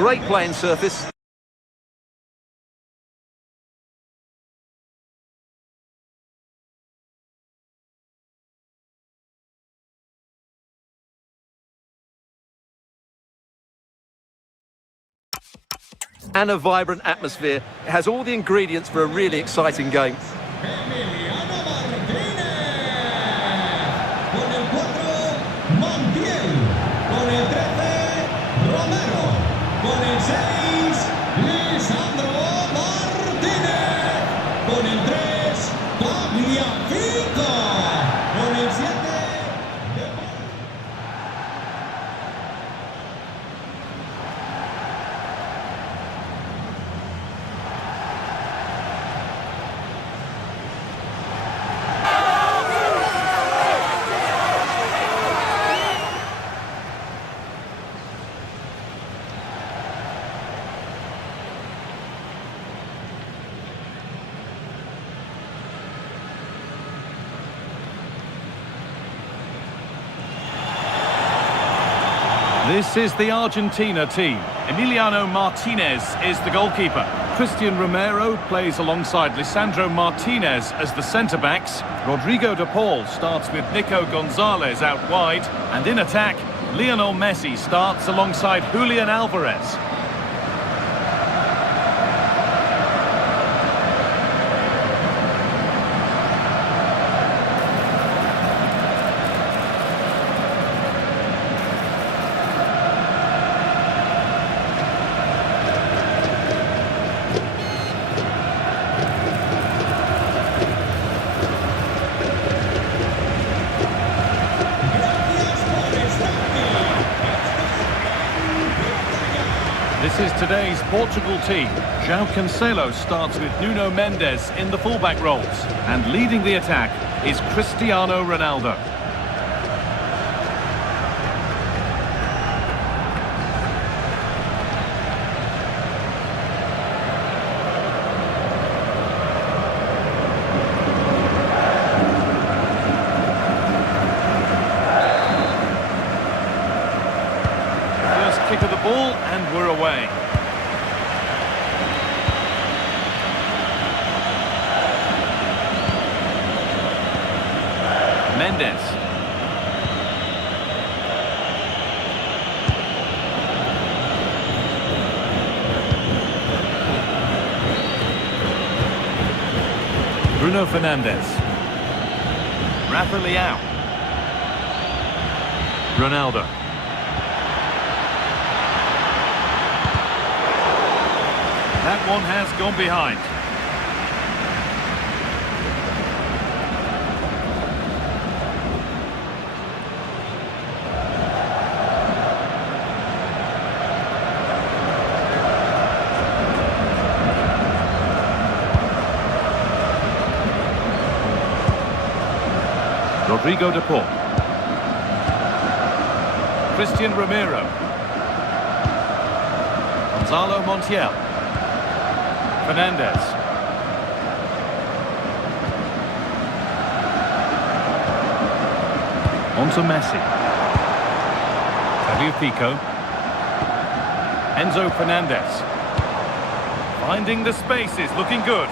great playing surface. And a vibrant atmosphere. It has all the ingredients for a really exciting game. This is the Argentina team. Emiliano Martinez is the goalkeeper. Christian Romero plays alongside Lisandro Martinez as the centre-backs. Rodrigo de Paul starts with Nico Gonzalez out wide. And in attack, Lionel Messi starts alongside Julian Alvarez. This is today's Portugal team. João Cancelo starts with Nuno Mendes in the fullback roles. And leading the attack is Cristiano Ronaldo. Kick of the ball and we're away. Mendes. Bruno Fernandes. Rafa Leão. Ronaldo. That one has gone behind. Rodrigo de Paul. Christian Romero. Gonzalo Montiel. Fernandes. On to Messi. Fabio Pico. Enzo Fernandez. Finding the spaces, looking good.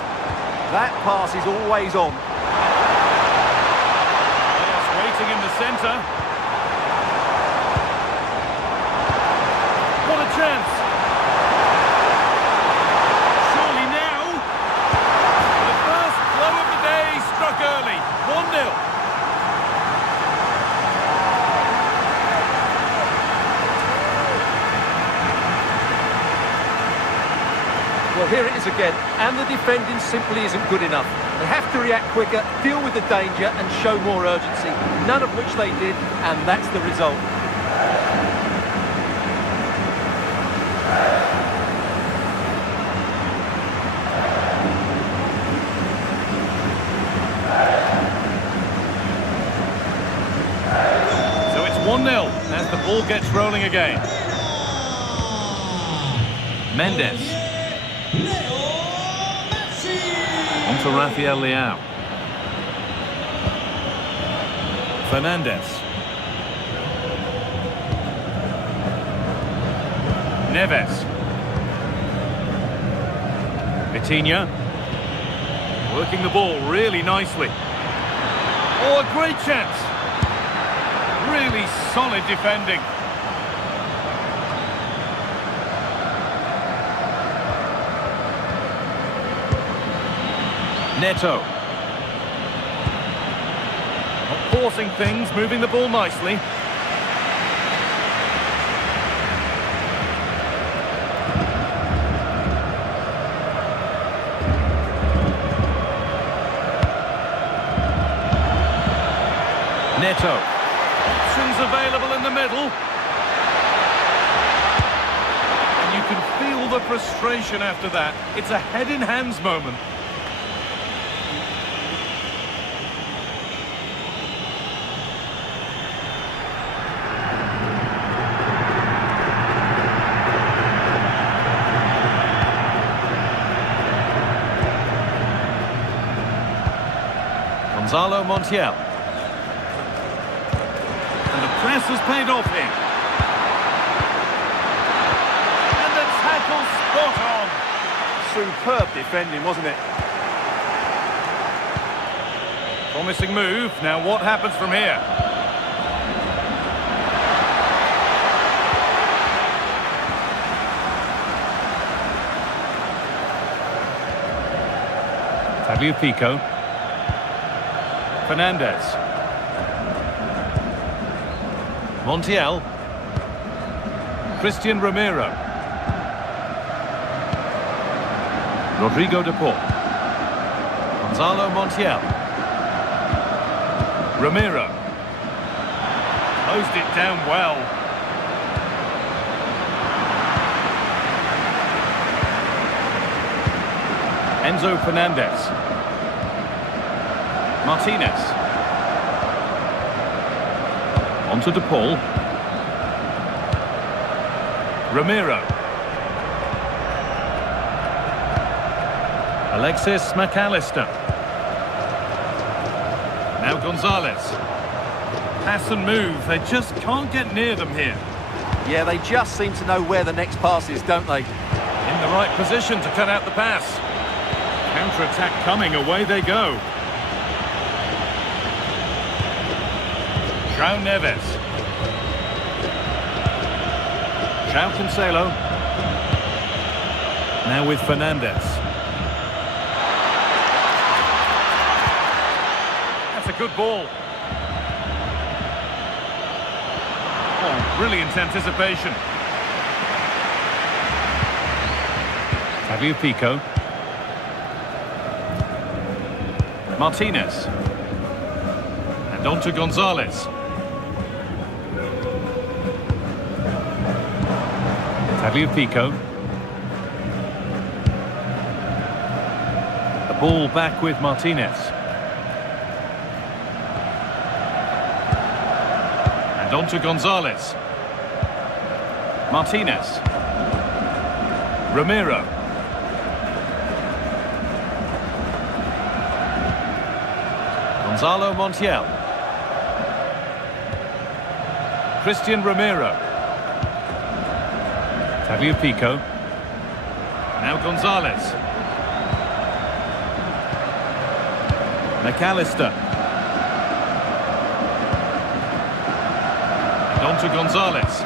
That pass is always on. Players waiting in the centre. What a chance! Early, 1-0. Well, here it is again, and the defending simply isn't good enough. They have to react quicker, deal with the danger, and show more urgency, none of which they did, and that's the result. So it's 1-0 as the ball gets rolling again. Mendes. On to Rafael Leão. Fernandes. Neves. Vitinha. Working the ball really nicely. Oh, a great chance. Really solid defending. Neto. Not forcing things, moving the ball nicely. Neto. Options available in the middle. And you can feel the frustration after that. It's a head-in-hands moment. Gonzalo Montiel. And the press has paid off here. And the tackle spot on. Superb defending, wasn't it? Promising move. Now what happens from here? Tagliafico. Fernandez. Montiel. Christian Romero. Rodrigo de Paul. Gonzalo Montiel. Romero. Closed it down well. Enzo Fernandez. Martinez. On to De Paul. Romero. Alexis McAllister. Now Gonzalez. Pass and move. They just can't get near them here. Yeah, they just seem to know where the next pass is, don't they? In the right position to cut out the pass. Counter-attack coming. Away they go. João Neves. João Cancelo. Now with Fernandez. That's a good ball. Oh, brilliant anticipation. Tagliafico. Martinez. And on to Gonzalez. Tagliafico. The ball back with Martinez. And on to Gonzalez. Martinez. Romero. Gonzalo Montiel. Christian Romero. Tagliafico. Now Gonzalez. McAllister. And on to Gonzalez.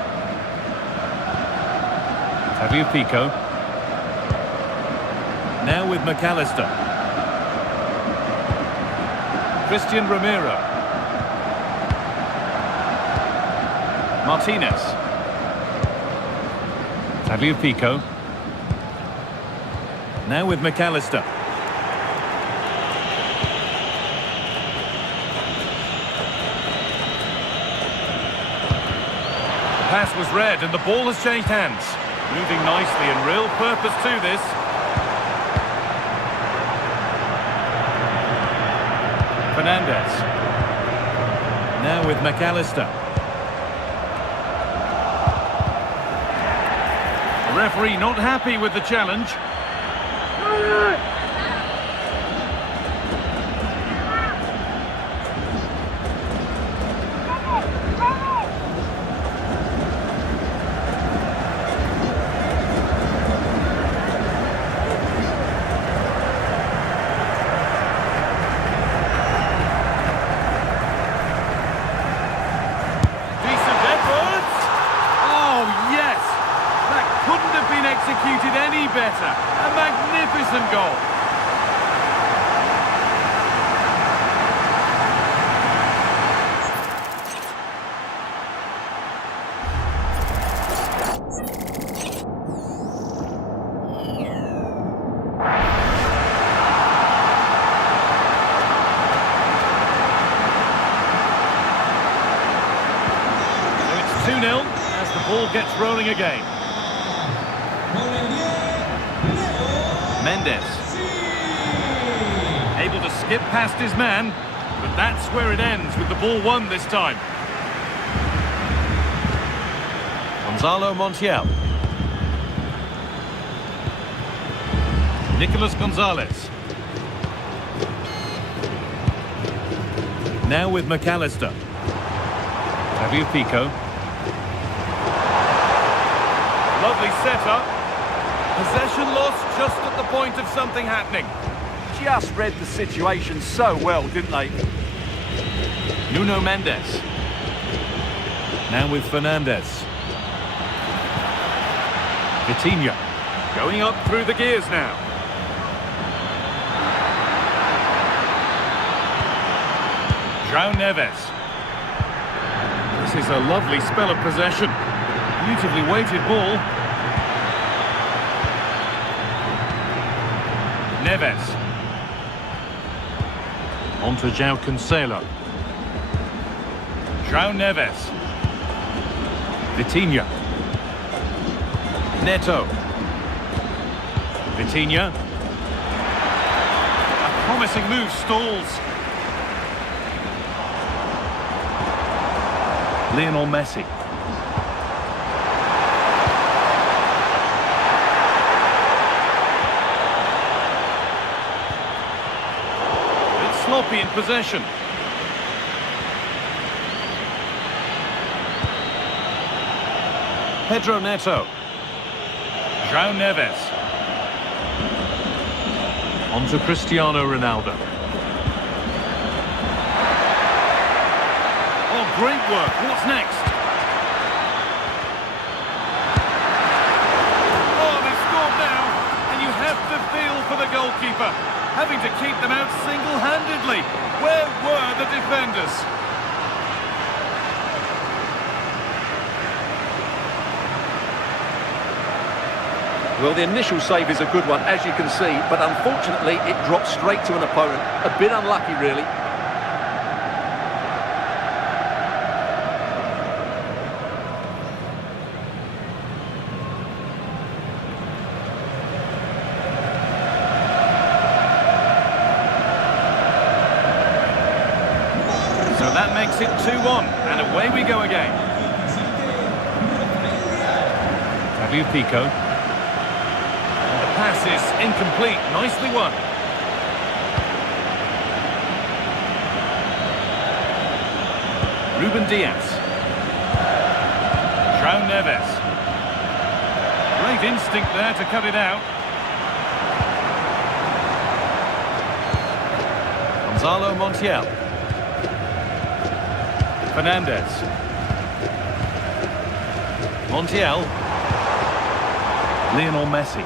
Tagliafico. Now with McAllister. Christian Romero. Martinez. Tagliafico. Now with McAllister. The pass was read and the ball has changed hands. Moving nicely and real purpose to this. Fernandez. Now with McAllister. The referee not happy with the challenge. couldn't have been executed any better. A magnificent goal. So it's 2-0 as the ball gets rolling again. Mendes. Able to skip past his man, but that's where it ends with the ball won this time. Gonzalo Montiel. Nicolas Gonzalez. Now with McAllister. Tagliafico. Lovely setup. Possession lost just at the point of something happening. Just read the situation so well, didn't they? Nuno Mendes. Now with Fernandez. Vitinha. Going up through the gears now. João Neves. This is a lovely spell of possession. Beautifully weighted ball. Neves. On to João Cancelo. João Neves. Vitinha. Neto. Vitinha. A promising move stalls. Lionel Messi. Sloppy in possession. Pedro Neto. João Neves. On to Cristiano Ronaldo. Oh, great work. What's next? Oh, they've scored now, and you have to feel for the goalkeeper, having to keep them out single-handedly. Where were the defenders? Well, the initial save is a good one, as you can see, but unfortunately it dropped straight to an opponent. A bit unlucky, really. So that makes it 2-1, and away we go again. Tagliafico. The pass is incomplete, nicely won. Ruben Diaz. João Neves. Great instinct there to cut it out. Gonzalo Montiel. Fernandez. Montiel. Lionel Messi.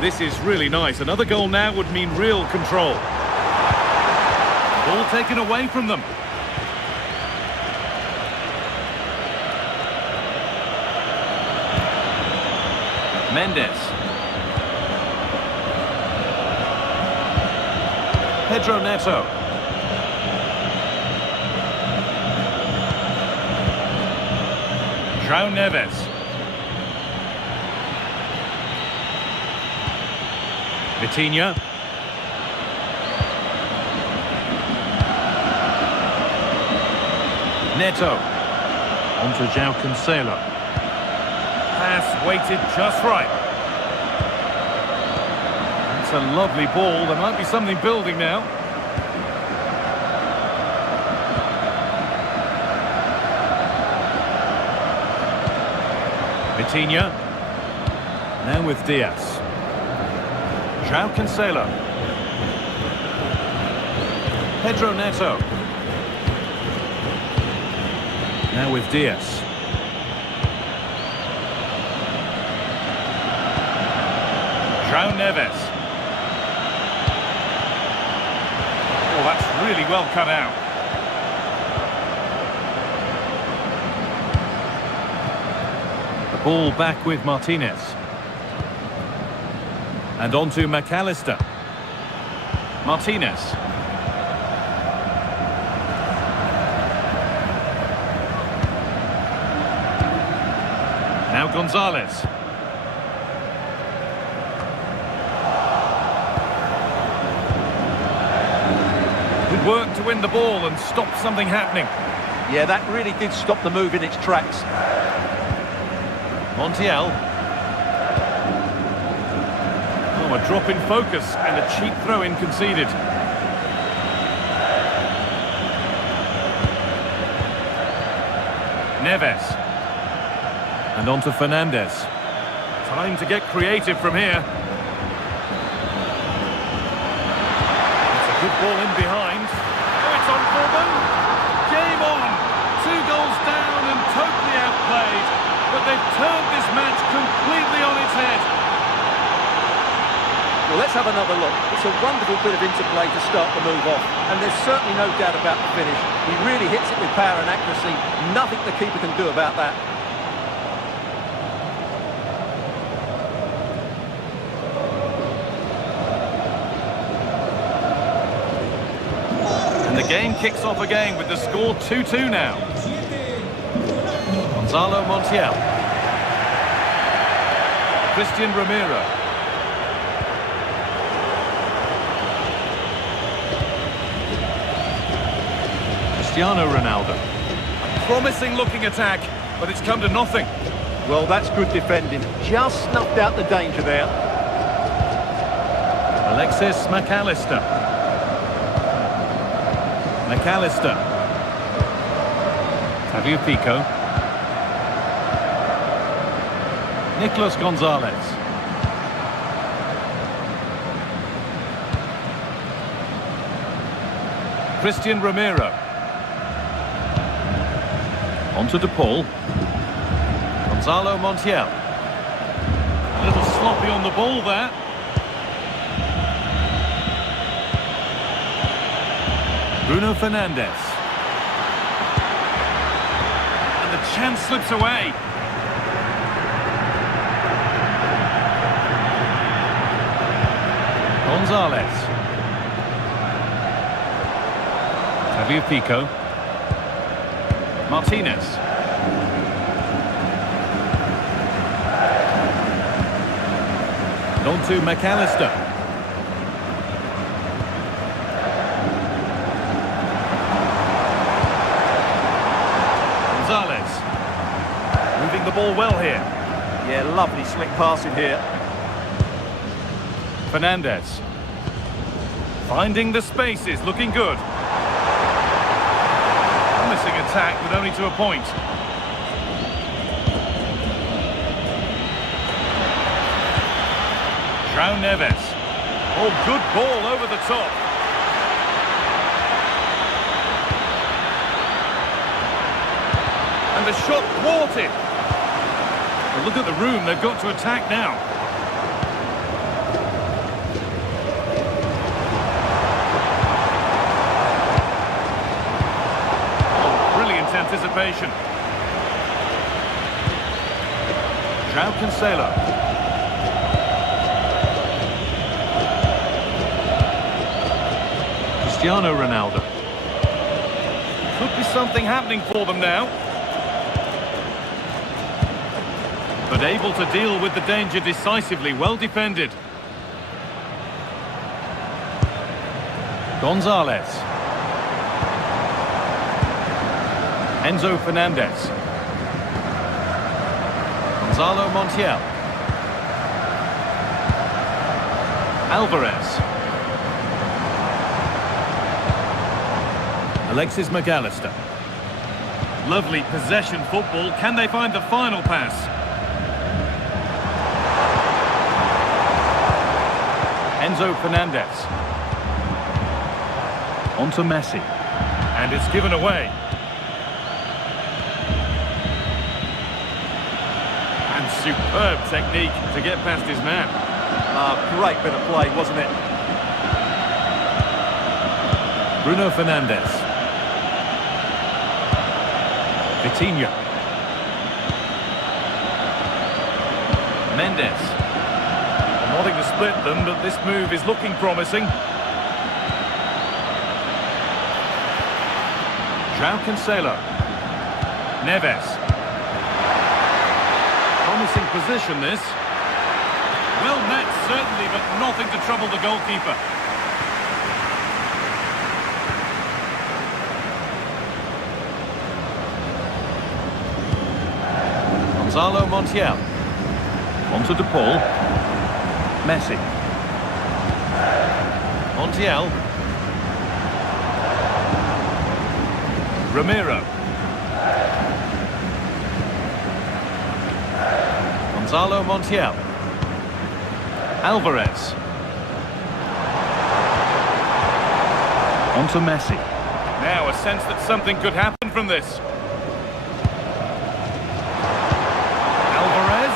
This is really nice. Another goal now would mean real control. Ball taken away from them. Mendes. Pedro Neto. João Neves. Vitinha. Neto. On to João Cancelo. Pass weighted just right. It's a lovely ball. There might be something building now. Vitinha. Now with Diaz. João Cancelo. Pedro Neto. Now with Diaz. João Neves. Oh, that's really well cut out. The ball back with Martinez. And on to McAllister. Martinez. Now Gonzalez. Good work to win the ball and stop something happening. Yeah, that really did stop the move in its tracks. Montiel. Oh, a drop in focus and a cheap throw-in conceded. Neves. And on to Fernandez. Time to get creative from here. It's a good ball in behind. Oh, it's on for them. Game on. 2 goals down and totally outplayed. But they've turned this match completely on its head. Well, let's have another look. It's a wonderful bit of interplay to start the move off. And there's certainly no doubt about the finish. He really hits it with power and accuracy. Nothing the keeper can do about that. And the game kicks off again with the score 2-2 now. Gonzalo Montiel. Christian Romero. Cristiano Ronaldo. A promising looking attack, but it's come to nothing. Well, that's good defending. Just snuffed out the danger there. Alexis McAllister. McAllister. Fabio Pico. Nicolas Gonzalez. Christian Romero. On to De Paul. Gonzalo Montiel. A little sloppy on the ball there. Bruno Fernandes. And the chance slips away. Gonzalez. Fabio Pico. Martinez. And on to McAllister. Gonzalez. Moving the ball well here. Yeah, lovely slick passing here. Fernandez. Finding the spaces, looking good. Promising attack with only to a point. João Neves. Oh, good ball over the top. And the shot thwarted. Well, look at the room they've got to attack now. Anticipation. João Cancelo. Cristiano Ronaldo. Could be something happening for them now. But able to deal with the danger decisively, well defended. Gonzalez. Enzo Fernandez. Gonzalo Montiel. Alvarez. Alexis McAllister. Lovely possession football. Can they find the final pass? Enzo Fernandez. On to Messi. And it's given away. Superb technique to get past his man. Great bit of play, wasn't it? Bruno Fernandes. Vitinha. Mendes. Nothing to split them, but this move is looking promising. João Cancelo. Neves. Promising position, this. Well met, certainly, but nothing to trouble the goalkeeper. Gonzalo Montiel. Onto De Paul. Messi. Montiel. Ramiro. Gonzalo Montiel. Alvarez. Onto Messi. Now a sense that something could happen from this. Alvarez.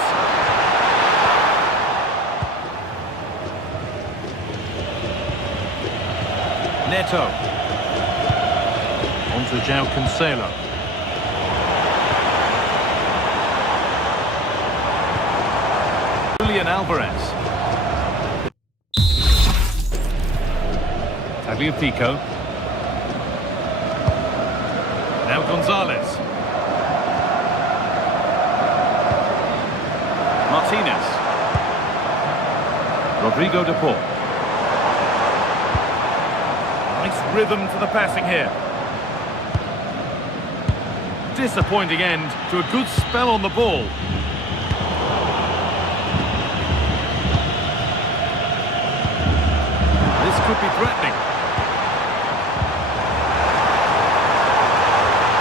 Neto. Onto João Cancelo. Julian Alvarez. Tagliafico. Now Gonzalez. Martinez. Rodrigo de Paul. Nice rhythm to the passing here. Disappointing end to a good spell on the ball. This could be threatening.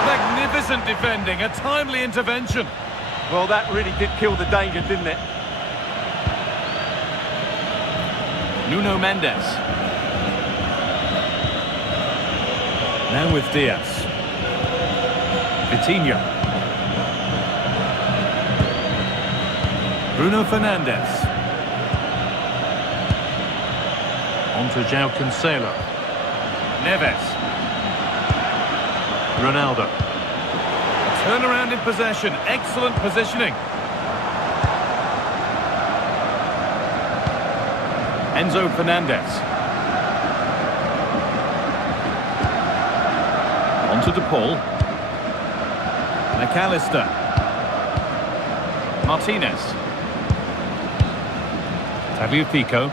Magnificent defending, a timely intervention. Well, that really did kill the danger, didn't it? Nuno Mendes. Now with Diaz. Vitinha. Bruno Fernandes. Onto João Cancelo. Neves. Ronaldo. Turnaround in possession. Excellent positioning. Enzo Fernandez. Onto De Paul. McAllister. Martinez. Tagliafico.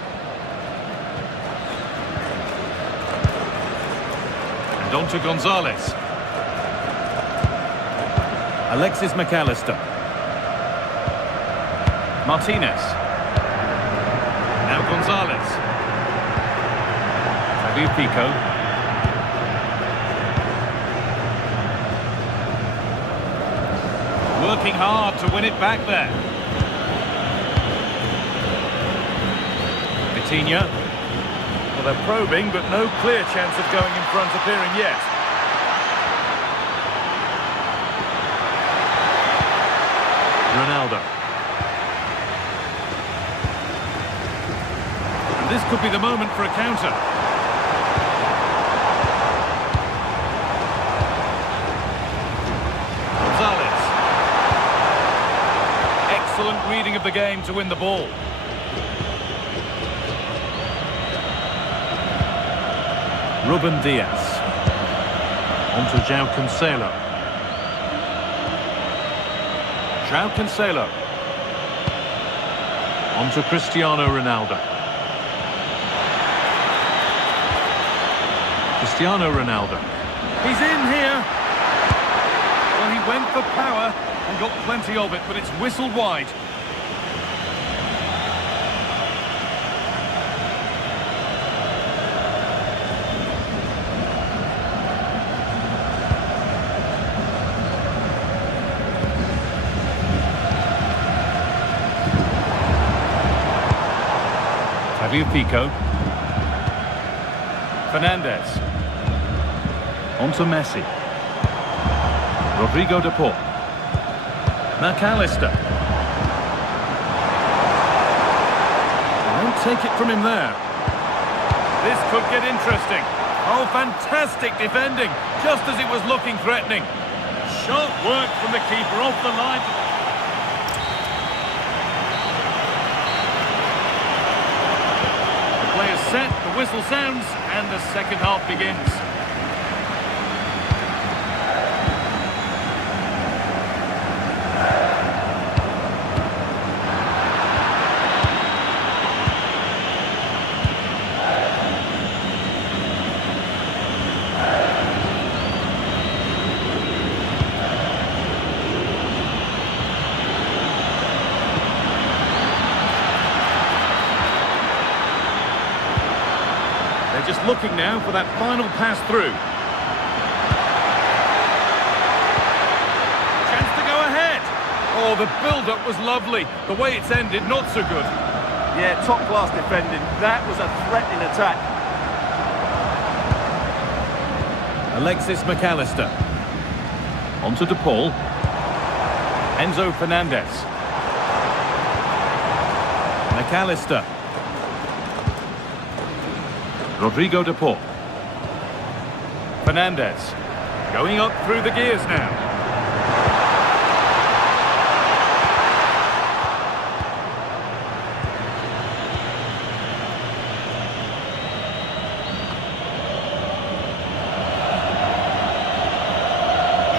And onto Gonzalez. Alexis McAllister. Martinez. Now Gonzalez. Tagliafico. Working hard to win it back there. Vitinha. Well, they're probing, but no clear chance of going in front appearing yet. Ronaldo. And this could be the moment for a counter. Gonzalez. Excellent reading of the game to win the ball. Ruben Diaz. Onto João Cancelo. João Cancelo. Onto Cristiano Ronaldo. Cristiano Ronaldo. He's in here. Well, he went for power and got plenty of it, but it's whistled wide. Tagliafico. Fernandes. Onto Messi. Rodrigo de Paul. McAllister. Don't take it from him there. This could get interesting. Oh, fantastic defending, just as it was looking threatening. Sharp work from the keeper off the line. The play is set, the whistle sounds, and the second half begins. They're just looking now for that final pass through. Chance to go ahead. Oh, the build-up was lovely. The way it's ended, not so good. Yeah, top-class defending. That was a threatening attack. Alexis McAllister. On to De Paul. Enzo Fernandez. McAllister. Rodrigo De Paul. Fernandez. Going up through the gears now.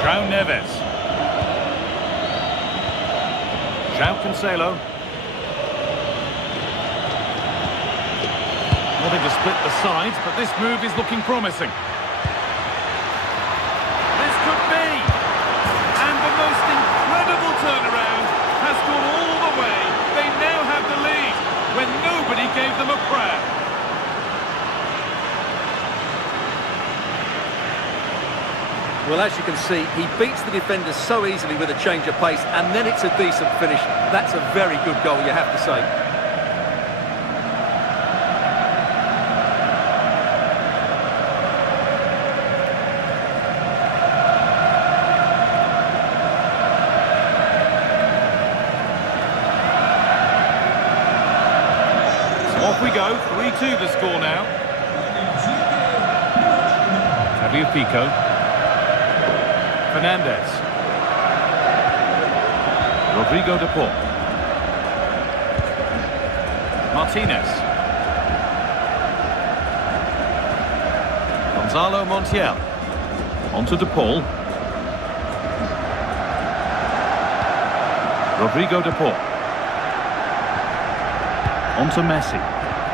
João Neves. João Cancelo. Wanting to split the sides, but this move is looking promising. This could be! And the most incredible turnaround has gone all the way. They now have the lead when nobody gave them a prayer. Well, as you can see, he beats the defender so easily with a change of pace, and then it's a decent finish. That's a very good goal, you have to say. Off we go, 3-2 the score now. Pico. Fernandez. Rodrigo De Paul. Martinez. Gonzalo Montiel. On to De Paul. Rodrigo De Paul. On to Messi.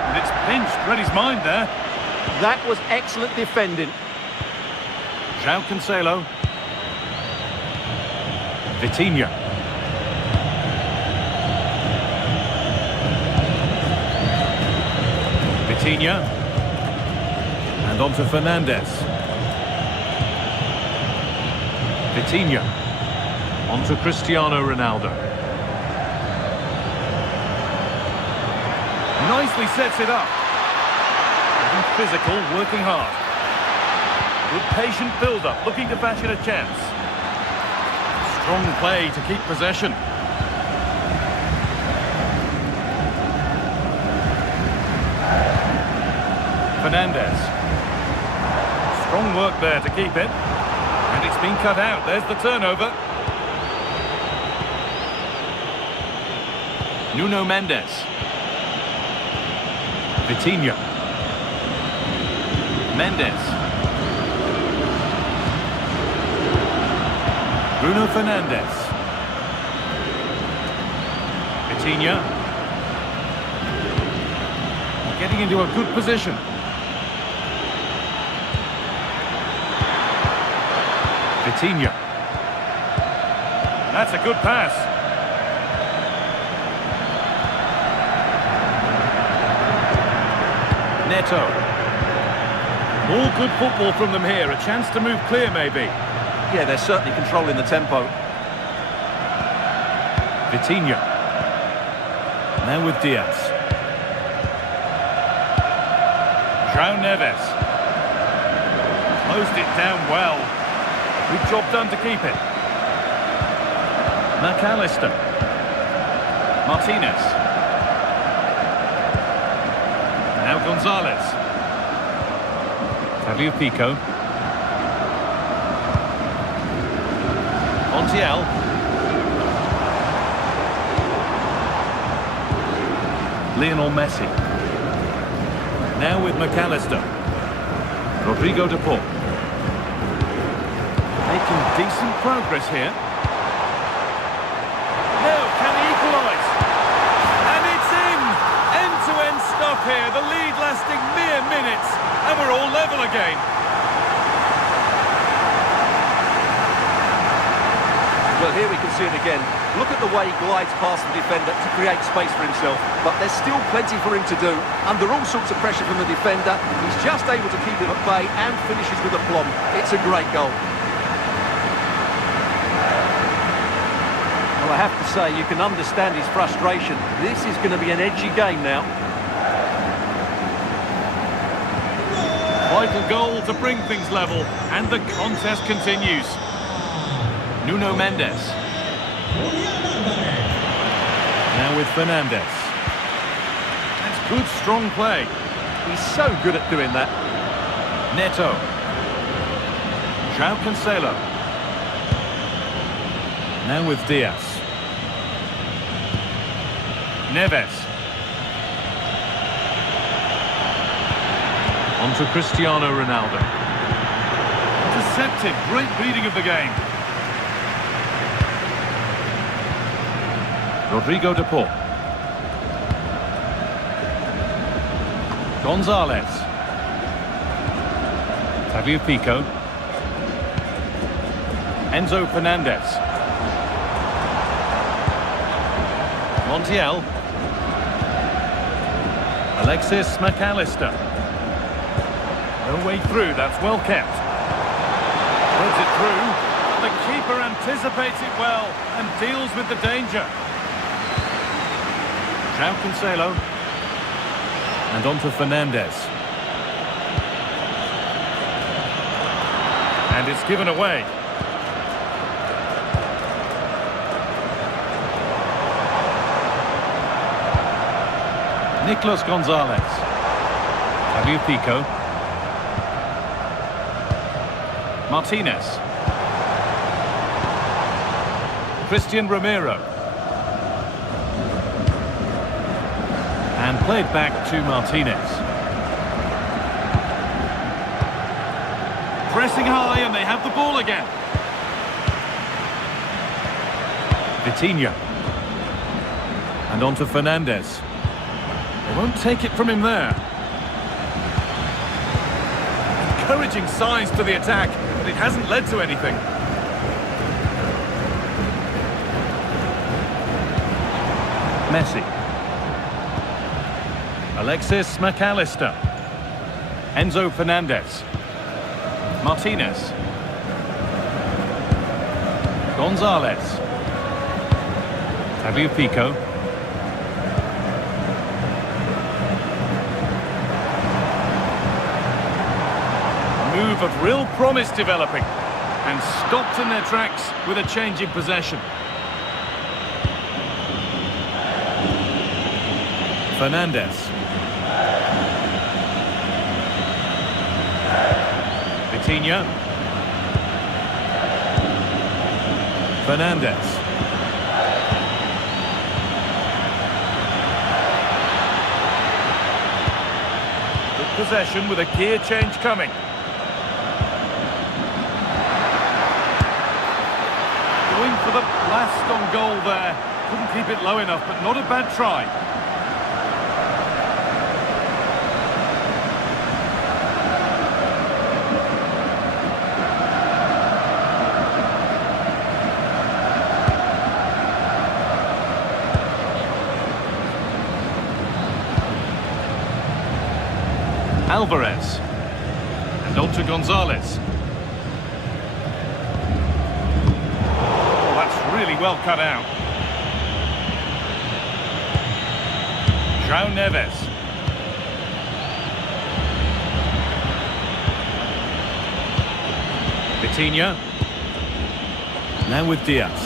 And it's pinched, read his mind there. That was excellent defending. João Cancelo. Vitinha. Vitinha. And on to Fernandez. Vitinha. On to Cristiano Ronaldo. Nicely sets it up. Getting physical, working hard. Good patient build-up, looking to fashion a chance. Strong play to keep possession. Fernandez. Strong work there to keep it. And it's been cut out. There's the turnover. Nuno Mendes. Vitinha. Mendes. Bruno Fernandes. Vitinha. Getting into a good position. Vitinha. That's a good pass. Neto. All good football from them here. A chance to move clear, maybe. Yeah, they're certainly controlling the tempo. Vitinha. Now with Diaz. João Neves. Closed it down well. Good job done to keep it. McAllister. Martinez. Now Gonzalez. Tagliafico. Montiel. Lionel Messi. Now with McAllister. Rodrigo de Paul. Making decent progress here. Now, can he equalise? And it's in! End-to-end stuff here. The lead lasting mere minutes. And we're all level again. Well, here we can see it again. Look at the way he glides past the defender to create space for himself. But there's still plenty for him to do. Under all sorts of pressure from the defender, he's just able to keep him at bay and finishes with aplomb. It's a great goal. Well, I have to say, you can understand his frustration. This is going to be an edgy game now. Vital goal to bring things level, and the contest continues. Nuno Mendes. Now with Fernandez. That's good, strong play. He's so good at doing that. Neto. João Cancelo. Now with Diaz. Neves. On to Cristiano Ronaldo. Intercepted, great reading of the game. Rodrigo de Paul. Gonzalez. Tagliafico. Enzo Fernandez. Montiel. Alexis McAllister. No way through, that's well kept. Threads it through. The keeper anticipates it well and deals with the danger. João Cancelo. And on to Fernandez. And it's given away. Nicolas Gonzalez. Tagliafico. Martinez. Christian Romero. And played back to Martinez. Pressing high and they have the ball again. Vitinha. And on to Fernandez. They won't take it from him there. Encouraging signs to the attack, but it hasn't led to anything. Messi. Alexis McAllister. Enzo Fernandez. Martinez. Gonzalez. Tagliafico. Move of real promise developing, and stopped in their tracks with a change in possession. Fernandez. Vitinha. Fernandez. Good possession with a gear change coming. Going for the blast on goal there. Couldn't keep it low enough, but not a bad try. Alvarez. And on to Gonzalez. Oh, that's really well cut out. João Neves. Vitinha. Now with Diaz.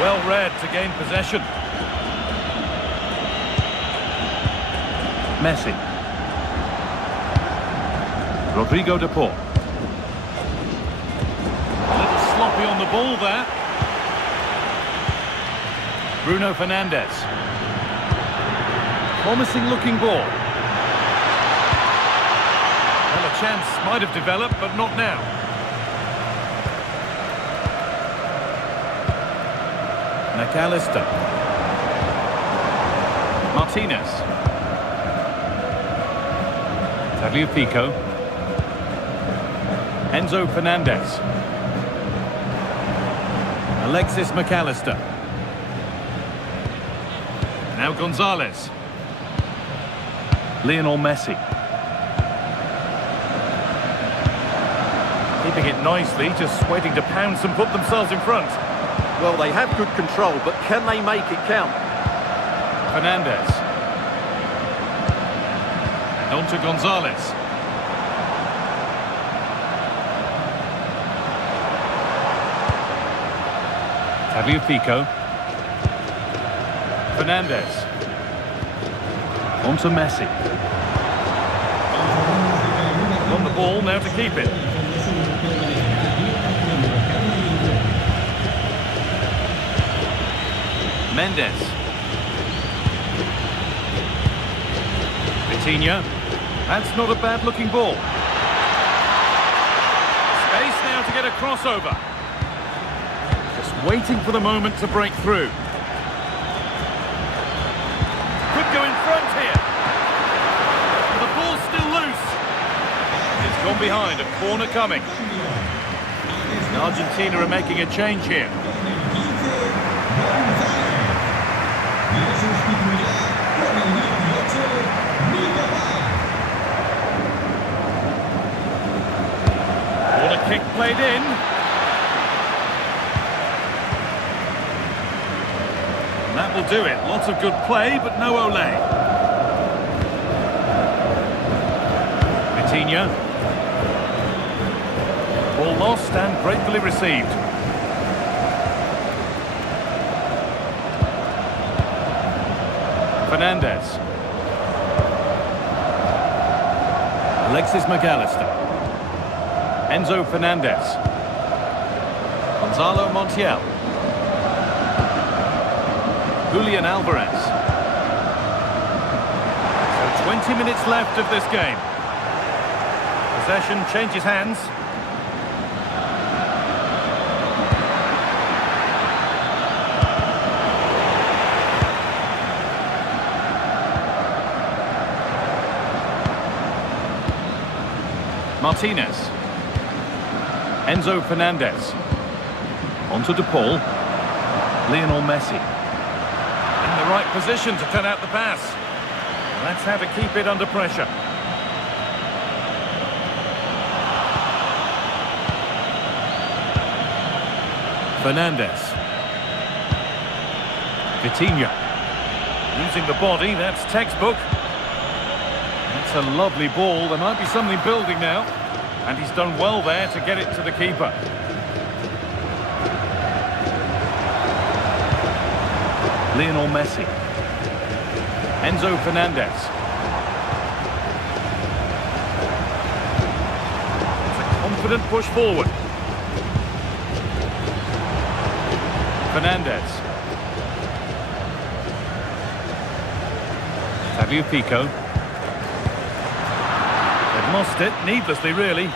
Well read to gain possession. Messi. Rodrigo de Paul. A little sloppy on the ball there. Bruno Fernandes. Promising looking ball. Well, a chance might have developed, but not now. McAllister. Martinez. Tagliafico. Enzo Fernandez. Alexis McAllister. Now Gonzalez. Lionel Messi. Keeping it nicely, just waiting to pounce and put themselves in front. Well, they have good control, but can they make it count? Fernandez. And on to Gonzalez. Tagliafico. Fernandez. On to Messi. On the ball, now to keep it. Mendes. Vitinha. That's not a bad looking ball. Space now to get a crossover. Just waiting for the moment to break through. Could go in front here. The ball's still loose. It's gone behind, a corner coming. And Argentina are making a change here. Corner kick played in. And that will do it. Lots of good play, but no Olé. Vitinha. Ball lost and gratefully received. Fernandez. Alexis McAllister. Enzo Fernandez. Gonzalo Montiel. Julian Alvarez. So 20 minutes left of this game. Possession changes hands. Martinez. Enzo Fernandez. On to De Paul. Lionel Messi. In the right position to cut out the pass. That's how to keep it under pressure. Fernandez. Vitinha. Using the body, that's textbook. That's a lovely ball. There might be something building now. And he's done well there to get it to the keeper. Lionel Messi. Enzo Fernandez. It's a confident push forward. Fernandez. Tagliafico. They've lost it, needlessly really.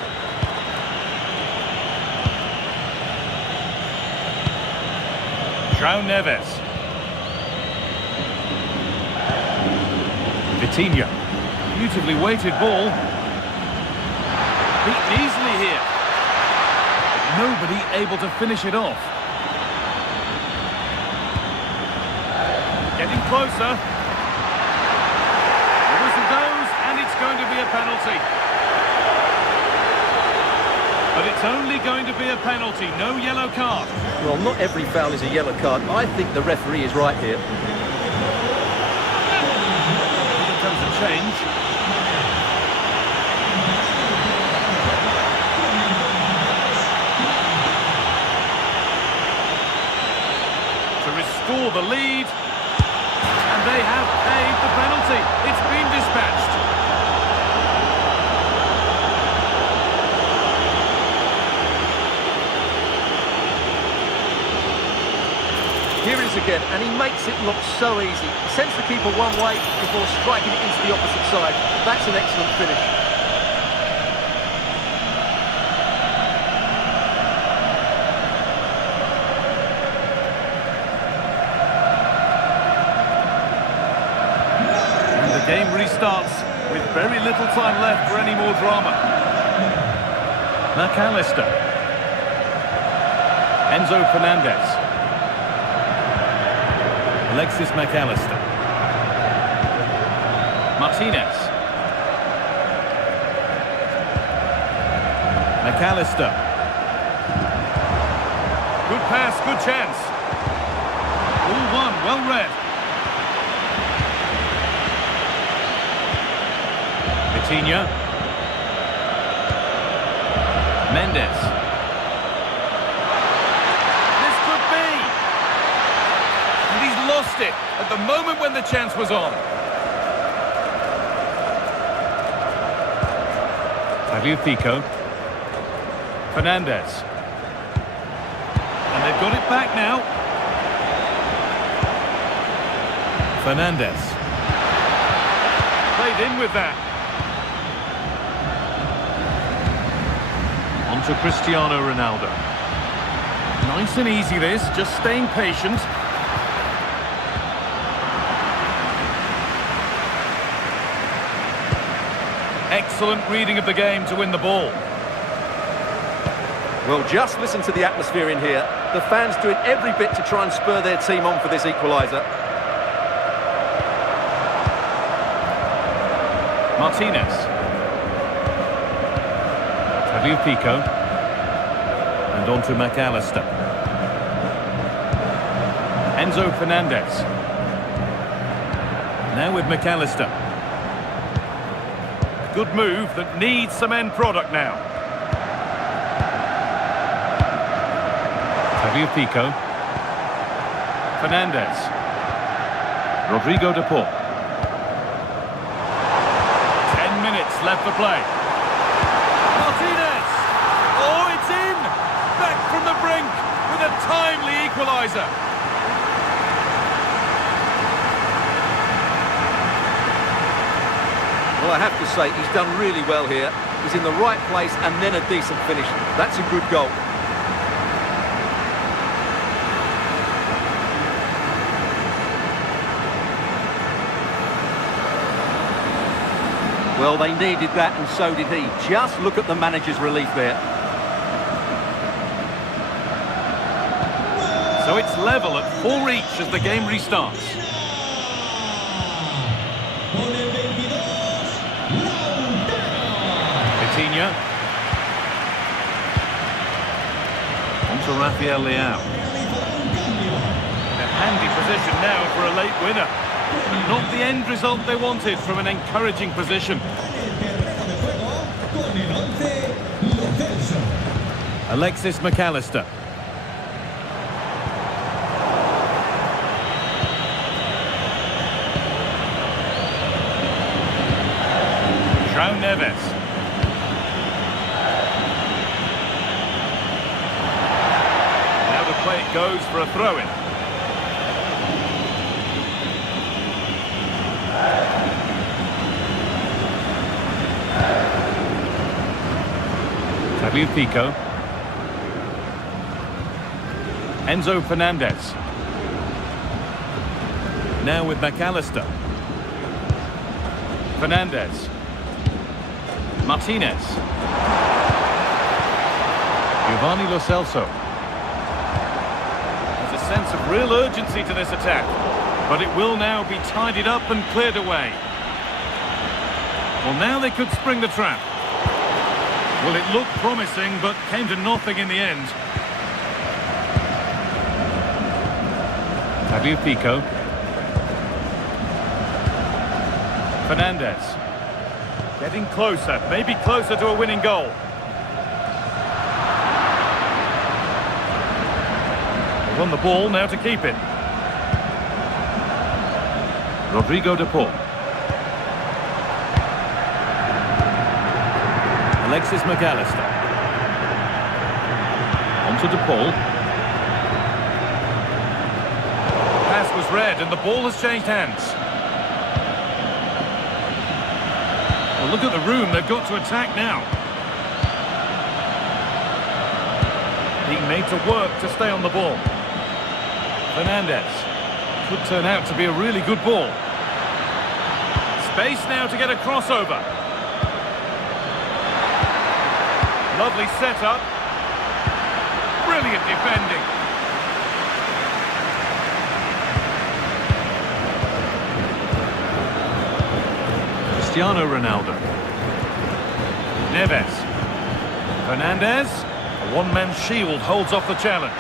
João Neves. Vitinha. Beautifully weighted ball. Beaten easily here. Nobody able to finish it off. Getting closer. The whistle goes, and it's going to be a penalty. But it's only going to be a penalty, no yellow card. Well, not every foul is a yellow card. I think the referee is right here. Here comes a change. To restore the lead. And they have paid the penalty. It's been dispatched. Here it is again, and he makes it look so easy. He sends the keeper one way before striking it into the opposite side. That's an excellent finish. And the game restarts with very little time left for any more drama. McAllister. Enzo Fernandez. Alexis McAllister. Martinez. McAllister. Good pass, good chance. All one, well read. Vitinha. Mendes. This could be. And he's lost it at the moment when the chance was on. Tagliafico. Fernandez. And they've got it back now. Fernandez. Played in with that. On to Cristiano Ronaldo. Nice and easy this, just staying patient. Excellent reading of the game to win the ball. Well, just listen to the atmosphere in here. The fans doing every bit to try and spur their team on for this equaliser. Martinez. Tagliafico. And on to McAllister. Enzo Fernandez. Now with McAllister. Good move that needs some end product now. Tagliafico. Fernandez. Rodrigo de Paul. 10 minutes left for play. Martinez! Oh, it's in! Back from the brink with a timely equaliser. Well, I have to say, he's done really well here. He's in the right place and then a decent finish. That's a good goal. Well, they needed that, and so did he. Just look at the manager's relief there. So it's level at 4 each as the game restarts. Vitinha. On to Rafael Leao. A handy position now for a late winner. But not the end result they wanted from an encouraging position. Alexis McAllister. João Neves. Now the play goes for a throw-in. Tagliafico. Enzo Fernandez. Now with McAllister. Fernandez. Martinez. Giovanni Lo Celso. There's a sense of real urgency to this attack, but it will now be tidied up and cleared away. Well, now they could spring the trap. Well, it looked promising, but came to nothing in the end. Tagliafico. Fernandez. Getting closer, maybe closer to a winning goal. They won the ball, now to keep it. Rodrigo de Paul. Alexis McAllister. Onto de Paul. Pass was read and the ball has changed hands. Well, look at the room they've got to attack now. Being made to work to stay on the ball. Fernandez. Could turn out to be a really good ball. Space now to get a crossover. Lovely setup. Brilliant defending. Cristiano Ronaldo. Neves. Fernandez. A one-man shield holds off the challenge.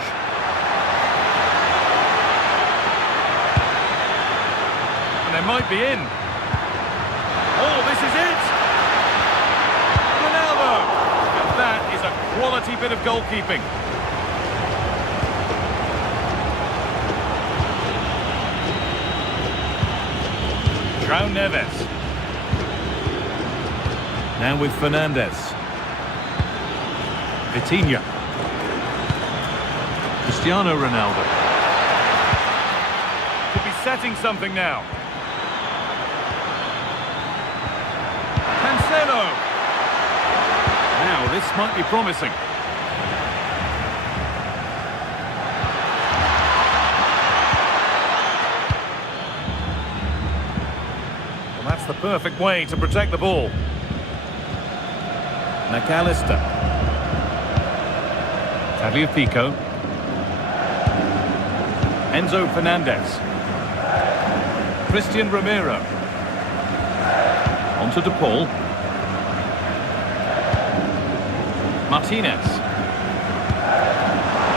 And they might be in. Oh, this is it! Ronaldo! And that is a quality bit of goalkeeping. João Neves. Now with Fernandez. Vitinha. Cristiano Ronaldo. Could be setting something now. Cancelo. Now this might be promising. Well, that's the perfect way to protect the ball. McAllister. Tagliafico. Enzo Fernandez. Christian Romero. Onto de Paul. Martinez.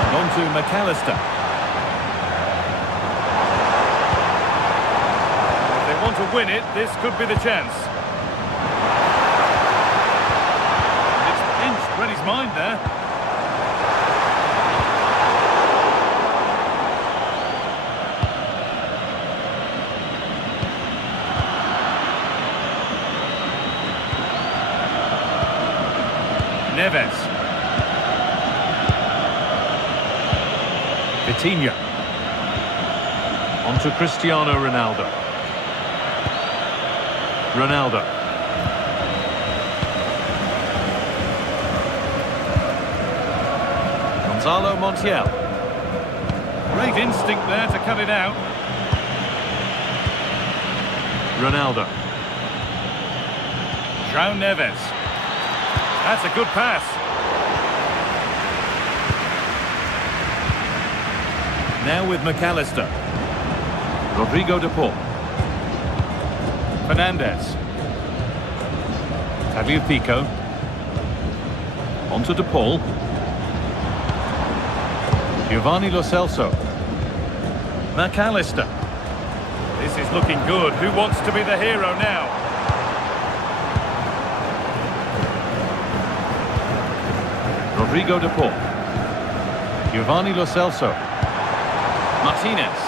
And on to McAllister. If they want to win it, this could be the chance. Read his mind there. Neves. Vitinha. On to Cristiano Ronaldo. Ronaldo. Gonzalo Montiel. Great instinct there to cut it out. Ronaldo. João Neves. That's a good pass. Now with McAllister. Rodrigo de Paul. Fernandez. Tagliafico. Onto de Paul. Giovanni Lo Celso. McAllister. This is looking good. Who wants to be the hero now? Rodrigo de Paul. Giovanni Lo Celso. Martinez.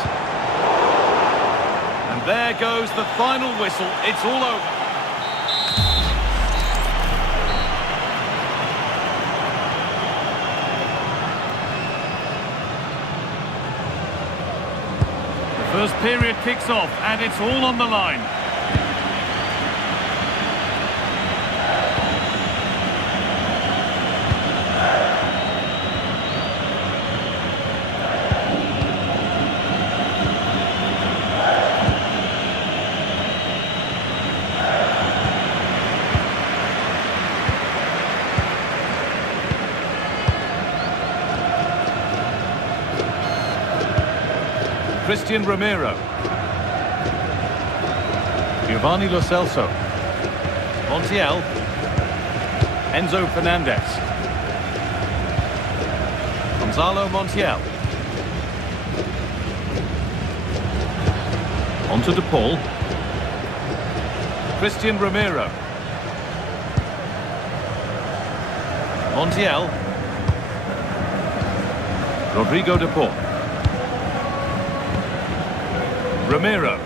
And there goes the final whistle. It's all over. First period kicks off and it's all on the line. Christian Romero. Giovanni Lo Celso. Montiel. Enzo Fernandez. Gonzalo Montiel. Onto de Paul. Christian Romero. Montiel. Rodrigo de Paul. Romero.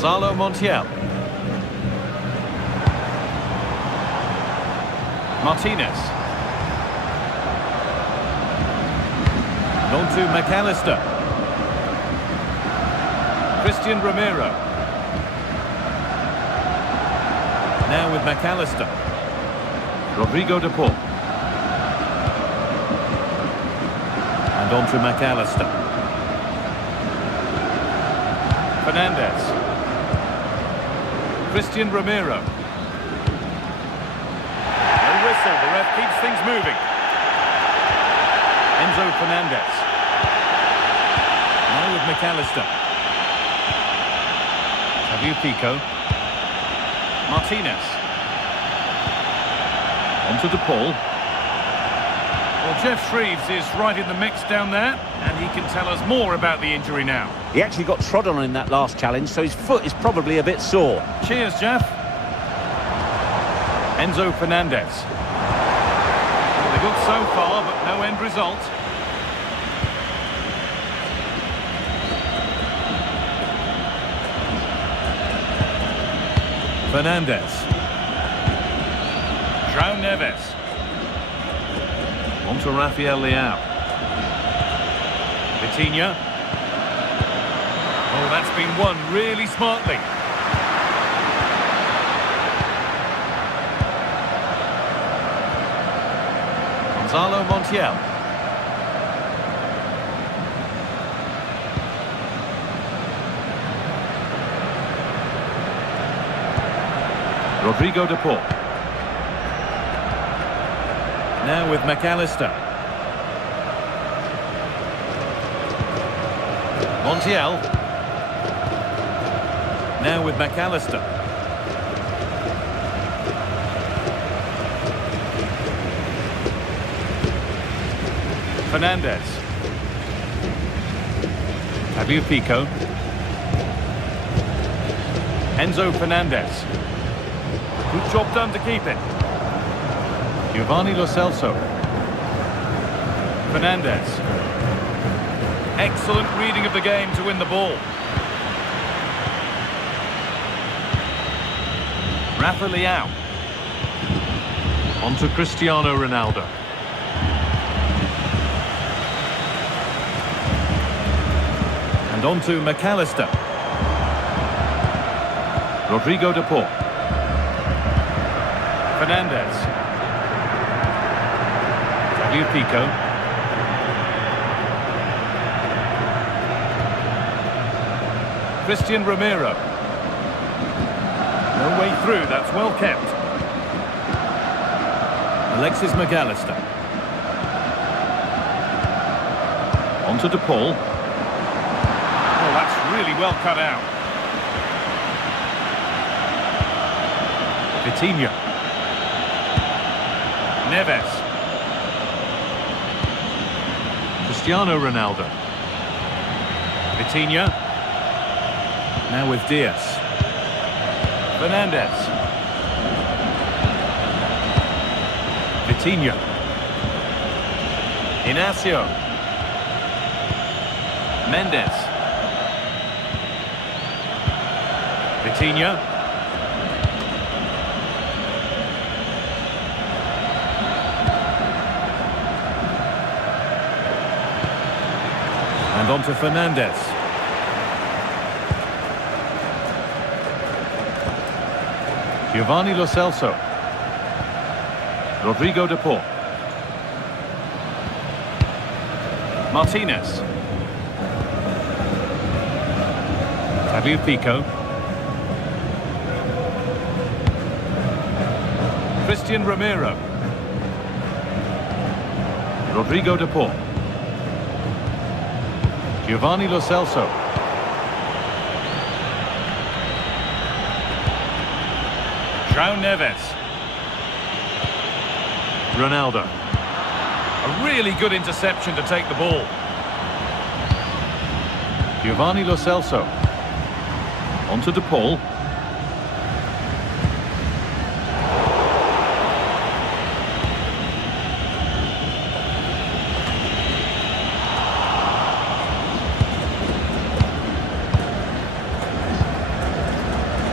Gonzalo Montiel. Martinez. And on to McAllister. Christian Romero. Now with McAllister. Rodrigo de Paul. And on to McAllister. Fernandez. Christian Romero. No whistle, the ref keeps things moving. Enzo Fernandez. Now with McAllister. Xavier Pico. Martinez. On to De Paul. Well, Jeff Shreves is right in the mix down there, and he can tell us more about the injury now. He actually got trod on in that last challenge, so his foot is probably a bit sore. Cheers, Jeff. Enzo Fernandez. They're good so far, but no end result. Fernandez. João Neves. On to Rafael Leao. Vitinha. Oh, that's been won really smartly. Gonzalo Montiel. Rodrigo de Paul. Now with McAllister. Montiel. Now with McAllister. Fernandez. Xavier Pico. Enzo Fernandez. Good job done to keep it. Giovanni Lo Celso. Fernandez. Excellent reading of the game to win the ball. Rafa Leao. On to Cristiano Ronaldo. And on to McAllister. Rodrigo de Paul. Fernandez. Xavier Pico. Christian Romero. No way through, that's well kept. Alexis McAllister. On to De Paul. Oh, that's really well cut out. Vitinha. Neves. Cristiano Ronaldo. Vitinha. Now with Diaz. Fernandez. Vitinha. Inacio. Mendes. Vitinha. And on to Fernandez. Giovanni Lo Celso. Rodrigo de Paul. Martinez. Xavier Pico. Christian Romero. Rodrigo de Paul. Giovanni Lo Celso. João Neves. Ronaldo. A really good interception to take the ball. Giovanni Lo Celso. On to De Paul.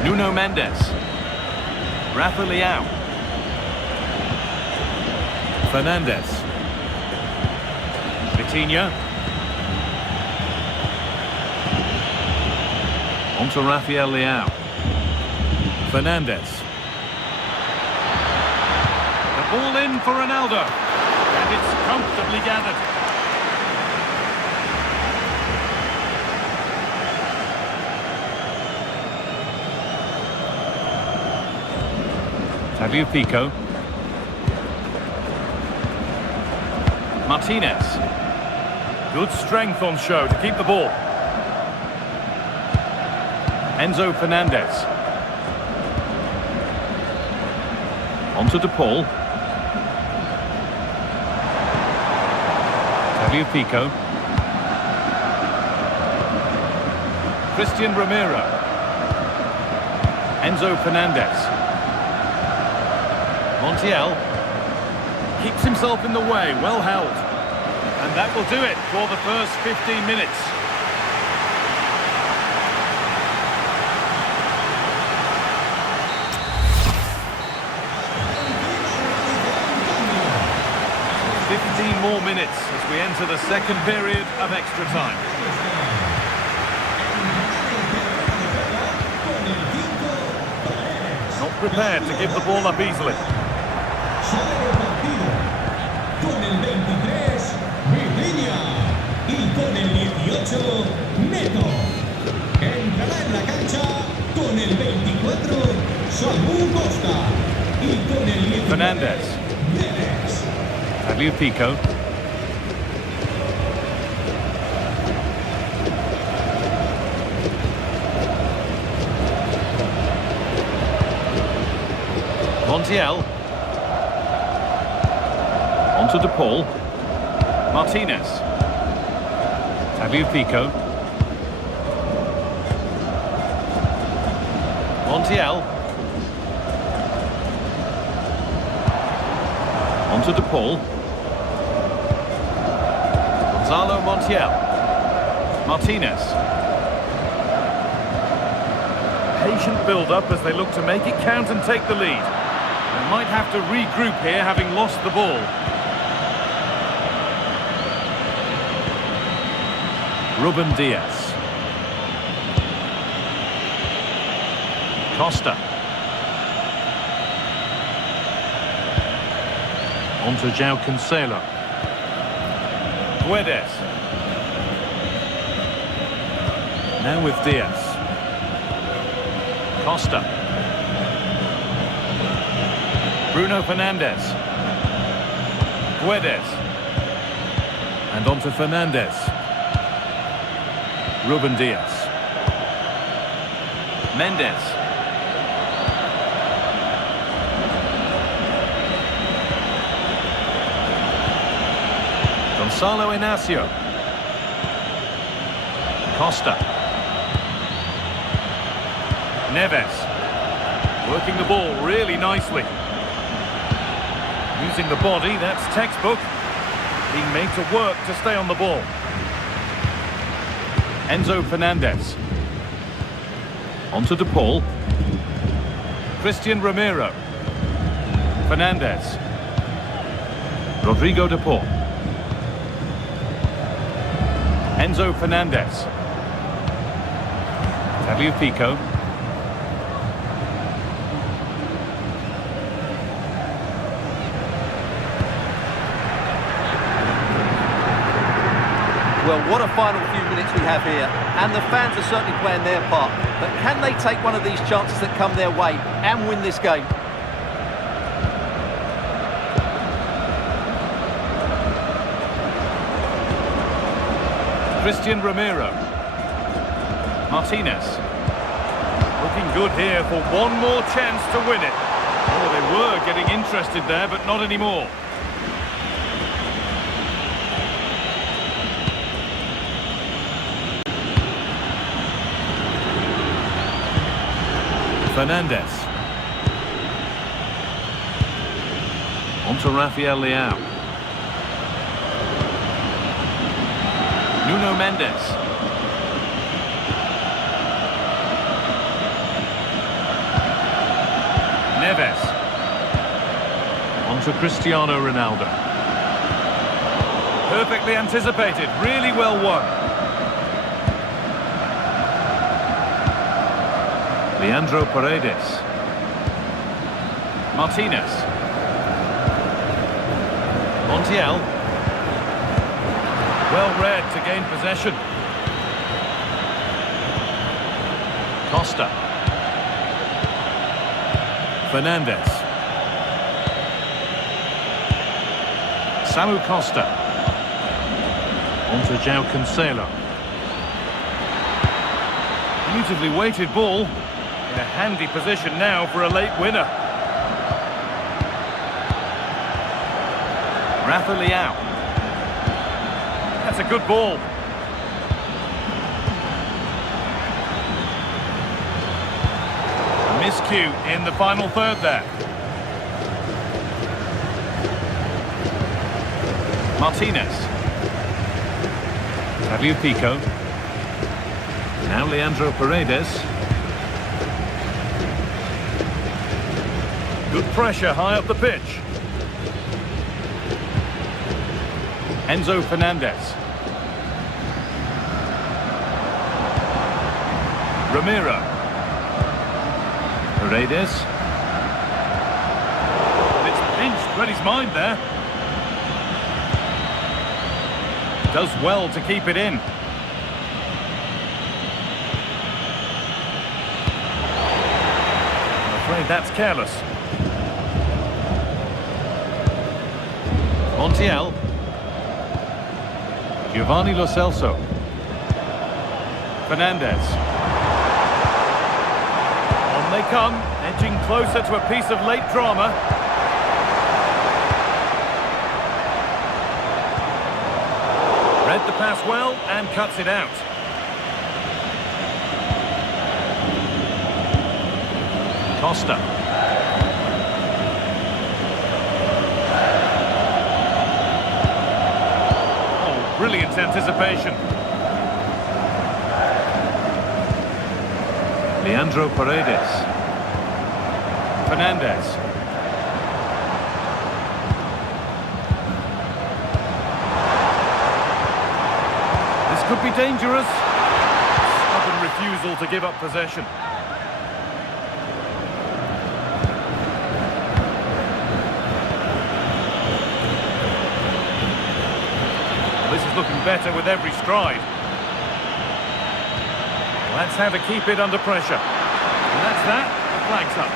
Nuno Mendes. Rafa Leao. Fernandes. Vitinha. On to Rafael Leao. Fernandes. The ball in for Ronaldo. And it's comfortably gathered. Tagliafico. Martinez. Good strength on show to keep the ball. Enzo Fernandez. On to De Paul. Tagliafico. Christian Romero. Enzo Fernandez. Montiel. Keeps himself in the way, well held. And that will do it for the first 15 minutes. More minutes as we enter the second period of extra time. Not prepared to give the ball up easily. Con el 23, Vitinha. Y con el 18, Neto. Entrará en la cancha con el 24, Samu Costa. Y con el 19, Fernandez. Tagliafico. Montiel. On to De Paul. Martinez. Tagliafico. Montiel. On to De Paul. Gonzalo Montiel. Martinez. Patient build-up as they look to make it count and take the lead. They might have to regroup here, having lost the ball. Ruben Diaz. Costa. On to João Cancelo. Guedes. Now with Diaz. Costa. Bruno Fernandes. Guedes. And on to Fernandes. Ruben Diaz. Mendes. Gonzalo Inacio. Costa. Neves. Working the ball really nicely. Using the body, that's textbook. Being made to work to stay on the ball. Enzo Fernandez. On to De Paul. Christian Romero. Fernandez. Rodrigo De Paul. Enzo Fernandez. Tagliafico. Well, what a final few minutes we have here, and the fans are certainly playing their part. But can they take one of these chances that come their way and win this game? Christian Romero. Martinez. Looking good here for one more chance to win it. Oh, they were getting interested there, but not anymore. Fernandes. On to Rafael Leao. Nuno Mendes. Tevez. On to Cristiano Ronaldo. Perfectly anticipated, really well won. Leandro Paredes. Martinez. Montiel. Well read to gain possession. Costa. Fernandez. Samu Costa. On to João Cancelo. Beautifully weighted ball. In a handy position now for a late winner. Rafa Leao. That's a good ball. A miscue in the final third there. Martinez. Fabio Pico. Now Leandro Paredes. Good pressure high up the pitch. Enzo Fernandez. Ramiro. Paredes. It's pinched Reddy's mind there. Does well to keep it in. I'm afraid that's careless. Montiel. Giovanni Lo Celso. Fernandez. On they come, edging closer to a piece of late drama. Read the pass well and cuts it out. Costa. Oh, brilliant anticipation. Leandro Paredes. Fernandez. This could be dangerous. Stubborn refusal to give up possession. This is looking better with every stride. That's how to keep it under pressure. And that's that. The flag's up.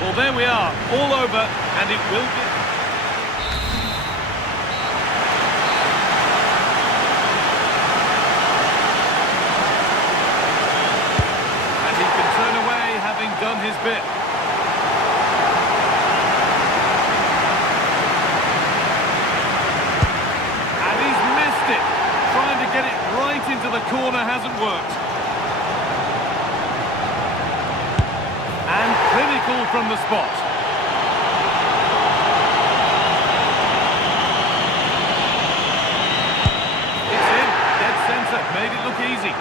Well, there we are, all over, and it will be... And he can turn away, having done his bit. And he's missed it. Trying to get it right into the corner hasn't worked. And clinical from the spot. It's in, dead centre, made it look easy.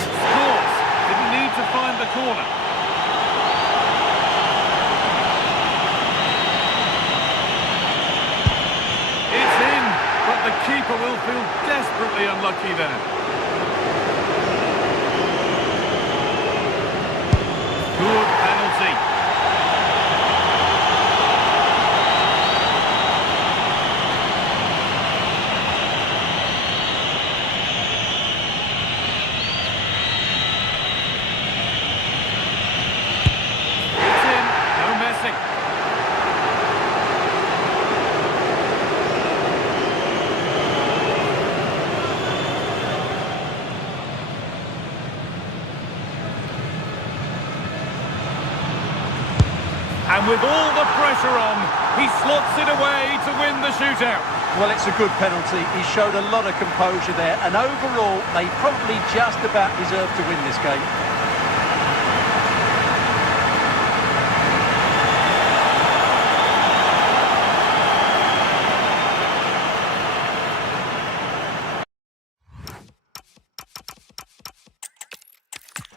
Scores, didn't need to find the corner. It's in, but the keeper will feel desperately unlucky there. Good penalty. It's in, no messing. And with all the pressure on, he slots it away to win the shootout. Well, it's a good penalty. He showed a lot of composure there, and overall, they probably just about deserved to win this game.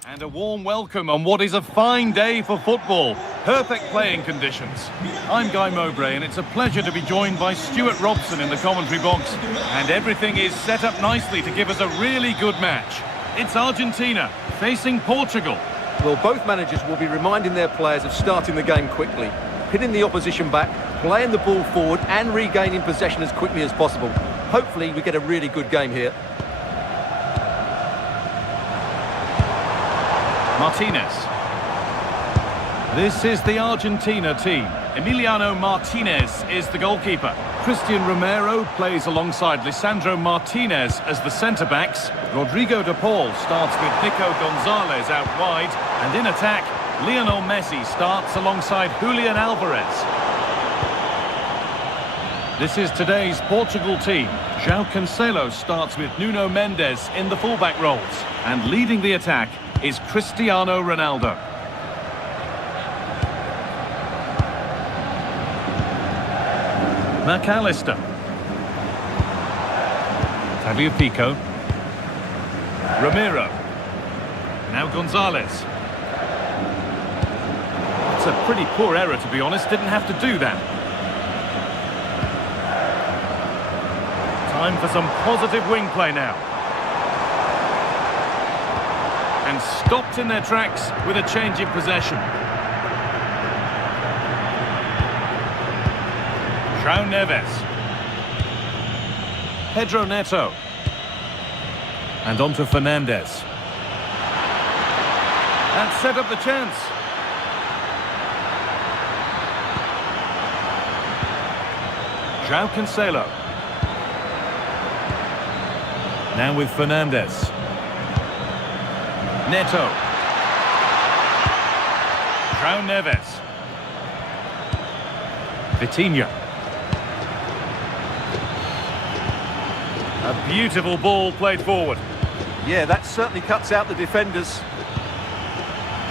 And a warm welcome on what is a fine day for football. Perfect playing conditions. I'm Guy Mowbray, and it's a pleasure to be joined by Stuart Robson in the commentary box. And everything is set up nicely to give us a really good match. It's Argentina facing Portugal. Well, both managers will be reminding their players of starting the game quickly, pinning the opposition back, playing the ball forward and regaining possession as quickly as possible. Hopefully we get a really good game here. Martinez. This is the Argentina team. Emiliano Martinez is the goalkeeper. Christian Romero plays alongside Lisandro Martinez as the centre-backs. Rodrigo de Paul starts with Nico Gonzalez out wide. And in attack, Lionel Messi starts alongside Julian Alvarez. This is today's Portugal team. João Cancelo starts with Nuno Mendes in the fullback roles. And leading the attack is Cristiano Ronaldo. McAllister. Tagliafico. Romero. Now Gonzalez. It's a pretty poor error, to be honest. Didn't have to do that. Time for some positive wing play now. And stopped in their tracks with a change in possession. João Neves. Pedro Neto. And on to Fernandes. And set up the chance. João Cancelo. Now with Fernandes. Neto. João Neves. Vitinha. A beautiful ball played forward. Yeah, that certainly cuts out the defenders.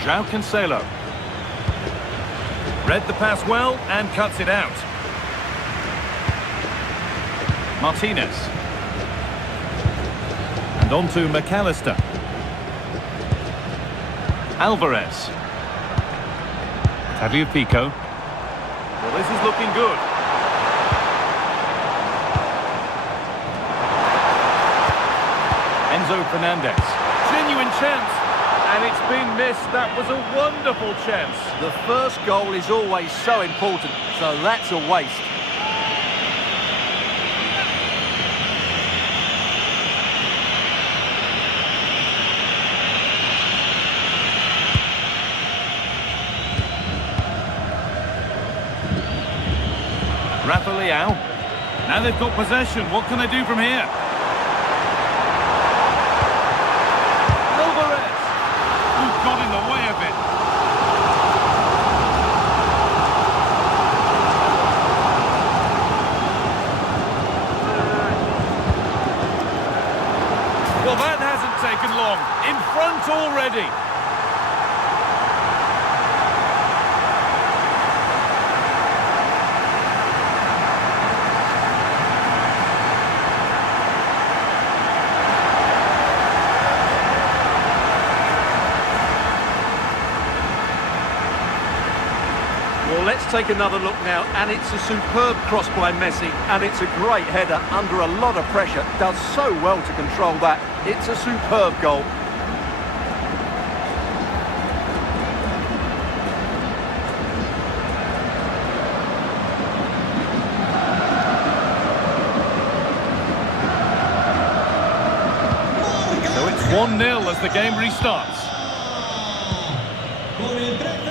João Cancelo. Read the pass well and cuts it out. Martinez. And on to McAllister. Alvarez. Tagliafico. Well, this is looking good. Enzo Fernandez. Genuine chance. And it's been missed. That was a wonderful chance. The first goal is always so important, so that's a waste. Rafa Leao. Now they've got possession. What can they do from here? Alvarez. Who got in the way of it? Well, that hasn't taken long. In front already. Well, let's take another look now, and it's a superb cross by Messi, and it's a great header under a lot of pressure. Does so well to control that. It's a superb goal. So it's 1-0 as the game restarts.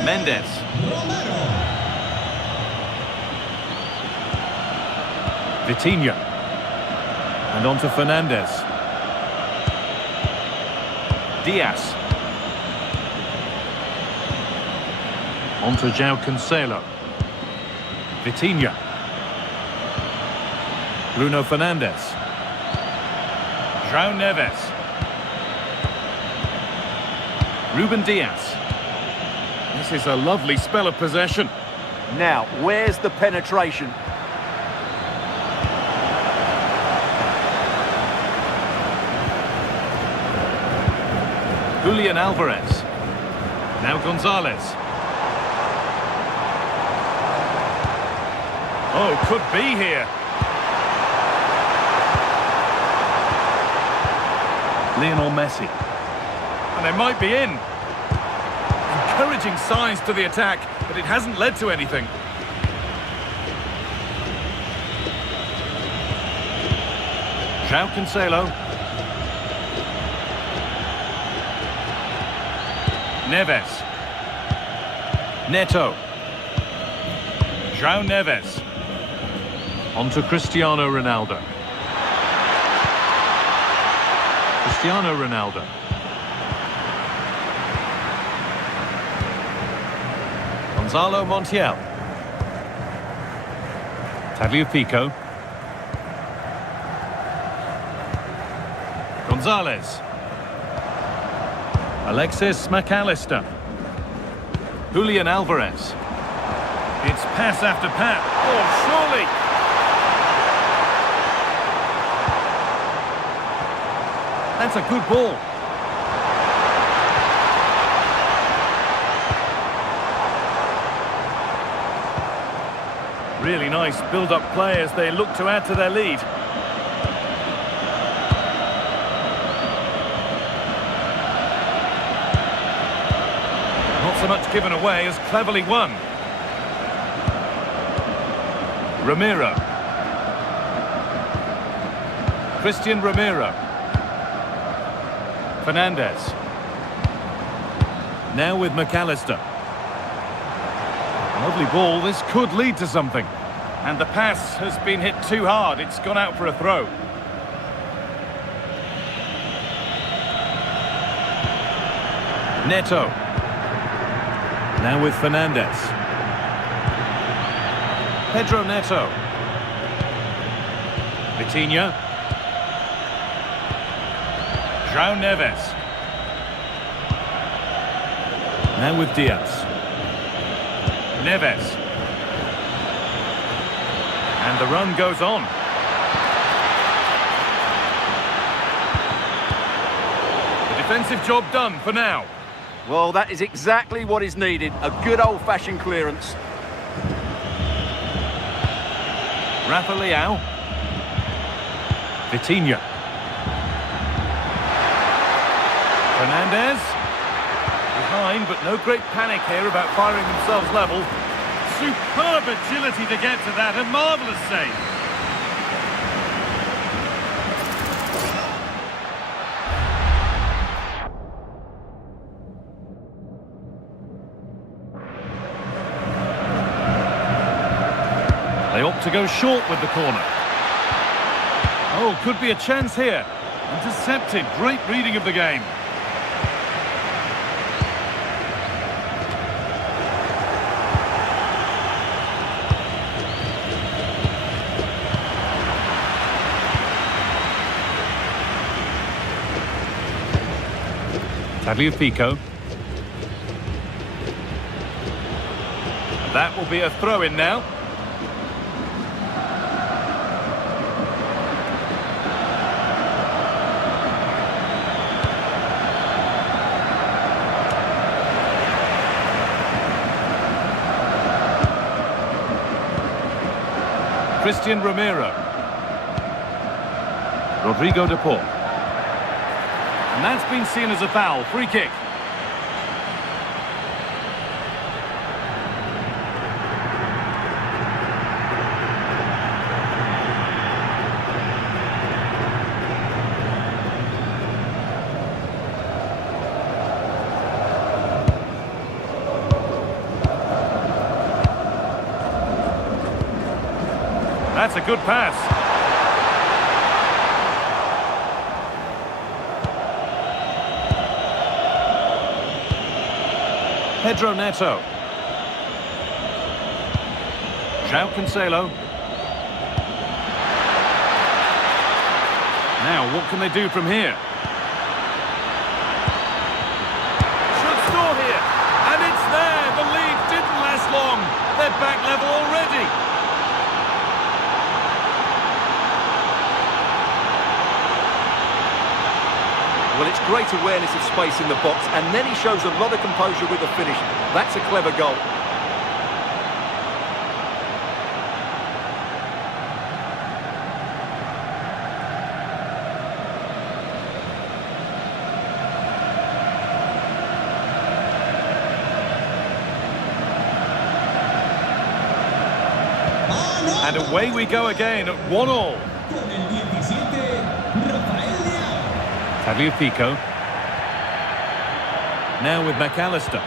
Mendes. Vitinha. And on to Fernandes. Diaz. On to João Cancelo. Vitinha. Bruno Fernandes. João Neves. Ruben Dias. This is a lovely spell of possession. Now, where's the penetration? Julian Alvarez. Now Gonzalez. Oh, could be here. Lionel Messi. And they might be in. Encouraging signs to the attack, but it hasn't led to anything. João Cancelo. Neves. Neto. João Neves. On to Cristiano Ronaldo. Cristiano Ronaldo. Gonzalo Montiel. Tagliafico. Gonzalez. Alexis McAllister. Julian Alvarez. It's pass after pass. Oh, surely! That's a good ball. Really nice build-up play as they look to add to their lead. Not so much given away as cleverly won. Ramiro. Christian Ramiro. Fernandes. Now with McAllister. Lovely ball, this could lead to something. And the pass has been hit too hard, it's gone out for a throw. Neto. Now with Fernandes. Pedro Neto. Vitinha. João Neves. Now with Diaz. Neves. And the run goes on. The defensive job done for now. Well, that is exactly what is needed. A good old-fashioned clearance. Rafa Leão. Vitinha. Fernandes. Behind, but no great panic here about firing themselves level. Superb agility to get to that, a marvellous save. They opt to go short with the corner. Oh, could be a chance here. Intercepted, great reading of the game. Tagliafico. That will be a throw-in now. Christian Ramiro. Rodrigo de Paul. And that's been seen as a foul. Free kick. That's a good pass. Pedro Neto. João Cancelo. Now, what can they do from here? Should score here. And it's there. The lead didn't last long. They're back level already. Well, it's great awareness of space in the box, and then he shows a lot of composure with the finish. That's a clever goal. And away we go again at 1-1. Con el 17, Rafael Leao. Tagliafico. Now with McAllister.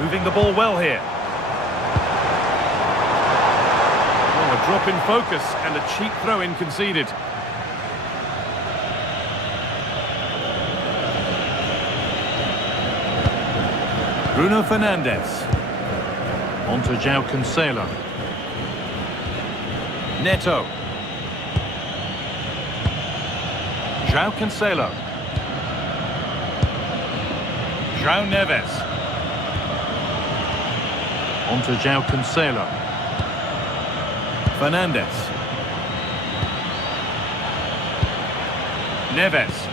Moving the ball well here. Oh, a drop in focus and a cheap throw-in conceded. Bruno Fernandes. On to João Cancelo. Neto. João Cancelo. João Neves. On to João Cancelo. Fernandes. Neves.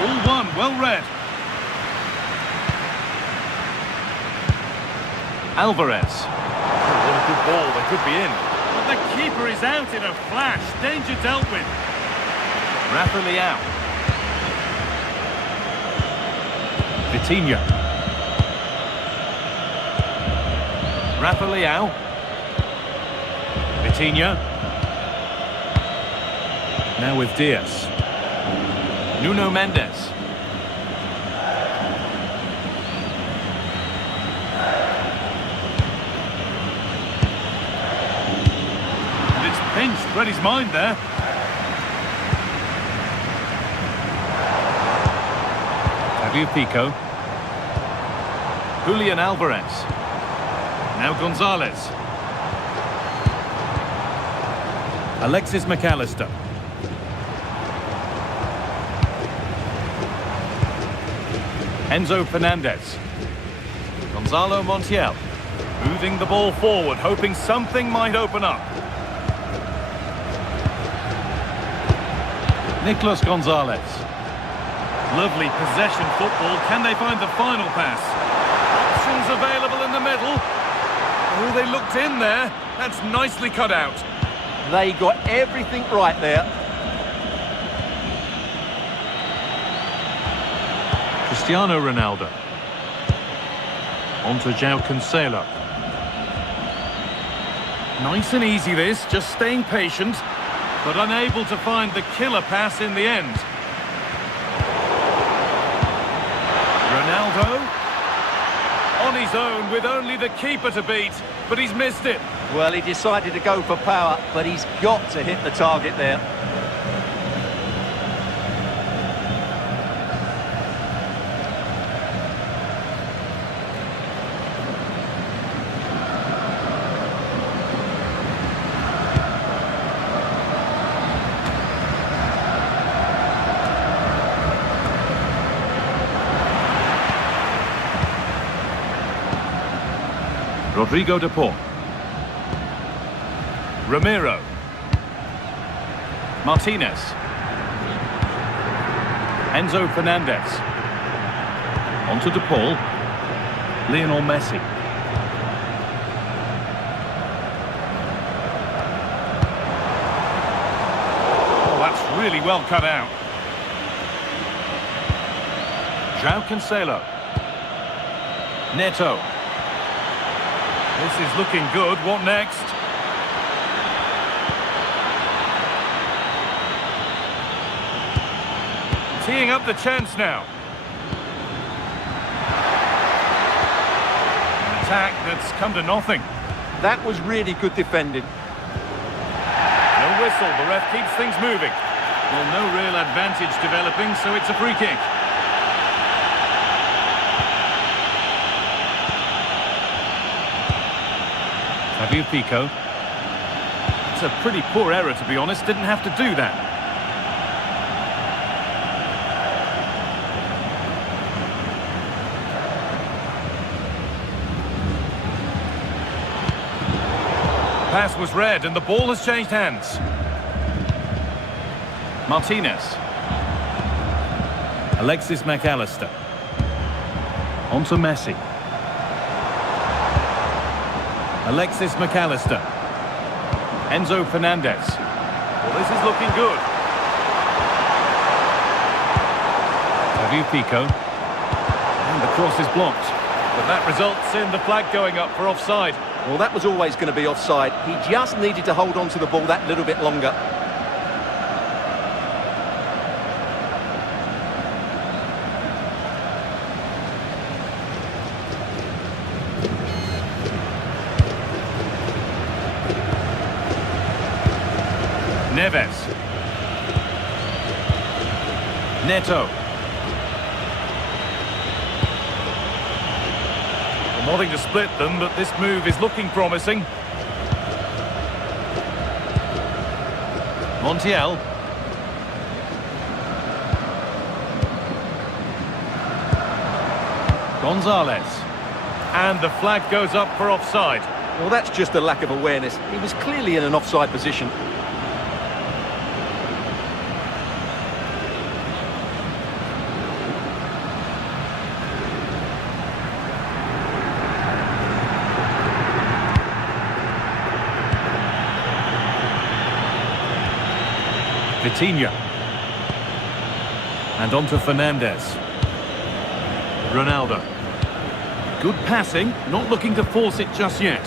All one, well read. Alvarez. Oh, what a good ball, they could be in. But the keeper is out in a flash. Danger dealt with. Rafa Leao. Vitinha. Rafa Leao. Vitinha. Now with Diaz. Nuno Mendes. Pinched, read his mind there. Tagliafico. Julian Alvarez. Now Gonzalez. Alexis McAllister. Enzo Fernandez. Gonzalo Montiel. Moving the ball forward, hoping something might open up. Nicolas Gonzalez. Lovely possession football. Can they find the final pass? Options available in the middle. Oh, they looked in there. That's nicely cut out. They got everything right there. Cristiano Ronaldo. On to João Cancelo. Nice and easy this, just staying patient, but unable to find the killer pass in the end. Ronaldo on his own with only the keeper to beat, but he's missed it. Well, he decided to go for power, but he's got to hit the target there. Rodrigo de Paul. Ramiro. Martinez. Enzo Fernandez. On to De Paul. Lionel Messi. Oh, that's really well cut out. João Cancelo. Neto. This is looking good. What next? Teeing up the chance now. An attack that's come to nothing. That was really good defending. No whistle. The ref keeps things moving. Well, no real advantage developing, so it's a free kick. Pico. It's a pretty poor error, to be honest. Didn't have to do that. Pass was read and the ball has changed hands. Martinez. Alexis McAllister. On to Messi. Alexis McAllister. Enzo Fernandez. Well, this is looking good. Pico. And the cross is blocked. But that results in the flag going up for offside. Well, that was always going to be offside. He just needed to hold on to the ball that little bit longer. Neves. Neto. Wanting to split them, but this move is looking promising. Montiel. Gonzalez. And the flag goes up for offside. Well, that's just a lack of awareness. He was clearly in an offside position. Vitinha. And on to Fernandez. Ronaldo. Good passing, not looking to force it just yet.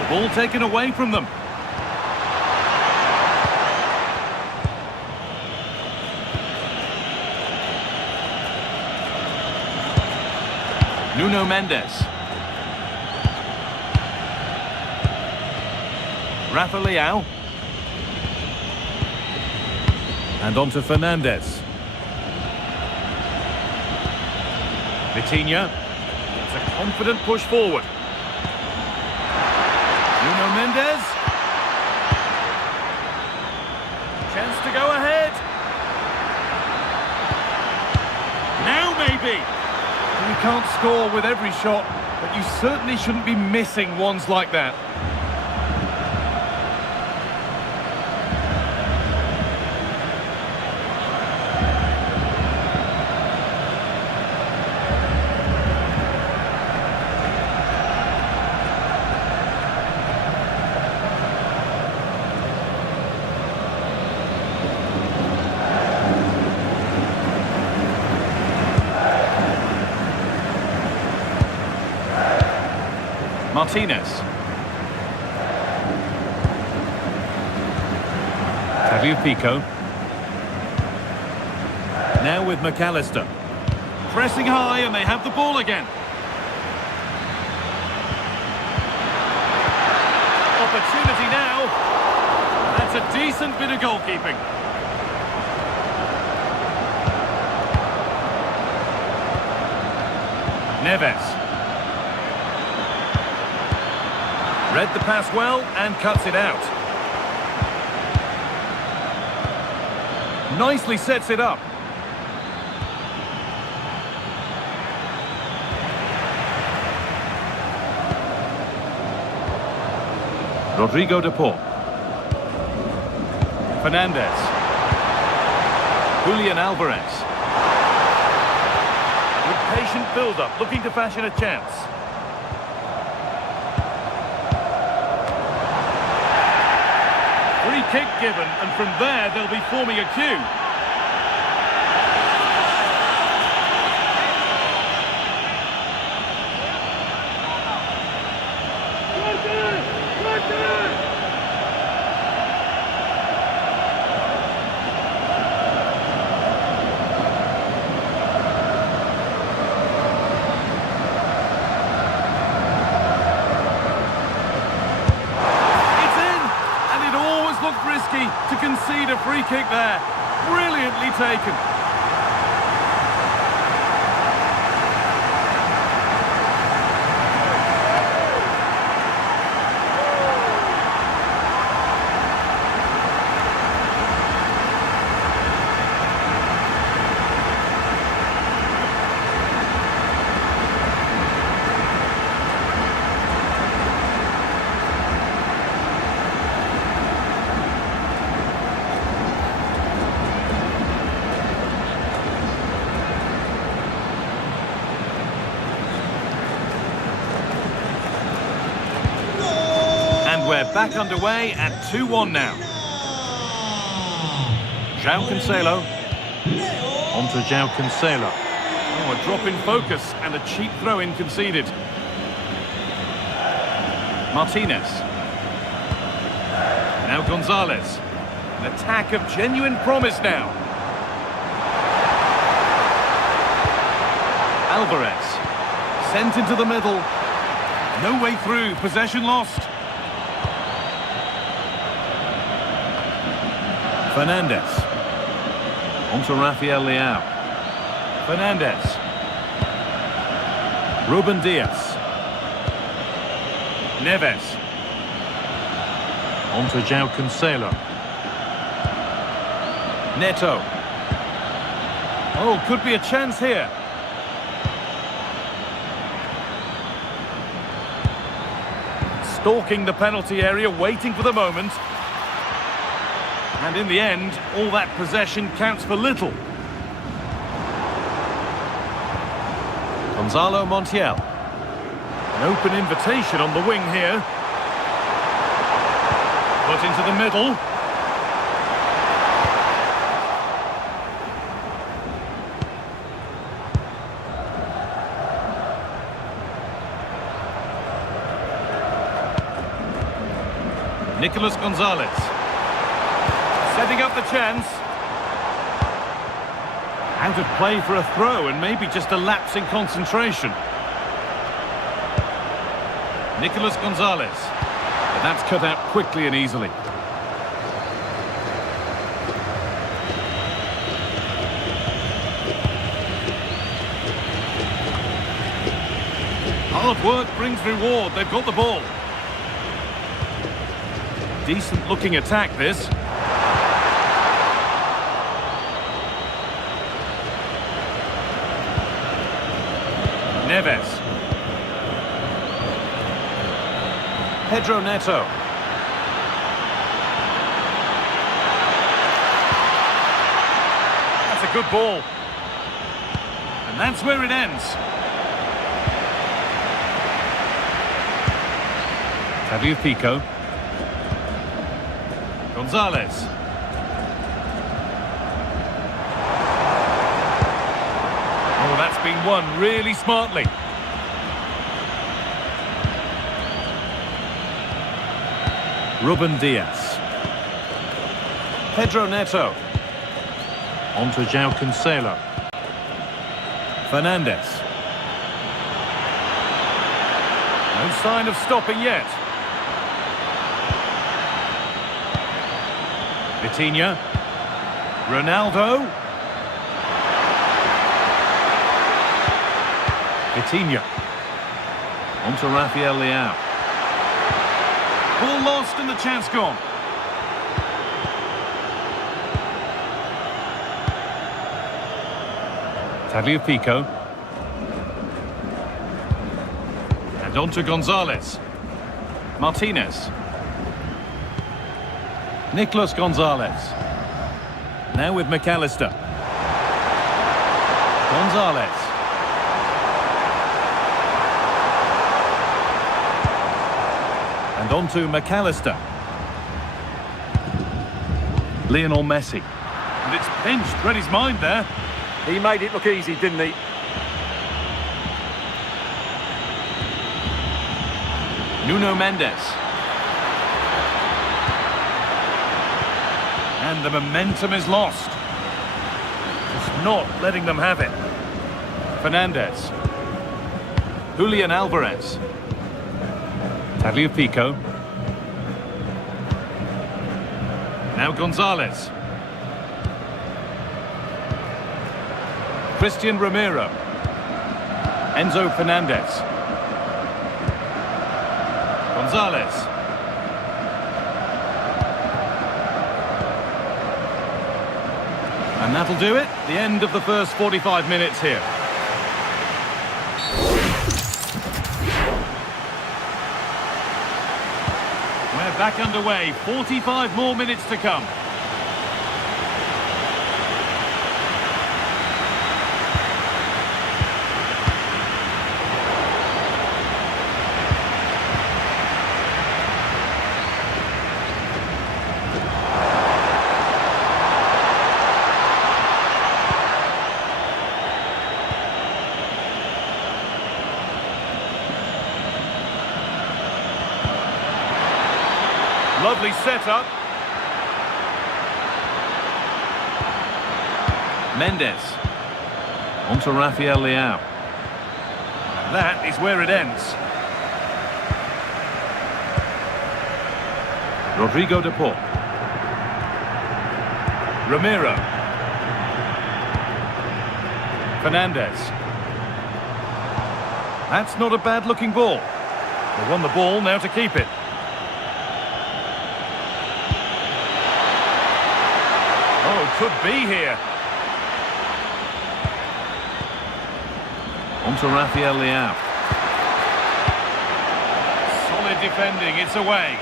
The ball taken away from them. Nuno Mendes. Rafa Leao. And on to Fernandez. Vitinha. It's a confident push forward. Nuno Mendes. Chance to go ahead. Now maybe. You can't score with every shot, but you certainly shouldn't be missing ones like that. Martinez. Pico. Now with McAllister. Pressing high and they have the ball again. Opportunity now. That's a decent bit of goalkeeping. Neves. Read the pass well and cuts it out. Nicely sets it up. Rodrigo de Paul. Fernandez. Julian Alvarez. With patient build-up, looking to fashion a chance. Free kick given, and from there they'll be forming a queue. Risky to concede a free kick there. Brilliantly taken. We're back underway at 2-1 now. João Cancelo. On to João Cancelo. Oh, a drop in focus and a cheap throw-in conceded. Martinez. Now Gonzalez. An attack of genuine promise now. Alvarez. Sent into the middle. No way through. Possession lost. Fernandez. On to Rafael Leao. Fernandez. Ruben Diaz. Neves. On to João Cancelo. Neto. Oh, could be a chance here. Stalking the penalty area, waiting for the moment. And in the end, all that possession counts for little. Gonzalo Montiel. An open invitation on the wing here. Put into the middle. Nicolas Gonzalez. Setting up the chance. Out of play for a throw and maybe just a lapse in concentration. Nicolas Gonzalez. But that's cut out quickly and easily. Hard work brings reward. They've got the ball. Decent looking attack this. Neves. Pedro Neto. That's a good ball. And that's where it ends. Tagliafico. Gonzalez. Oh, that's been won really smartly. Ruben Diaz. Pedro Neto. On to João Cancelo. Fernandez. No sign of stopping yet. Vitinha. Ronaldo. Vitinha. On to Rafael Leao. Ball lost and the chance gone. Tagliafico. And on to Gonzalez. Martinez. Nicolas Gonzalez. Now with McAllister. Gonzalez. And on to McAllister. Lionel Messi. And it's pinched, read his mind there. He made it look easy, didn't he? Nuno Mendes. And the momentum is lost. Just not letting them have it. Fernandez. Julian Alvarez. Tagliafico. Now Gonzalez. Christian Romero. Enzo Fernandez. Gonzalez. And that'll do it. The end of the first 45 minutes here. We're back underway. 45 more minutes to come. Lovely setup. Mendes. On to Rafael Leao. And that is where it ends. Rodrigo de Paul. Ramiro. Fernandez. That's not a bad-looking ball. They won the ball, now to keep it. Oh, could be here. On to Rafael Leao. Solid defending, it's away.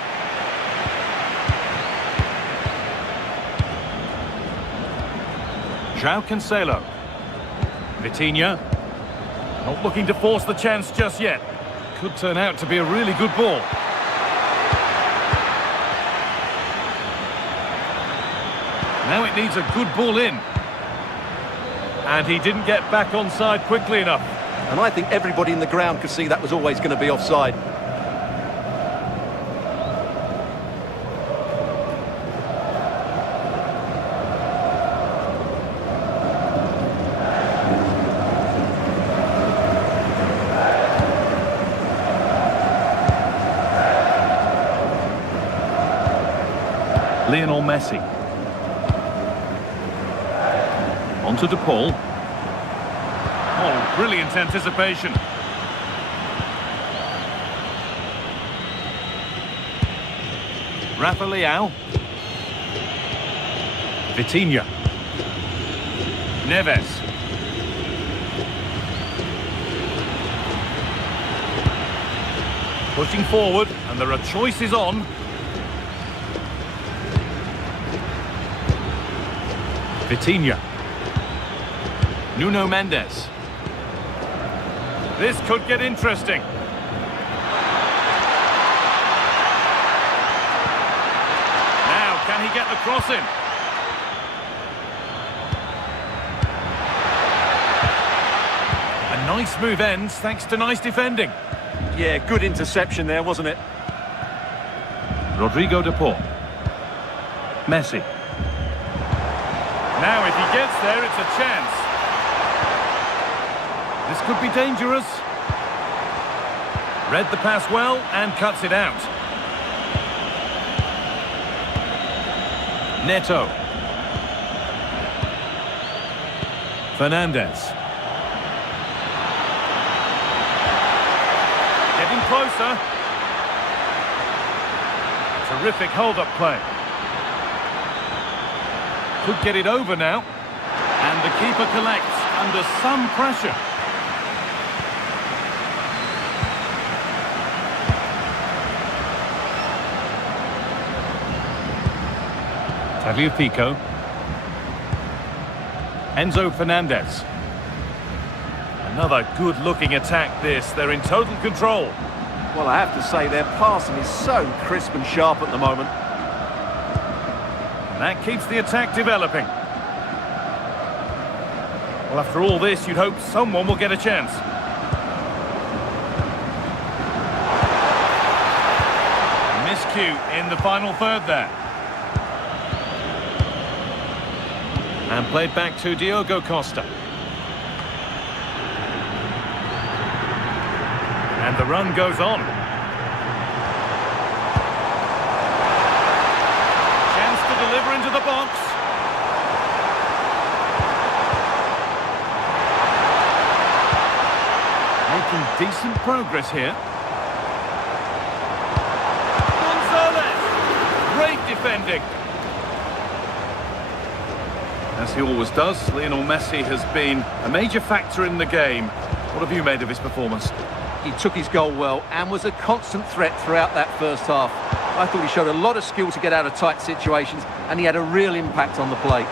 João Cancelo. Vitinha. Not looking to force the chance just yet. Could turn out to be a really good ball. Now it needs a good ball in. And he didn't get back onside quickly enough. And I think everybody in the ground could see that was always going to be offside. Lionel Messi. On to De Paul. Oh, brilliant anticipation. Rafa Leao. Vitinha. Neves. Pushing forward, and there are choices on. Vitinha. Nuno Mendes. This could get interesting. Now, can he get the cross in? A nice move ends thanks to nice defending. Yeah, good interception there, wasn't it? Rodrigo de Paul. Messi. Now, if he gets there, it's a chance. This could be dangerous. Read the pass well and cuts it out. Neto. Fernandez. Getting closer. Terrific hold-up play. Could get it over now. And the keeper collects under some pressure. Tagliafico. Enzo Fernandez. Another good-looking attack this. They're in total control. Well, I have to say, their passing is so crisp and sharp at the moment. That keeps the attack developing. Well, after all this, you'd hope someone will get a chance. Miscue in the final third there. And played back to Diogo Costa. And the run goes on. Chance to deliver into the box. Making decent progress here. Gonzalez! Great defending. As he always does, Lionel Messi has been a major factor in the game. What have you made of his performance? He took his goal well and was a constant threat throughout that first half. I thought he showed a lot of skill to get out of tight situations, and he had a real impact on the play.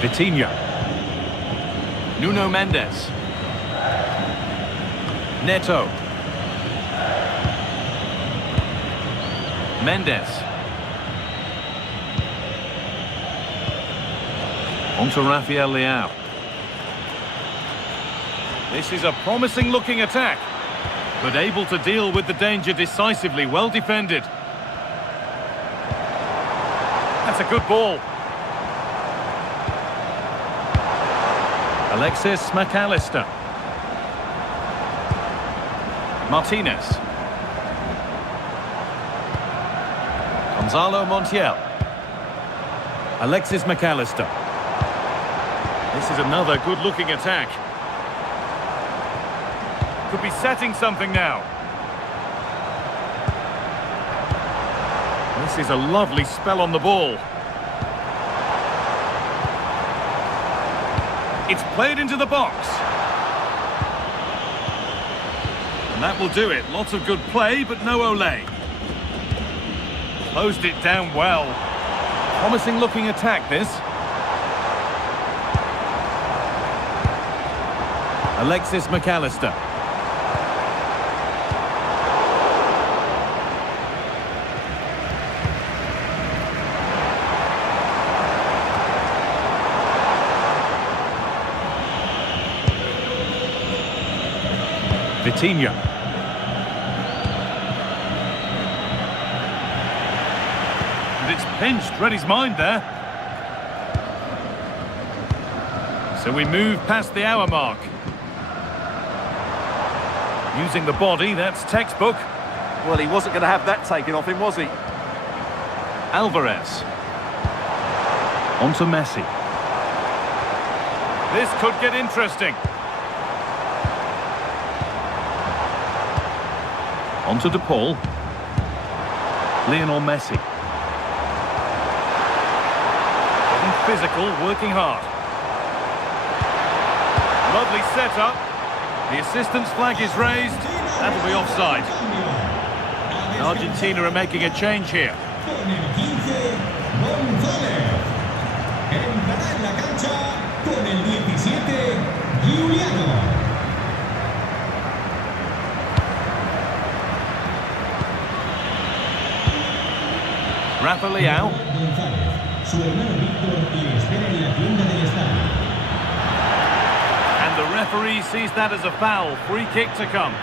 Vitinha. Nuno Mendes. Neto. Mendes. On to Rafael Leao. This is a promising looking attack, but able to deal with the danger decisively. Well defended. That's a good ball. Alexis McAllister. Martinez. Gonzalo Montiel. Alexis McAllister. This is another good-looking attack. Could be setting something now. This is a lovely spell on the ball. It's played into the box. And that will do it. Lots of good play, but no Olé. Closed it down well. Promising looking attack, this. Alexis McAllister. Vitinha. And it's pinched, read his mind there. So we move past the hour mark. Using the body, that's textbook. Well, he wasn't going to have that taken off him, was he? Alvarez. On to Messi. This could get interesting. On to De Paul. Lionel Messi. Getting physical, working hard. Lovely setup. The assistance flag is raised. That'll be offside. Argentina are making a change here. Con el 15, González. Entrará en la cancha con el 17, Giuliano. Rafa Leao. González, su hermano Víctor le espera en la tienda del estadio. And the referee sees that as a foul. Free kick to come.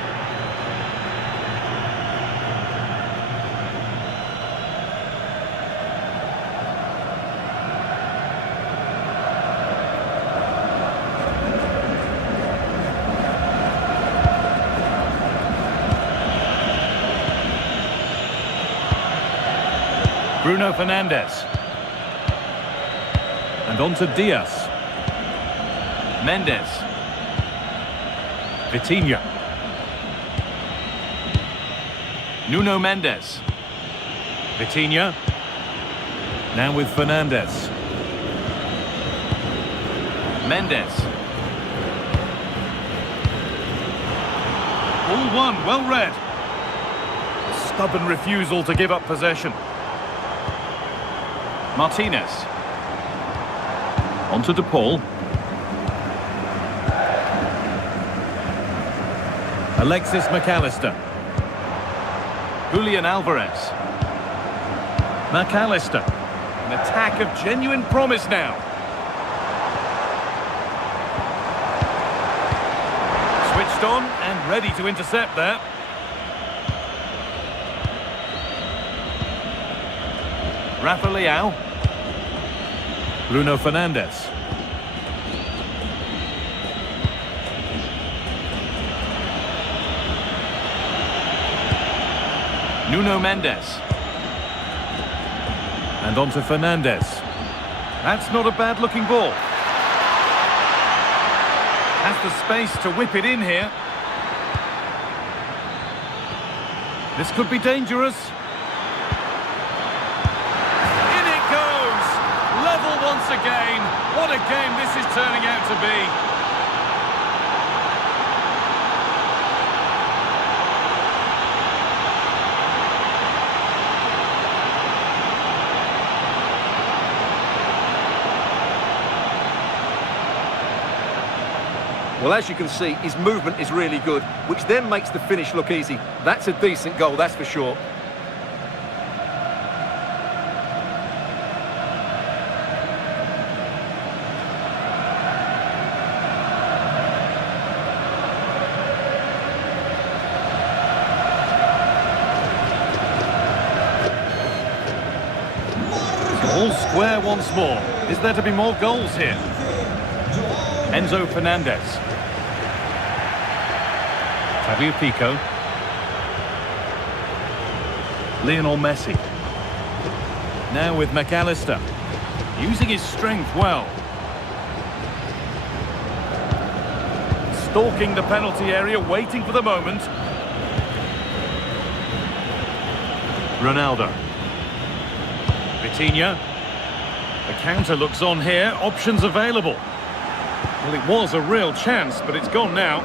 Bruno Fernandes. And on to Diaz. Mendes. Vitinha. Nuno Mendes. Vitinha. Now with Fernandes. Mendes. All one, well read. A stubborn refusal to give up possession. Martinez. On to De Paul. Alexis McAllister. Julian Alvarez. McAllister. An attack of genuine promise now. Switched on and ready to intercept there. Rafa Leao. Bruno Fernandes. Nuno Mendes. And on to Fernandes. That's not a bad looking ball. Has the space to whip it in here. This could be dangerous. In it goes! Level once again. What a game this is turning out to be. Well, as you can see, his movement is really good, which then makes the finish look easy. That's a decent goal, that's for sure. All square once more. Is there to be more goals here? Enzo Fernandez. Fabio Pico. Lionel Messi. Now with McAllister. Using his strength well. Stalking the penalty area, waiting for the moment. Ronaldo. Vitinha. The counter looks on here. Options available. Well, it was a real chance, but it's gone now.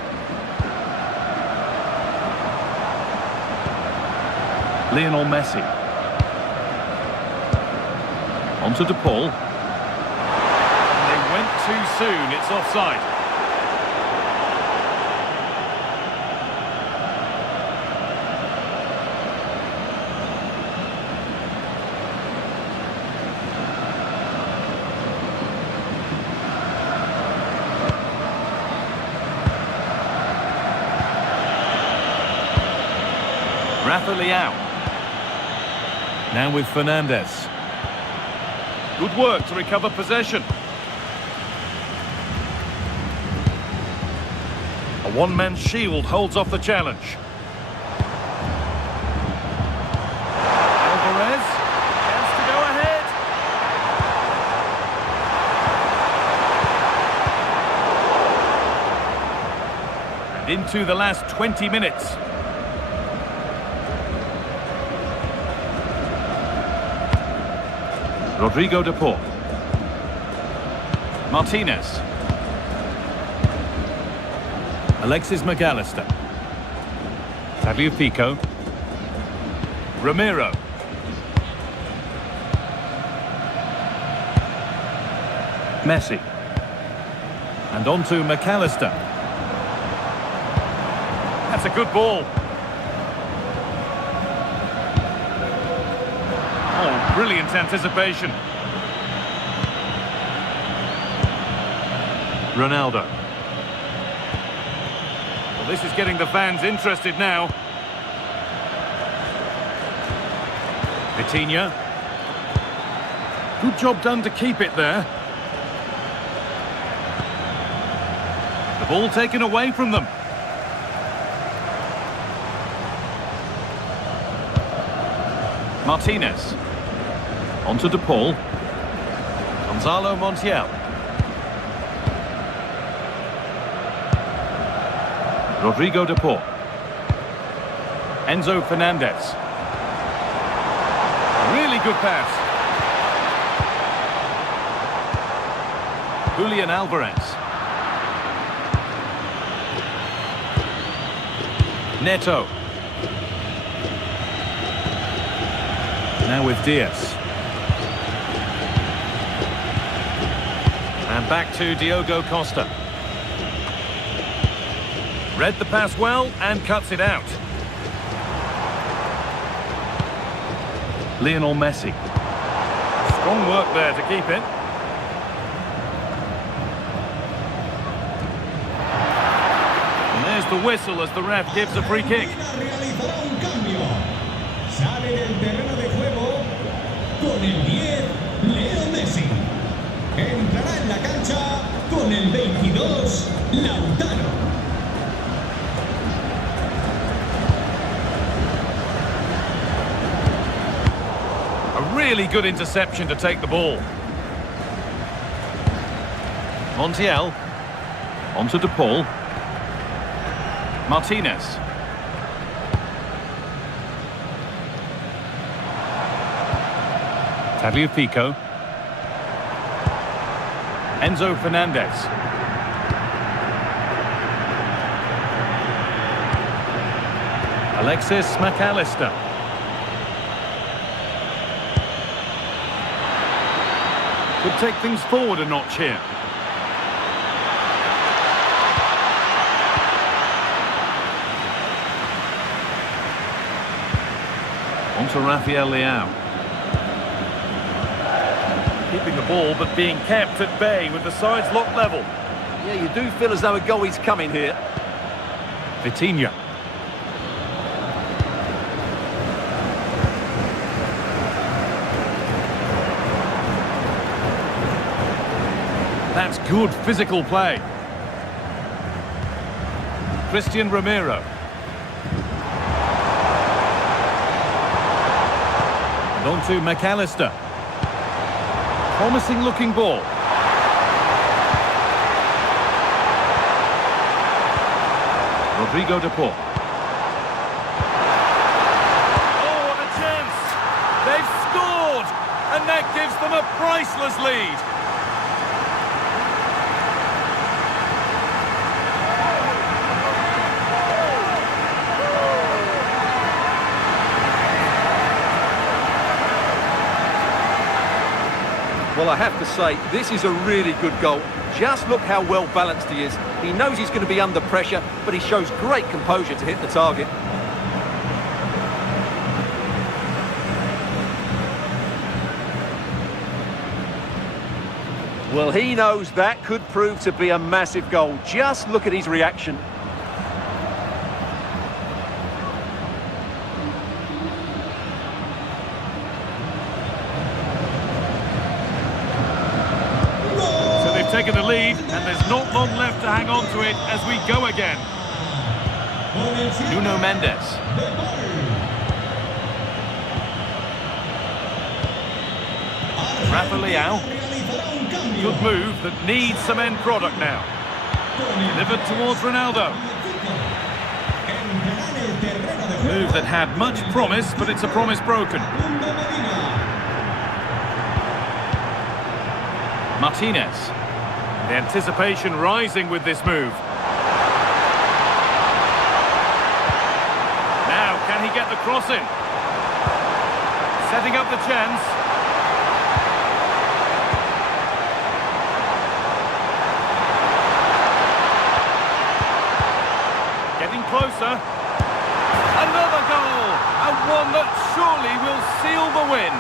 Lionel Messi. On to De Paul. They went too soon. It's offside. Rafa Leao. Now with Fernandez. Good work to recover possession. A one-man shield holds off the challenge. Alvarez. Chance to go ahead. And into the last 20 minutes. Rodrigo De Paul. Martinez. Alexis McAllister. Fabio Pico. Romero. Messi. And on to McAllister. That's a good ball. Brilliant anticipation. Ronaldo. Well, this is getting the fans interested now. Vitinha. Good job done to keep it there. The ball taken away from them. Martinez. On to De Paul. Gonzalo Montiel. Rodrigo De Paul. Enzo Fernandez. Really good pass. Julian Alvarez. Neto. Now with Diaz. And back to Diogo Costa. Read the pass well and cuts it out. Lionel Messi. Strong work there to keep it. And there's the whistle as the ref gives a free kick. Sale del terreno de juego con el 10, Leo Messi. Entrará en la cancha con el 22, Lautaro. A really good interception to take the ball. Montiel. On to De Paul. Martinez. Fabio Pico. Enzo Fernandez. Alexis McAllister. Could take things forward a notch here. On to Rafael Leao. Keeping the ball, but being kept at bay with the sides locked level. Yeah, you do feel as though a goal is coming here. Vitinha. That's good physical play. Christian Romero. And on to McAllister. Promising looking ball. Rodrigo de Paul. Oh, what a chance! They've scored! And that gives them a priceless lead. Well, I have to say, this is a really good goal. Just look how well balanced he is. He knows he's going to be under pressure, but he shows great composure to hit the target. Well, he knows that could prove to be a massive goal. Just look at his reaction. Taken the lead, and there's not long left to hang on to it as we go again. Nuno Mendes. Rafa Leao. Good move that needs some end product now. Delivered towards Ronaldo. Move that had much promise, but it's a promise broken. Martinez. The anticipation rising with this move. Now, can he get the cross in? Setting up the chance. Getting closer. Another goal! And one that surely will seal the win.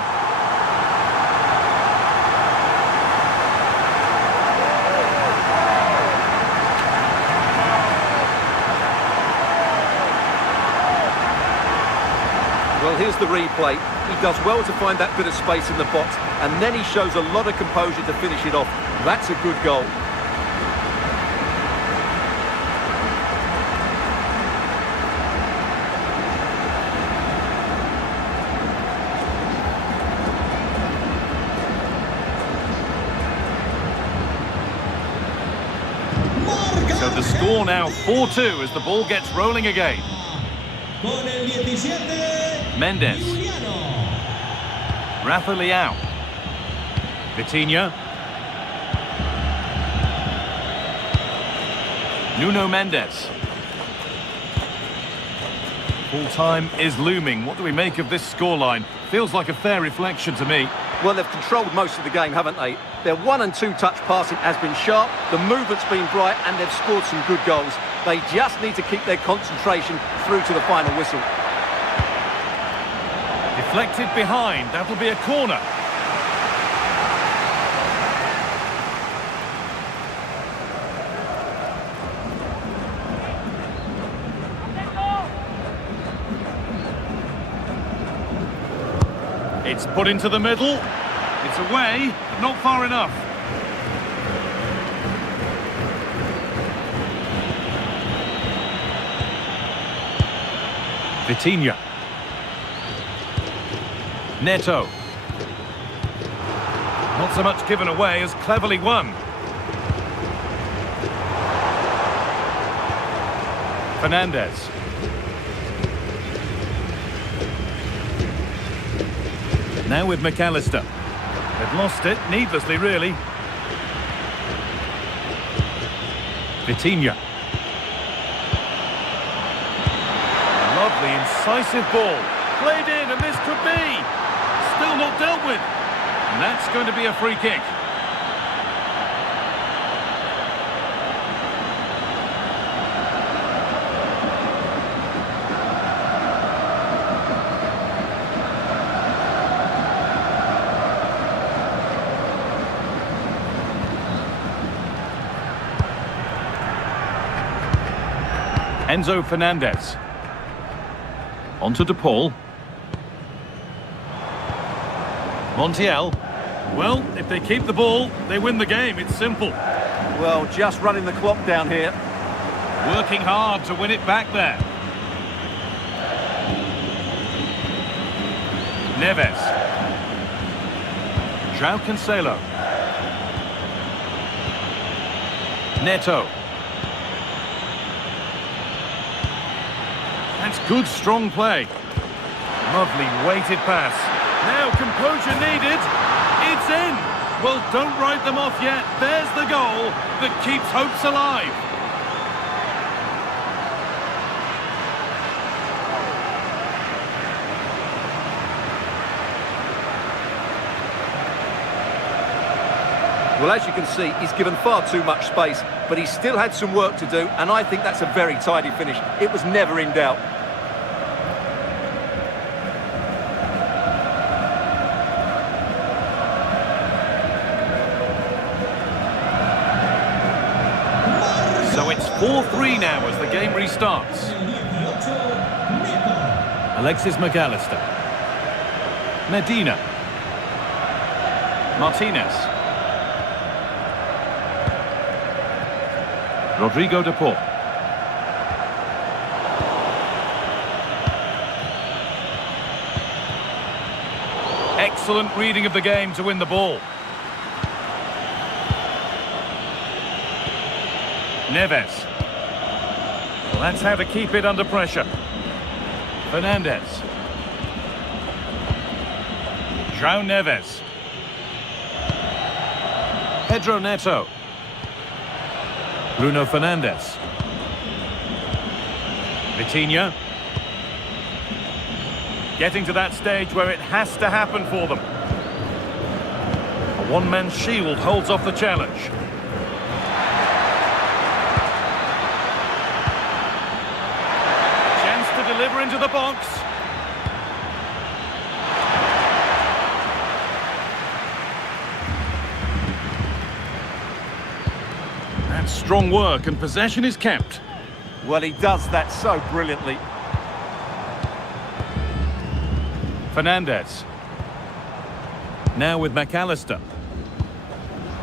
Well, here's the replay. He does well to find that bit of space in the box, and then he shows a lot of composure to finish it off. That's a good goal. So the score now 4-2 as the ball gets rolling again. Mendes. Rafa Leao. Vitinha. Nuno Mendes. Full time is looming. What do we make of this scoreline? Feels like a fair reflection to me. Well, they've controlled most of the game, haven't they? Their 1- and 2-touch passing has been sharp, the movement's been bright, and they've scored some good goals. They just need to keep their concentration through to the final whistle. Deflected behind, that'll be a corner. It's put into the middle. It's away, but not far enough. Vitinha. Neto. Not so much given away as cleverly won. Fernandez. Now with McAllister. They've lost it, needlessly really. Vitinha. Lovely, incisive ball. Played in, and this could be. Still not dealt with. And that's going to be a free kick. Enzo Fernandez. On to De Paul. Montiel. Well, if they keep the ball, they win the game. It's simple. Well, just running the clock down here. Working hard to win it back there. Neves. João Cancelo. Neto. That's good, strong play. Lovely weighted pass. Now composure needed. It's in. Well, don't write them off yet. There's the goal that keeps hopes alive. Well, as you can see, he's given far too much space, but he still had some work to do, and I think that's a very tidy finish. It was never in doubt. So it's 4-3 now as the game restarts. Alexis McAllister. Medina. Martinez. Rodrigo de Paul. Excellent reading of the game to win the ball. Neves. Well, that's how to keep it under pressure. Fernandez. João Neves. Pedro Neto. Bruno Fernandes. Vitinha. Getting to that stage where it has to happen for them. A one-man shield holds off the challenge. Chance to deliver into the box. Strong work and possession is kept. Well, he does that so brilliantly. Fernandez. Now with McAllister.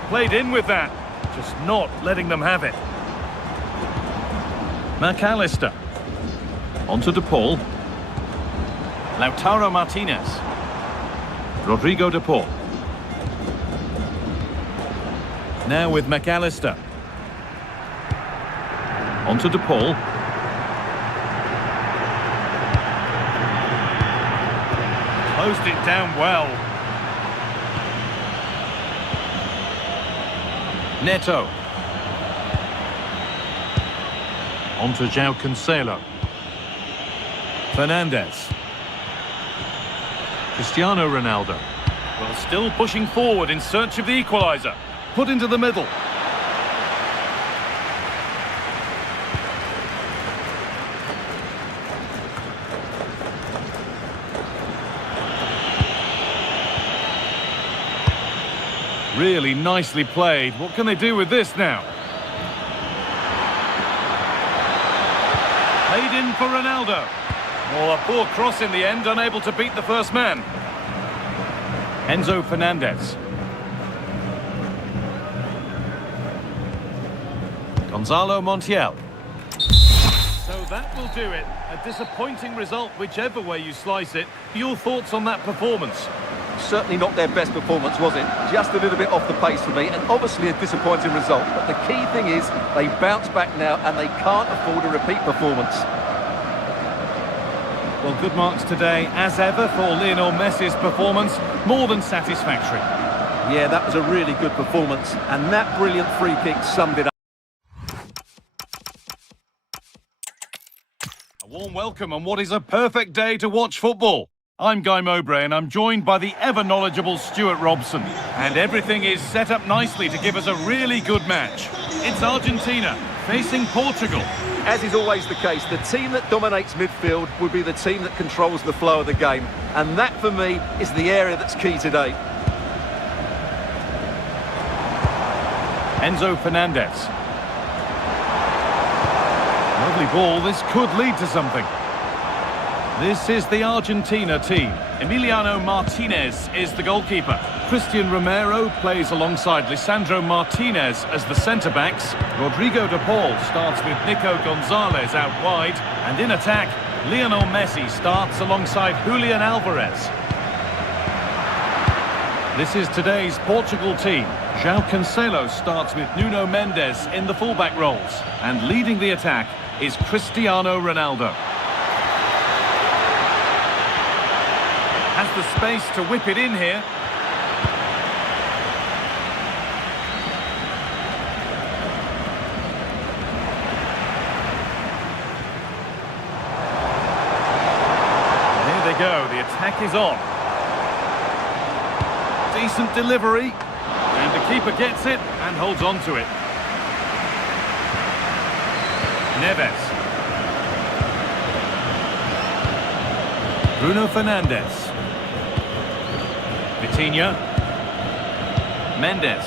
Played in with that. Just not letting them have it. McAllister. Onto De Paul. Lautaro Martinez. Rodrigo De Paul. Now with McAllister. Onto De Paul. Closed it down well. Neto. Onto João Cancelo. Fernandez. Cristiano Ronaldo. Well, still pushing forward in search of the equaliser. Put into the middle. Really nicely played. What can they do with this now? Played in for Ronaldo. Oh, a poor cross in the end, unable to beat the first man. Enzo Fernandez. Gonzalo Montiel. So that will do it. A disappointing result, whichever way you slice it. Your thoughts on that performance? Certainly not their best performance, was it? Just a little bit off the pace for me, and obviously a disappointing result. But the key thing is they bounce back now, and they can't afford a repeat performance. Well, good marks today, as ever, for Lionel Messi's performance. More than satisfactory. Yeah, that was a really good performance, and that brilliant free kick summed it up. A warm welcome on what is a perfect day to watch football. I'm Guy Mowbray and I'm joined by the ever-knowledgeable Stuart Robson. And everything is set up nicely to give us a really good match. It's Argentina facing Portugal. As is always the case, the team that dominates midfield will be the team that controls the flow of the game. And that, for me, is the area that's key today. Enzo Fernandez. Lovely ball, this could lead to something. This is the Argentina team. Emiliano Martinez is the goalkeeper. Christian Romero plays alongside Lisandro Martinez as the centre-backs. Rodrigo de Paul starts with Nico Gonzalez out wide. And in attack, Lionel Messi starts alongside Julian Alvarez. This is today's Portugal team. João Cancelo starts with Nuno Mendes in the fullback roles. And leading the attack is Cristiano Ronaldo. Has the space to whip it in here. Here they go, the attack is on. Decent delivery, and the keeper gets it and holds on to it. Neves. Bruno Fernandes. Vitinha. Mendes.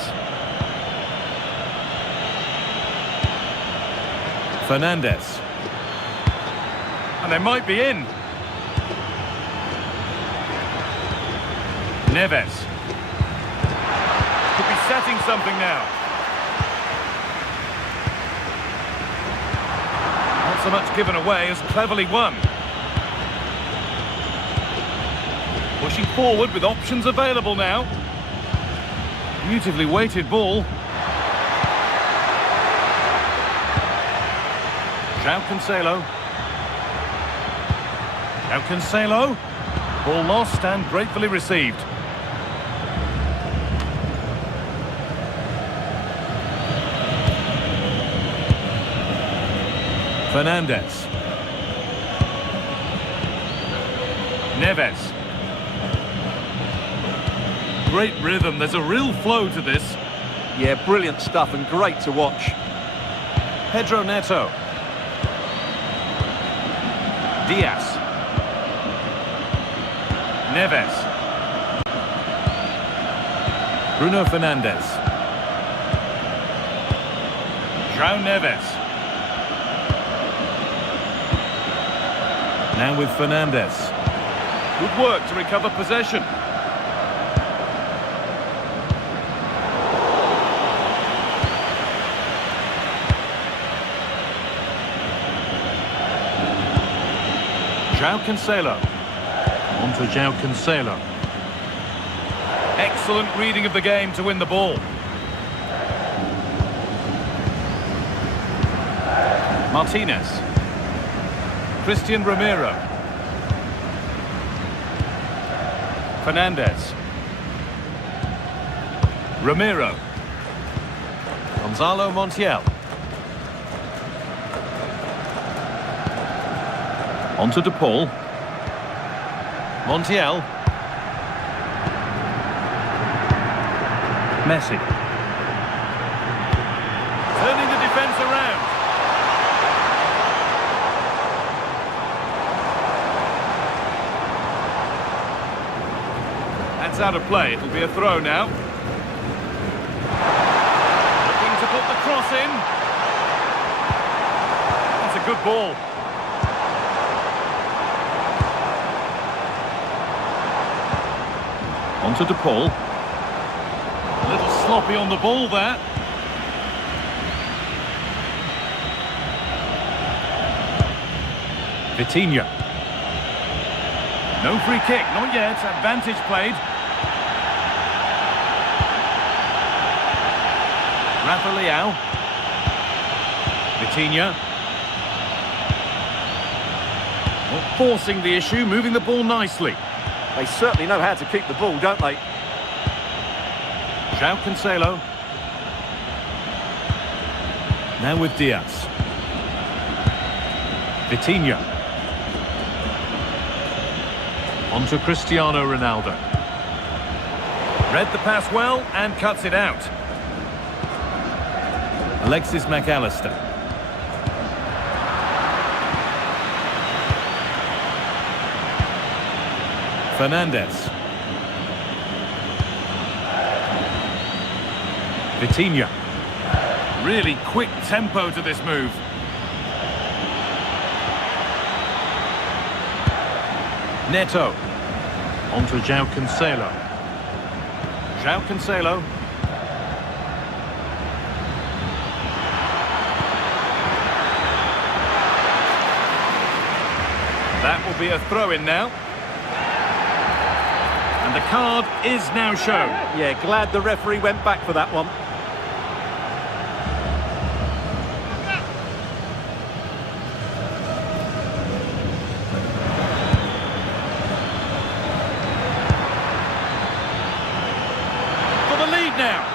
Fernandes. And they might be in. Neves. Could be setting something now. Not so much given away as cleverly won. Pushing forward with options available now. Beautifully weighted ball. João Cancelo. João Cancelo. Ball lost and gratefully received. Fernandes. Neves. Great rhythm, there's a real flow to this. Yeah, brilliant stuff and great to watch. Pedro Neto. Diaz. Neves. Bruno Fernandes. João Neves. Now with Fernandes. Good work to recover possession. João Cancelo. On to João Cancelo. Excellent reading of the game to win the ball. Martinez. Christian Romero. Fernandes. Romero. Gonzalo Montiel. On to De Paul. Montiel. Messi. Turning the defence around. That's out of play. It'll be a throw now. Looking to put the cross in. That's a good ball. On to De Paul. A little sloppy on the ball there. Vitinha. No free kick, not yet. Advantage played. Rafa Leao. Vitinha. Not forcing the issue, moving the ball nicely. They certainly know how to keep the ball, don't they? João Cancelo. Now with Diaz. Vitinha. On to Cristiano Ronaldo. Read the pass well and cuts it out. Alexis McAllister. Fernandes. Vitinha. Really quick tempo to this move. Neto. On to João Cancelo. João Cancelo. That will be a throw-in now. And the card is now shown. Yeah, glad the referee went back for that one. For the lead now.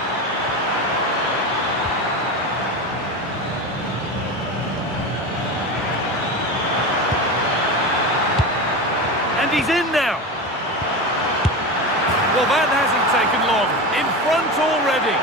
And he's in now. Well, that hasn't taken long. In front already.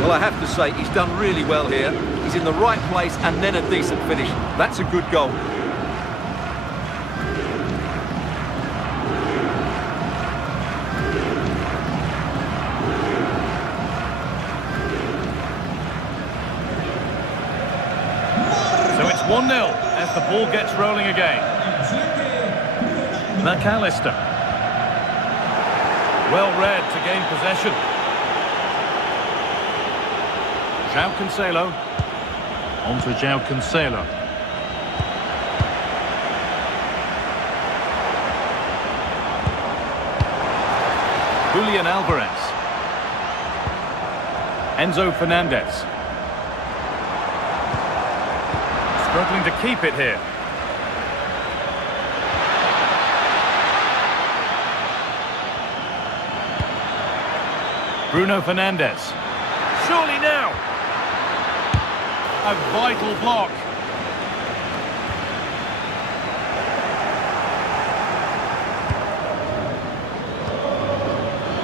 Well, I have to say, he's done really well here. He's in the right place and then a decent finish. That's a good goal. So it's 1-0 as the ball gets rolling again. McAllister. Well read to gain possession. João Cancelo. On to João Cancelo. Julian Alvarez. Enzo Fernandez. Struggling to keep it here. Bruno Fernandes. Surely now. A vital block.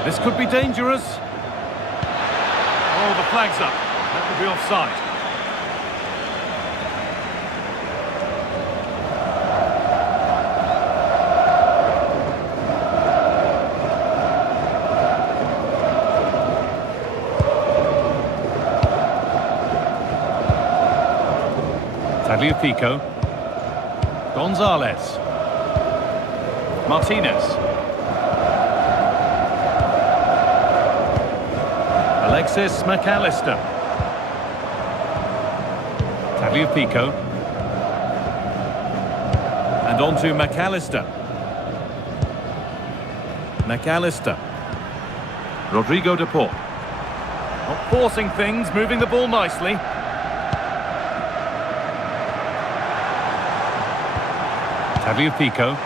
This could be dangerous. Oh, the flag's up. That could be offside. Tagliafico. Gonzalez. Martinez. Alexis McAllister. Tagliafico. And on to McAllister. McAllister. Rodrigo de Paul. Not forcing things, moving the ball nicely. Tagliafico.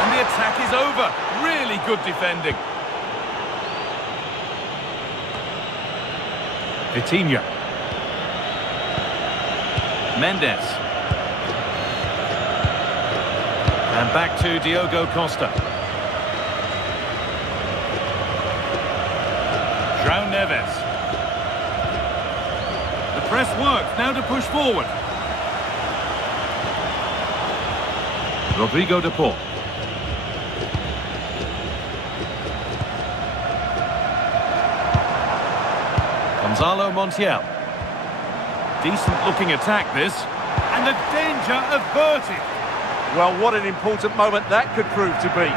And the attack is over. Really good defending. Vitinha. Mendes. And back to Diogo Costa. João Neves. The press works, now to push forward. Rodrigo de Paul. Gonzalo Montiel. Decent looking attack this. And the danger averted. Well, what an important moment that could prove to be.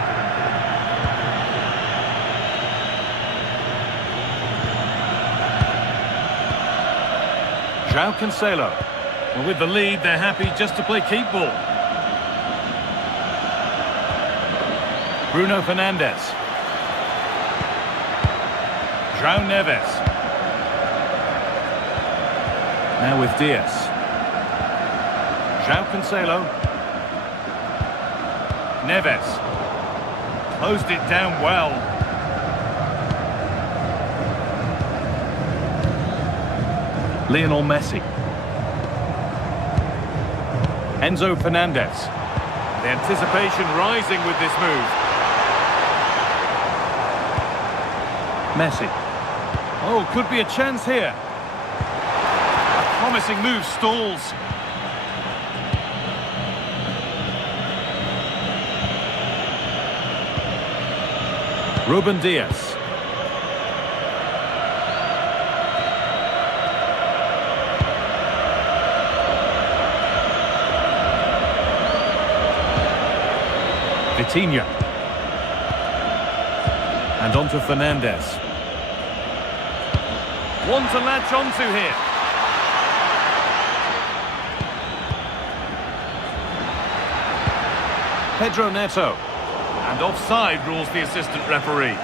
João Cancelo. Well, with the lead, they're happy just to play keep ball. Bruno Fernandes. João Neves. Now with Diaz. João Cancelo. Neves. Closed it down well. Lionel Messi. Enzo Fernandez. The anticipation rising with this move. Messi. Oh, could be a chance here. A promising move stalls. Ruben Diaz. Vitinha. And on to Fernandez. One to latch onto here. Pedro Neto. And offside rules the assistant referee.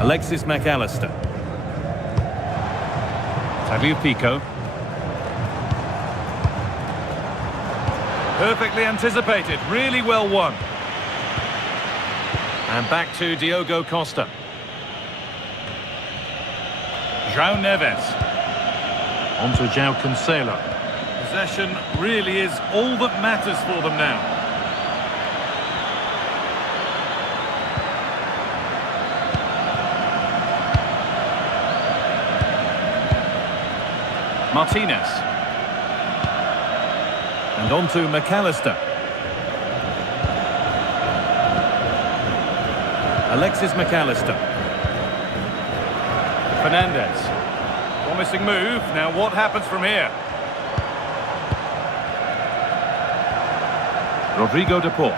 Alexis McAllister. Tagliafico. Perfectly anticipated, really well won. And back to Diogo Costa. João Neves. On to João Cancelo. Possession really is all that matters for them now. Martinez. And on to McAllister. Alexis McAllister. Fernandez. Promising move. Now what happens from here? Rodrigo de Paul.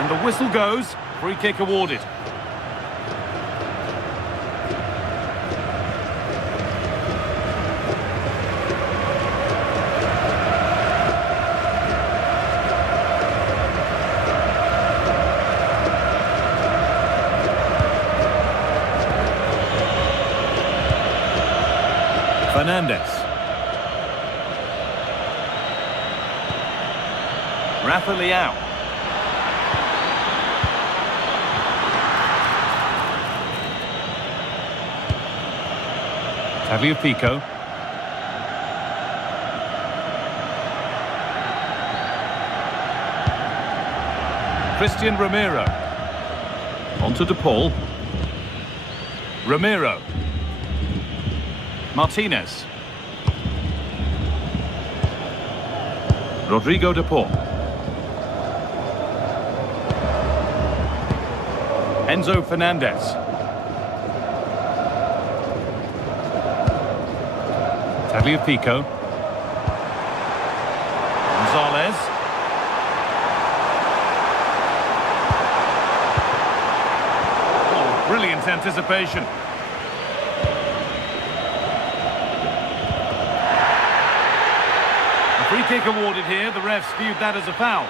And the whistle goes. Free kick awarded. Fernandez. Rafa Leao. Tagliafico. Christian Romero. On to De Paul. Romero. Martinez. Rodrigo de Paul. Enzo Fernandez. Tagliafico. Gonzalez. Oh, brilliant anticipation. Free kick awarded here. The refs viewed that as a foul.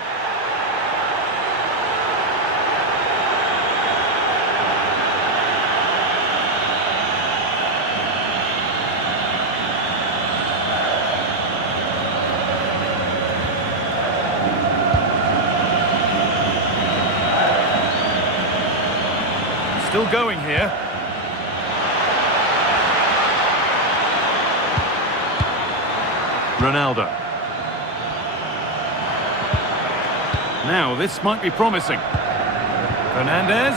Still going here. Ronaldo. Now, this might be promising. Fernandez.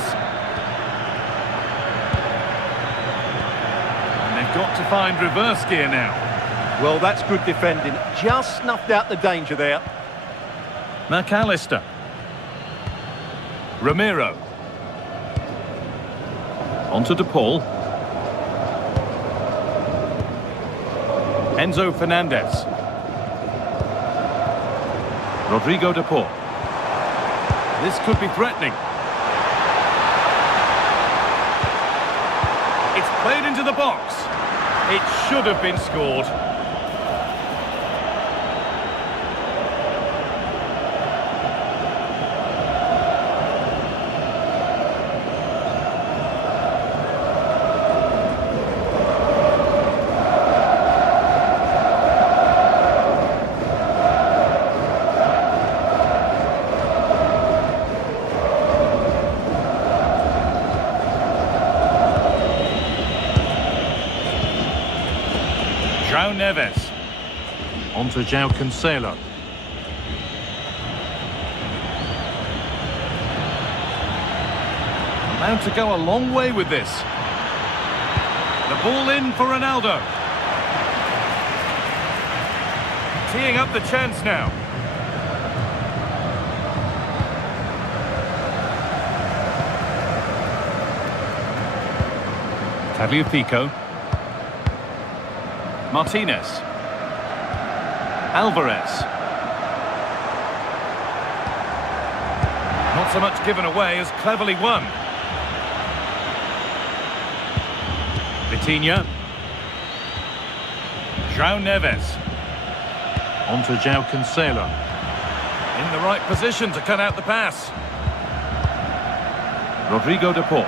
And they've got to find reverse gear now. Well, that's good defending. Just snuffed out the danger there. McAllister. Romero. On to De Paul. Enzo Fernandez. Rodrigo de Paul. This could be threatening. It's played into the box. It should have been scored. João Neves. On to João Cancelo. Allowed to go a long way with this. The ball in for Ronaldo. Teeing up the chance now. Tagliafico. Martinez. Alvarez. Not so much given away as cleverly won. Vitinha. João Neves. On to João Cancelo. In the right position to cut out the pass. Rodrigo de Paul.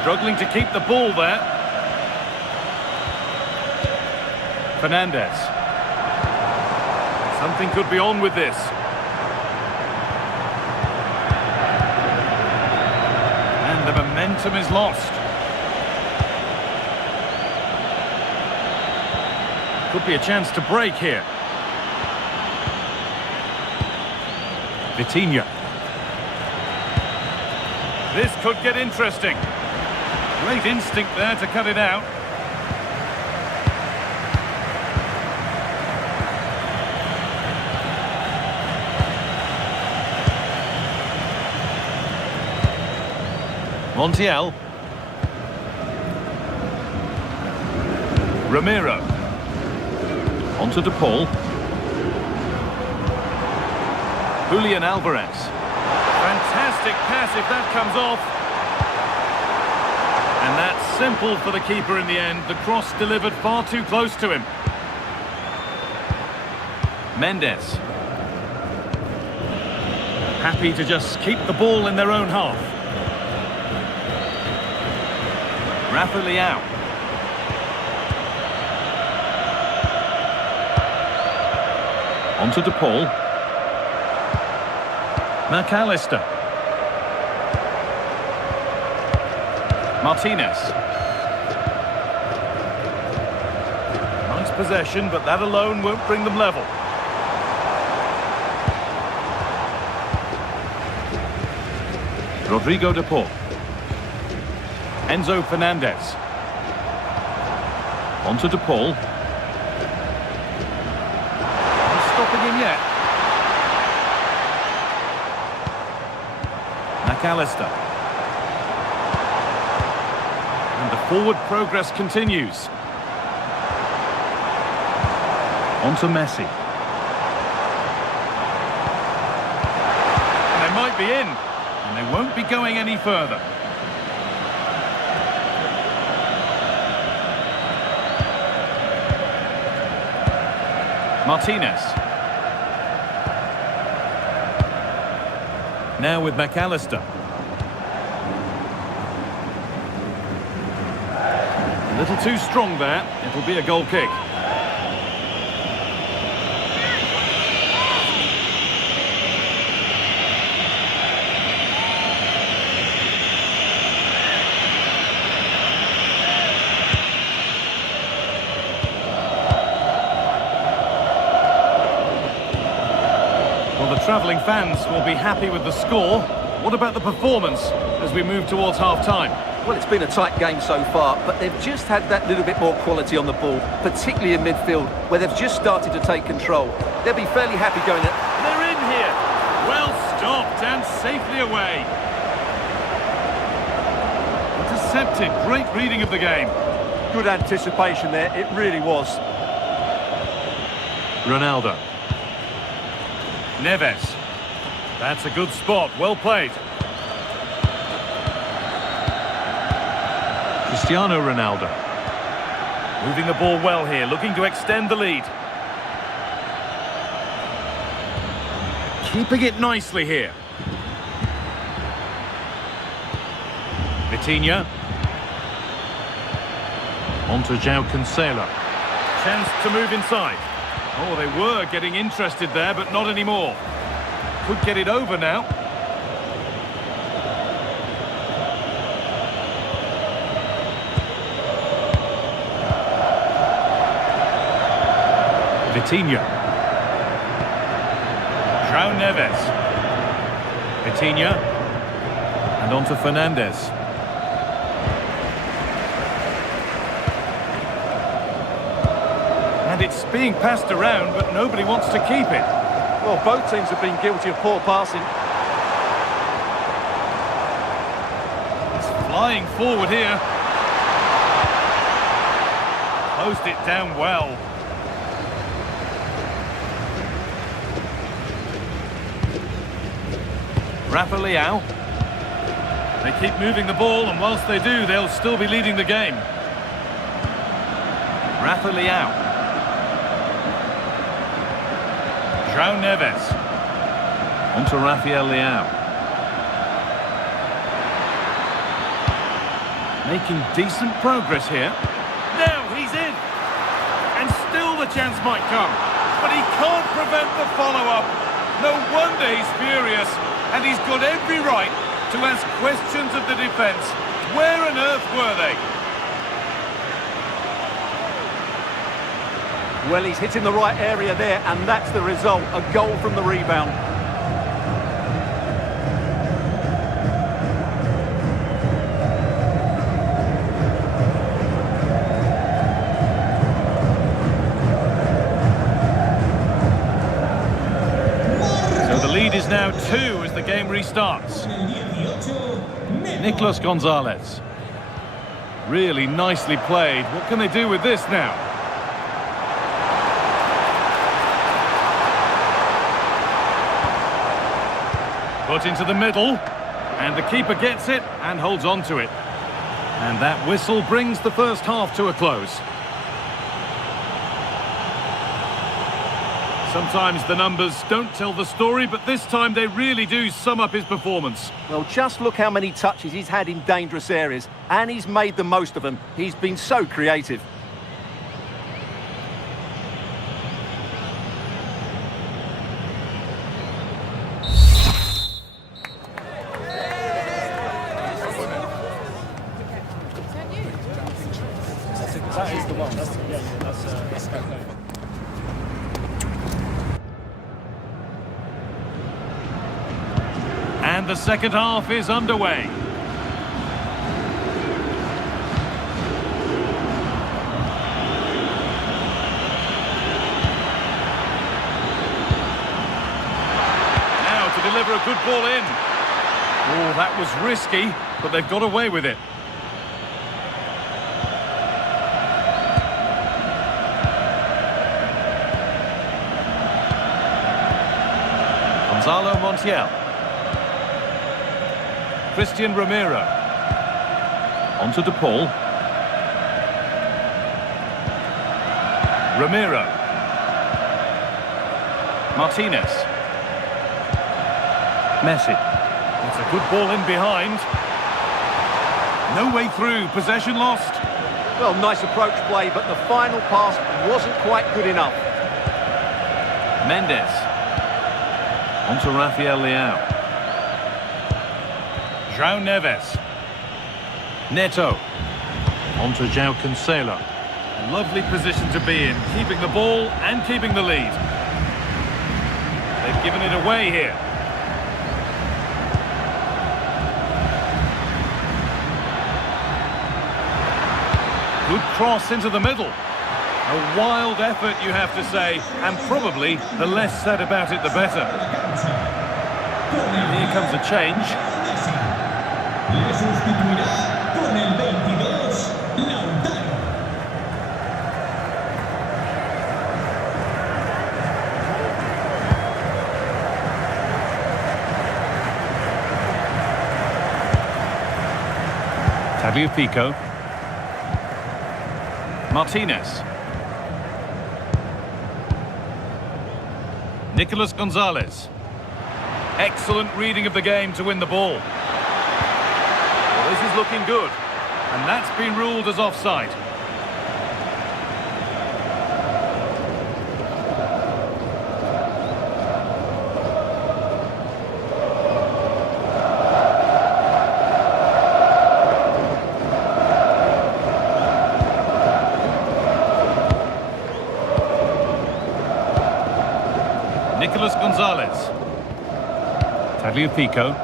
Struggling to keep the ball there. Fernandes. Something could be on with this. And the momentum is lost. Could be a chance to break here. Vitinha. This could get interesting. Great instinct there to cut it out. Montiel. Romero. On to De Paul. Julian Alvarez. Fantastic pass if that comes off. And that's simple for the keeper in the end. The cross delivered far too close to him. Mendes. Happy to just keep the ball in their own half. Rafa Leao. On to De Paul. McAllister. Martinez. Nice possession, but that alone won't bring them level. Rodrigo de Paul. Enzo Fernandez. On to De Paul. Not stopping him yet. McAllister. And the forward progress continues. On to Messi. And they might be in, and they won't be going any further. Martinez. Now with McAllister. A little too strong there. It'll be a goal kick. Well, the travelling fans will be happy with the score. What about the performance as we move towards half-time? Well, it's been a tight game so far, but they've just had that little bit more quality on the ball, particularly in midfield, where they've just started to take control. They'll be fairly happy going at... They're in here. Well stopped and safely away. Intercepted. Great reading of the game. Good anticipation there, it really was. Ronaldo. Neves. That's a good spot. Well played. Cristiano Ronaldo. Moving the ball well here, looking to extend the lead. Keeping it nicely here. Vitinha. On to João Cancelo. Chance to move inside. Oh, they were getting interested there, but not anymore. Could get it over now. Vitinha. João Neves. Vitinha. And on to Fernandes. And it's being passed around, but nobody wants to keep it. Well, both teams have been guilty of poor passing. It's flying forward here. Closed it down well. Rafa Leão. They keep moving the ball, and whilst they do, they'll still be leading the game. Rafa Leão. João Neves. On to Rafael Leão. Making decent progress here. Now he's in. And still the chance might come. But he can't prevent the follow-up. No wonder he's furious. And he's got every right to ask questions of the defence. Where on earth were they? Well, he's hitting the right area there, and that's the result, a goal from the rebound. So the lead is now 2 as the game restarts. Nicolas Gonzalez. Really nicely played. What can they do with this now? Put into the middle, and the keeper gets it and holds on to it. And that whistle brings the first half to a close. Sometimes the numbers don't tell the story, but this time they really do sum up his performance. Well, just look how many touches he's had in dangerous areas, and he's made the most of them. He's been so creative. That is the one. That's And the second half is underway. Now to deliver a good ball in. Oh, that was risky, but they've got away with it. Gonzalo Montiel. Christian Romero. On to De Paul. Romero. Martinez. Messi. It's a good ball in behind. No way through. Possession lost. Well, nice approach play, but the final pass wasn't quite good enough. Mendes. On to Rafael Leão. João Neves. Neto. On to João Cancelo. Lovely position to be in, keeping the ball and keeping the lead. They've given it away here. Good cross into the middle. A wild effort, you have to say, and probably the less said about it, the better. Here comes a change. Le sustituirá con el 22, Lautaro. Tagliafico. Martinez. Nicolas Gonzalez. Excellent reading of the game to win the ball. Well, this is looking good, and that's been ruled as offside. Gonzalez. Tagliafico.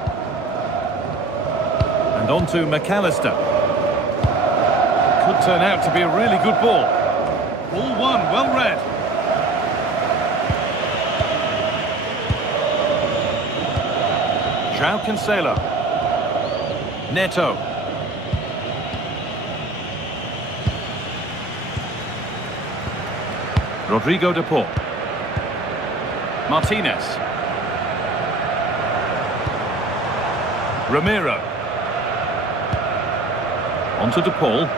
And on to McAllister. Could turn out to be a really good ball. Ball one, well read. João Cancelo. Neto. Rodrigo de Paul. Martinez. Ramiro. On to De Paul.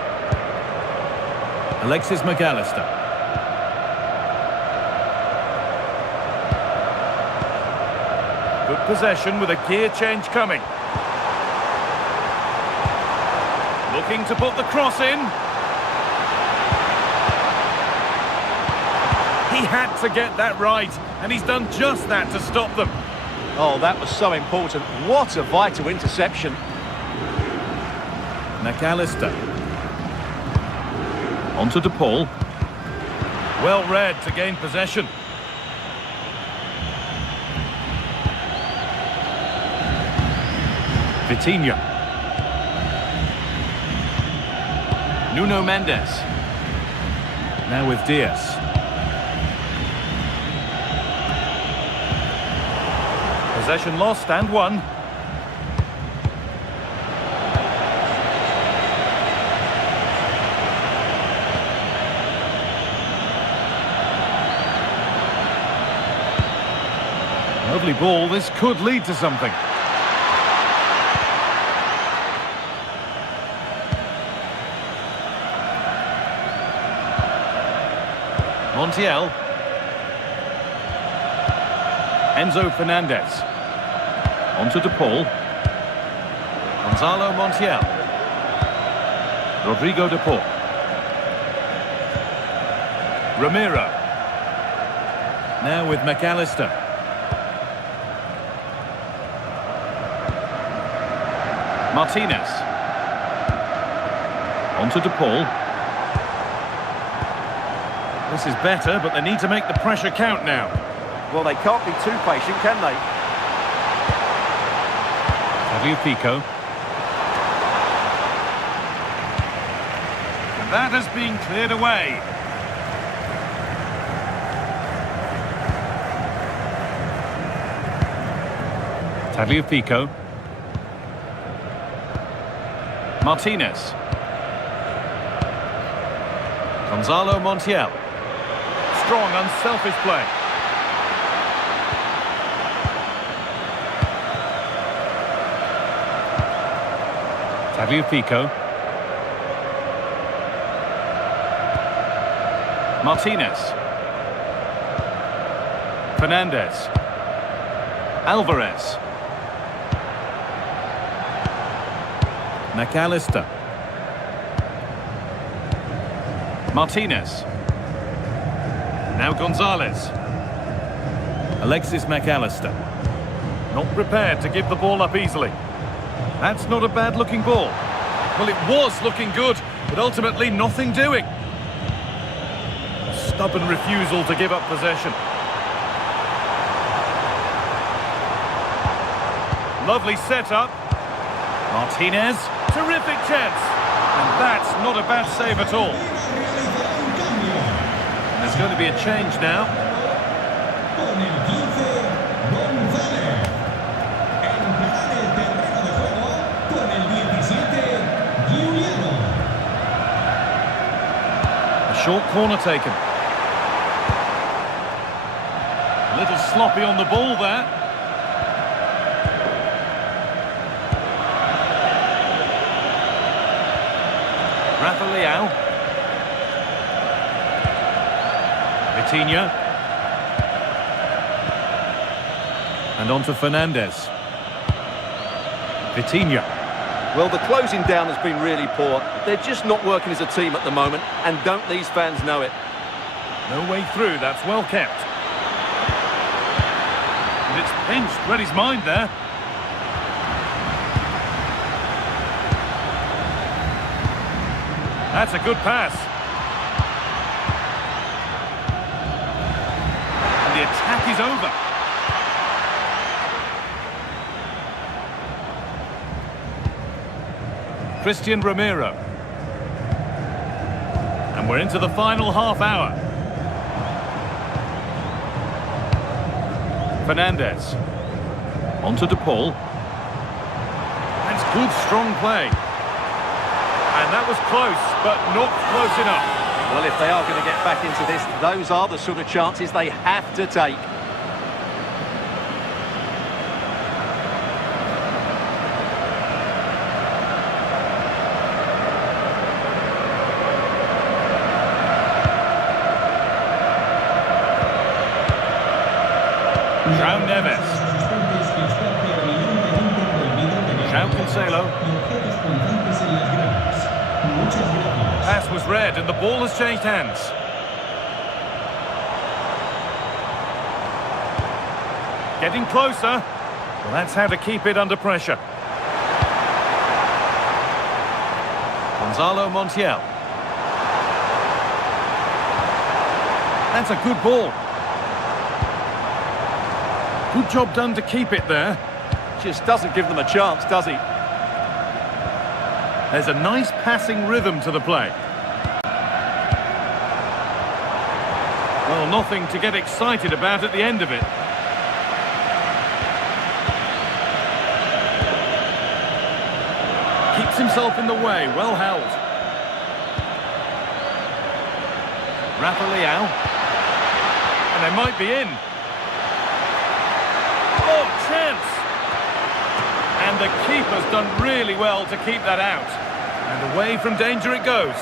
Alexis McAllister. Good possession with a gear change coming. Looking to put the cross in. He had to get that right, and he's done just that to stop them. Oh, that was so important. What a vital interception. McAllister. On to De Paul. Well read to gain possession. Vitinha. Nuno Mendes. Now with Diaz. Possession lost and won. Lovely ball, this could lead to something. Montiel. Enzo Fernandez. On to De Paul. Gonzalo Montiel. Rodrigo De Paul. Ramiro. Now with McAllister. Martinez. On to De Paul. This is better, but they need to make the pressure count now. Well, they can't be too patient, can they? Tagliafico. And that has been cleared away. Tagliafico. Martinez. Gonzalo Montiel. Strong, unselfish play. Tagliafico. Martinez. Fernandez. Alvarez. McAllister. Martinez. Now Gonzalez. Alexis McAllister. Not prepared to give the ball up easily. That's not a bad-looking ball. Well, it was looking good, but ultimately nothing doing. Stubborn refusal to give up possession. Lovely setup. Martinez. Terrific chance. And that's not a bad save at all. There's going to be a change now. A short corner taken. A little sloppy on the ball there. Rafa Leao. Vitinha. And on to Fernandez. Vitinha. Well, the closing down has been really poor. They're just not working as a team at the moment, and don't these fans know it? No way through, that's well kept. And it's pinched, read his mind there. That's a good pass. And the attack is over. Christian Romero. And we're into the final half hour. Fernandez. Onto De Paul. That's good, strong play. And that was close, but not close enough. Well, if they are going to get back into this, those are the sort of chances they have to take. João Neves. João Cancelo. Pass was read and the ball has changed hands. Getting closer. Well, that's how to keep it under pressure. Gonzalo Montiel. That's a good ball. Good job done to keep it there. Just doesn't give them a chance, does he? There's a nice passing rhythm to the play. Well, nothing to get excited about at the end of it. Keeps himself in the way, well held. Rafa Leao. And they might be in. Oh, chance! And the keeper's done really well to keep that out. And away from danger it goes.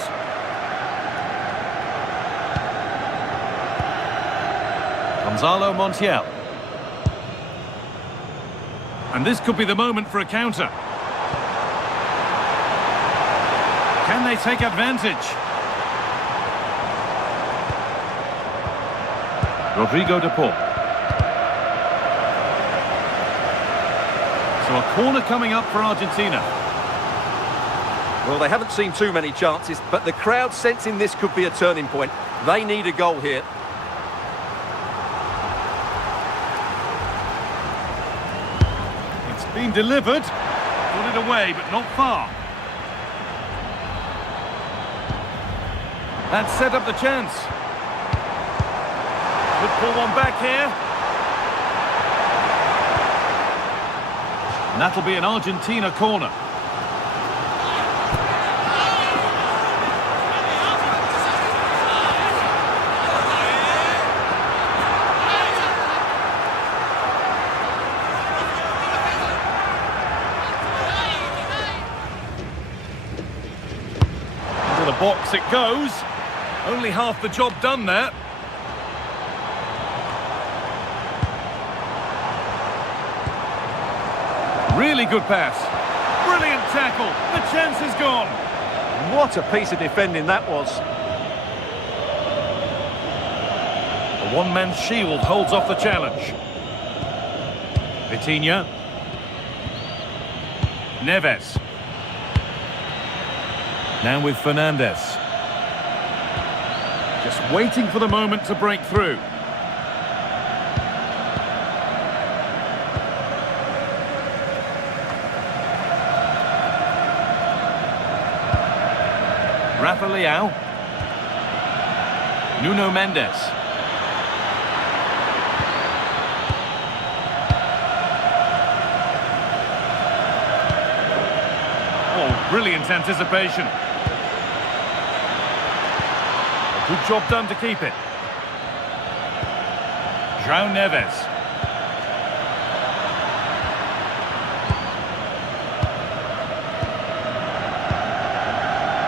Gonzalo Montiel. And this could be the moment for a counter. Can they take advantage? Rodrigo de Paul. So a corner coming up for Argentina. Well, they haven't seen too many chances, but the crowd sensing this could be a turning point. They need a goal here. It's been delivered. Put it away, but not far. That set up the chance. Could pull one back here. And that'll be an Argentina corner. Into the box it goes. Only half the job done there. Really good pass. Brilliant tackle. The chance is gone. What a piece of defending that was. A one-man shield holds off the challenge. Vitinha. Neves. Now with Fernandez. Just waiting for the moment to break through. Rafa Leao. Nuno Mendes. Oh, brilliant anticipation. A good job done to keep it. João Neves.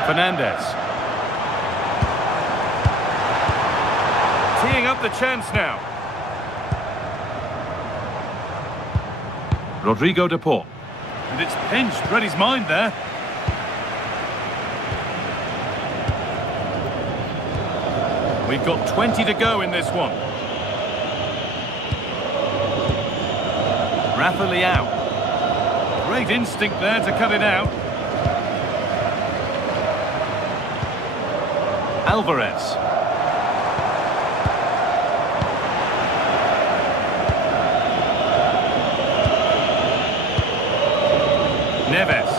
Fernandez. Teeing up the chance now. Rodrigo de Paul. And it's pinched, read his mind there. We've got 20 to go in this one. Rafa Leao. Great instinct there to cut it out. Alvarez. Neves.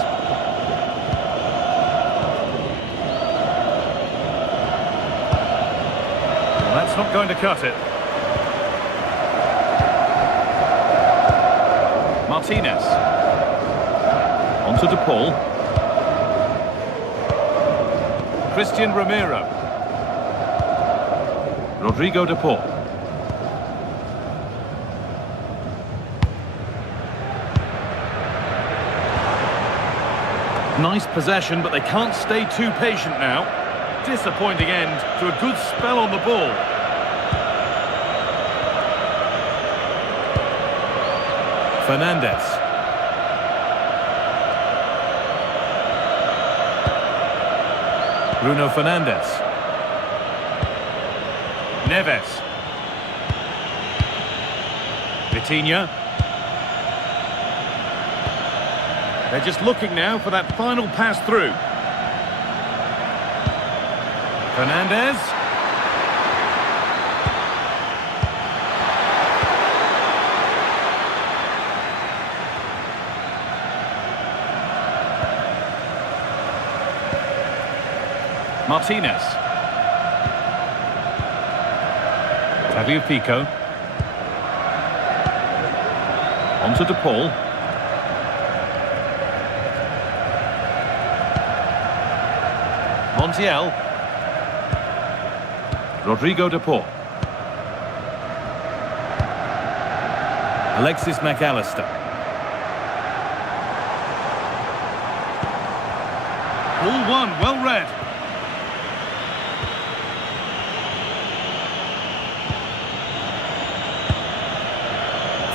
That's not going to cut it. Martinez. Onto De Paul. Christian Romero. Rodrigo De Paul. Nice possession, but they can't stay too patient now. Disappointing end to a good spell on the ball. Fernandez. Bruno Fernandes. Neves. Vitinha. They're just looking now for that final pass through. Fernandez. Martinez. Fabio Pico. Onto De Paul. Montiel. Rodrigo De Paul. Alexis McAllister. Ball one, well read.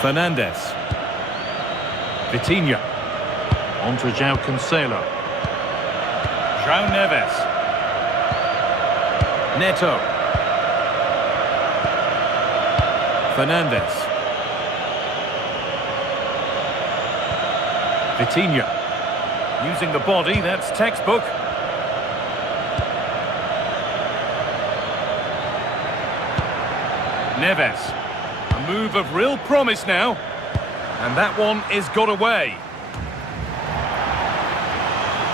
Fernandez. Vitinha. Onto João Cancelo. João Neves. Neto. Fernandez. Vitinha. Using the body, that's textbook. Neves. A move of real promise now. And that one is got away.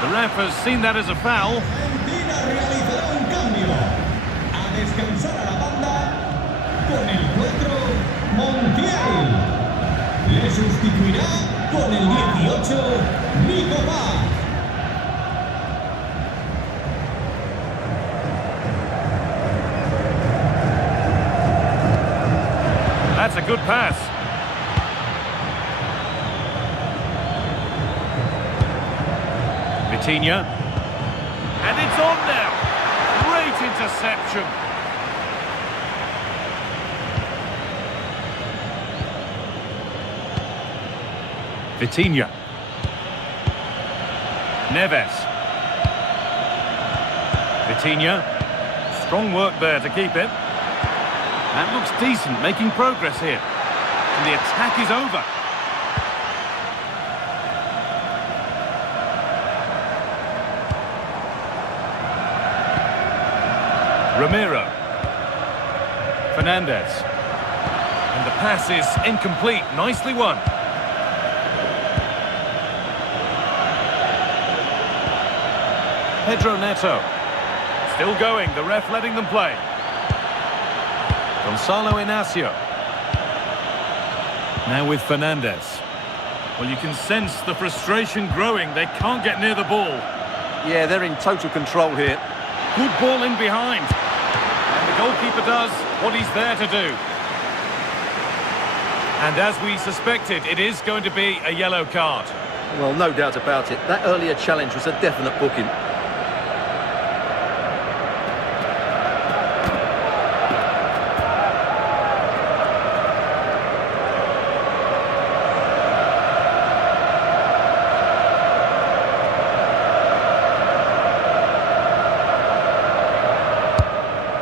The ref has seen that as a foul. Argentina realizará un cambio. A descansar a la banda con el 4, Montiel. Le sustituirá con el 18, MIDGAMER. That's a good pass. Vitinha. And it's on now. Great interception. Vitinha. Neves. Vitinha. Strong work there to keep it. That looks decent, making progress here. And the attack is over. Romero. Fernandez. And the pass is incomplete. Nicely won. Pedro Neto. Still going, the ref letting them play. Gonzalo Inacio. Now with Fernandez. Well, you can sense the frustration growing. They can't get near the ball. Yeah, they're in total control here. Good ball in behind. And the goalkeeper does what he's there to do. And as we suspected, it is going to be a yellow card. Well, no doubt about it. That earlier challenge was a definite booking.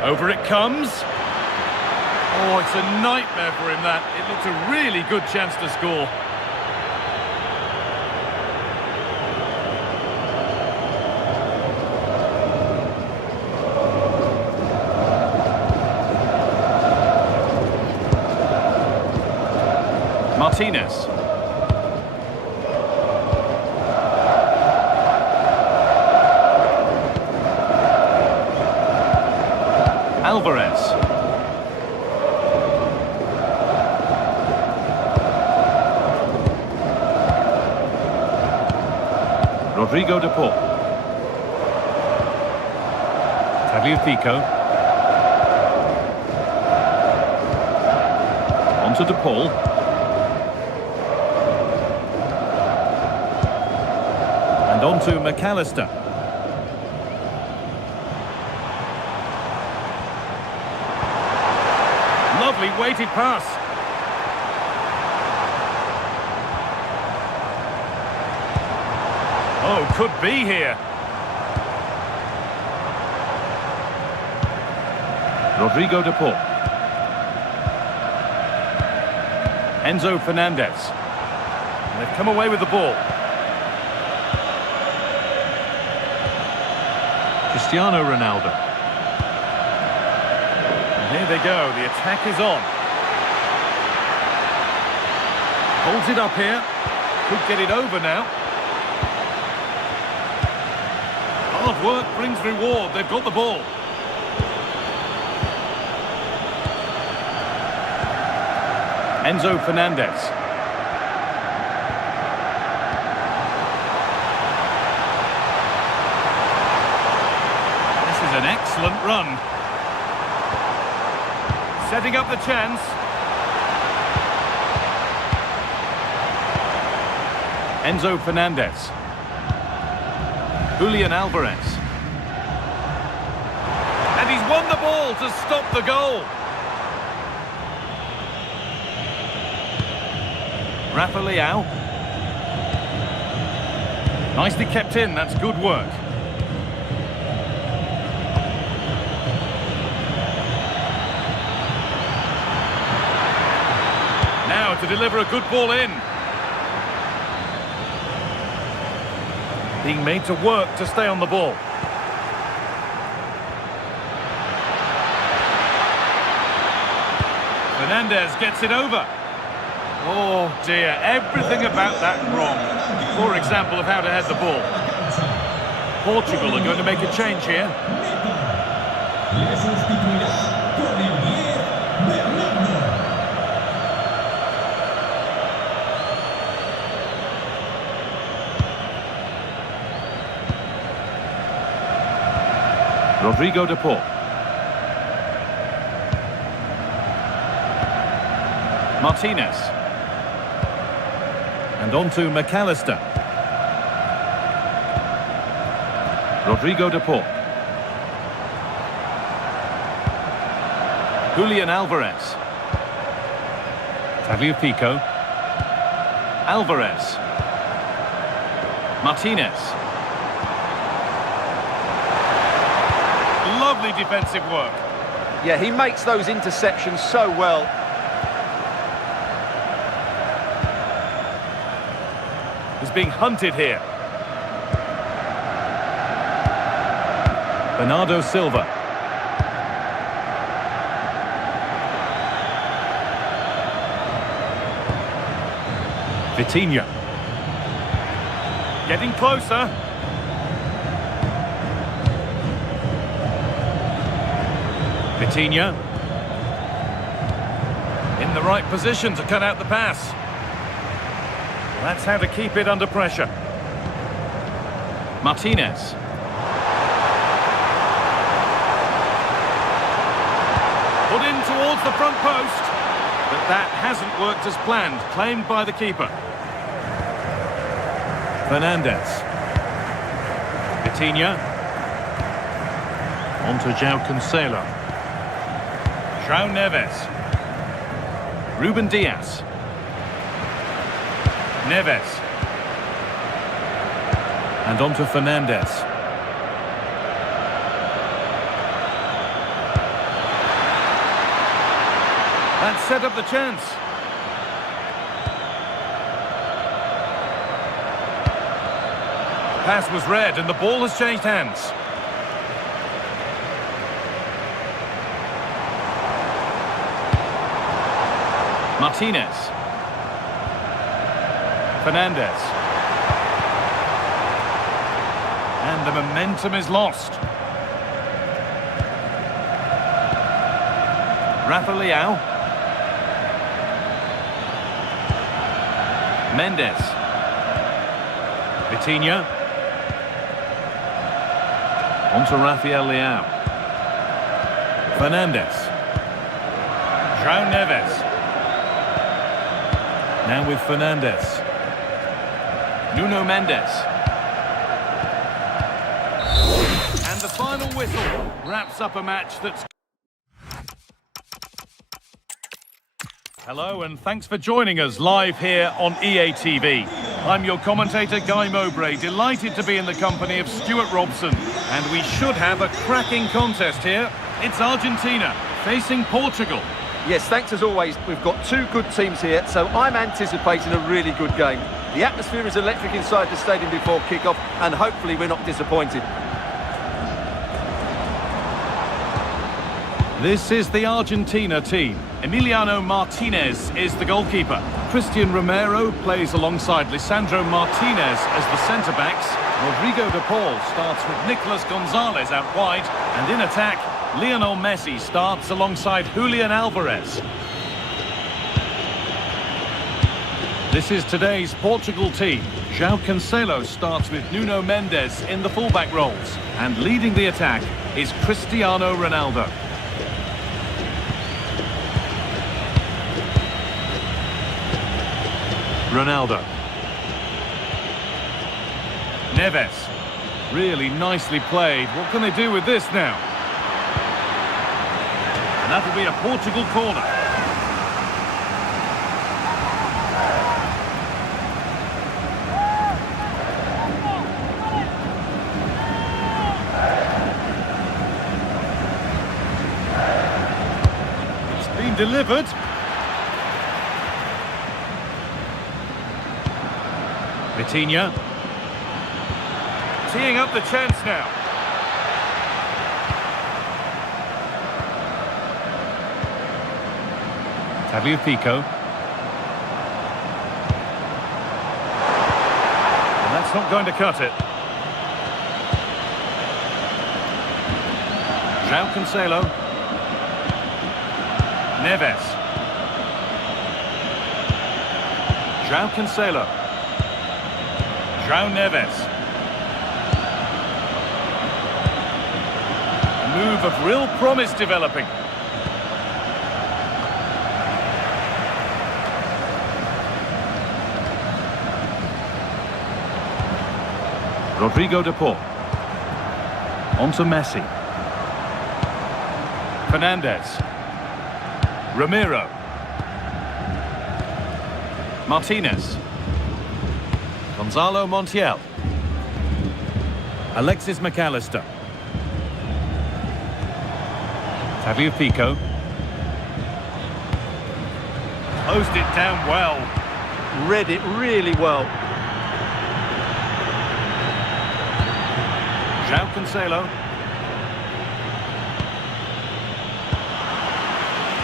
Over it comes. Oh, it's a nightmare for him, that. It looked a really good chance to score. Martinez. Alvarez. Rodrigo de Paul. Tagliafico. On to De Paul. And on to McAllister. Lovely weighted pass. Oh, could be here. Rodrigo de Paul. Enzo Fernandez. They've come away with the ball. Cristiano Ronaldo. And here they go, the attack is on. Holds it up here. Could get it over now. Hard work brings reward. They've got the ball. Enzo Fernandez. This is an excellent run. Setting up the chance. Enzo Fernandez. Julian Alvarez. And he's won the ball to stop the goal. Rafa Leao. Nicely kept in, that's good work. Now to deliver a good ball in. Being made to work to stay on the ball. Fernandez gets it over. Oh dear, everything about that wrong. Poor example of how to head the ball. Portugal are going to make a change here. Rodrigo de Paul. Martinez. And on to McAllister. Rodrigo de Paul. Julian Alvarez. Tagliafico. Alvarez. Martinez. Lovely defensive work. Yeah, he makes those interceptions so well. He's being hunted here. Bernardo Silva. Vitinha. Getting closer. Vitinha. In the right position to cut out the pass. That's how to keep it under pressure. Martinez. Put in towards the front post. But that hasn't worked as planned. Claimed by the keeper. Fernandez. Vitinha. On to João Cancelo. João Neves. Ruben Diaz. Neves. And on to Fernandez. That set up the chance. Pass was read and the ball has changed hands. Martinez. Fernandez. And the momentum is lost. Rafa Leao. Mendes. Vitinha. On to Rafael Leao. Fernandes. João Neves. Now with Fernandes. Nuno Mendes. And the final whistle wraps up a match that's... Hello and thanks for joining us live here on EA TV. I'm your commentator Guy Mowbray, delighted to be in the company of Stuart Robson. And we should have a cracking contest here. It's Argentina facing Portugal. Yes, thanks as always. We've got two good teams here, so I'm anticipating a really good game. The atmosphere is electric inside the stadium before kick-off, and hopefully we're not disappointed. This is the Argentina team. Emiliano Martinez is the goalkeeper. Christian Romero plays alongside Lisandro Martinez as the centre-backs. Rodrigo de Paul starts with Nicolas Gonzalez out wide, and in attack, Lionel Messi starts alongside Julian Alvarez. This is today's Portugal team. João Cancelo starts with Nuno Mendes in the fullback roles, and leading the attack is Cristiano Ronaldo. Ronaldo. Neves. Really nicely played. What can they do with this now? And that'll be a Portugal corner. It's been delivered. Vitinha. Teeing up the chance now. Tagliafico. And that's not going to cut it. João Cancelo. Neves. João Cancelo. João Neves. A move of real promise developing. Rodrigo de Paul. On to Messi. Fernandes. Ramiro. Martinez. Gonzalo Montiel. Alexis McAllister. Tagliafico. Closed it down well. Read it really well. João Cancelo.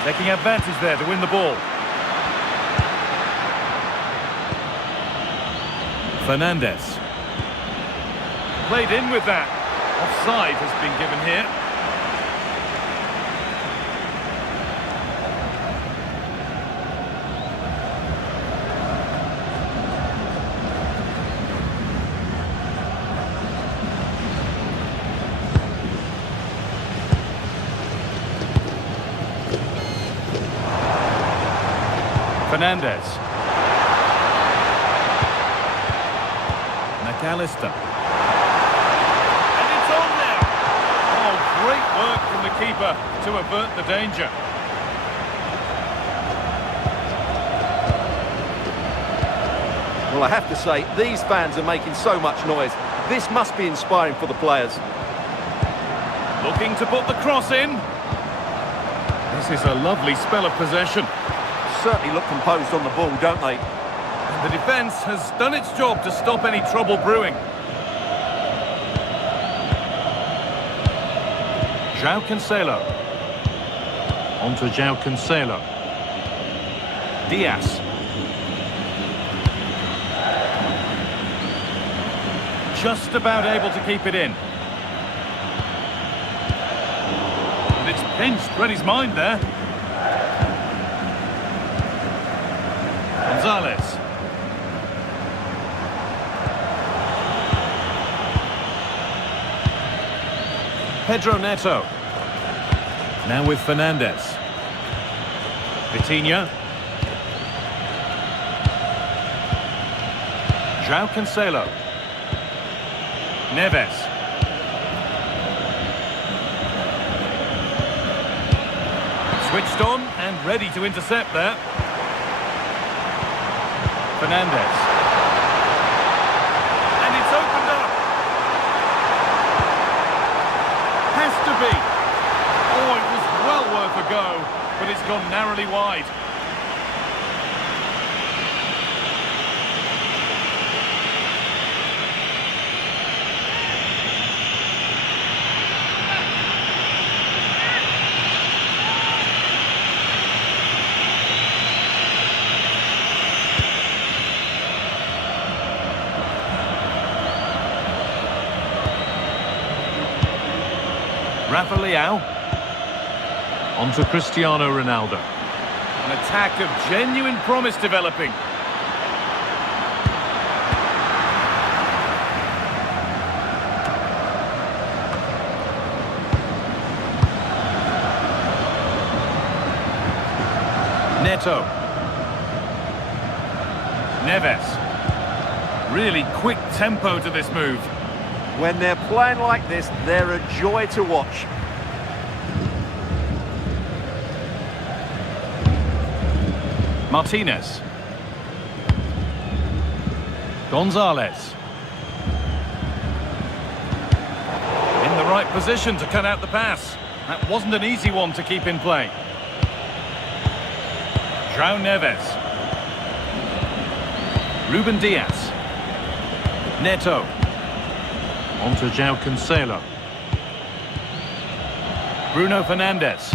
Taking advantage there to win the ball. Fernandes. Played in with that. Offside has been given here. Fernandes. McAllister. And it's on now. Oh, great work from the keeper to avert the danger. Well, I have to say, these fans are making so much noise. This must be inspiring for the players. Looking to put the cross in. This is a lovely spell of possession. Certainly look composed on the ball, don't they? And the defence has done its job to stop any trouble brewing. João Cancelo. On to João Cancelo. Diaz. Just about able to keep it in. And it's pinched, read his mind there. Gonzalez. Pedro Neto. Now with Fernandez. Vitinha. João Cancelo. Neves. Switched on and ready to intercept there. Fernandez. And it's opened up. Has to be. Oh, it was well worth a go, but it's gone narrowly wide. Rafa Leao. On to Cristiano Ronaldo. An attack of genuine promise developing. Neto. Neves. Really quick tempo to this move. When they're playing like this, they're a joy to watch. Martinez. Gonzalez. In the right position to cut out the pass. That wasn't an easy one to keep in play. João Neves. Ruben Diaz. Neto. On to João Cancelo. Bruno Fernandes.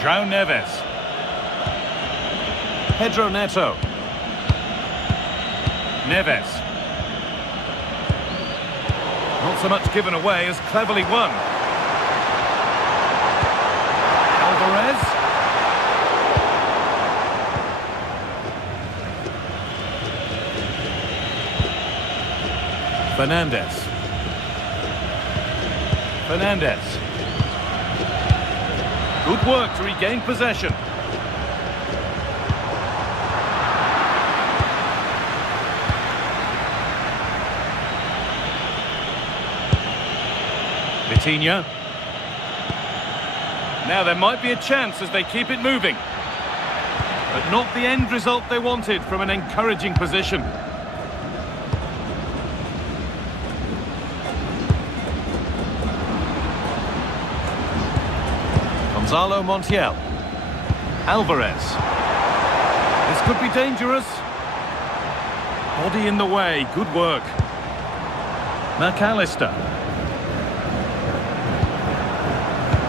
João Neves. Pedro Neto. Neves. Not so much given away as cleverly won. Alvarez. Fernandez. Fernandez. Good work to regain possession. Vitinha. Now there might be a chance as they keep it moving. But not the end result they wanted from an encouraging position. Gonzalo Montiel. Alvarez. This could be dangerous. Body in the way. Good work. McAllister.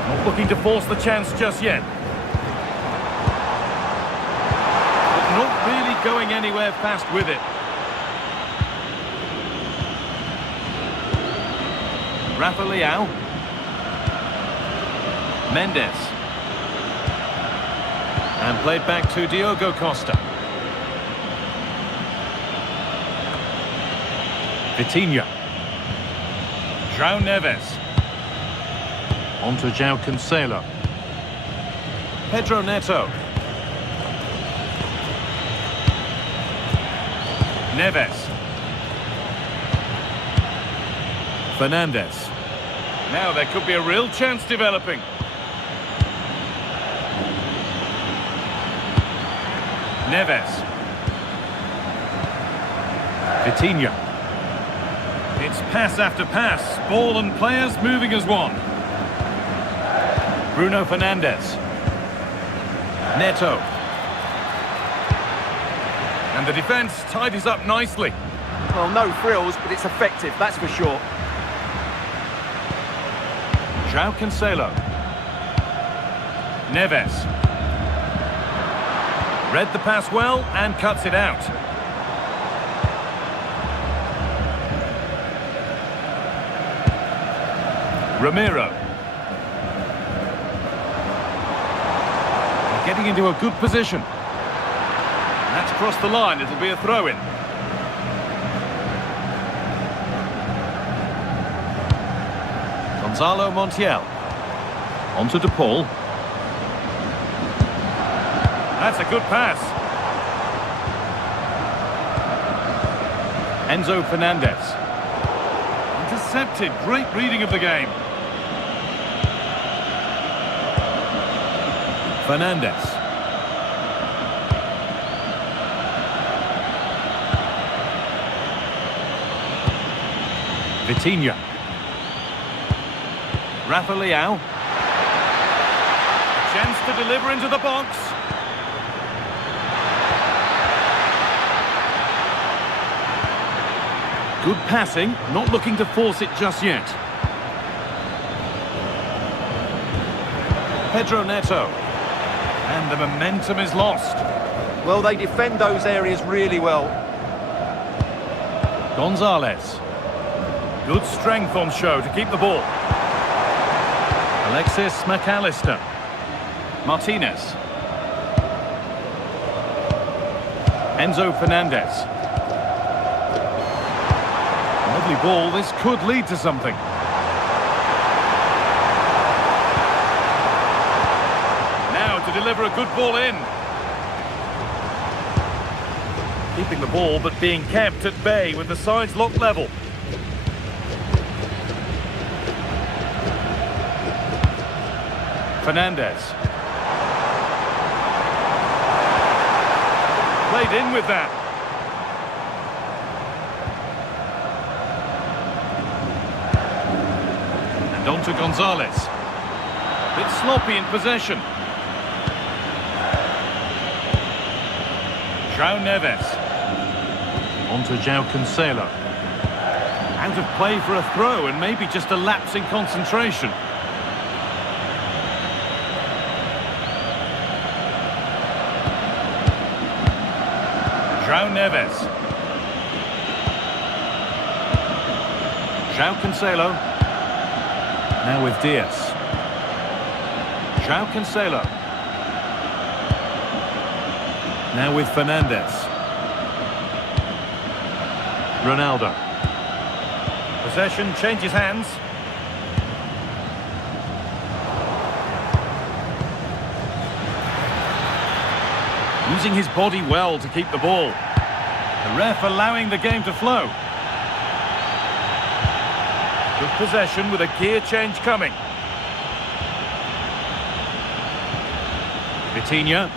Not looking to force the chance just yet. But not really going anywhere fast with it. Rafa Leao. Mendes. And played back to Diogo Costa. Vitinha. João Neves. On to João Cancelo. Pedro Neto. Neves. Fernandez. Now there could be a real chance developing. Neves. Vitinha. It's pass after pass. Ball and players moving as one. Bruno Fernandes. Neto. And the defence tidies up nicely. Well, no frills, but it's effective, that's for sure. João Cancelo. Neves. Read the pass well and cuts it out. Ramiro. They're getting into a good position. That's crossed the line, it'll be a throw-in. Gonzalo Montiel. On to De Paul. That's a good pass. Enzo Fernandez. Intercepted. Great reading of the game. Fernandez. Vitinha. Rafa Leao. A chance to deliver into the box. Good passing, not looking to force it just yet. Pedro Neto. And the momentum is lost. Well, they defend those areas really well. Gonzalez. Good strength on show to keep the ball. Alexis McAllister. Martinez. Enzo Fernandez. Lovely ball, this could lead to something. Now to deliver a good ball in. Keeping the ball but being kept at bay with the sides locked level. Fernandez. Played in with that. And on to Gonzalez. Bit sloppy in possession. João Neves. On to João Cancelo. Out of play for a throw and maybe just a lapse in concentration. João Neves. João Cancelo. Now with Diaz. João Cancelo. Now with Fernandez. Ronaldo. Possession changes hands. Using his body well to keep the ball. The ref allowing the game to flow. Good possession with a gear change coming. Vitinha.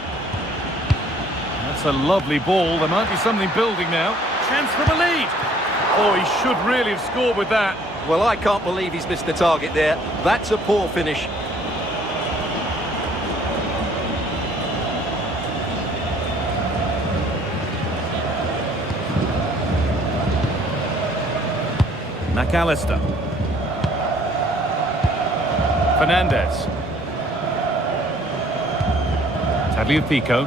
That's a lovely ball. There might be something building now. Chance for the lead. Oh, he should really have scored with that. Well, I can't believe he's missed the target there. That's a poor finish. McAllister. Fernandez. Tagliafico.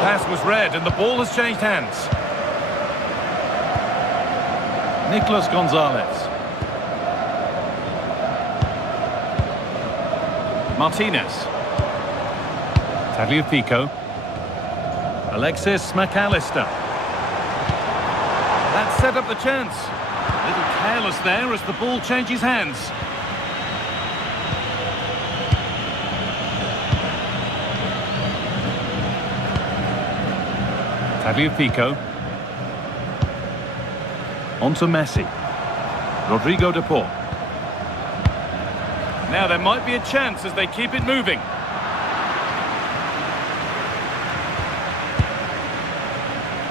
Pass was read and the ball has changed hands. Nicolas Gonzalez. Martinez. Tagliafico. Alexis McAllister. That set up the chance. A little careless there as the ball changes hands. Tagliafico. On to Messi. Rodrigo De Paul. Now there might be a chance as they keep it moving.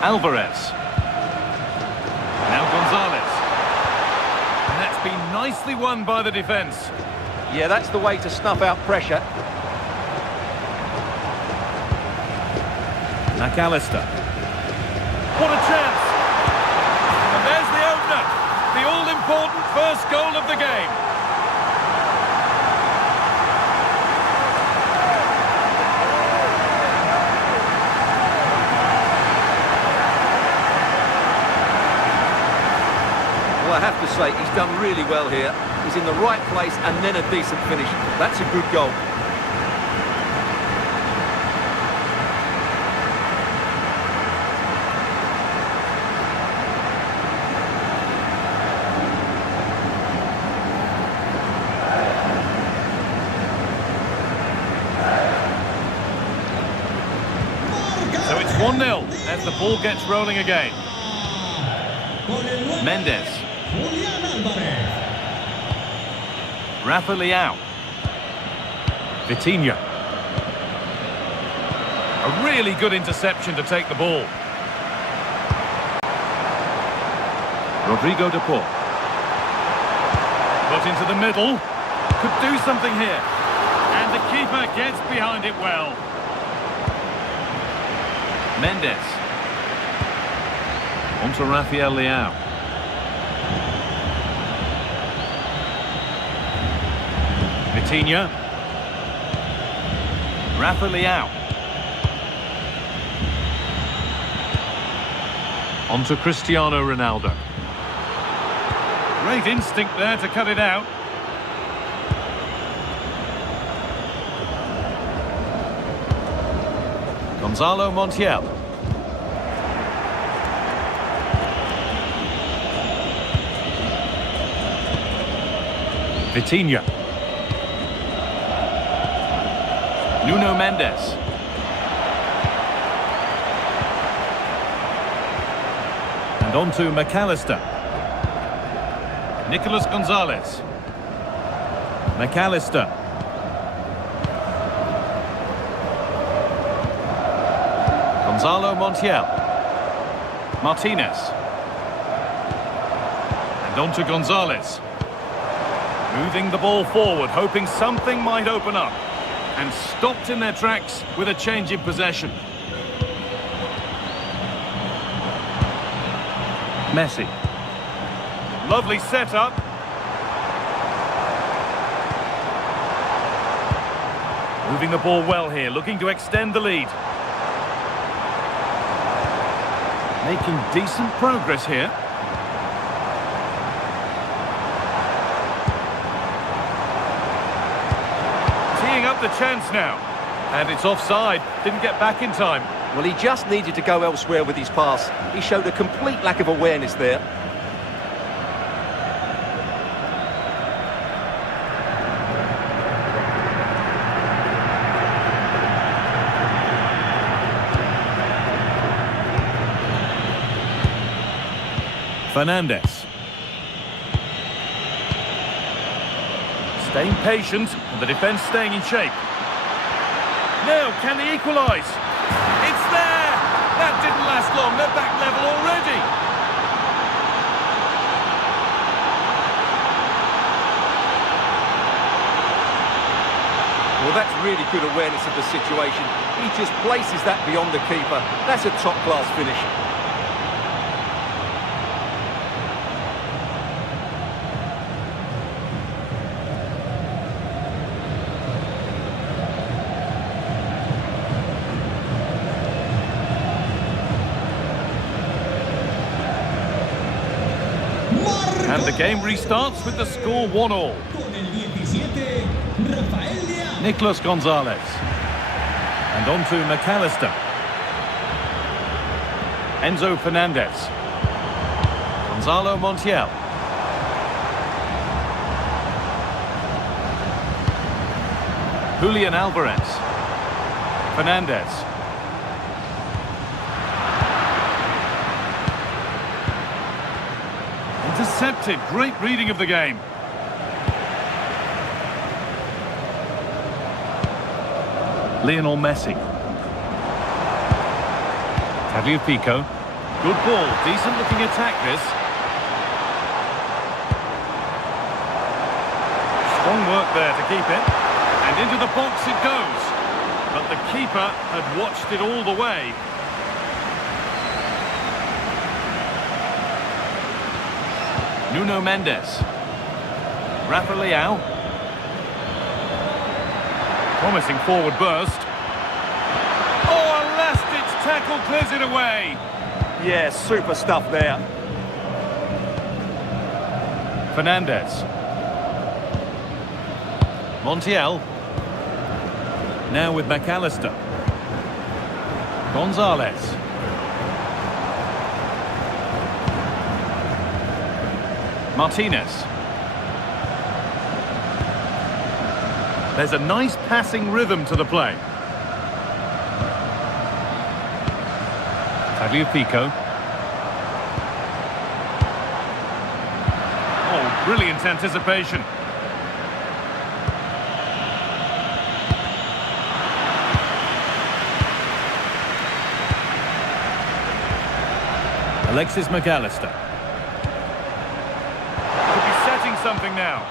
Alvarez. Now Gonzalez. And that's been nicely won by the defence. Yeah, that's the way to snuff out pressure. McAllister. What a chance! And there's the opener. The all-important first goal of the game. Well, I have to say, he's done really well here. He's in the right place and then a decent finish. That's a good goal. 1-0 as the ball gets rolling again. Con el 9, Mendes. Julián Álvarez. Rafa Leao. Vitinha. A really good interception to take the ball. Rodrigo de Paul. Put into the middle. Could do something here. And the keeper gets behind it well. Mendes. On to Rafael Leao. Vitinha. Rafa Leao. On to Cristiano Ronaldo. Great instinct there to cut it out. Gonzalo Montiel. Vitinha. Nuno Mendes. And on to McAllister. Nicolas Gonzalez. McAllister. Gonzalo Montiel. Martinez. And on to Gonzalez. Moving the ball forward, hoping something might open up. And stopped in their tracks with a change in possession. Messi. Lovely setup. Moving the ball well here, looking to extend the lead. Making decent progress here. Teeing up the chance now. And it's offside. Didn't get back in time. Well, he just needed to go elsewhere with his pass. He showed a complete lack of awareness there. Fernandes. Staying patient, and the defence staying in shape. Now, can they equalise? It's there! That didn't last long, they're back level already! Well, that's really good awareness of the situation. He just places that beyond the keeper. That's a top-class finish. And the game restarts with the score 1-1. Con el 17, Rafael Leao. Nicolas Gonzalez. And on to McAllister. Enzo Fernandez. Gonzalo Montiel. Julian Alvarez. Fernandez. Intercepted. Great reading of the game. Lionel Messi. Tagliafico. Good ball. Decent looking attack this. Strong work there to keep it. And into the box it goes. But the keeper had watched it all the way. Nuno Mendes. Rafa Leao. Promising forward burst. Oh, a last-ditch tackle clears it away. Yeah, super stuff there. Fernandez. Montiel. Now with McAllister. Gonzalez. Martinez. There's a nice passing rhythm to the play. Tagliafico. Oh, brilliant anticipation. Alexis McAllister. Could be setting something now.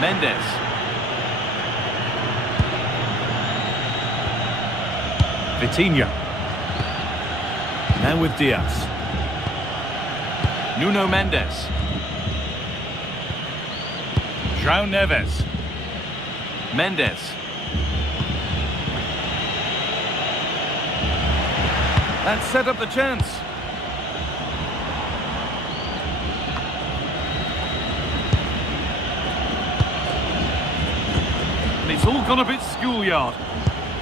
Mendes. Vitinha. Now with Diaz. Nuno Mendes. João Neves. Mendes. That set up the chance. And it's all gone a bit schoolyard.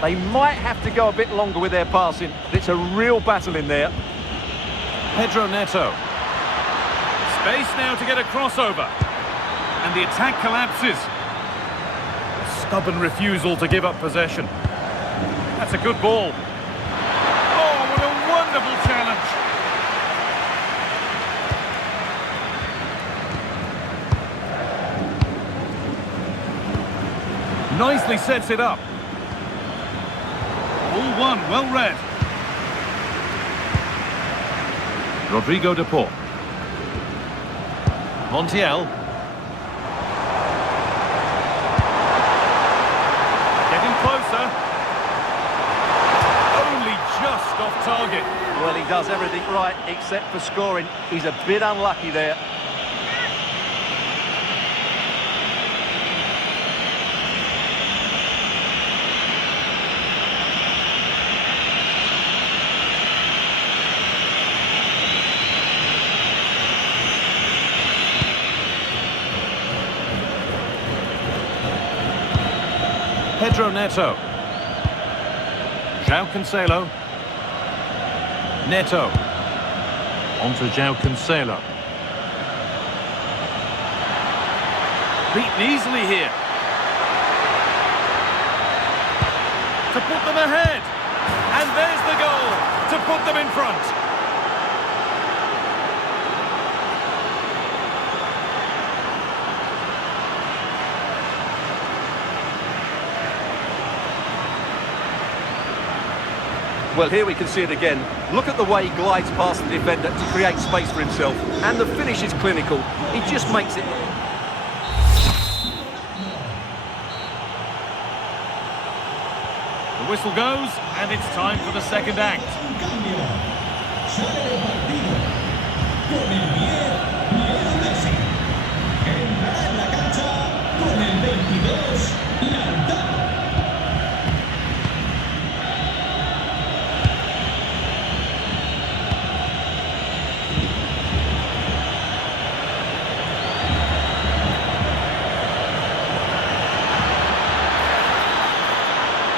They might have to go a bit longer with their passing, but it's a real battle in there. Pedro Neto. Space now to get a crossover. And the attack collapses. A stubborn refusal to give up possession. That's a good ball. Oh, what a wonderful challenge. Nicely sets it up. All one, well read. Rodrigo de Paul. Montiel. Getting closer. Only just off target. Well, he does everything right except for scoring. He's a bit unlucky there. Pedro Neto. João Cancelo. Neto. On to João Cancelo. Beaten easily here. To put them ahead. And there's the goal to put them in front. Well, here we can see it again. Look at the way he glides past the defender to create space for himself. And the finish is clinical. He just makes it... The whistle goes, and it's time for the second act.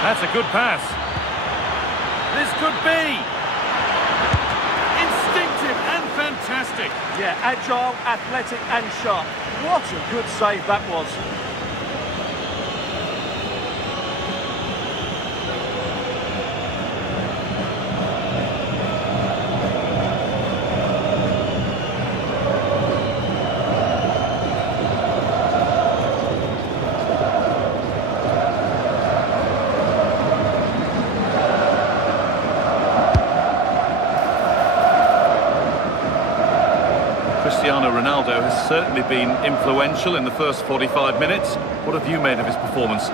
That's a good pass. This could be instinctive and fantastic. Yeah, agile, athletic and sharp. What a good save that was. Cristiano Ronaldo has certainly been influential in the first 45 minutes. What have you made of his performance?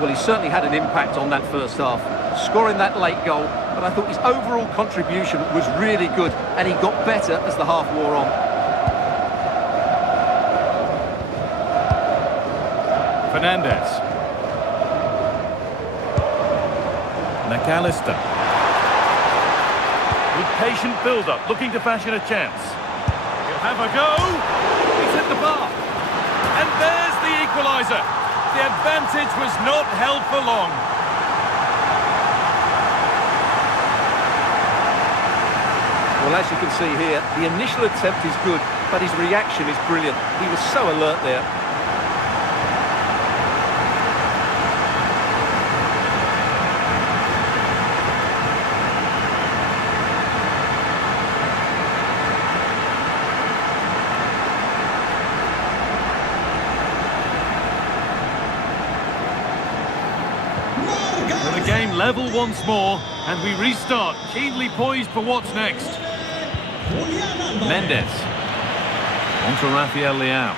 Well, he certainly had an impact on that first half, scoring that late goal, but I thought his overall contribution was really good, and he got better as the half wore on. Fernandez. McAllister. With patient build-up, looking to fashion a chance. Have a go. He's hit the bar. And there's the equaliser. The advantage was not held for long. Well, as you can see here, the initial attempt is good, but his reaction is brilliant. He was so alert there. So the game level once more, and we restart, keenly poised for what's next. Mendes. On to Rafael Leao.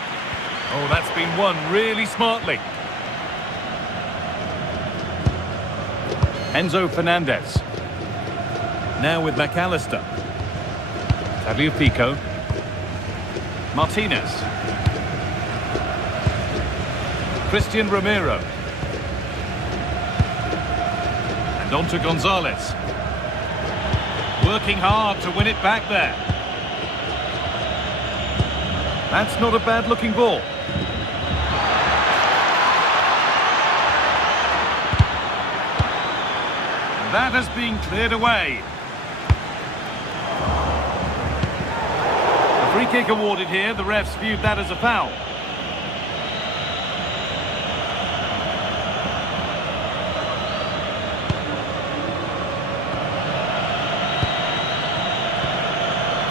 Oh, that's been won really smartly. Enzo Fernandez. Now with McAllister. Tagliafico. Martinez. Christian Romero. And on to Gonzalez. Working hard to win it back there. That's not a bad-looking ball. That has been cleared away. A free kick awarded here. The refs viewed that as a foul.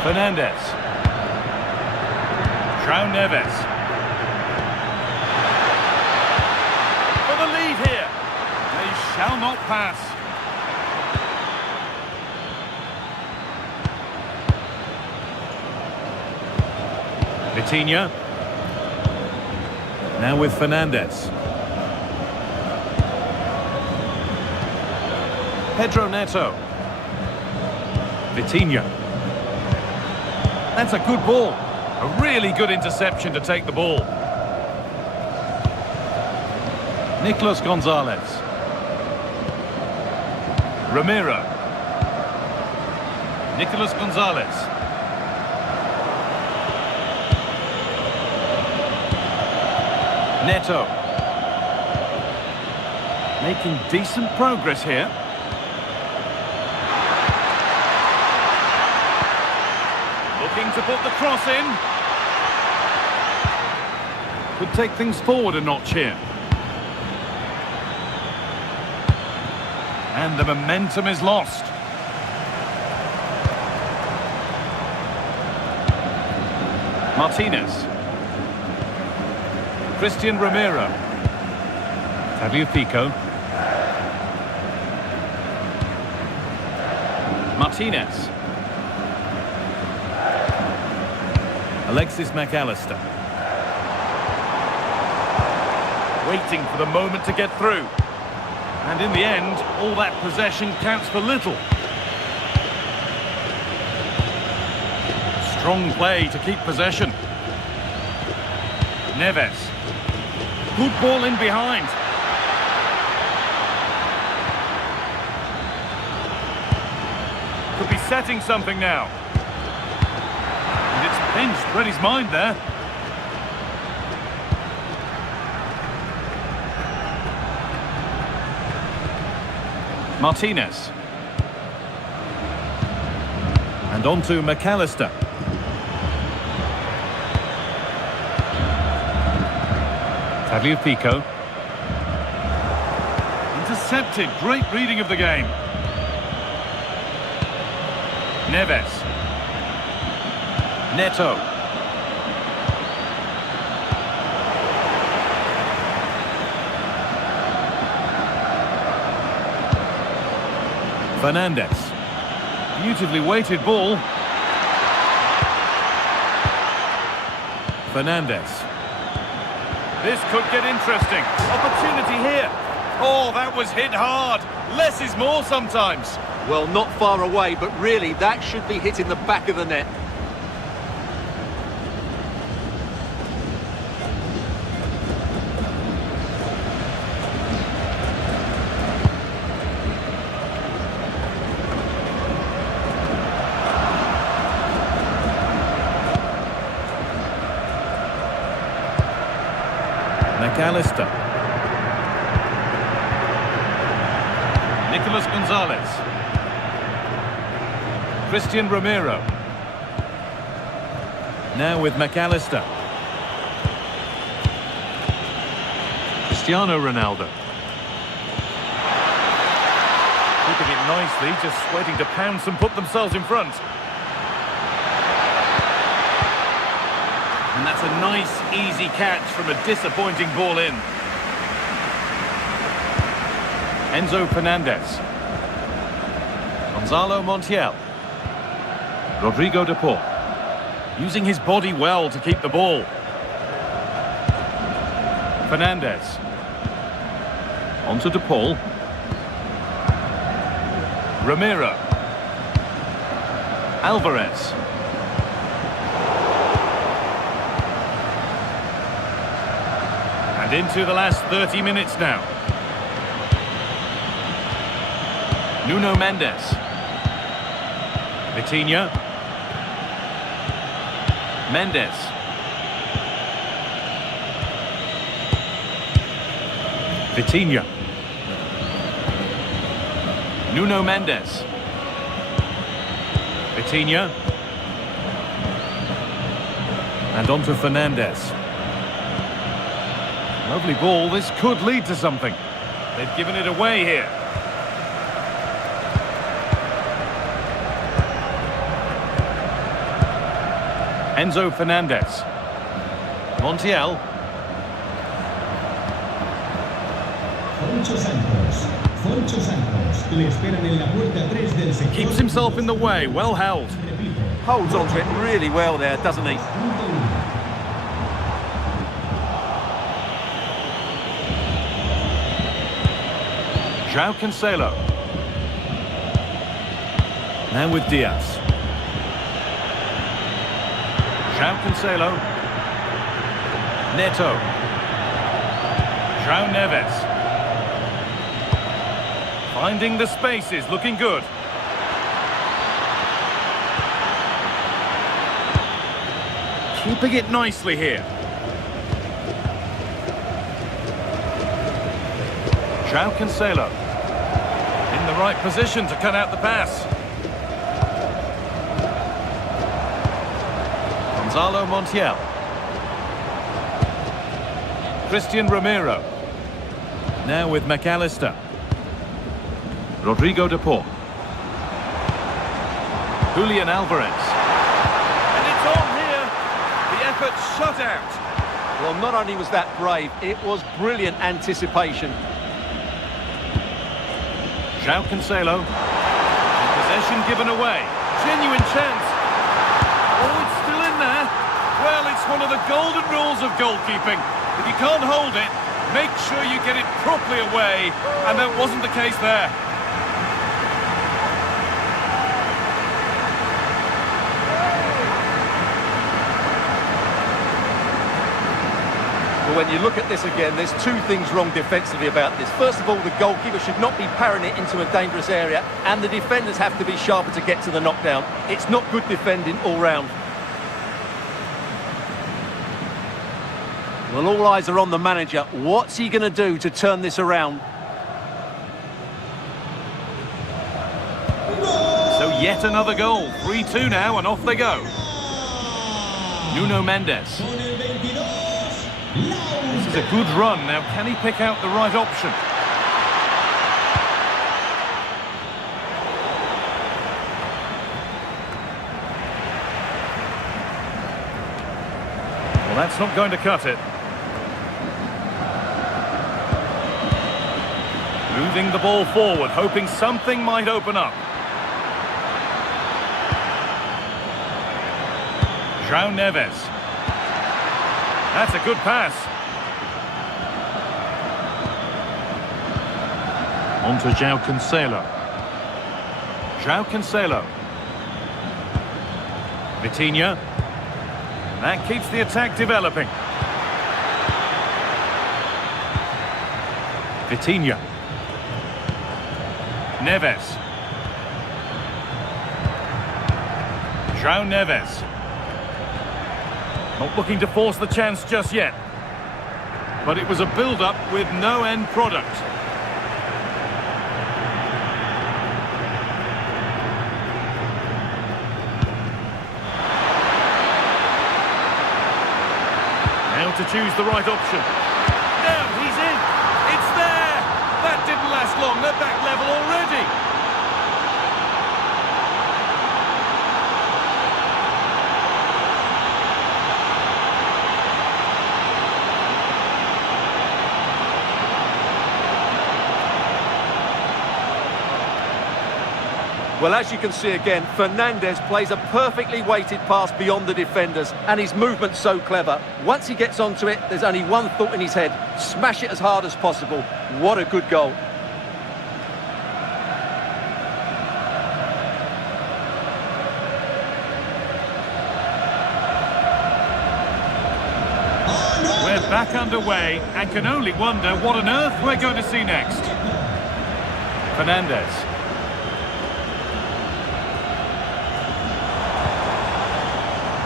Fernandez. João Neves. For the lead here. They shall not pass. Vitinha. Now with Fernandez. Pedro Neto. Vitinha. That's a good ball. A really good interception to take the ball. Nicolas Gonzalez. Romero. Nicolas Gonzalez. Neto. Making decent progress here. Looking to put the cross in. Could take things forward a notch here. And the momentum is lost. Martinez. Christian Romero. Tagliafico. Martinez. Alexis McAllister. Waiting for the moment to get through. And in the end, all that possession counts for little. Strong play to keep possession. Neves. Good ball in behind. Could be setting something now. And it's pinched, read his mind there. Martinez. And on to McAllister. Tagliafico. Intercepted. Great reading of the game. Neves. Neto. Fernandez. Beautifully weighted ball. Fernandez. This could get interesting. Opportunity here. Oh, that was hit hard. Less is more sometimes. Well, not far away, but really, that should be hit in the back of the net. McAllister. Nicolas Gonzalez. Christian Romero. Now with McAllister. Cristiano Ronaldo. Keeping it nicely, just waiting to pounce and put themselves in front. And that's a nice, easy catch from a disappointing ball in. Enzo Fernandez. Gonzalo Montiel. Rodrigo de Paul. Using his body well to keep the ball. Fernandez. On to de Paul. Ramiro. Alvarez. And into the last 30 minutes now. Nuno Mendes. Vitinha. Mendes. Vitinha. Nuno Mendes. Vitinha. And on to Fernandez. Lovely ball. This could lead to something. They've given it away here. Enzo Fernandez. Montiel. Foncho Santos. Le esperan en la puerta 3 del sector. Keeps himself in the way. Well held. Holds on to it really well there, doesn't he? João Cancelo. Now with Diaz. João Cancelo. Neto. João Neves. Finding the spaces, looking good. Keeping it nicely here. João Cancelo. In the right position to cut out the pass. Gonzalo Montiel. Christian Ramiro. Now with McAllister. Rodrigo de Paul. Julian Alvarez. And it's on here. The effort shut out. Well, not only was that brave, it was brilliant anticipation. João Cancelo. Possession given away. Genuine chance. Oh, it's still in there. Well, it's one of the golden rules of goalkeeping. If you can't hold it, make sure you get it properly away. And that wasn't the case there. Well, when you look at this again, there's two things wrong defensively about this. First of all, the goalkeeper should not be parrying it into a dangerous area, and the defenders have to be sharper to get to the knockdown. It's not good defending all round. Well, all eyes are on the manager. What's he going to do to turn this around? So yet another goal. 3-2 now, and off they go. Nuno Mendes. This is a good run. Now, can he pick out the right option? Well, that's not going to cut it. Moving the ball forward, hoping something might open up. João Neves. That's a good pass. On to João Cancelo. João Cancelo. Vitinha. That keeps the attack developing. Vitinha. Neves. João Neves. Not looking to force the chance just yet. But it was a build-up with no end product. Now to choose the right option. Now he's in. It's there. That didn't last long. They're back level already. Well, as you can see again, Fernandez plays a perfectly weighted pass beyond the defenders, and his movement's so clever. Once he gets onto it, there's only one thought in his head: smash it as hard as possible. What a good goal. We're back underway and can only wonder what on earth we're going to see next. Fernandez.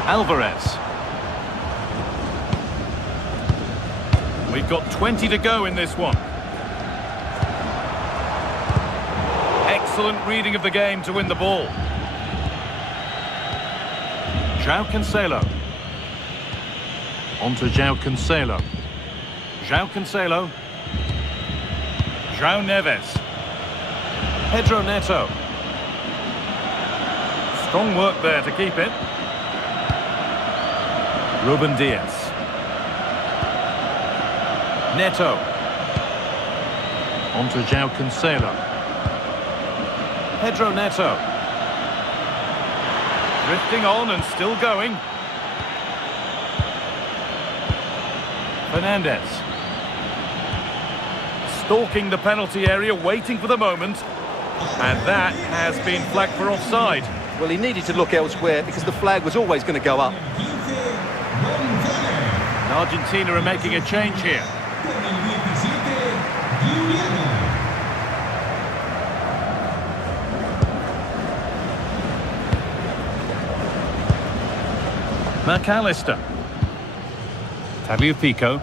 Alvarez. We've got 20 to go in this one. Excellent reading of the game to win the ball. João Cancelo. On to João Cancelo. João Cancelo. João Neves. Pedro Neto. Strong work there to keep it. Ruben Diaz. Neto. On to João Cancelo. Pedro Neto. Drifting on and still going. Fernandez. Stalking the penalty area, waiting for the moment. And that has been flagged for offside. Well, he needed to look elsewhere because the flag was always going to go up. And Argentina are making a change here. McAllister. Tagliafico.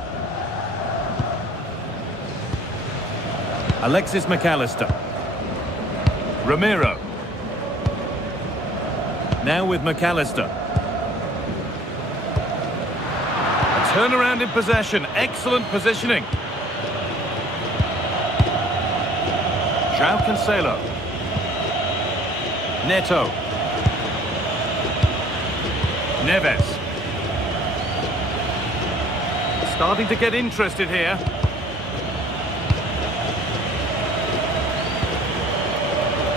Alexis McAllister. Ramiro. Now with McAllister. A turnaround in possession. Excellent positioning. João Cancelo. Neto. Neves. Starting to get interested here.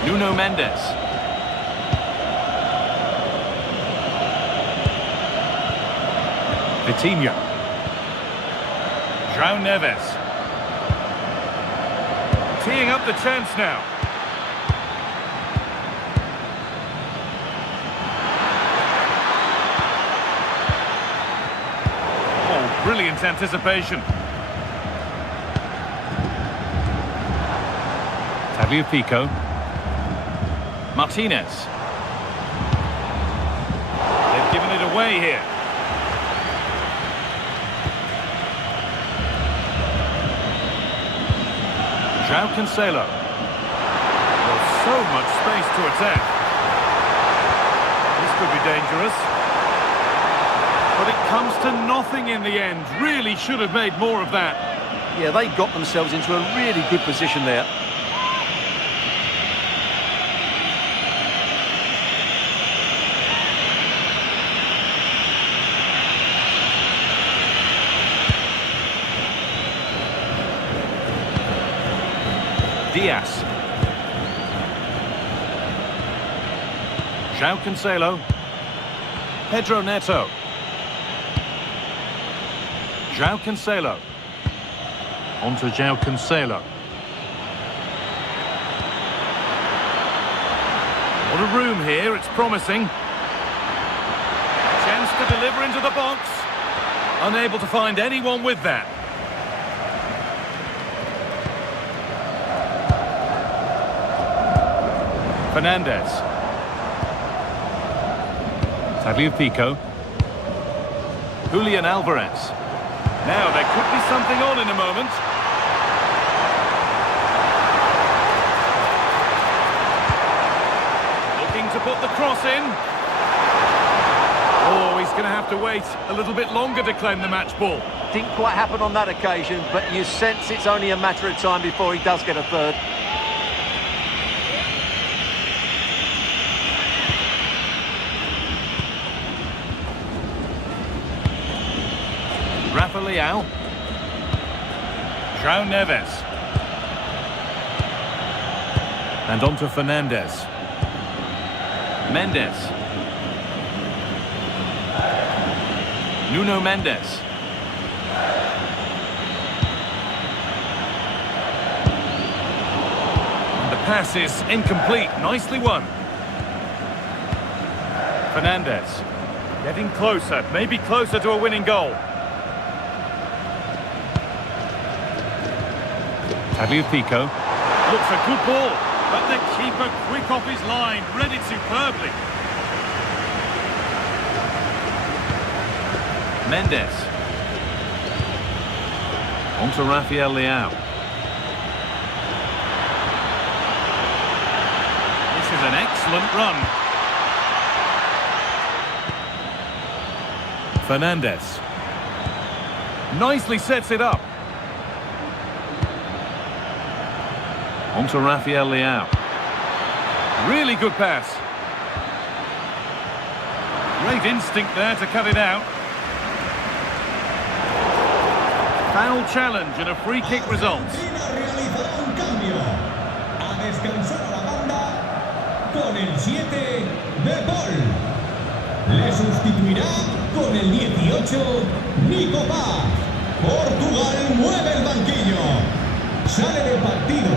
Nuno Mendes. Vitinha. João Neves. Teeing up the chance now. Oh, brilliant anticipation. Tagliafico. Martinez. They've given it away here. João Cancelo. There's so much space to attack. This could be dangerous. But it comes to nothing in the end. Really should have made more of that. Yeah, they got themselves into a really good position there. Diaz. João Cancelo. Pedro Neto. João Cancelo. On to João Cancelo. What a room here, it's promising. Chance to deliver into the box. Unable to find anyone with that. Fernandez. Tagliafico. Julian Alvarez. Now there could be something on in a moment. Looking to put the cross in. Oh, he's going to have to wait a little bit longer to claim the match ball. Didn't quite happen on that occasion, but you sense it's only a matter of time before he does get a third. Rafa Leao. João Neves. And on to Fernandez. Mendes. Nuno Mendes. And the pass is incomplete. Nicely won. Fernandez. Getting closer, maybe closer to a winning goal. Tagliafico. Looks a good ball, but the keeper quick off his line, read it superbly. Mendes. On to Rafael Leao. This is an excellent run. Fernandez. Nicely sets it up. On to Rafael Leao. Really good pass. Great instinct there to cut it out. Foul challenge and a free kick results. Argentina realizará un cambio. A descansar a la banda con el 7 de Paul. Le sustituirá con el 18 Nico Paz. Portugal mueve el banquillo. Sale del partido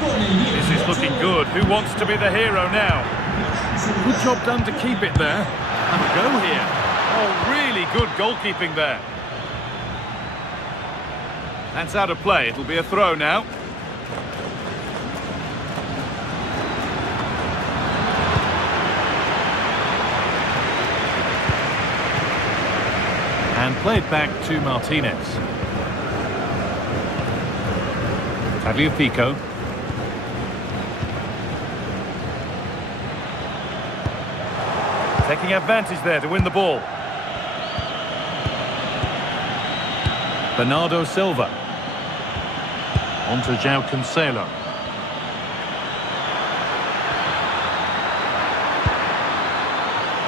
con el 18. This is looking good. Who wants to be the hero now? Good job done to keep it there. Have a go here. Oh, really good goalkeeping there. That's out of play. It'll be a throw now. And played back to Martinez. Tagliafico. Taking advantage there to win the ball. Bernardo Silva. On to João Cancelo.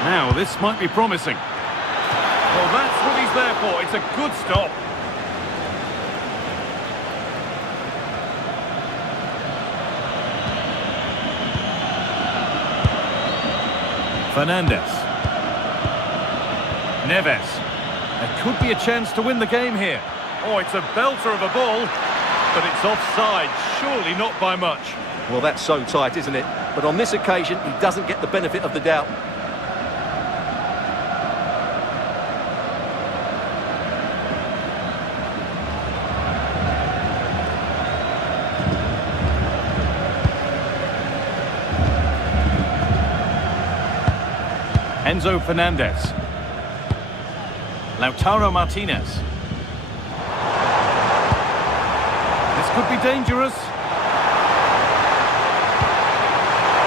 Now, this might be promising. Well, that's what he's there for. It's a good stop. Fernandez. Neves. There could be a chance to win the game here. Oh, it's a belter of a ball, but it's offside. Surely not by much. Well, that's so tight, isn't it? But on this occasion, he doesn't get the benefit of the doubt. Enzo Fernandez. Lautaro Martinez. This could be dangerous.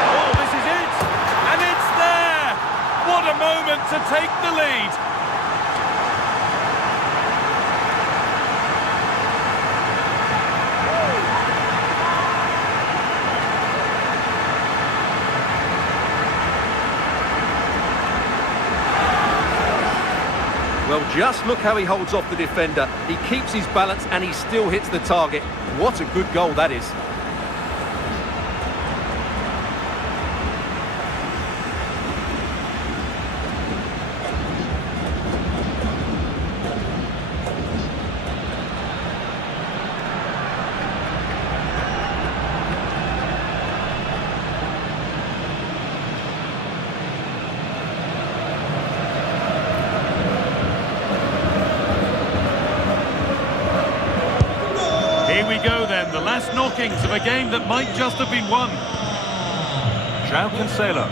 Oh, this is it! And it's there! What a moment to take the lead! Well, just look how he holds off the defender. He keeps his balance and he still hits the target. What a good goal that is. Here we go then, the last knockings of a game that might just have been won. João Cancelo.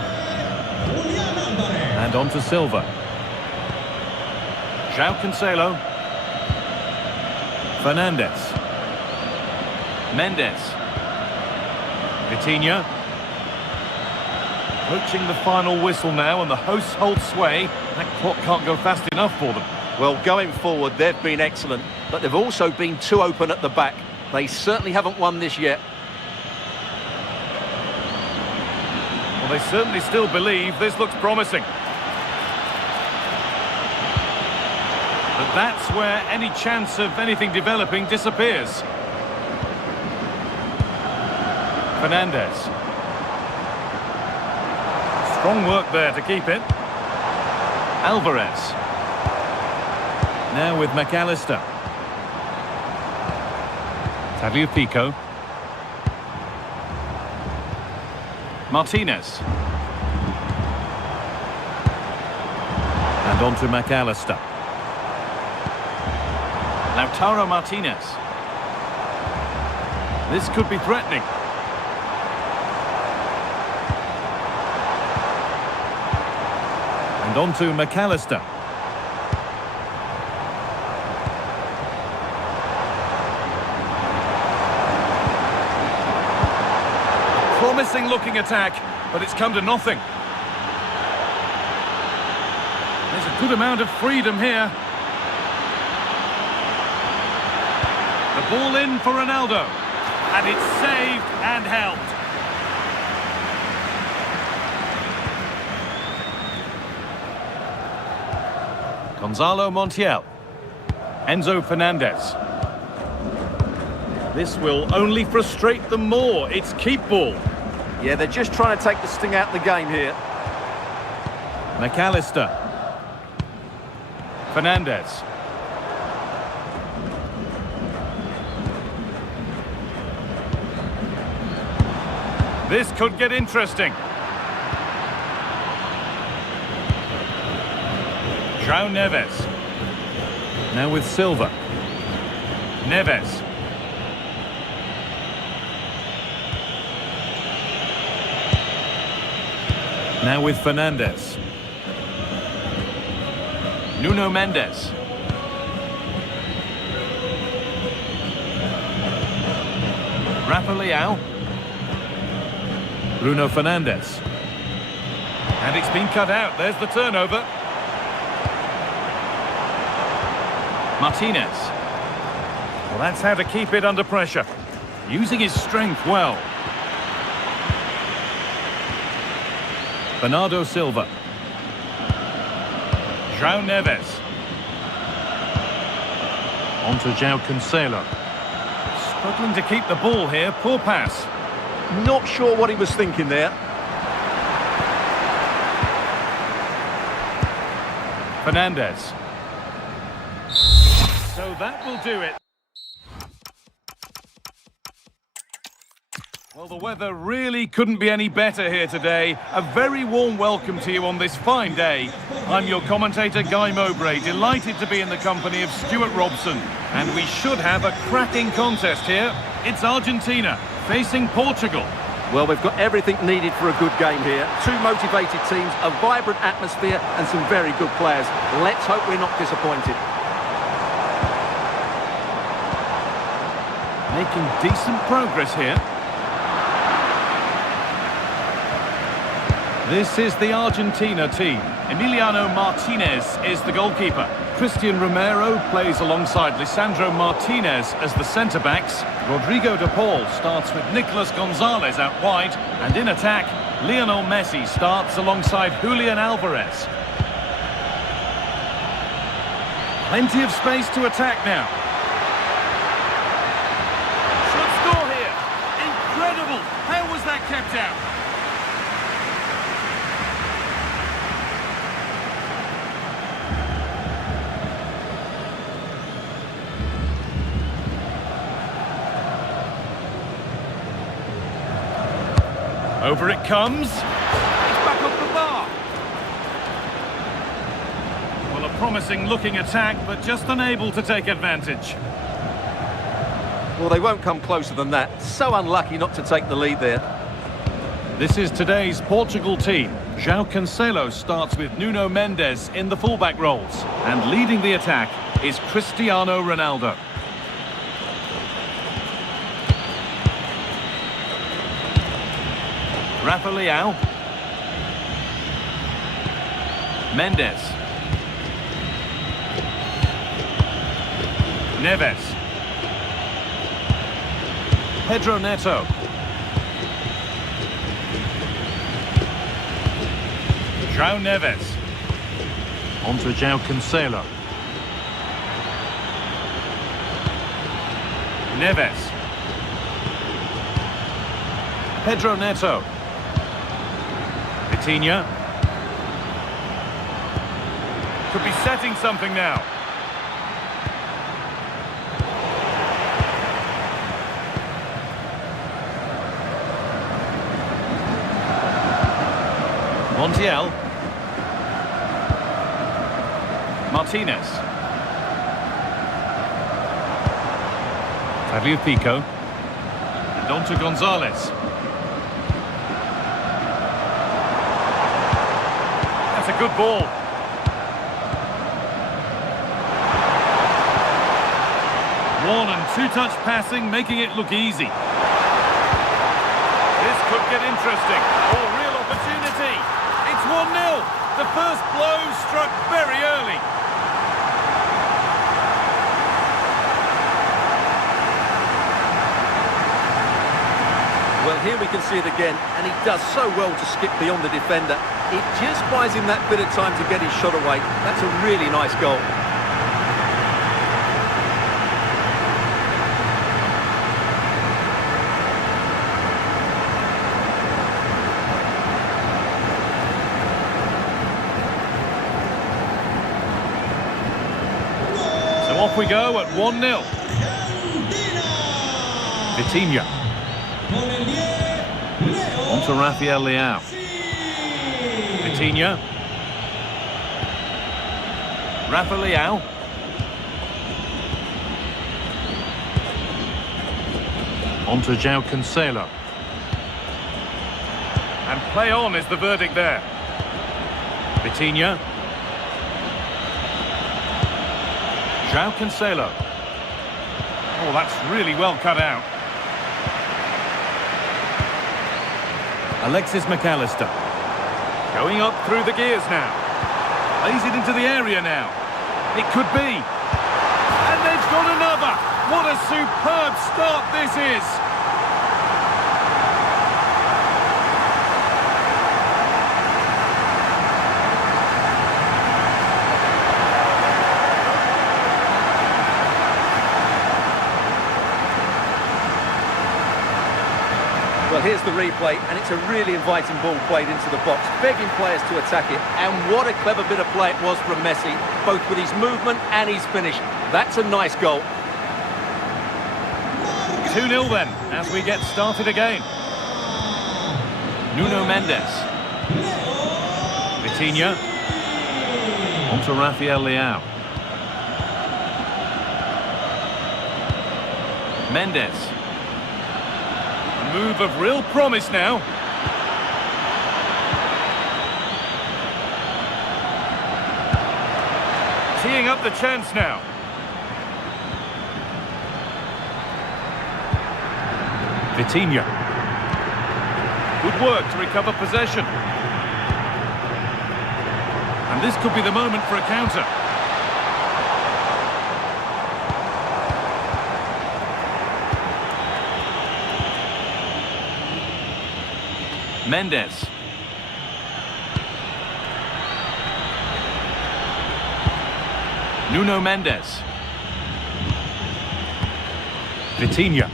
And on to Silva. João Cancelo. Fernandez. Mendes. Vitinha. Approaching the final whistle now, and the hosts hold sway. That clock can't go fast enough for them. Well, going forward, they've been excellent, but they've also been too open at the back. They certainly haven't won this yet. Well, they certainly still believe this looks promising. But that's where any chance of anything developing disappears. Fernandez. Strong work there to keep it. Alvarez. Now with McAllister. Tagliafico. Martinez. And on to McAllister. Lautaro Martinez. This could be threatening. And on to McAllister. Promising looking attack, but it's come to nothing. There's a good amount of freedom here. The ball in for Ronaldo. And it's saved and helped. Gonzalo Montiel. Enzo Fernandez. This will only frustrate them more. It's keep ball. Yeah, they're just trying to take the sting out of the game here. McAllister. Fernandez. This could get interesting. João Neves. Now with Silva. Neves. Now with Fernandez. Nuno Mendes. Rafa Leão. Bruno Fernandes. And it's been cut out. There's the turnover. Martinez. Well, that's how to keep it under pressure. Using his strength well. Bernardo Silva. João Neves. On to João Cancelo. Struggling to keep the ball here. Poor pass. Not sure what he was thinking there. Fernandez. So that will do it. Well, the weather really couldn't be any better here today. A very warm welcome to you on this fine day. I'm your commentator, Guy Mowbray, delighted to be in the company of Stuart Robson. And we should have a cracking contest here. It's Argentina facing Portugal. Well, we've got everything needed for a good game here. Two motivated teams, a vibrant atmosphere and some very good players. Let's hope we're not disappointed. Making decent progress here. This is the Argentina team. Emiliano Martinez is the goalkeeper. Christian Romero plays alongside Lisandro Martinez as the centre-backs. Rodrigo de Paul starts with Nicolas Gonzalez out wide. And in attack, Lionel Messi starts alongside Julian Alvarez. Plenty of space to attack now. Should score here. Incredible. How was that kept out? Over it comes. It's back off the bar. Well, a promising looking attack, but just unable to take advantage. Well, they won't come closer than that. So unlucky not to take the lead there. This is today's Portugal team. João Cancelo starts with Nuno Mendes in the fullback roles. And leading the attack is Cristiano Ronaldo. Rafa Leão. Mendes. Neves. Pedro Neto. João Neves. On to João Cancelo. Neves. Pedro Neto. Vitinha. Could be setting something now. Montiel. Martinez. Tagliafico. And on to Gonzalez. That's a good ball. One and two-touch passing, making it look easy. This could get interesting. Oh, real opportunity. It's 1-0. The first blow struck very early. Well, here we can see it again, and he does so well to skip beyond the defender. It just buys him that bit of time to get his shot away. That's a really nice goal. So off we go at 1-0. Vitinha. On to Rafael Leao. Vitinha. Rafa Leao. On to João Cancelo. And play on is the verdict there. Vitinha. João Cancelo. Oh, that's really well cut out. Alexis McAllister. Going up through the gears now. Lays it into the area now. It could be. And they've got another. What a superb start this is. Well, here's the replay, and it's a really inviting ball played into the box, begging players to attack it. And what a clever bit of play it was from Messi, both with his movement and his finish. That's a nice goal. 2-0 then, as we get started again. Nuno Mendes. Vitinha. On to Rafael Leao. Mendes. A move of real promise now. Teeing up the chance now. Vitinha. Good work to recover possession. And this could be the moment for a counter. Mendes. Nuno Mendes. Vitinha.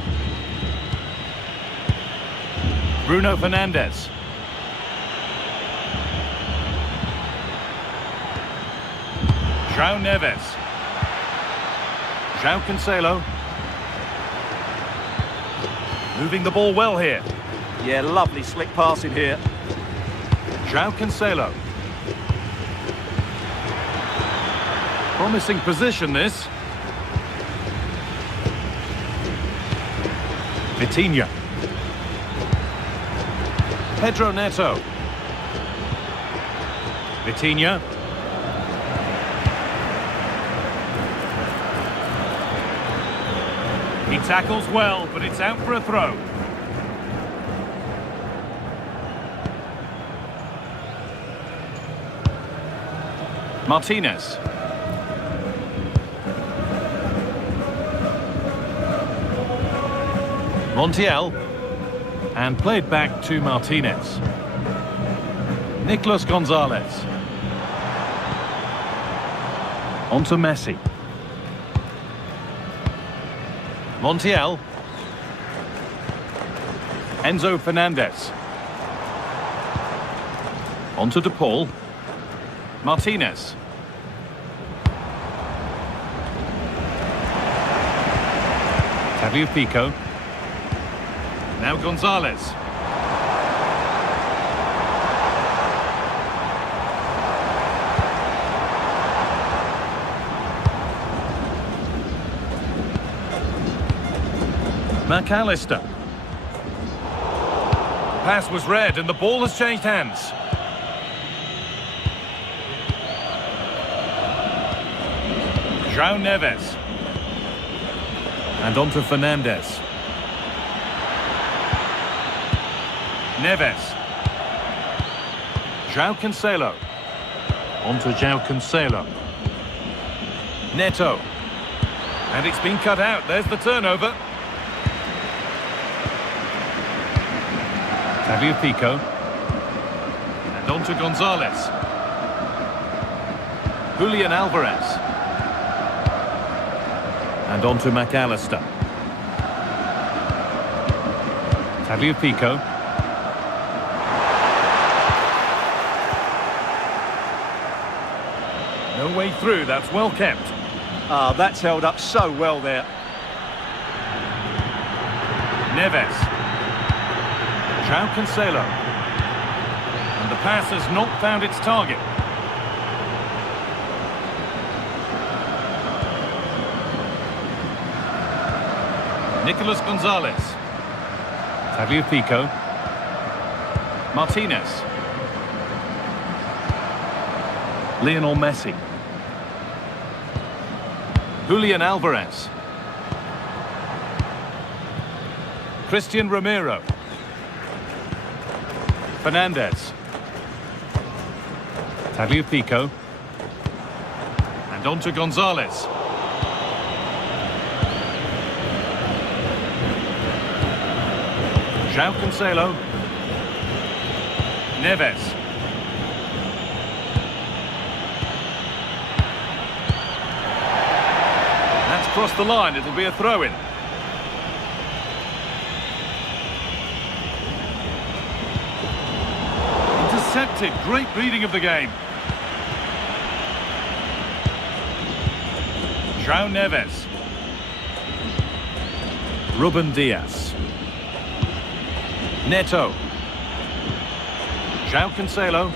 Bruno Fernandes. João Neves. João Cancelo. Moving the ball well here. Yeah, lovely slick passing here. João Cancelo. Promising position this. Vitinha. Pedro Neto. Vitinha. He tackles well, but it's out for a throw. Martinez. Montiel. And played back to Martinez. Nicolas Gonzalez. On to Messi. Montiel. Enzo Fernandez. On to De Paul. Martinez. Tagliafico. Now Gonzalez. McAllister. Pass was read and the ball has changed hands. João Neves. And on to Fernandez. Neves. João Cancelo. On to João Cancelo. Neto. And it's been cut out. There's the turnover. Tagliafico. And on to Gonzalez. Julian Alvarez. And on to McAllister. Tagliafico. No way through, that's well kept. Ah, that's held up so well there. Neves. João Cancelo. And the pass has not found its target. Nicolas Gonzalez. Tagliafico. Martinez. Lionel Messi. Julian Alvarez. Christian Romero. Fernandez. Tagliafico. And on to Gonzalez. João Cancelo. Neves. That's crossed the line, it'll be a throw-in. Intercepted, great reading of the game. João Neves. Ruben Diaz. Neto. João Cancelo.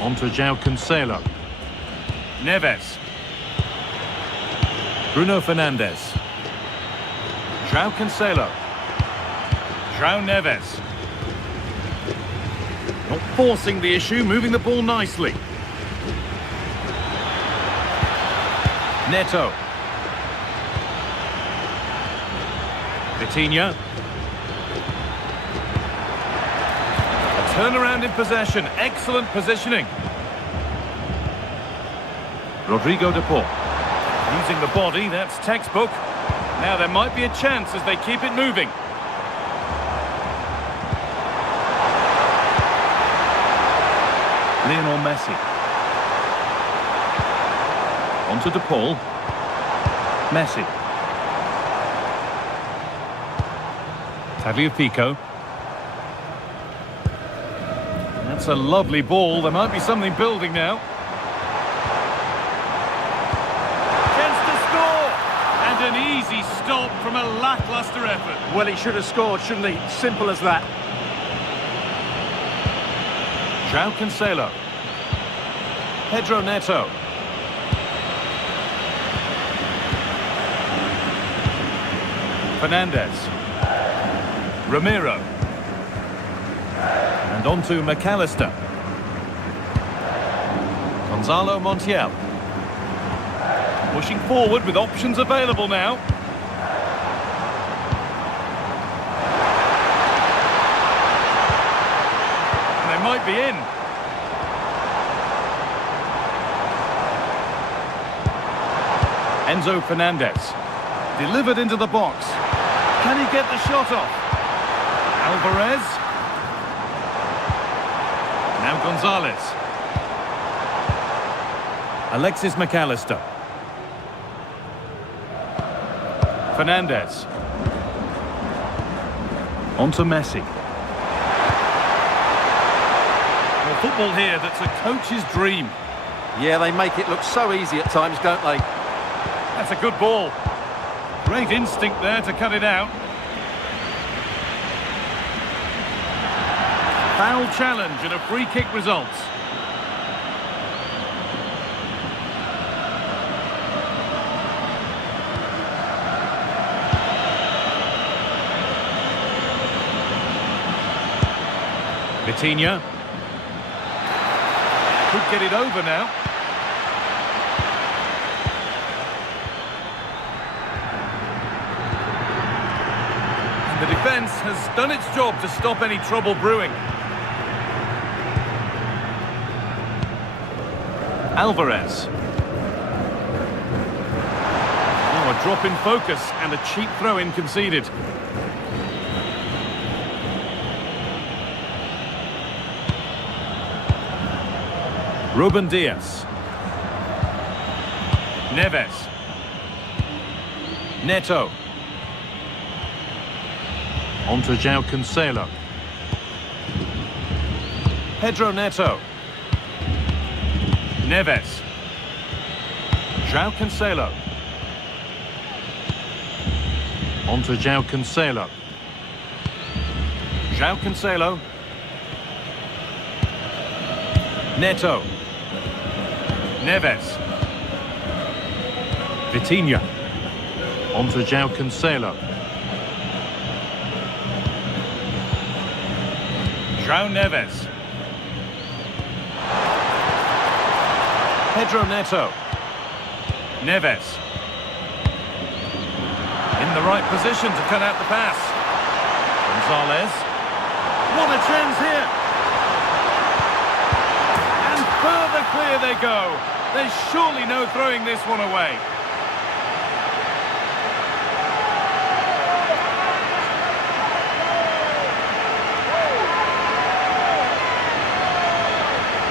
On to João Cancelo. Neves. Bruno Fernandes. João Cancelo. João Neves. Not forcing the issue, moving the ball nicely. Neto. Vitinha. Turnaround in possession, excellent positioning. Rodrigo de Paul. Using the body, that's textbook. Now there might be a chance as they keep it moving. Lionel Messi. On to de Paul. Messi. Tagliafico. That's a lovely ball. There might be something building now. Chance to score! And an easy stop from a lacklustre effort. Well, he should have scored, shouldn't he? Simple as that. João Cancelo. Pedro Neto. Fernandez. Romero. And on to McAllister. Gonzalo Montiel. Pushing forward with options available now. And they might be in. Enzo Fernandez. Delivered into the box. Can he get the shot off? Alvarez. Now Gonzalez. Alexis McAllister. Fernandez. On to Messi. Well, football here that's a coach's dream. Yeah, they make it look so easy at times, don't they? That's a good ball. Great instinct there to cut it out. Foul challenge and a free kick results. Vitinha. Could get it over now. And the defence has done its job to stop any trouble brewing. Alvarez. Oh, a drop in focus and a cheap throw-in conceded. Ruben Diaz. Neves. Neto. On to João Cancelo. Pedro Neto. Neves. João Cancelo. On to João Cancelo. João Cancelo. Neto. Neves. Vitinha. On to João Cancelo. João Neves. Pedro Neto. Neves. In the right position to cut out the pass. Gonzalez. What a chance here. And further clear they go. There's surely no throwing this one away.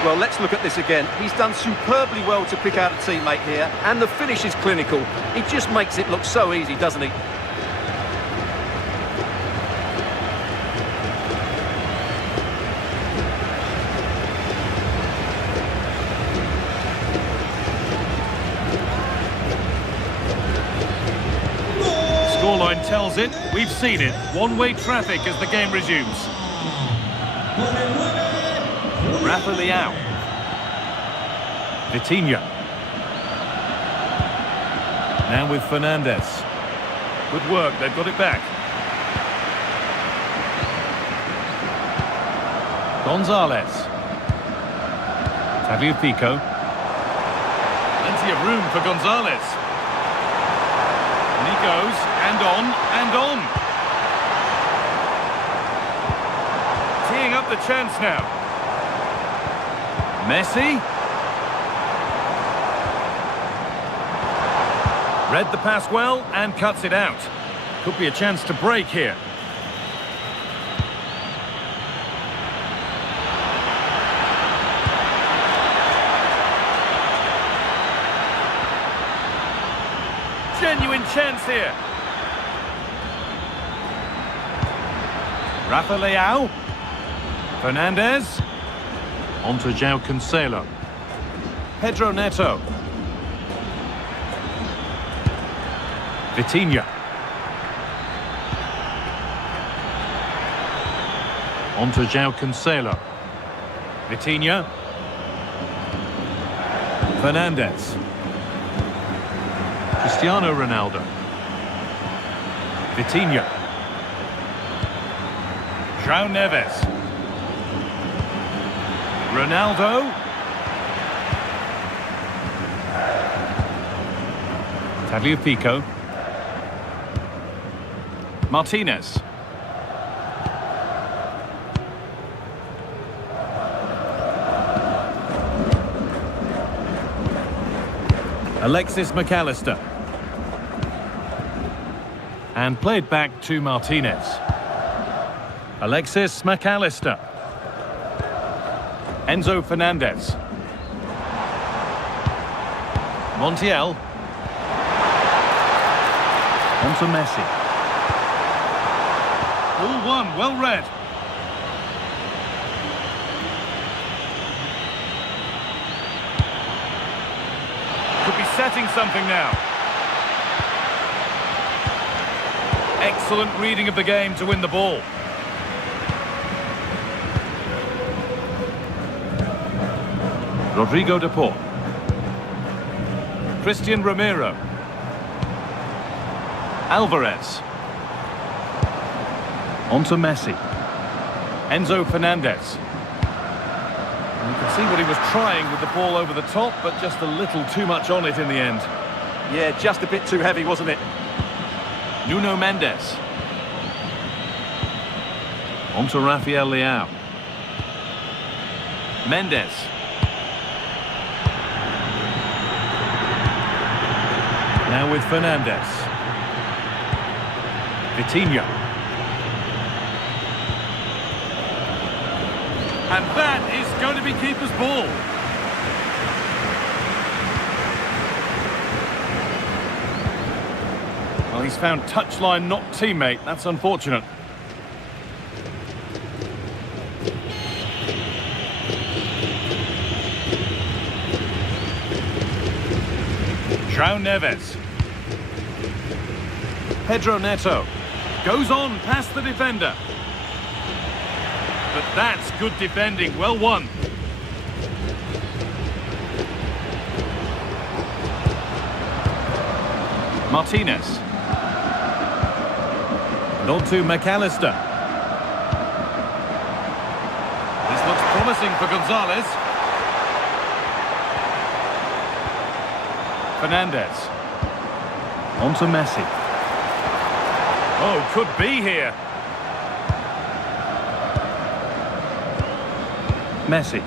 Well, let's look at this again. He's done superbly well to pick out a teammate here, and the finish is clinical. He just makes it look so easy, doesn't he? Scoreline tells it. We've seen it. One-way traffic as the game resumes. Rafa Leao. Vitinha. Now with Fernandez. Good work, they've got it back. Gonzalez. Tagliafico. Plenty of room for Gonzalez. And he goes, and on, and on. Teeing up the chance now. Messi. Read the pass well and cuts it out. Could be a chance to break here. Genuine chance here. Rafa Leao. Fernandez. On to João Cancelo. Pedro Neto. Vitinha. On to João Cancelo. Vitinha. Fernandez. Cristiano Ronaldo. Vitinha. João Neves. Ronaldo. Tagliafico. Martinez. Alexis McAllister. And played back to Martinez. Alexis McAllister. Enzo Fernandez. Montiel. On to Messi. All one, well read. Could be setting something now. Excellent reading of the game to win the ball. Rodrigo de Paul. Christian Romero. Alvarez. On to Messi. Enzo Fernandez. And you can see what he was trying with the ball over the top, but just a little too much on it in the end. Yeah, just a bit too heavy, wasn't it? Nuno Mendes. On to Rafael Leao. Mendes. Now with Fernandez. Vitinha. And that is going to be keeper's ball. Well, he's found touchline, not teammate. That's unfortunate. João Neves. Pedro Neto. Goes on past the defender. But that's good defending. Well won. Martinez. And on to McAllister. This looks promising for Gonzalez. Fernandez. On to Messi. Oh, could be here. Messi.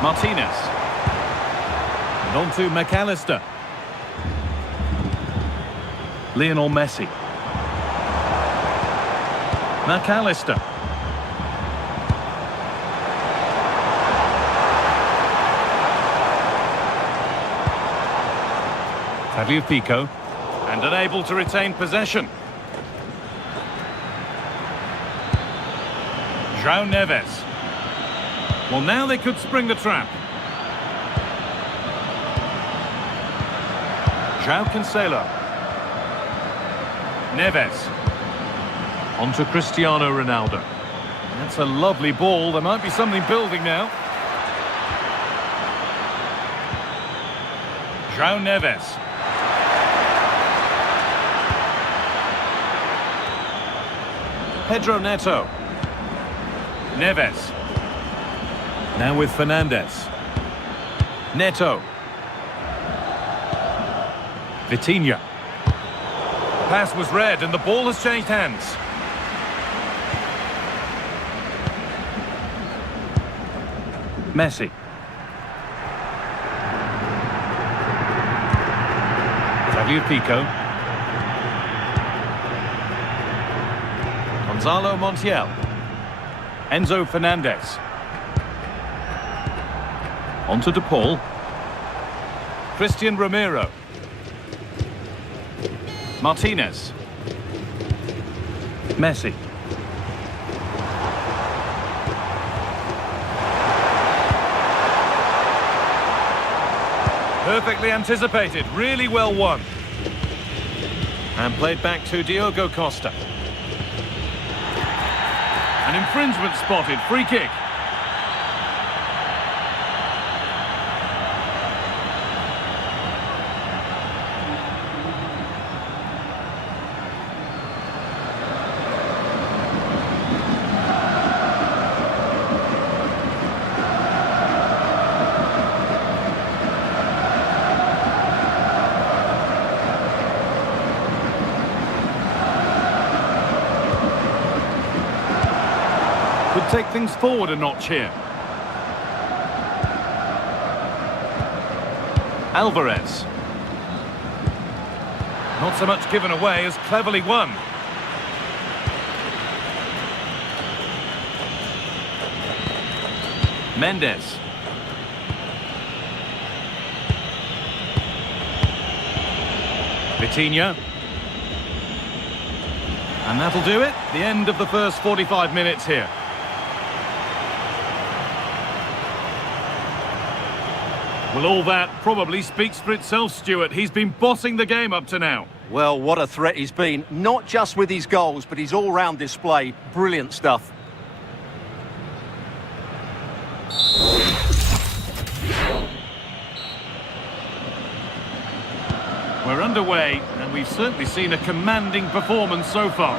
Martinez. And on to McAllister. Lionel Messi. McAllister. Tagliafico. And unable to retain possession. João Neves. Well, now they could spring the trap. João Cancelo. Neves. On to Cristiano Ronaldo. That's a lovely ball. There might be something building now. João Neves. Pedro Neto. Neves. Now with Fernandez. Neto. Vitinha. Pass was read and the ball has changed hands. Messi. Tagliafico. Gonzalo Montiel. Enzo Fernandez. On to De Paul. Christian Romero. Martinez. Messi. Perfectly anticipated, really well won. And played back to Diogo Costa. An infringement spotted, free kick. Could take things forward a notch here. Alvarez. Not so much given away as cleverly won. Mendes. Vitinha. And that'll do it. The end of the first 45 minutes here. Well, all that probably speaks for itself, Stuart. He's been bossing the game up to now. Well, what a threat he's been, not just with his goals, but his all-round display. Brilliant stuff. We're underway, and we've certainly seen a commanding performance so far.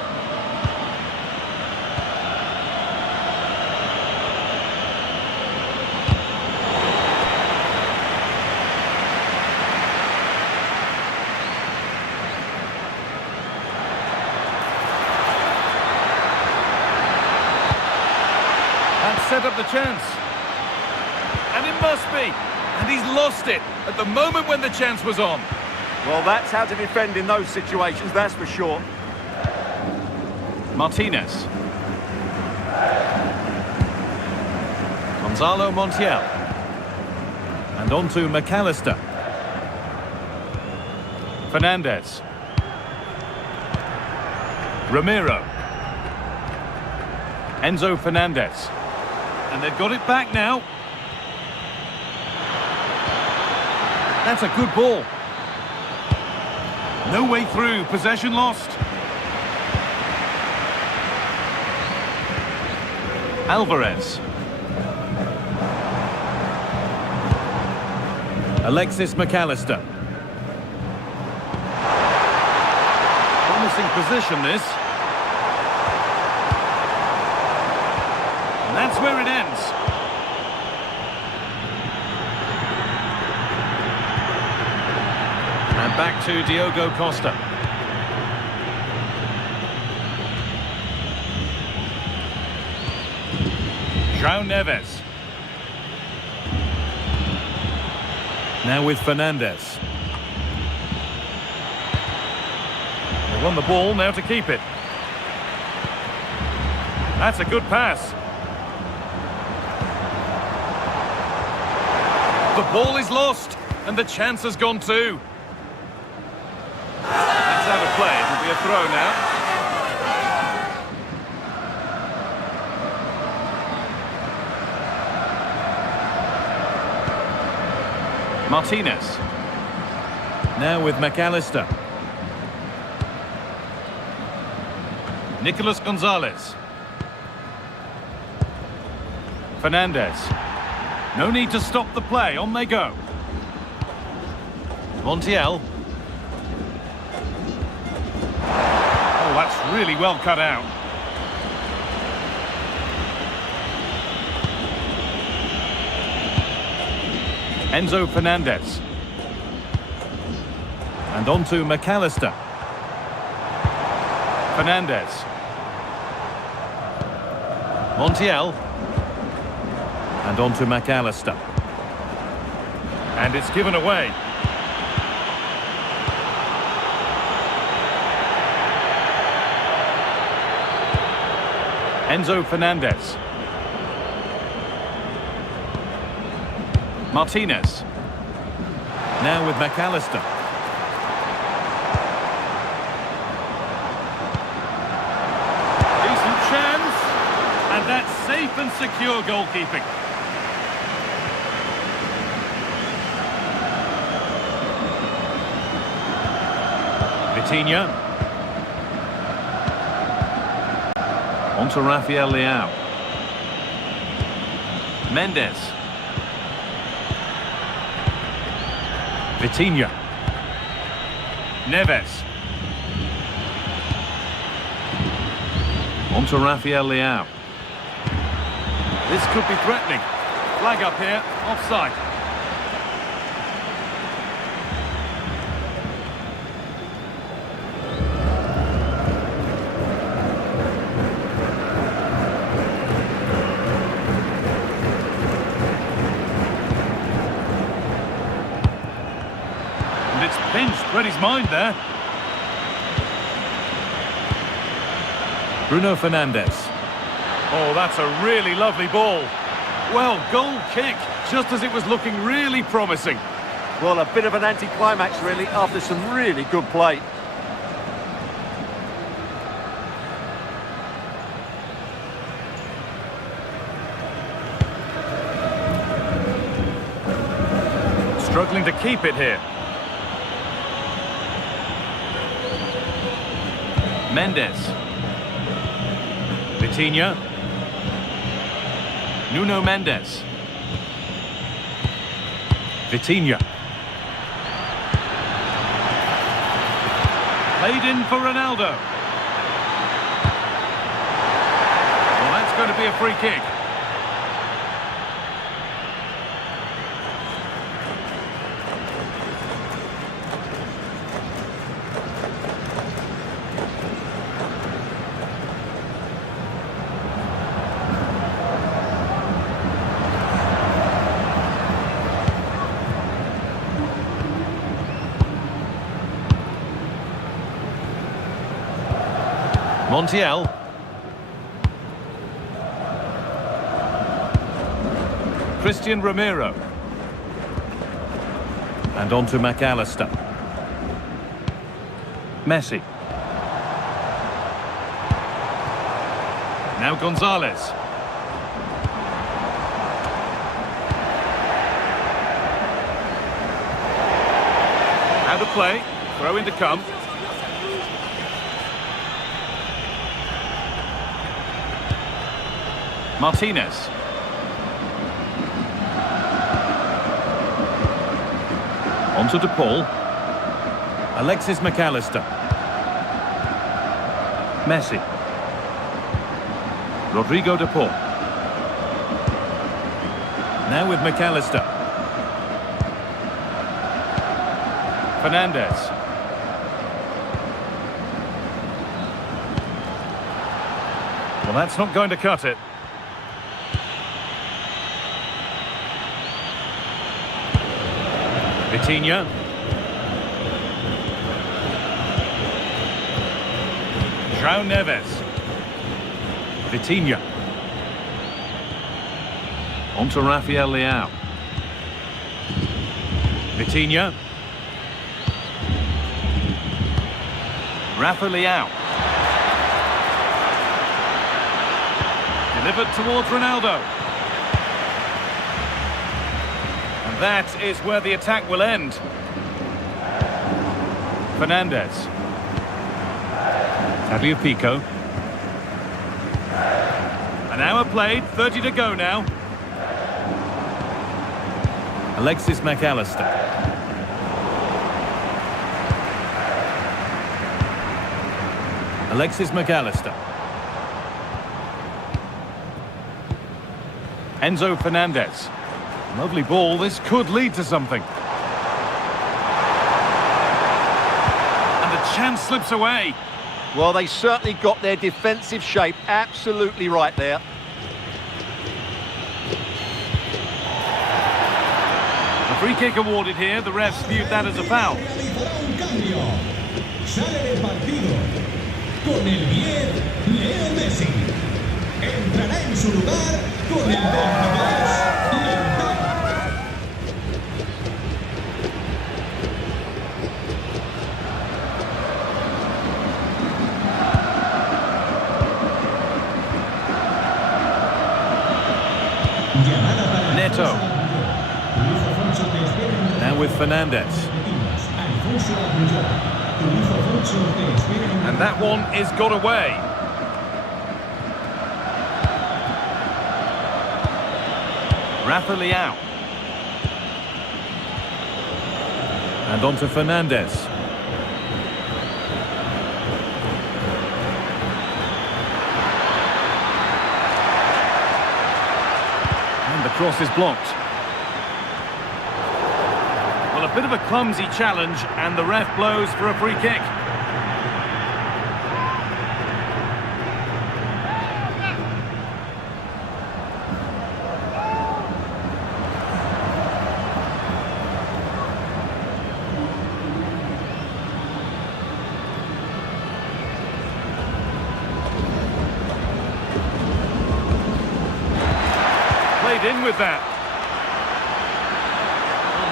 And set up the chance. And it must be. And he's lost it at the moment when the chance was on. Well, that's how to defend in those situations, that's for sure. Martinez. Gonzalo Montiel. And on to McAllister. Fernandez. Ramiro. Enzo Fernandez. And they've got it back now. That's a good ball. No way through, possession lost. Alvarez. Alexis McAllister. Promising position, this. And that's where it ends. And back to Diogo Costa. João Neves. Now with Fernandez. They won the ball, now to keep it. That's a good pass. The ball is lost, and the chance has gone too. That's out of play. It'll be a throw now. Martinez. Now with McAllister. Nicolas Gonzalez. Fernandez. No need to stop the play. On they go. Montiel. Oh, that's really well cut out. Enzo Fernandez. And on to McAllister. Fernandez. Montiel. And on to McAllister. And it's given away. Enzo Fernandez. Martinez. Now with McAllister. Decent chance. And that's safe and secure goalkeeping. Vitinha. On to Rafael Leao. Mendes. Vitinha. Neves. On to Rafael Leao. This could be threatening. Flag up here, offside. Pinched, read his mind there. Bruno Fernandes. Oh, that's a really lovely ball. Well, goal kick, just as it was looking really promising. Well, a bit of an anticlimax, really, after some really good play. Struggling to keep it here. Mendes. Vitinha. Nuno Mendes. Vitinha. Played in for Ronaldo. Well, that's going to be a free kick. Montiel. Christian Romero. And on to McAllister. Messi. Now Gonzalez. Out of play. Throw in to come. Martinez. On to DePaul. Alexis McAllister. Messi. Rodrigo DePaul. Now with McAllister. Fernandez. Well, that's not going to cut it. Vitinha. João Neves. Vitinha. On to Rafael Leao. Vitinha. Rafa Leao. Delivered towards Ronaldo. And that is where the attack will end. Fernandez. Tagliafico. An hour played, 30 to go now. Alexis McAllister. Alexis McAllister. Enzo Fernandez. Lovely ball, this could lead to something. And the chance slips away. Well, they certainly got their defensive shape absolutely right there. A free kick awarded here, the refs viewed that as a foul. Sale del partido con el 10, Leo Messi. Entrará en su lugar con el 22, Neto. Now with Fernandez. And that one is got away. Rafa Leao. And on to Fernandez. And the cross is blocked. Well, a bit of a clumsy challenge, and the ref blows for a free kick. Played in with that.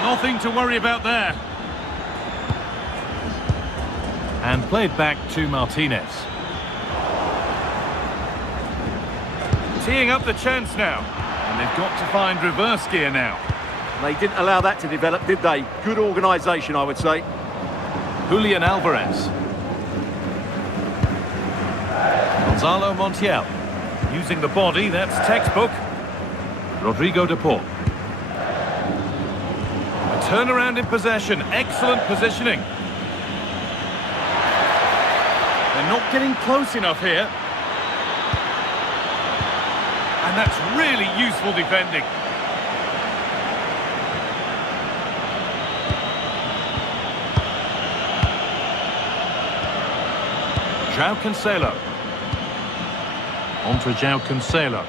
Nothing to worry about there. And played back to Martinez. Teeing up the chance now. And they've got to find reverse gear now. They didn't allow that to develop, did they? Good organisation, I would say. Julian Alvarez. Gonzalo Montiel. Using the body, that's textbook. Rodrigo de Paul. A turnaround in possession. Excellent positioning. They're not getting close enough here. And that's really useful defending. João Cancelo. On to João Cancelo.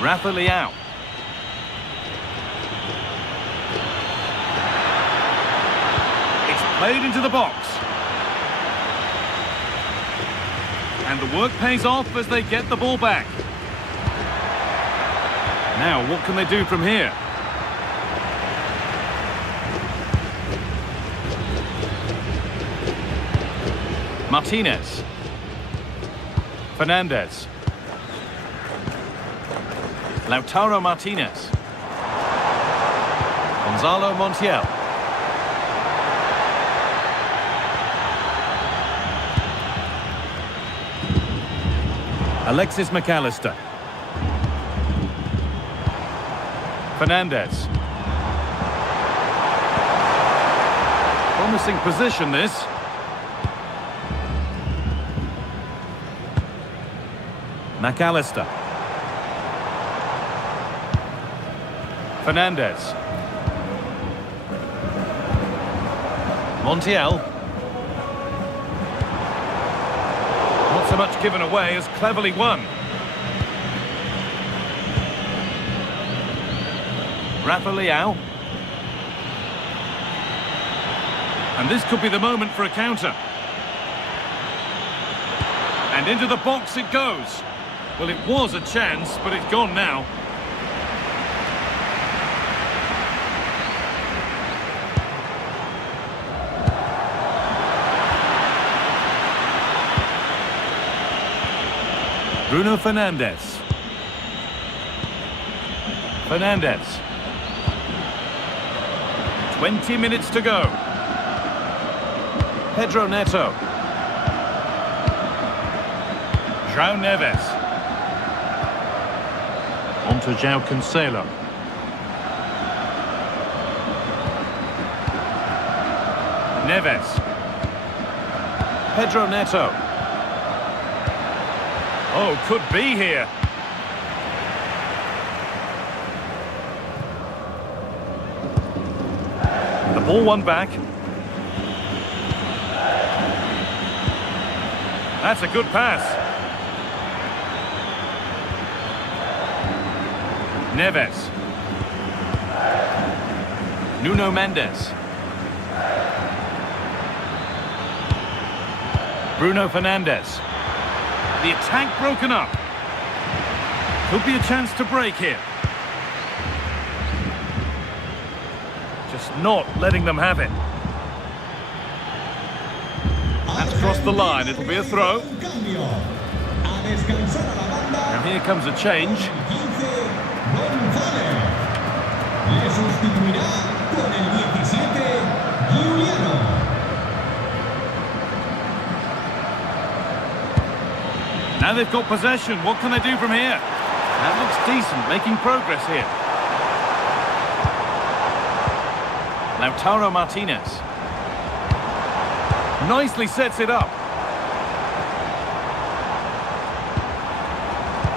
Rafa Leão. It's played into the box. And the work pays off as they get the ball back. Now, what can they do from here? Martinez. Fernandez. Lautaro Martinez. Gonzalo Montiel. Alexis McAllister. Fernandez. Promising position, this. McAllister. Fernandez. Montiel. Not so much given away as cleverly won. Rafa Leão. And this could be the moment for a counter. And into the box it goes. Well, it was a chance, but it's gone now. Bruno Fernandes. Fernandes. 20 minutes to go. Pedro Neto. João Neves. On to João Cancelo. Neves. Pedro Neto. Oh, could be here. The ball won back. That's a good pass. Neves. Nuno Mendes. Bruno Fernandes. The attack broken up. Could be a chance to break here. Just not letting them have it. That's crossed the line. It'll be a throw. Now here comes a change. Now they've got possession. What can they do from here? That looks decent, making progress here. Lautaro Martinez. Nicely sets it up.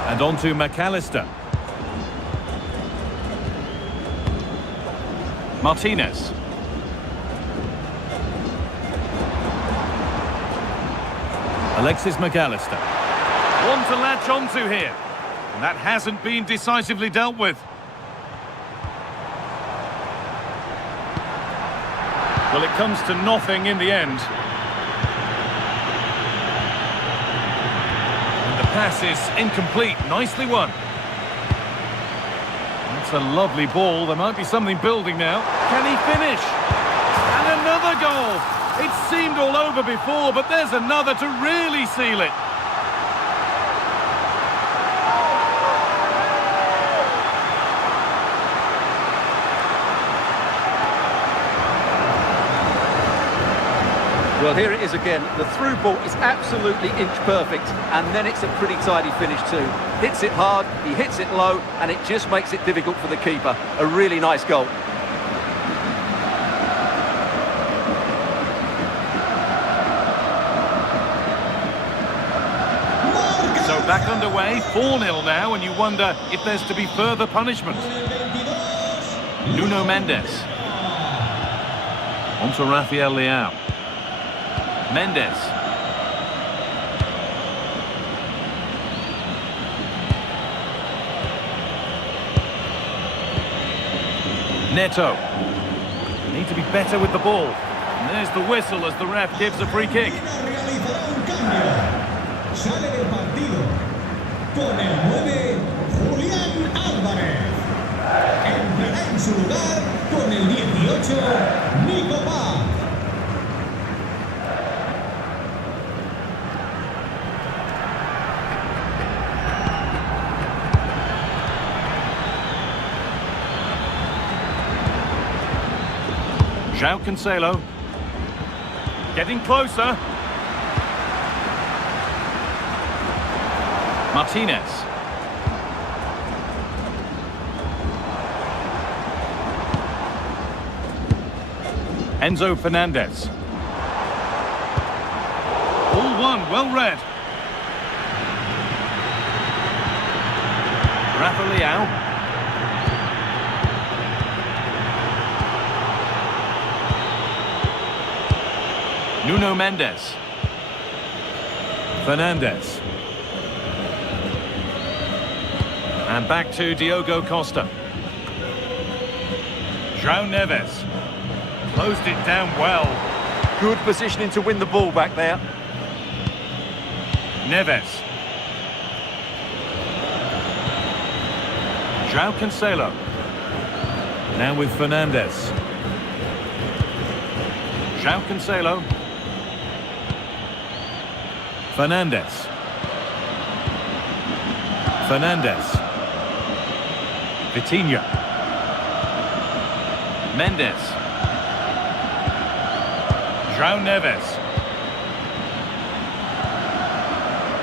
And on to McAllister. Martinez. Alexis McAllister. One to latch onto here. And that hasn't been decisively dealt with. Well, it comes to nothing in the end. And the pass is incomplete. Nicely won. That's a lovely ball. There might be something building now. Can he finish? And another goal. It seemed all over before, but there's another to really seal it. Well, here it is again. The through ball is absolutely inch perfect, and then it's a pretty tidy finish too. Hits it hard, he hits it low, and it just makes it difficult for the keeper. A really nice goal. So back underway, 4-0 now, and you wonder if there's to be further punishment. Nuno Mendes. On to Rafael Leao. Mendes. Neto. Need to be better with the ball. And there's the whistle as the ref gives a free kick. Sale del partido con el 9, Julián Álvarez. Entrará en su lugar con el 18, Nico Paz. João Cancelo. Getting closer. Martinez. Enzo Fernandez. All one, well read. Rafa Leao. Nuno Mendes. Fernandez. And back to Diogo Costa. João Neves. Closed it down well. Good positioning to win the ball back there. Neves. João Cancelo. Now with Fernandez. João Cancelo. Fernandez. Fernandez. Vitinha. Mendes. João Neves.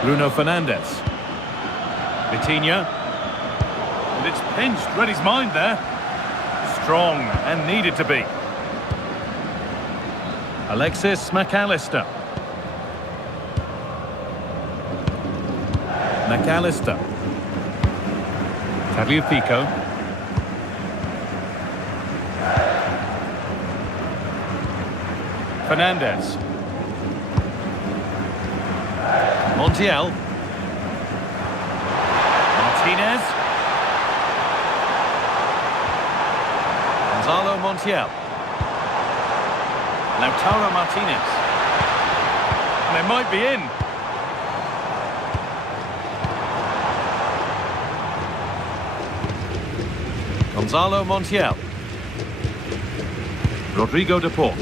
Bruno Fernandes. Vitinha. And it's pinched, read his mind there. Strong and needed to be. Alexis McAllister. McAllister. Tagliafico. Fernandez. Montiel. Martinez. Gonzalo Montiel. Lautaro Martinez. And they might be in. Gonzalo Montiel. Rodrigo de Paul.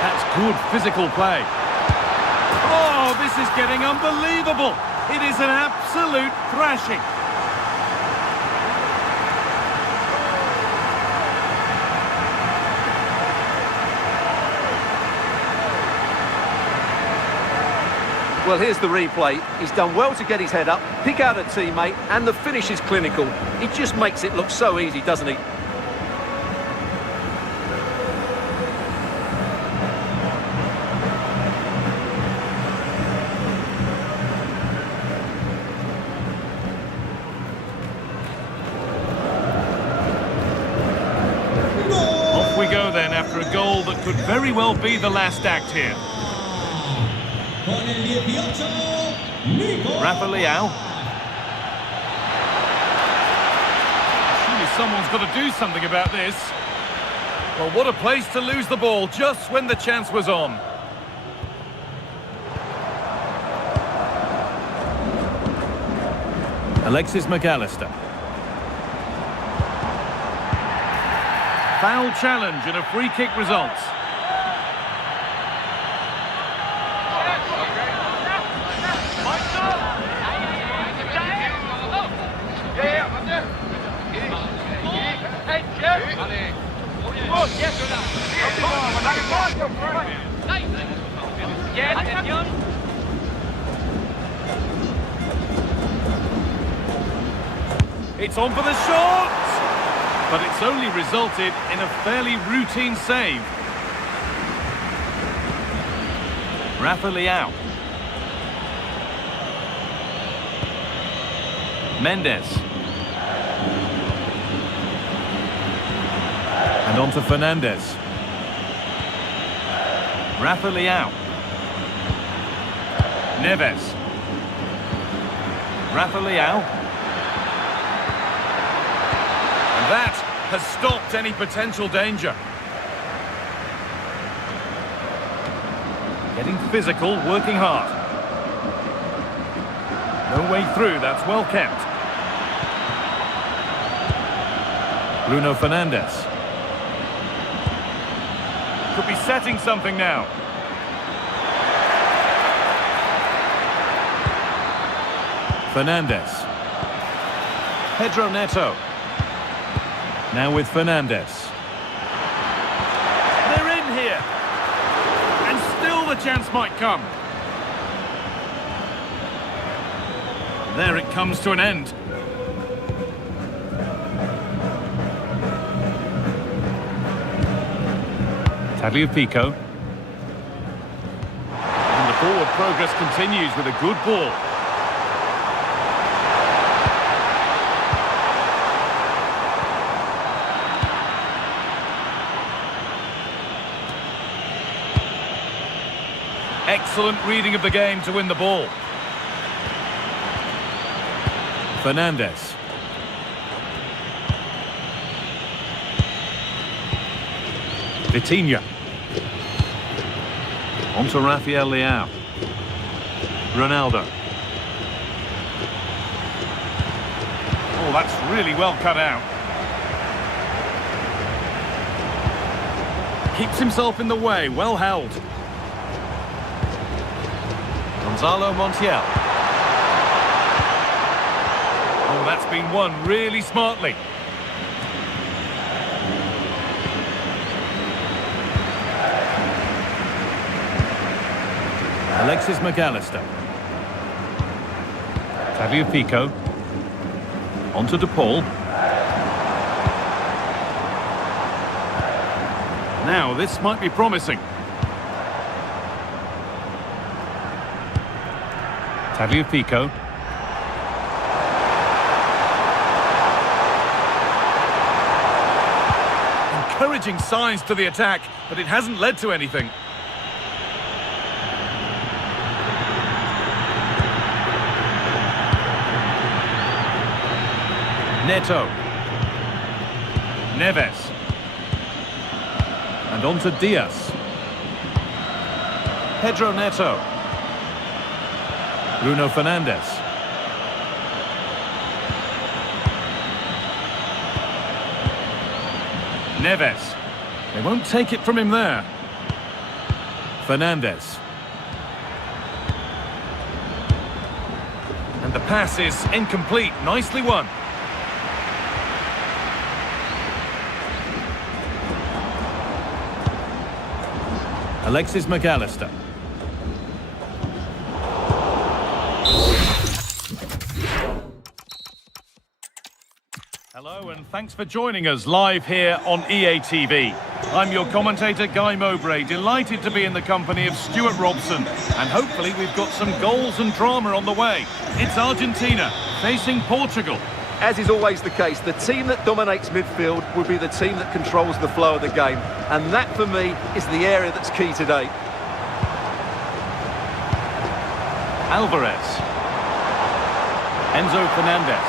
That's good physical play. Oh, this is getting unbelievable. It is an absolute thrashing. Well, here's the replay. He's done well to get his head up, pick out a teammate, and the finish is clinical. He just makes it look so easy, doesn't he? Off we go then after a goal that could very well be the last act here. Con el 18, Nico. Rafa Leao. Surely someone's got to do something about this. Well, what a place to lose the ball just when the chance was on. Alexis McAllister. Foul challenge and a free kick results. It's on for the shot! But it's only resulted in a fairly routine save. Rafa Leao. Mendes. And on to Fernandez. Rafa Leao. Neves. Rafa Leao. And that has stopped any potential danger. Getting physical, working hard. No way through, that's well kept. Bruno Fernandes. Could be setting something now. Fernandes. Pedro Neto. Now with Fernandes. They're in here. And still the chance might come. There it comes to an end. Tagliafico. And the forward progress continues with a good ball. Excellent reading of the game to win the ball. Fernandes. Vitinha. On to Rafael Leao. Ronaldo. Oh, that's really well cut out. Keeps himself in the way, well held. Gonzalo Montiel. Oh, that's been won really smartly. Alexis McAllister. Tagliafico. On to De Paul. Now, this might be promising. Tagliafico. Encouraging signs to the attack, but it hasn't led to anything. Neto. Neves. And on to Diaz. Pedro Neto. Bruno Fernandes. Neves. They won't take it from him there. Fernandes. And the pass is incomplete. Nicely won. Alexis McAllister. Hello and thanks for joining us live here on EA TV. I'm your commentator Guy Mowbray, delighted to be in the company of Stuart Robson, and hopefully we've got some goals and drama on the way. It's Argentina facing Portugal. As is always the case, the team that dominates midfield will be the team that controls the flow of the game. And that, for me, is the area that's key today. Alvarez. Enzo Fernandez.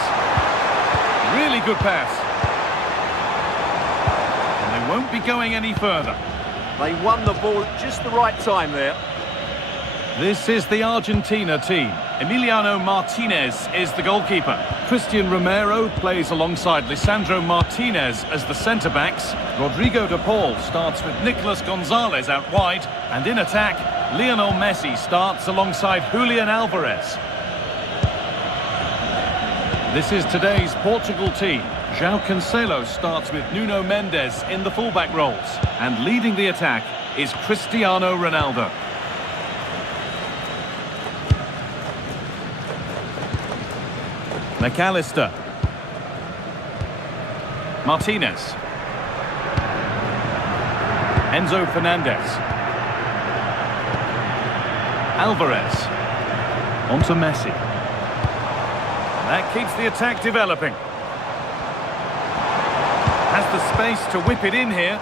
Really good pass. And they won't be going any further. They won the ball at just the right time there. This is the Argentina team. Emiliano Martinez is the goalkeeper. Christian Romero plays alongside Lisandro Martinez as the centre-backs. Rodrigo de Paul starts with Nicolas Gonzalez out wide. And in attack, Lionel Messi starts alongside Julian Alvarez. This is today's Portugal team. João Cancelo starts with Nuno Mendes in the fullback roles. And leading the attack is Cristiano Ronaldo. McAllister. Martinez. Enzo Fernandez. Alvarez. On to Messi. That keeps the attack developing. Has the space to whip it in here.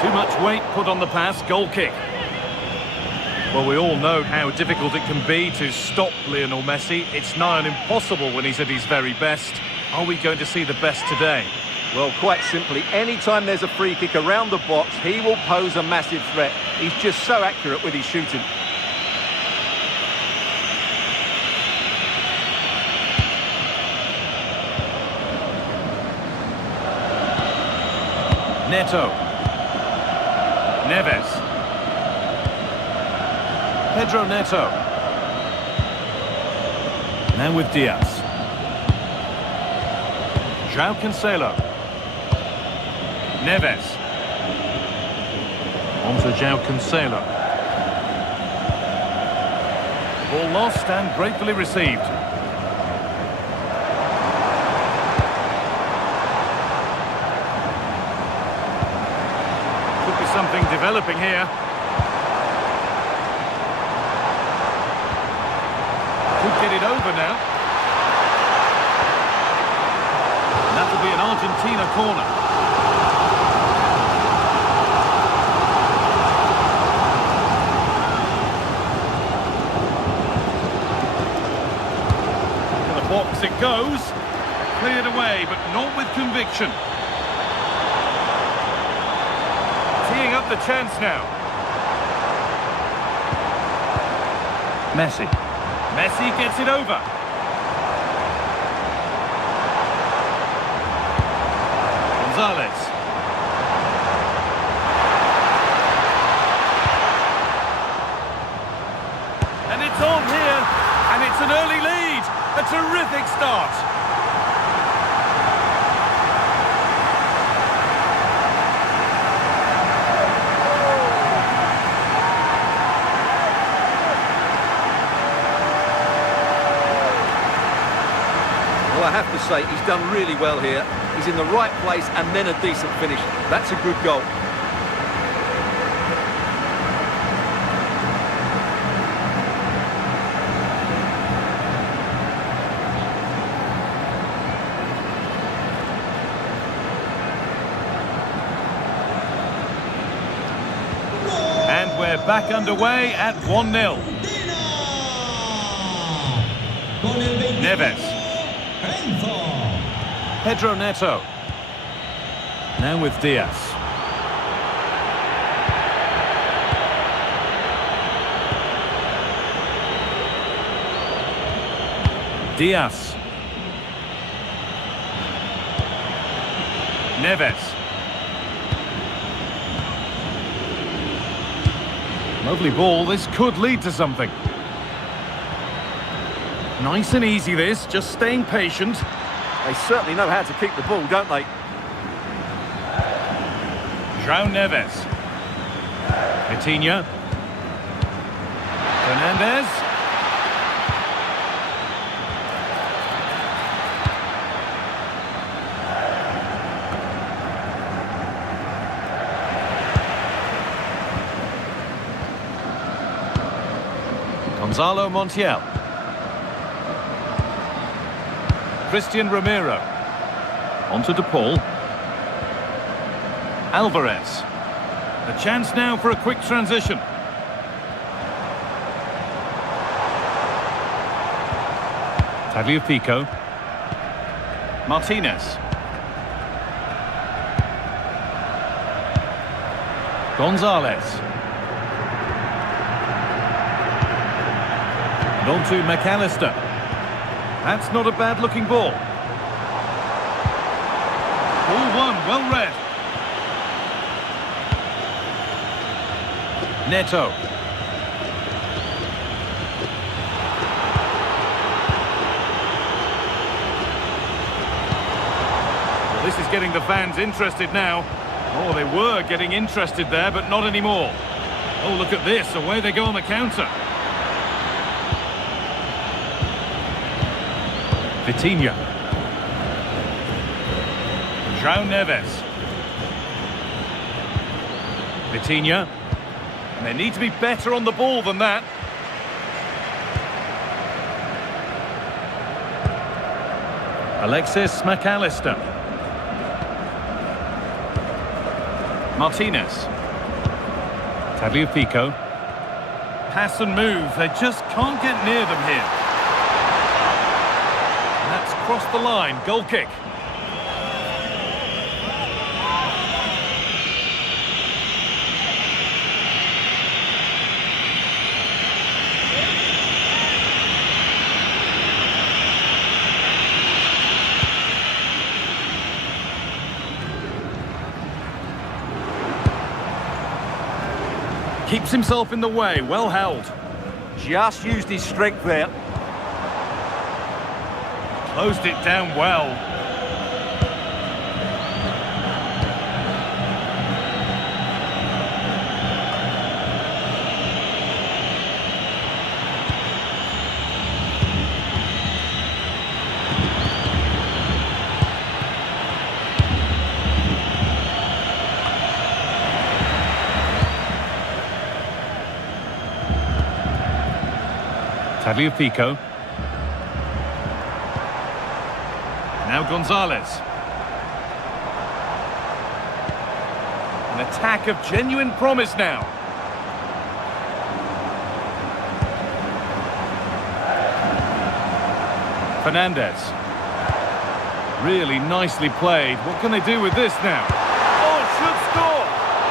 Too much weight put on the pass, goal kick. Well, we all know how difficult it can be to stop Lionel Messi. It's nigh on impossible when he's at his very best. Are we going to see the best today? Well, quite simply, anytime there's a free kick around the box, he will pose a massive threat. He's just so accurate with his shooting. Neto. Neves. Pedro Neto. Now with Diaz. João Cancelo. Neves. On to João Cancelo. Ball lost and gratefully received. Could be something developing here. Could get it over now. That will be an Argentina corner. To the box it goes. Cleared away, but not with conviction. Teeing up the chance now. Messi. Messi gets it over. Gonzalez. And it's on here, and it's an early lead. A terrific start. Well, I have to say, he's done really well here. He's in the right place and then a decent finish. That's a good goal. And we're back underway at 1-0. Neves. Pedro Neto. Now with Diaz. Diaz. Neves. Lovely ball. This could lead to something. Nice and easy this, just staying patient. They certainly know how to keep the ball, don't they? João Neves. Vitinha. Fernandez. Gonzalo Montiel. Christian Romero. On to De Paul. Alvarez. A chance now for a quick transition. Tagliafico. Martinez. Gonzalez. And on to McAllister. That's not a bad-looking ball. Ball one, well read. Neto. This is getting the fans interested now. Oh, they were getting interested there, but not anymore. Oh, look at this. Away they go on the counter. Vitinha. João Neves. Vitinha. And they need to be better on the ball than that. Alexis McAllister. Martinez. Tagliafico. Pass and move. They just can't get near them here. And that's crossed the line. Goal kick. Keeps himself in the way, well held. Just used his strength there. Closed it down well. Tagliafico. Now Gonzalez. An attack of genuine promise now. Fernandez. Really nicely played. What can they do with this now? Oh, should score!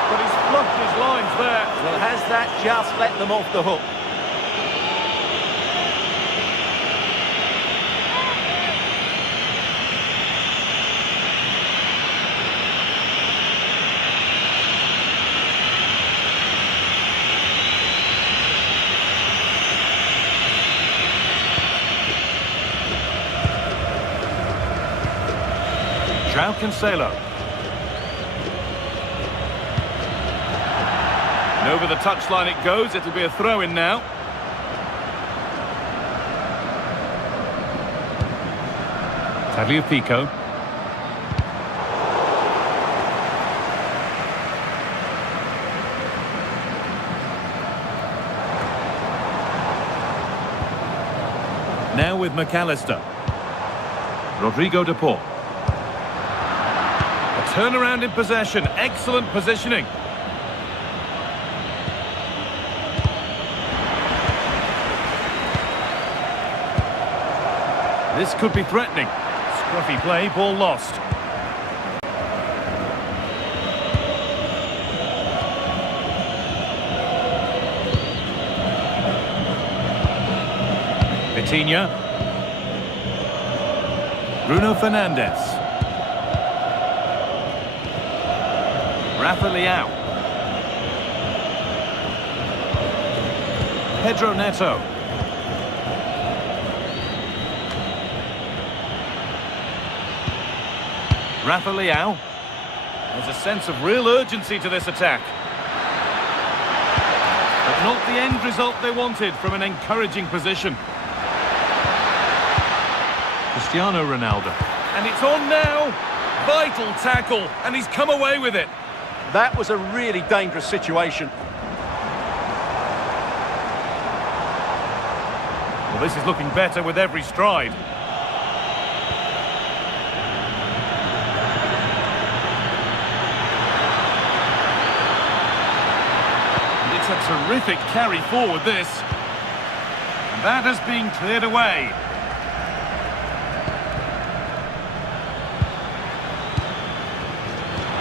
But he's flunked his lines there. Well, has that just let them off the hook? João Cancelo. And over the touchline it goes. It'll be a throw-in now. Tagliafico. Now with McAllister. Rodrigo de Paul. Turnaround in possession, excellent positioning. This could be threatening. Scruffy play, ball lost. Vitinha. Bruno Fernandes. Rafa Leao. Pedro Neto. Rafa Leao. There's a sense of real urgency to this attack. But not the end result they wanted from an encouraging position. Cristiano Ronaldo. And it's on now. Vital tackle, and he's come away with it. That was a really dangerous situation. Well, this is looking better with every stride. And it's a terrific carry forward, this. And that has been cleared away.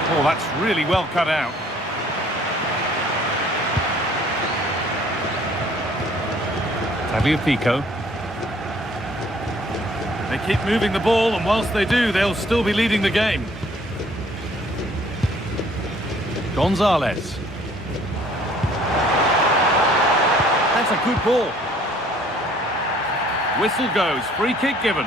Oh, that's really well cut out. Tagliafico. They keep moving the ball, and whilst they do, they'll still be leading the game. Gonzalez. That's a good ball. Whistle goes, free kick given.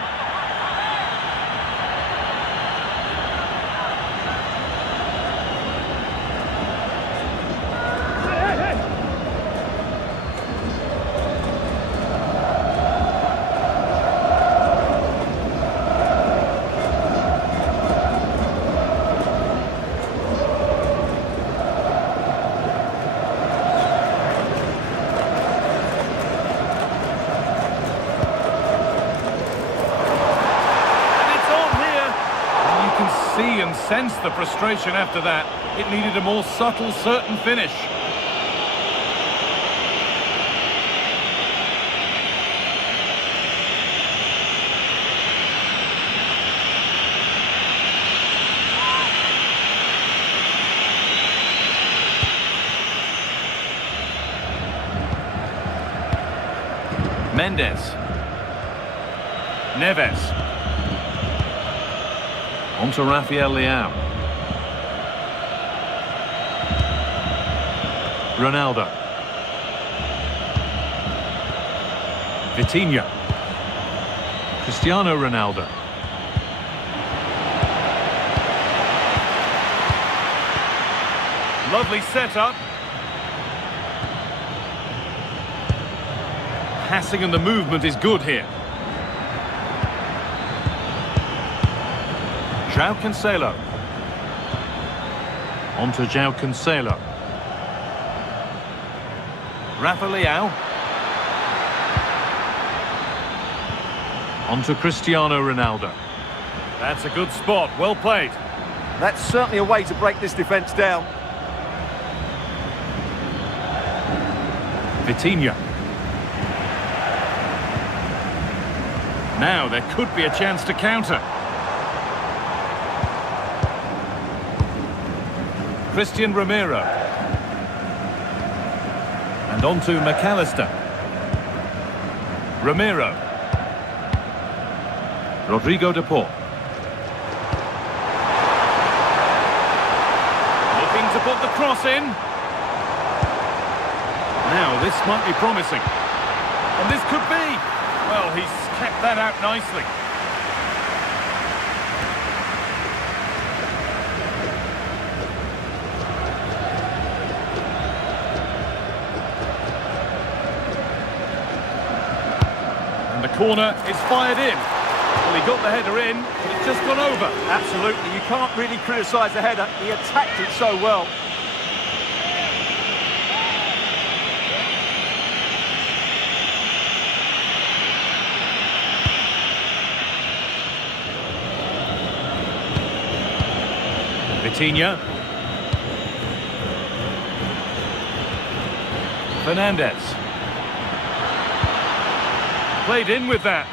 can sense the frustration after that. It needed a more subtle, certain finish. Mendes. Neves. On to Rafael Leao. Ronaldo. Vitinha. Cristiano Ronaldo. Lovely setup. Passing and the movement is good here. João Cancelo. On to João Cancelo. Rafa Leao. On to Cristiano Ronaldo. That's a good spot, well played. That's certainly a way to break this defence down. Vitinha. Now there could be a chance to counter. Christian Romero. And on to McAllister. Romero. Rodrigo de Paul. Looking to put the cross in. Now this might be promising. And this could be. Well, he's kept that out nicely. And the corner is fired in. Well, he got the header in, but it's just gone over. Absolutely, you can't really criticise the header. He attacked it so well. Vitinha. Fernandez. Played in with that.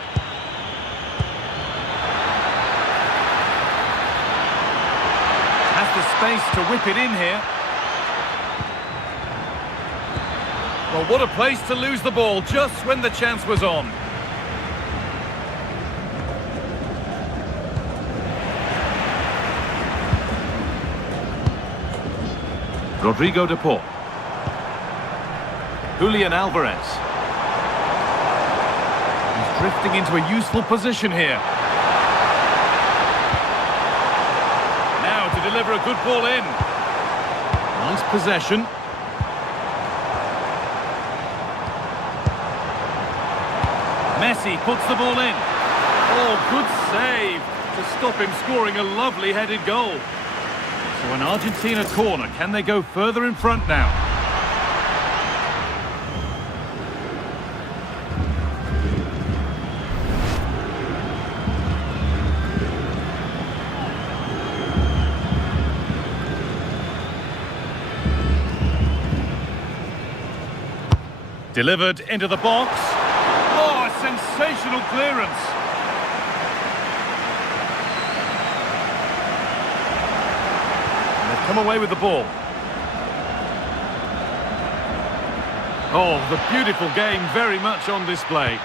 Has the space to whip it in here. Well, what a place to lose the ball just when the chance was on. Rodrigo de Paul. Julian Alvarez. He's drifting into a useful position here. Now to deliver a good ball in. Nice possession. Messi puts the ball in. Oh, good save to stop him scoring a lovely headed goal. So an Argentina corner. Can they go further in front now? Delivered into the box. Oh, a sensational clearance. Come away with the ball. Oh, the beautiful game very much on display.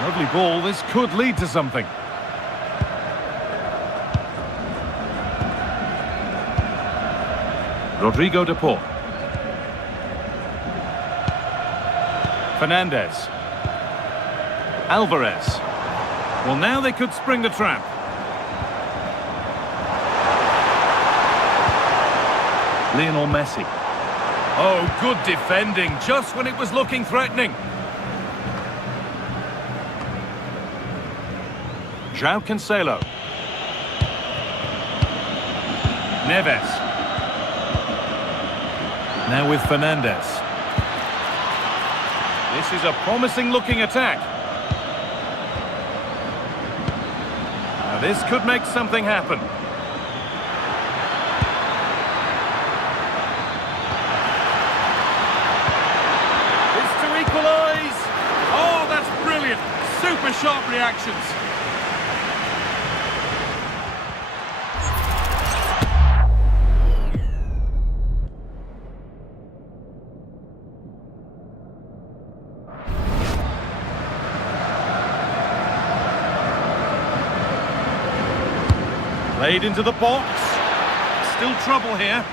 Lovely ball, this could lead to something. Rodrigo de Paul. Fernandez. Alvarez. Well, now they could spring the trap. Lionel Messi. Oh, good defending, just when it was looking threatening. João Cancelo. Neves. Now with Fernandez. This is a promising looking attack. Now this could make something happen. reactions. Played into the box. Still trouble here.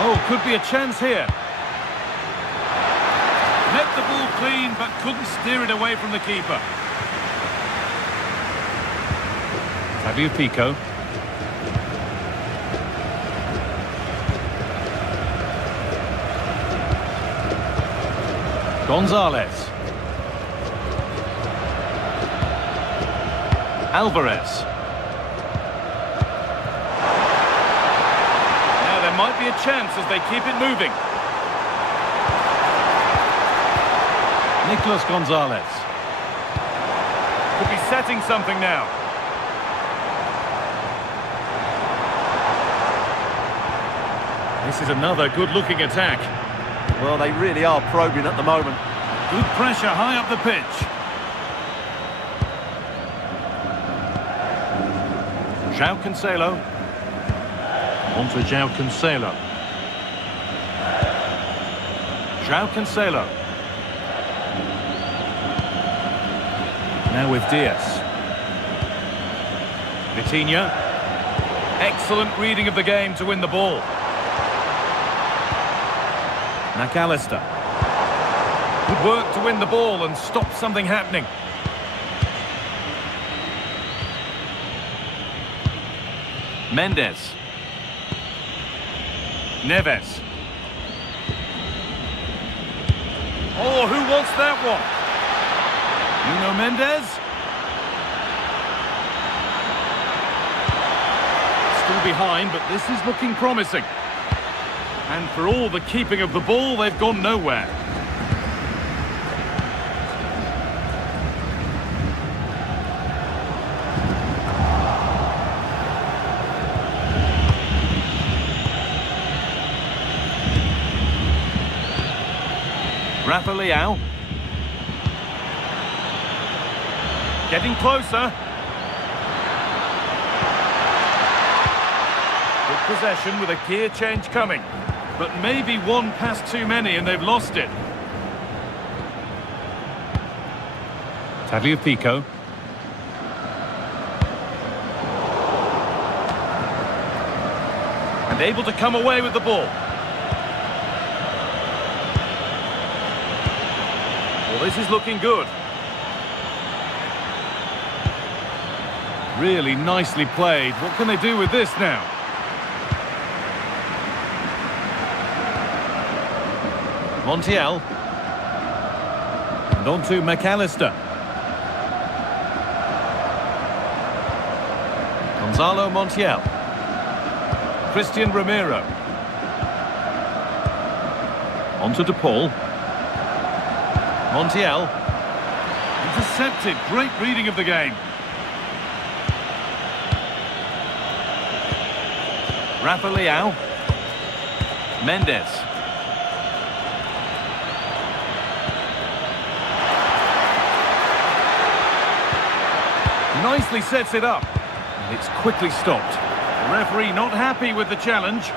Oh, could be a chance here. Met the ball clean, but couldn't steer it away from the keeper. Tagliafico. Gonzalez. Alvarez. Now there might be a chance as they keep it moving. Nicolas Gonzalez. Could be setting something now. This is another good-looking attack. Well, they really are probing at the moment. Good pressure high up the pitch. João Cancelo. On to João Cancelo. João Cancelo. Now with Diaz. Vitinha. Excellent reading of the game to win the ball. McAllister. Good work to win the ball and stop something happening. Mendes. Neves. Oh, who wants that one? Nuno Mendes. Still behind, but this is looking promising. And for all the keeping of the ball, they've gone nowhere. Rafa Leão. Getting closer. Good possession with a gear change coming. But maybe one pass too many and they've lost it. Tagliafico. And able to come away with the ball. Well, this is looking good. Really nicely played. What can they do with this now? Montiel. And on to McAllister. Gonzalo Montiel. Christian Romero. On to De Paul. Montiel. Intercepted. Great reading of the game. Rafa Leão. Mendes. Nicely sets it up. And it's quickly stopped. The referee not happy with the challenge.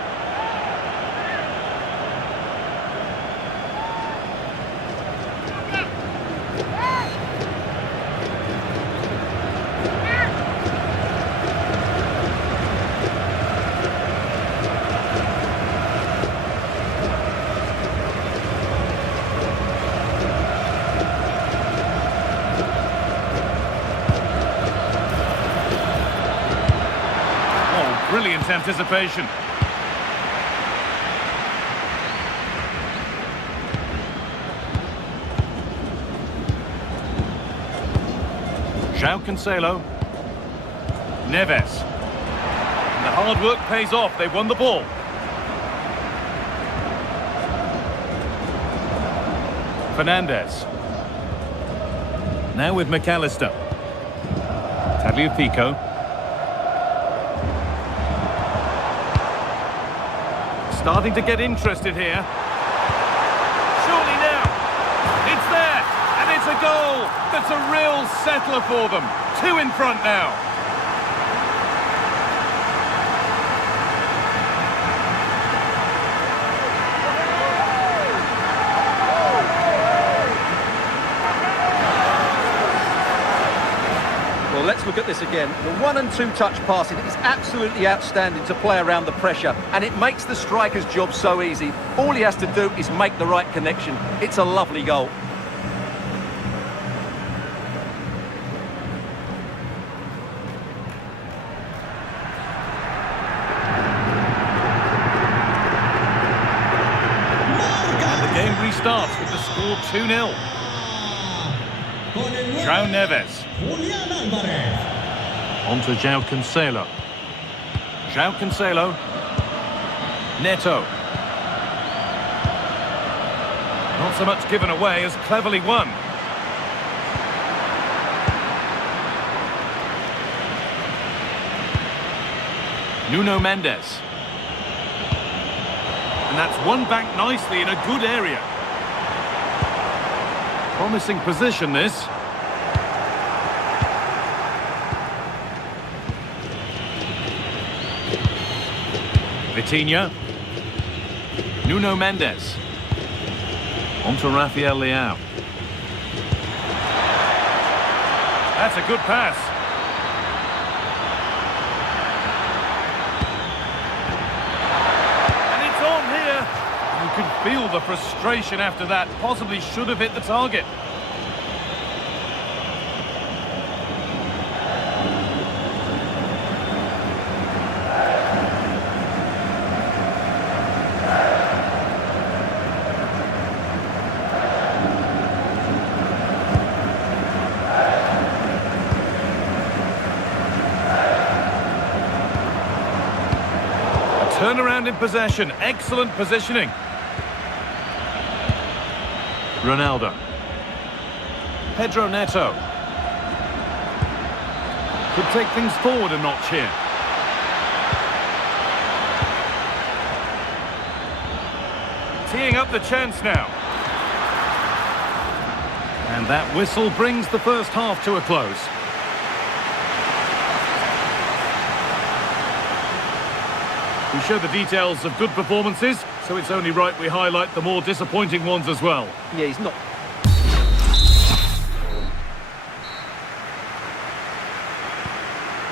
Brilliant anticipation. João Cancelo. Neves. And the hard work pays off. They've won the ball. Fernandes. Now with McAllister. Tagliafico. Starting to get interested here. Surely It's a goal! That's a real settler for them. 2 in front now. Well, let's look at this again. The 1 and 2 touch passing is absolutely outstanding to play around the pressure, and it makes the striker's job so easy. All he has to do is make the right connection. It's a lovely goal. And the game restarts with the score 2-0. João Neves. On to João Cancelo. João Cancelo. Neto. Not so much given away as cleverly won. Nuno Mendes. And that's won back nicely in a good area. Promising position, this. Vitinha. Nuno Mendes. On to Rafael Leao. That's a good pass. And it's on here. You can feel the frustration after that. Possibly should have hit the target. Turnaround in possession, excellent positioning. Ronaldo. Pedro Neto. Could take things forward a notch here. Teeing up the chance now. And that whistle brings the first half to a close. We show the details of good performances, so it's only right we highlight the more disappointing ones as well. Yeah, he's not...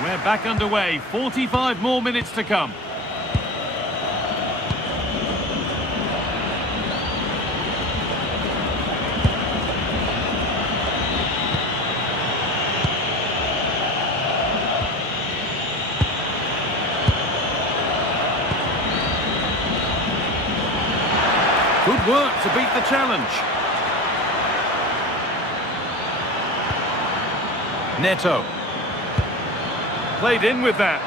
We're back underway, 45 more minutes to come. Good work to beat the challenge. Neto. Played in with that.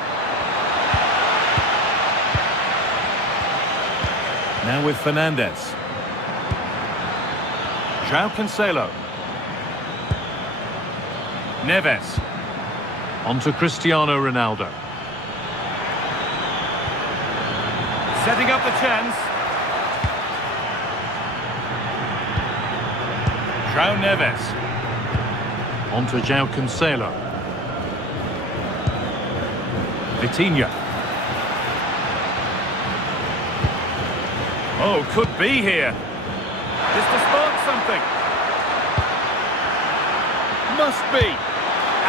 Now with Fernandes. João Cancelo. Neves. On to Cristiano Ronaldo. Setting up the chance. João Neves. On to João Cancelo. Vitinha. Oh, could be here. Just to spark something. Must be.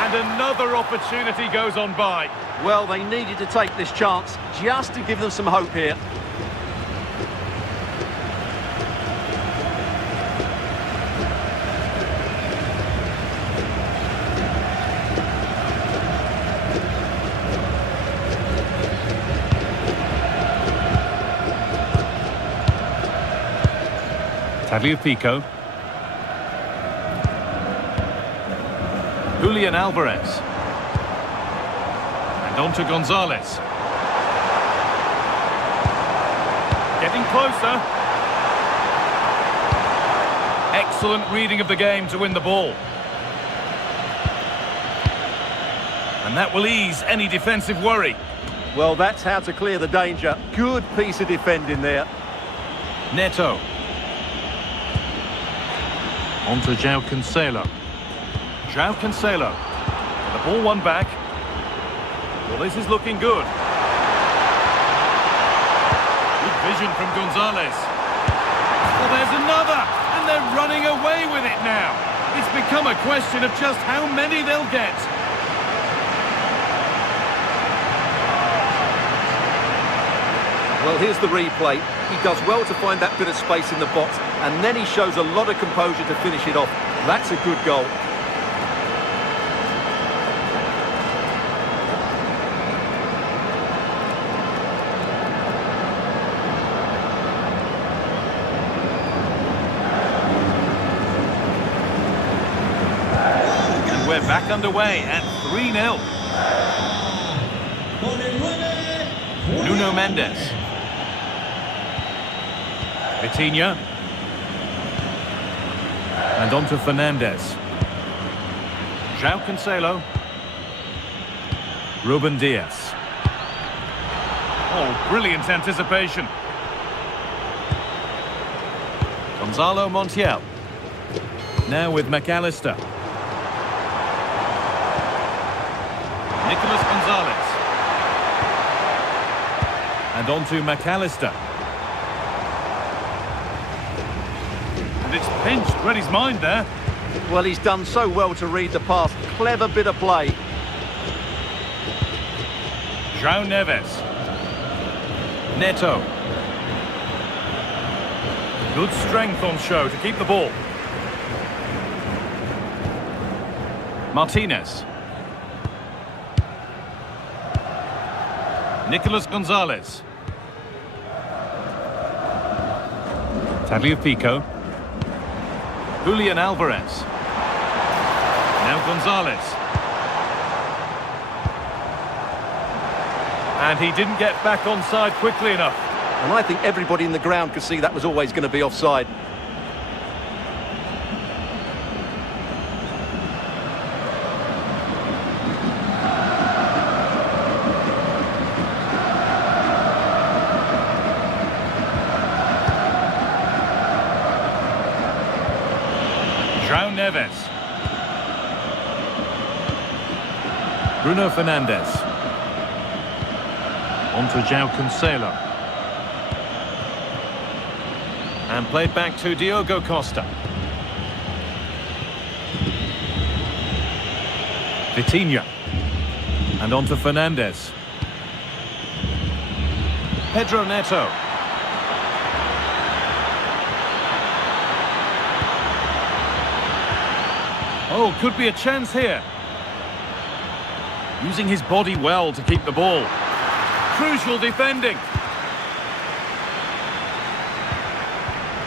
And another opportunity goes on by. Well, they needed to take this chance just to give them some hope here. Tagliafico. Julian Alvarez. And on to Gonzalez. Getting closer. Excellent reading of the game to win the ball. And that will ease any defensive worry. Well, that's how to clear the danger. Good piece of defending there. Neto. On to João Cancelo. João Cancelo. The ball won back. Well, this is looking good. Good vision from Gonzalez. Well, there's another, and they're running away with it now. It's become a question of just how many they'll get. Well, here's the replay. He does well to find that bit of space in the box, and then he shows a lot of composure to finish it off. That's a good goal. And we're back underway at 3-0. Con el 9, Nuno Mendes. Vitinha. And on to Fernandes. João Cancelo. Ruben Dias. Oh, brilliant anticipation. Gonzalo Montiel. Now with McAllister. Nicolas Gonzalez. And on to McAllister. And it's pinched, read his mind there. Well, he's done so well to read the pass. Clever bit of play. João Neves. Neto. Good strength on show to keep the ball. Martinez. Nicolas Gonzalez. Tagliafico. Julian Alvarez. Now Gonzalez. And he didn't get back onside quickly enough. And I think everybody in the ground could see that was always going to be offside. João Neves. Bruno Fernandes. On to João Cancelo. And played back to Diogo Costa. Vitinha. And on to Fernandes. Pedro Neto. Oh, could be a chance here. Using his body well to keep the ball. Crucial defending.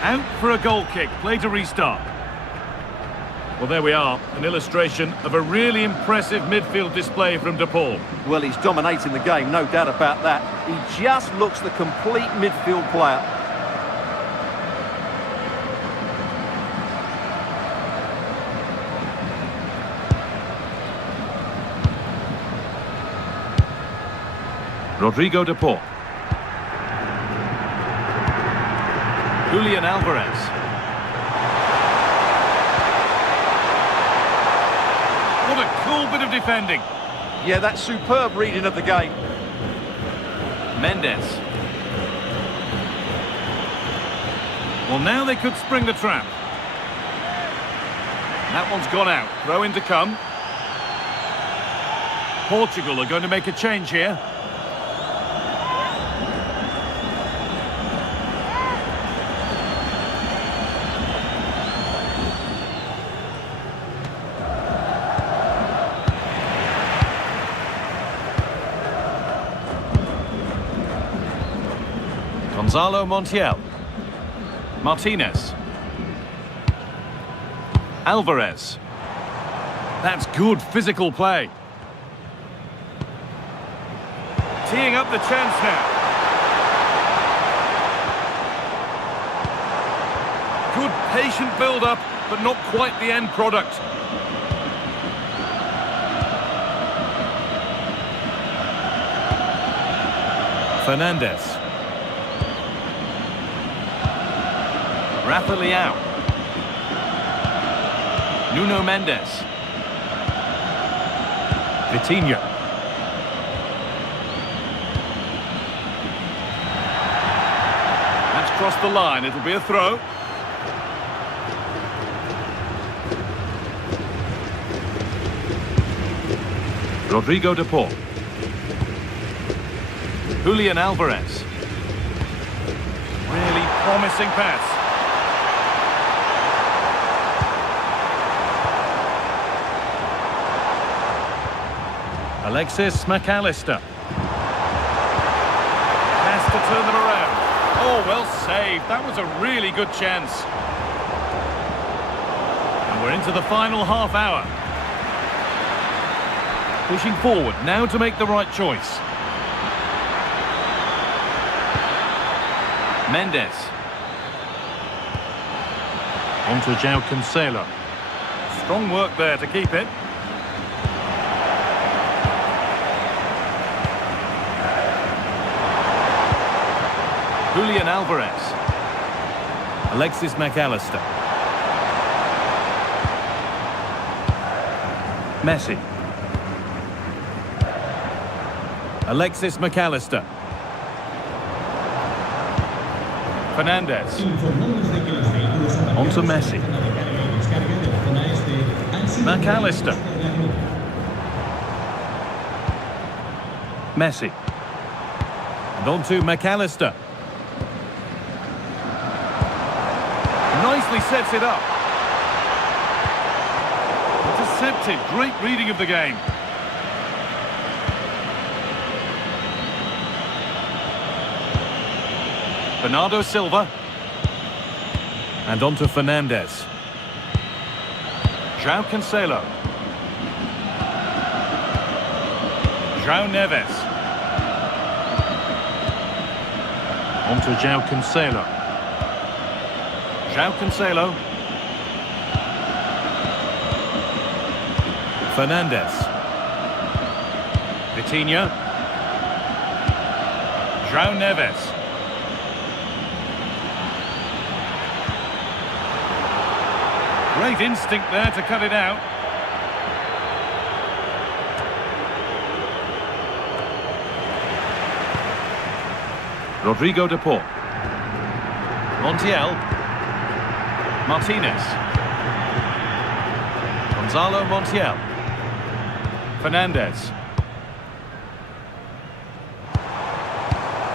Out for a goal kick. Play to restart. Well, there we are. An illustration of a really impressive midfield display from De Paul. Well, he's dominating the game, no doubt about that. He just looks the complete midfield player. Rodrigo De Paul. Julian Alvarez. What a cool bit of defending. Yeah, that's superb reading of the game. Mendes. Well, now they could spring the trap. That one's gone out. Throw in to come. Portugal are going to make a change here. Gonzalo Montiel. Martinez. Alvarez. That's good physical play. Teeing up the chance now. Good patient build-up, but not quite the end product. Fernandes. Rafa Leao. Nuno Mendes. Vitinha. That's crossed the line. It'll be a throw. Rodrigo de Paul. Julian Alvarez. Really promising pass. Alexis McAllister. Has to turn them around. Oh, well saved. That was a really good chance. And we're into the final half hour. Pushing forward now to make the right choice. Mendes. On to João Cancelo. Strong work there to keep it. Julian Alvarez. Alexis McAllister. Messi. Alexis McAllister. Fernandez. On to Messi. McAllister. Messi. And on to McAllister. Nicely sets it up. Intercepted. Great reading of the game. Bernardo Silva. And on to Fernandez. João Cancelo. João Neves. On to João Cancelo. João Cancelo. Fernandez. Vitinha. João Neves. Great instinct there to cut it out. Rodrigo de Paul. Montiel. Martinez. Gonzalo Montiel. Fernandez.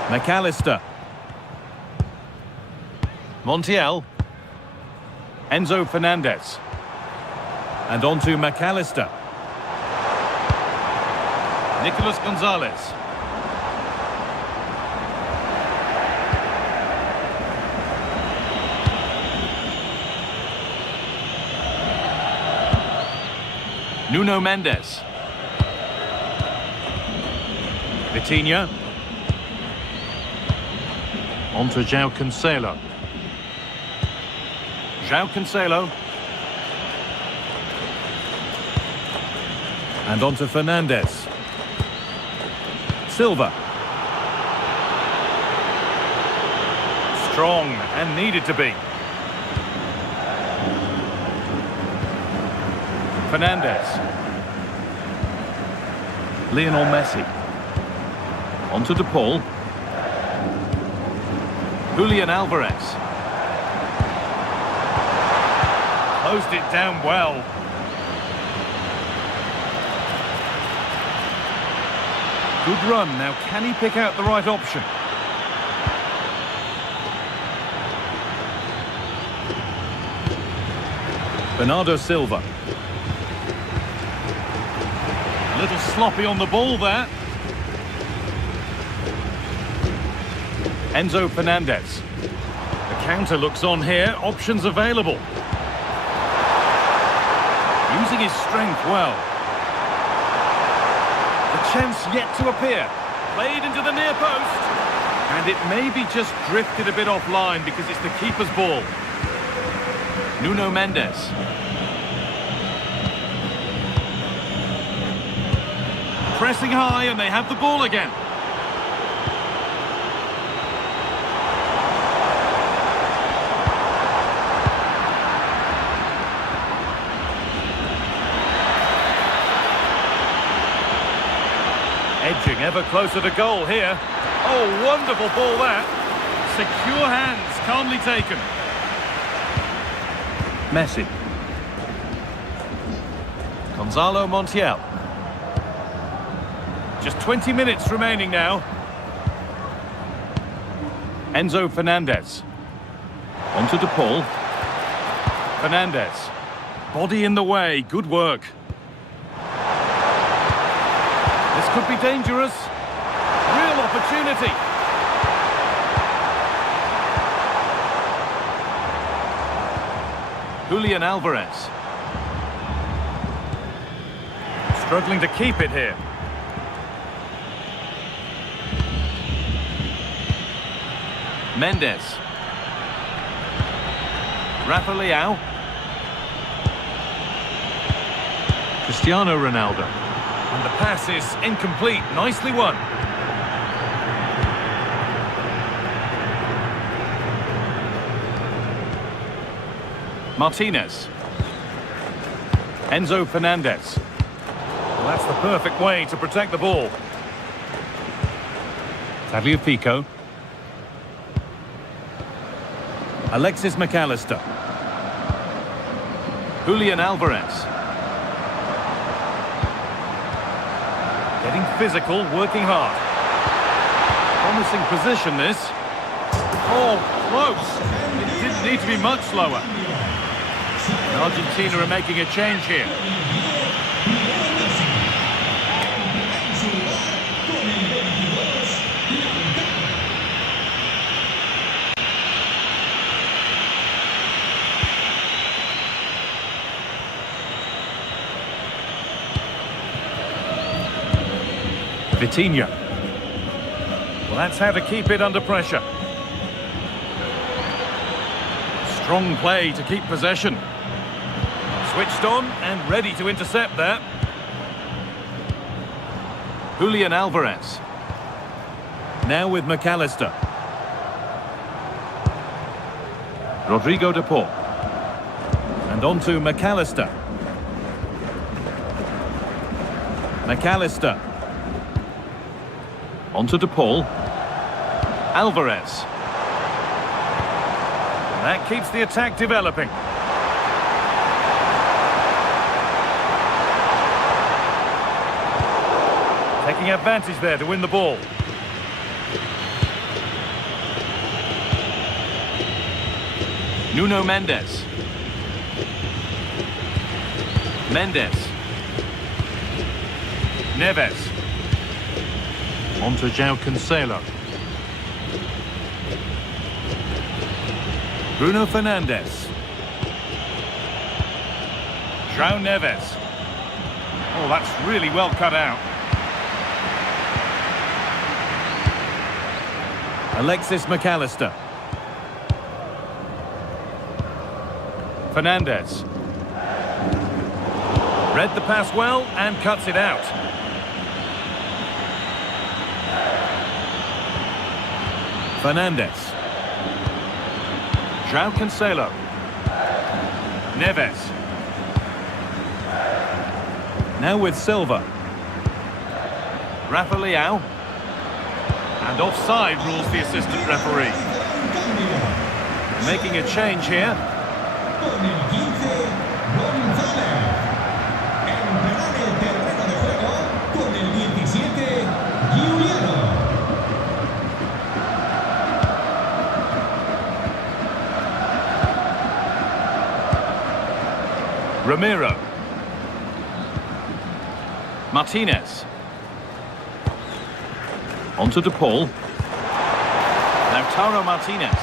McAllister. Montiel. Enzo Fernandez. And on to McAllister. Nicolas Gonzalez. Nuno Mendes. Vitinha. On to João Cancelo. João Cancelo. And on to Fernandez. Silva. Strong and needed to be. Fernandez. Lionel Messi. On to De Paul. Julian Alvarez. Closed it down well. Good run. Now, can he pick out the right option? Bernardo Silva. A little sloppy on the ball there. Enzo Fernandez. The counter looks on here. Options available. Using his strength well. The chance yet to appear. Played into the near post. And it maybe just drifted a bit offline because it's the keeper's ball. Nuno Mendes. Pressing high and they have the ball again. Edging ever closer to goal here. Oh, wonderful ball that. Secure hands, calmly taken. Messi. Gonzalo Montiel. Just 20 minutes remaining now. Enzo Fernandez. On to De Paul. Fernandez. Body in the way, good work. This could be dangerous. Real opportunity. Julian Alvarez. Struggling to keep it here. Mendes. Rafa Leao. Cristiano Ronaldo. And the pass is incomplete. Nicely won. Martinez. Enzo Fernandez. Well, that's the perfect way to protect the ball. Tagliafico. Alexis McAllister. Julian Alvarez. Getting physical, working hard. Promising position, this. Oh, close. It didn't need to be much slower. Argentina are making a change here. Vitinha. Well, that's how to keep it under pressure. Strong play to keep possession. Switched on and ready to intercept that. Julian Alvarez. Now with McAllister. Rodrigo De Paul. And on to McAllister. McAllister. On to De Paul. Alvarez. That keeps the attack developing. Taking advantage there to win the ball. Nuno Mendes. Mendes. Neves. On to João Cancelo. Bruno Fernandes. João Neves. Oh, that's really well cut out. Alexis McAllister. Fernandez. Read the pass well and cuts it out. Fernandez. João Cancelo. Neves. Now with Silva. Rafa Leao. And offside rules the assistant referee. Making a change here. Con el 15, González. Entrará en el terreno de juego con el 17, Giuliano. Ramiro. Martinez. On to De Paul. Lautaro Martinez.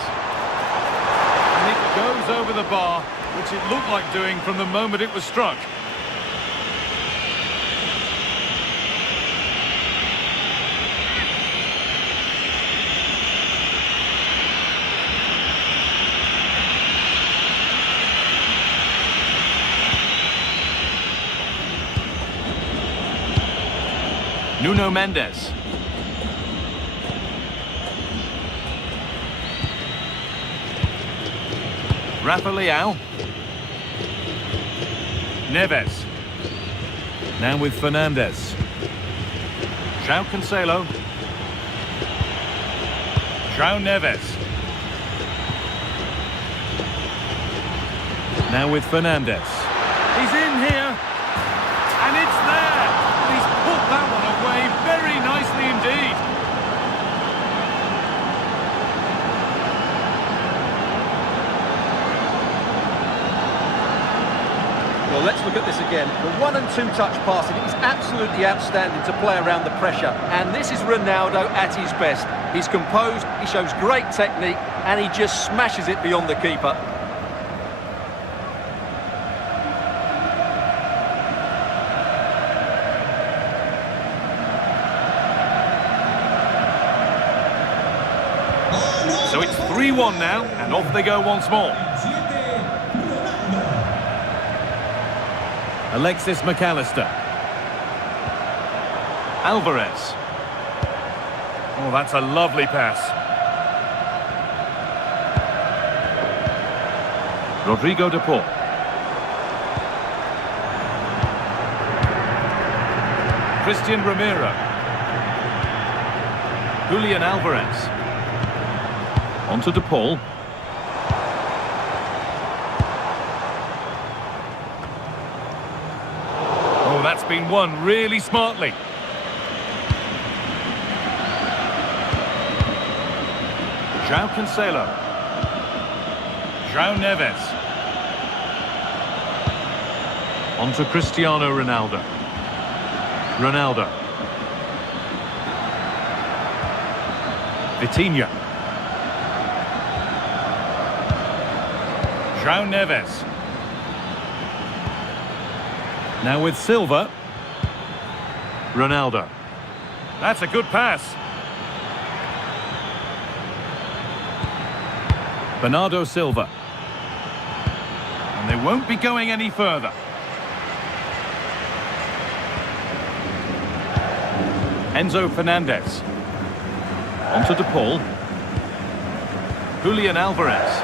And it goes over the bar, which it looked like doing from the moment it was struck. Nuno Mendes. Rafa Leao. Neves. Now with Fernandez. João Cancelo. João Neves. Now with Fernandes. He's in here. And it's there. He's put that one away very nicely indeed. Well, let's look at this again. The 1- and 2-touch passing is absolutely outstanding to play around the pressure. And this is Ronaldo at his best. He's composed, he shows great technique, and he just smashes it beyond the keeper. So it's 3-1 now, and off they go once more. Alexis McAllister. Alvarez. Oh, that's a lovely pass. Rodrigo de Paul. Christian Romero. Julian Alvarez. Onto de Paul. Oh, that's been won really smartly. João Cancelo. João Neves. Onto Cristiano Ronaldo. Ronaldo. Vitinha. João Neves. Now with Silva. Ronaldo. That's a good pass. Bernardo Silva. And they won't be going any further. Enzo Fernandez. Onto de Paul. Julian Alvarez.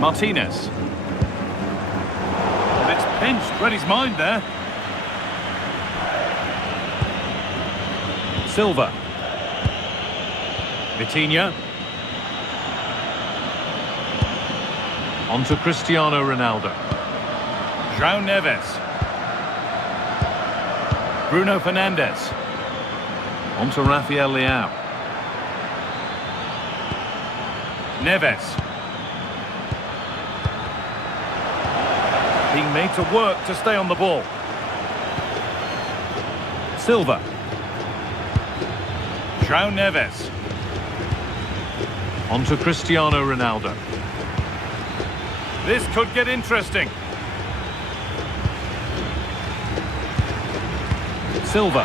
Martinez. And it's pinched, read his mind there. Silva. Vitinha. Onto Cristiano Ronaldo. João Neves. Bruno Fernandes. Onto Rafael Leao. Neves. Being made to work to stay on the ball. Silva. João Neves. Onto Cristiano Ronaldo. This could get interesting. Silva.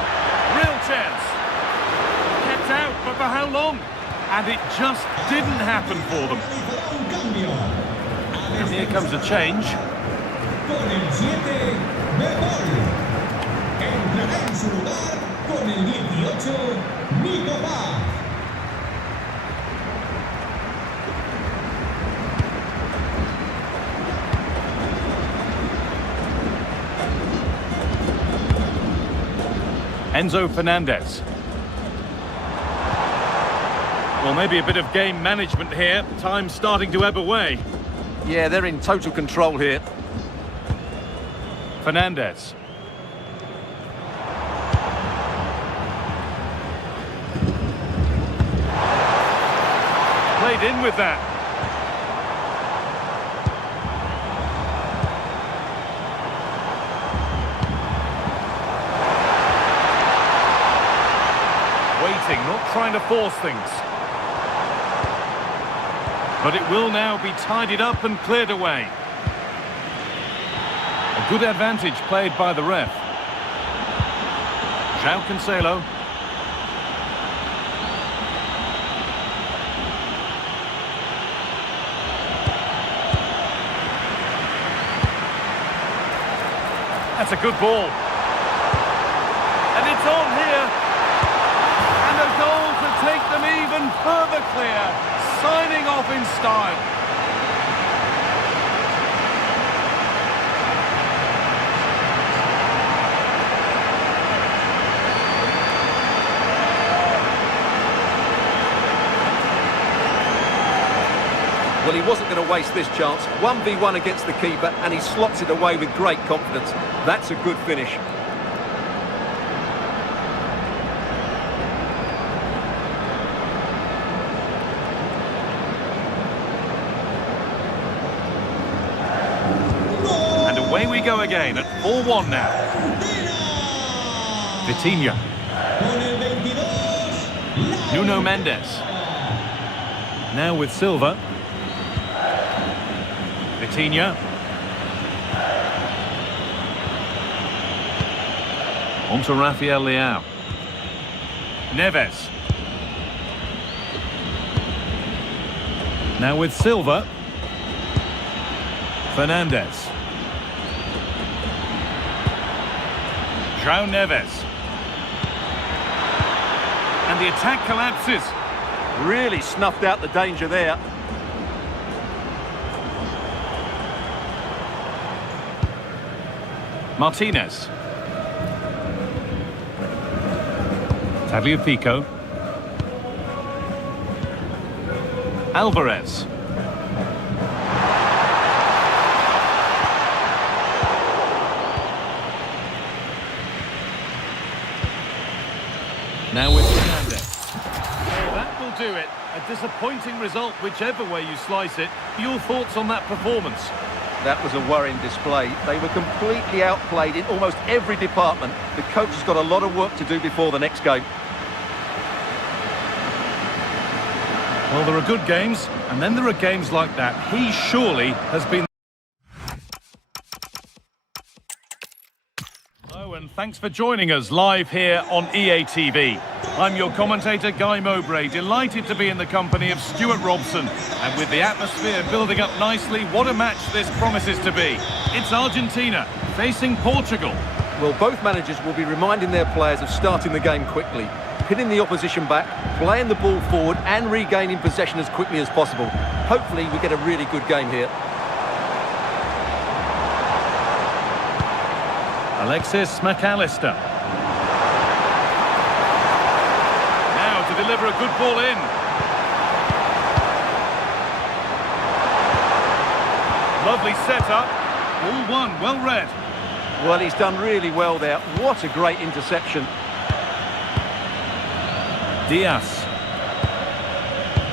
Real chance. Kept out, but for how long? And it just didn't happen for them. And here comes a change. Con el 7, De Paul. Entrará en su lugar con el 18, Nico Paz. Enzo Fernandez. Well, maybe a bit of game management here. Time's starting to ebb away. Yeah, they're in total control here. Fernandez. Played in with that. Waiting, not trying to force things. But it will now be tidied up and cleared away. A good advantage played by the ref. João Cancelo. That's a good ball. And it's on here. And a goal to take them even further clear. Signing off in style. Well, he wasn't going to waste this chance. 1v1 against the keeper, and he slots it away with great confidence. That's a good finish. And away we go again at 4-1 now. Vitinha. Con el 22, Nuno Mendes. Now with Silva. Vitinha. On to Rafael Leao. Neves. Now with Silva. Fernandes. João Neves. And the attack collapses. Really snuffed out the danger there. Martinez. Tagliafico. Alvarez. Now with Fernandes. Well, that will do it. A disappointing result, whichever way you slice it. Your thoughts on that performance? That was a worrying display. They were completely outplayed in almost every department. The coach has got a lot of work to do before the next game. Well, there are good games, and then there are games like that. He surely has been... Hello, and thanks for joining us live here on EA TV. I'm your commentator, Guy Mowbray, delighted to be in the company of Stuart Robson. And with the atmosphere building up nicely, what a match this promises to be. It's Argentina facing Portugal. Well, both managers will be reminding their players of starting the game quickly, pinning the opposition back, playing the ball forward and regaining possession as quickly as possible. Hopefully we get a really good game here. Alexis McAllister. Now to deliver a good ball in. Lovely setup. All one, well read. Well, he's done really well there. What a great interception. Diaz.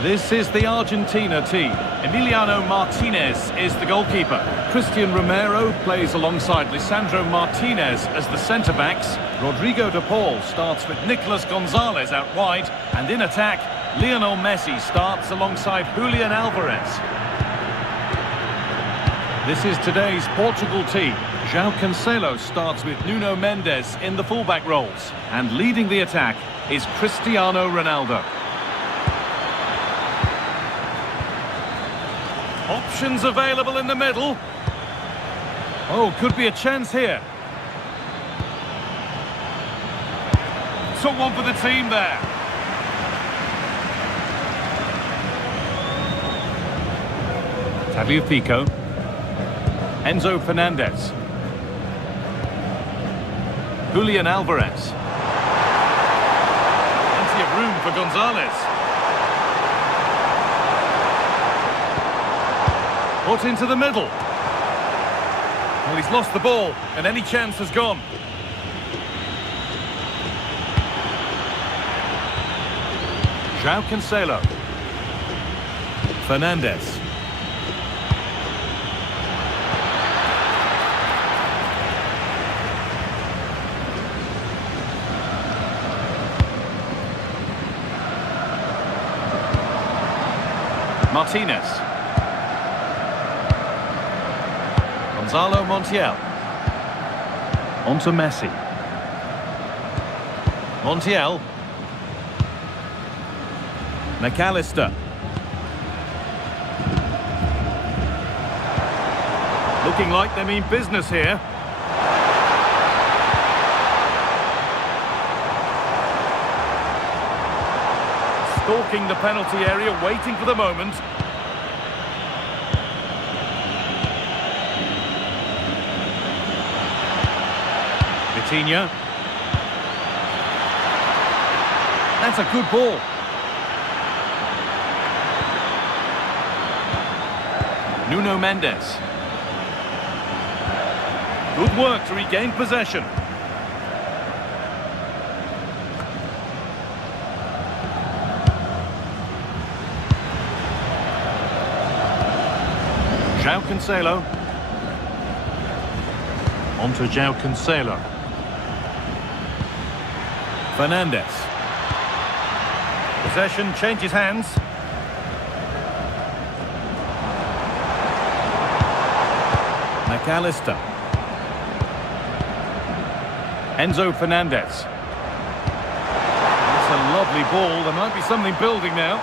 This is the Argentina team. Emiliano Martinez is the goalkeeper. Christian Romero plays alongside Lisandro Martinez as the centre-backs. Rodrigo de Paul starts with Nicolas Gonzalez out wide. And in attack, Lionel Messi starts alongside Julian Alvarez. This is today's Portugal team. João Cancelo starts with Nuno Mendes in the fullback roles. And leading the attack is Cristiano Ronaldo. Options available in the middle. Oh, could be a chance here. Took one for the team there. Tagliafico. Enzo Fernandez. Julian Alvarez. Plenty of room for Gonzalez. Put into the middle. Well, he's lost the ball, and any chance has gone. João Cancelo. Fernandes. Martinez. Gonzalo Montiel. On to Messi. Montiel. McAllister. Looking like they mean business here. Stalking the penalty area, waiting for the moment. Vitinha. That's a good ball. Nuno Mendes. Good work to regain possession. João Cancelo. On to João Cancelo. Fernandes. Possession changes hands. McAllister. Enzo Fernandez. That's a lovely ball. There might be something building now.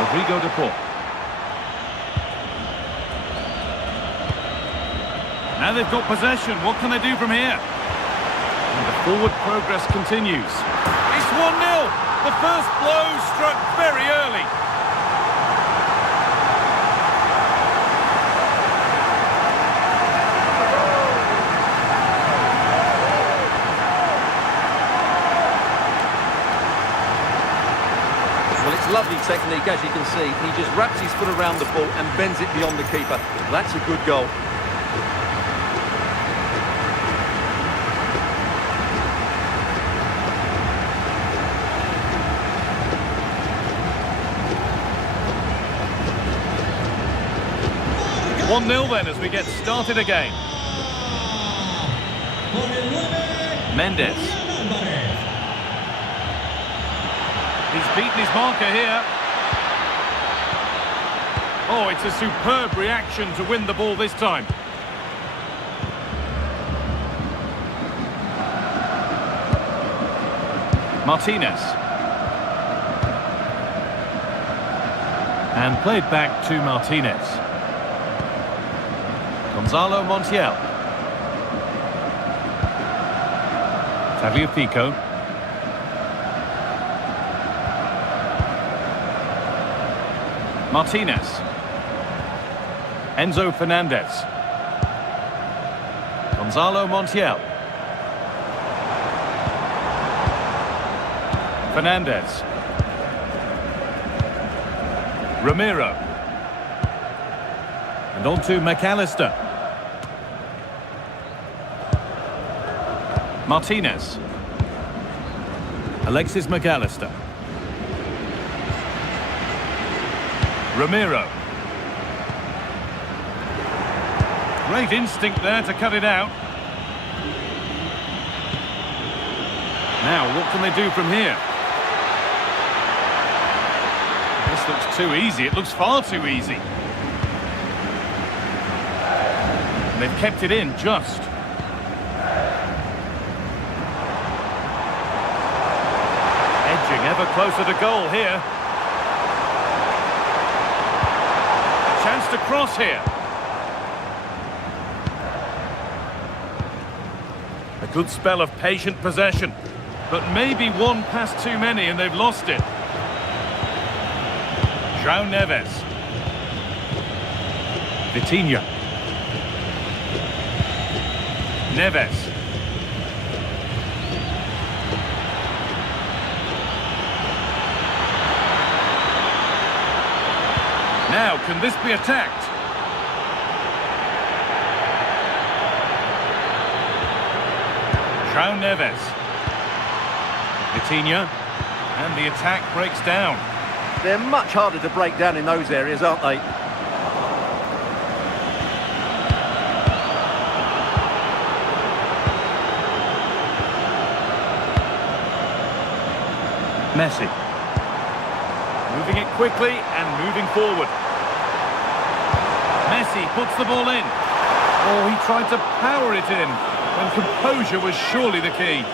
Rodrigo de Paul. Now they've got possession. What can they do from here? And the forward progress continues. It's 1-0. The first blow struck very early. Well, it's lovely technique, as you can see. He just wraps his foot around the ball and bends it beyond the keeper. That's a good goal. One 1-0 then as we get started again. Mendes. He's beaten his marker here. Oh, it's a superb reaction to win the ball this time. Martinez. And played back to Martinez. Gonzalo Montiel. Tagliafico. Martinez. Enzo Fernandez. Gonzalo Montiel. Fernandez. Ramiro. And on to McAllister. Martinez. Alexis McAllister. Ramiro. Great instinct there to cut it out. Now, what can they do from here? This looks too easy. It looks far too easy. And they've kept it in just. Edging ever closer to goal here. Chance to cross here. A good spell of patient possession, but maybe one pass too many and they've lost it. João Neves. Vitinha. Neves. Now, can this be attacked? João Neves. Vitinha. And the attack breaks down. They're much harder to break down in those areas, aren't they? Messi. Moving it quickly and moving forward. Messi puts the ball in. Oh, he tried to power it in when composure was surely the key.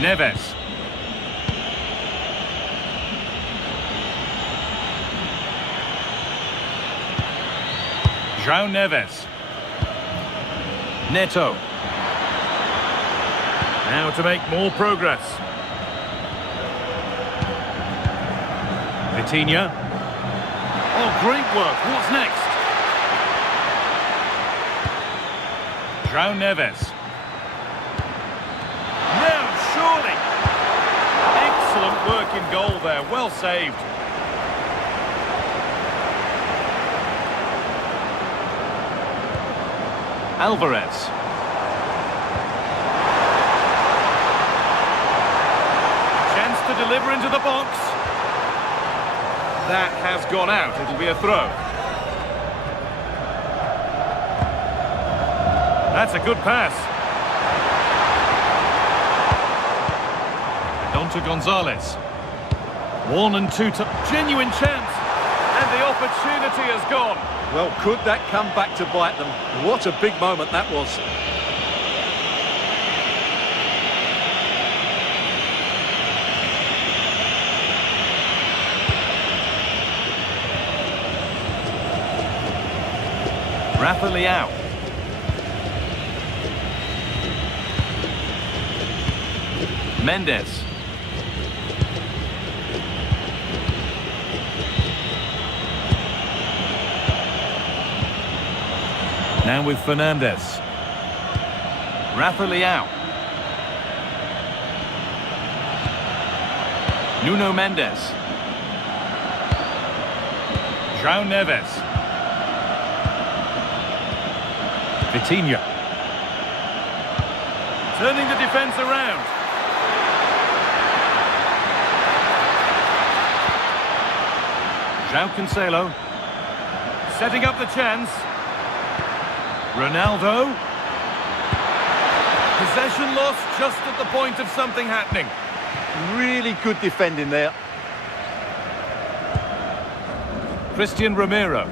Neves. João Neves. Neto. Now to make more progress. Vitinha. Oh, great work. What's next? João Neves. No, surely. Excellent work in goal there. Well saved. Alvarez. Chance to deliver into the box. That has gone out. It'll be a throw. That's a good pass. On to Gonzalez. 1 and 2 to... Genuine chance. And the opportunity has gone. Well, could that come back to bite them? What a big moment that was. Rafa Leao. Mendes. Now with Fernandes. Rafa Leao. Nuno Mendes. João Neves. Vitinha. Turning the defence around. João Cancelo. Setting up the chance. Ronaldo. Possession lost just at the point of something happening. Really good defending there. Christian Romero.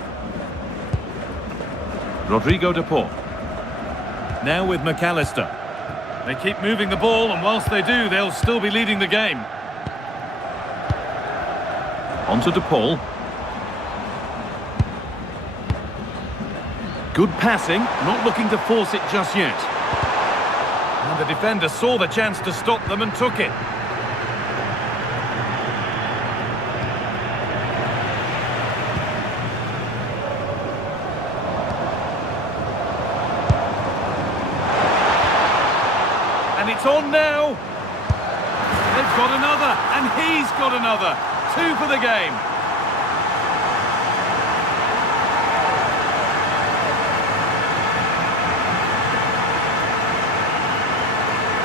Rodrigo de Paul. Now with McAllister. They keep moving the ball, and whilst they do, they'll still be leading the game. On to de Paul. Good passing, not looking to force it just yet. And the defender saw the chance to stop them and took it. And it's on now. They've got another, and he's got another. 2 for the game.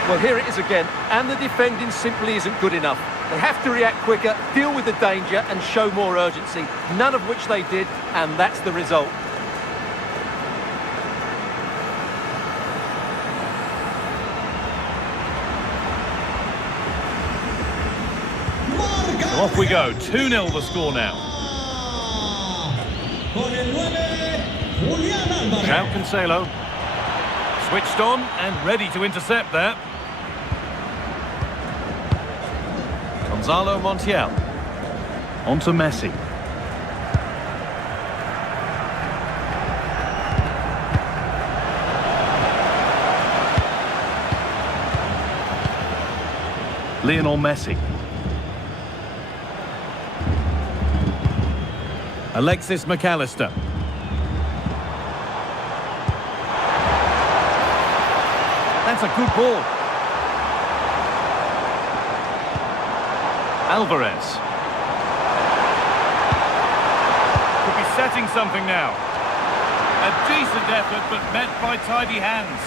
Well, here it is again, and the defending simply isn't good enough. They have to react quicker, deal with the danger, and show more urgency, none of which they did, and that's the result. So off we go, 2-0 the score now. João Cancelo. Switched on and ready to intercept there. Gonzalo Montiel. On to Messi. Lionel Messi. Alexis McAllister. That's a good ball. Alvarez. Could be setting something now. A decent effort, but met by tidy hands.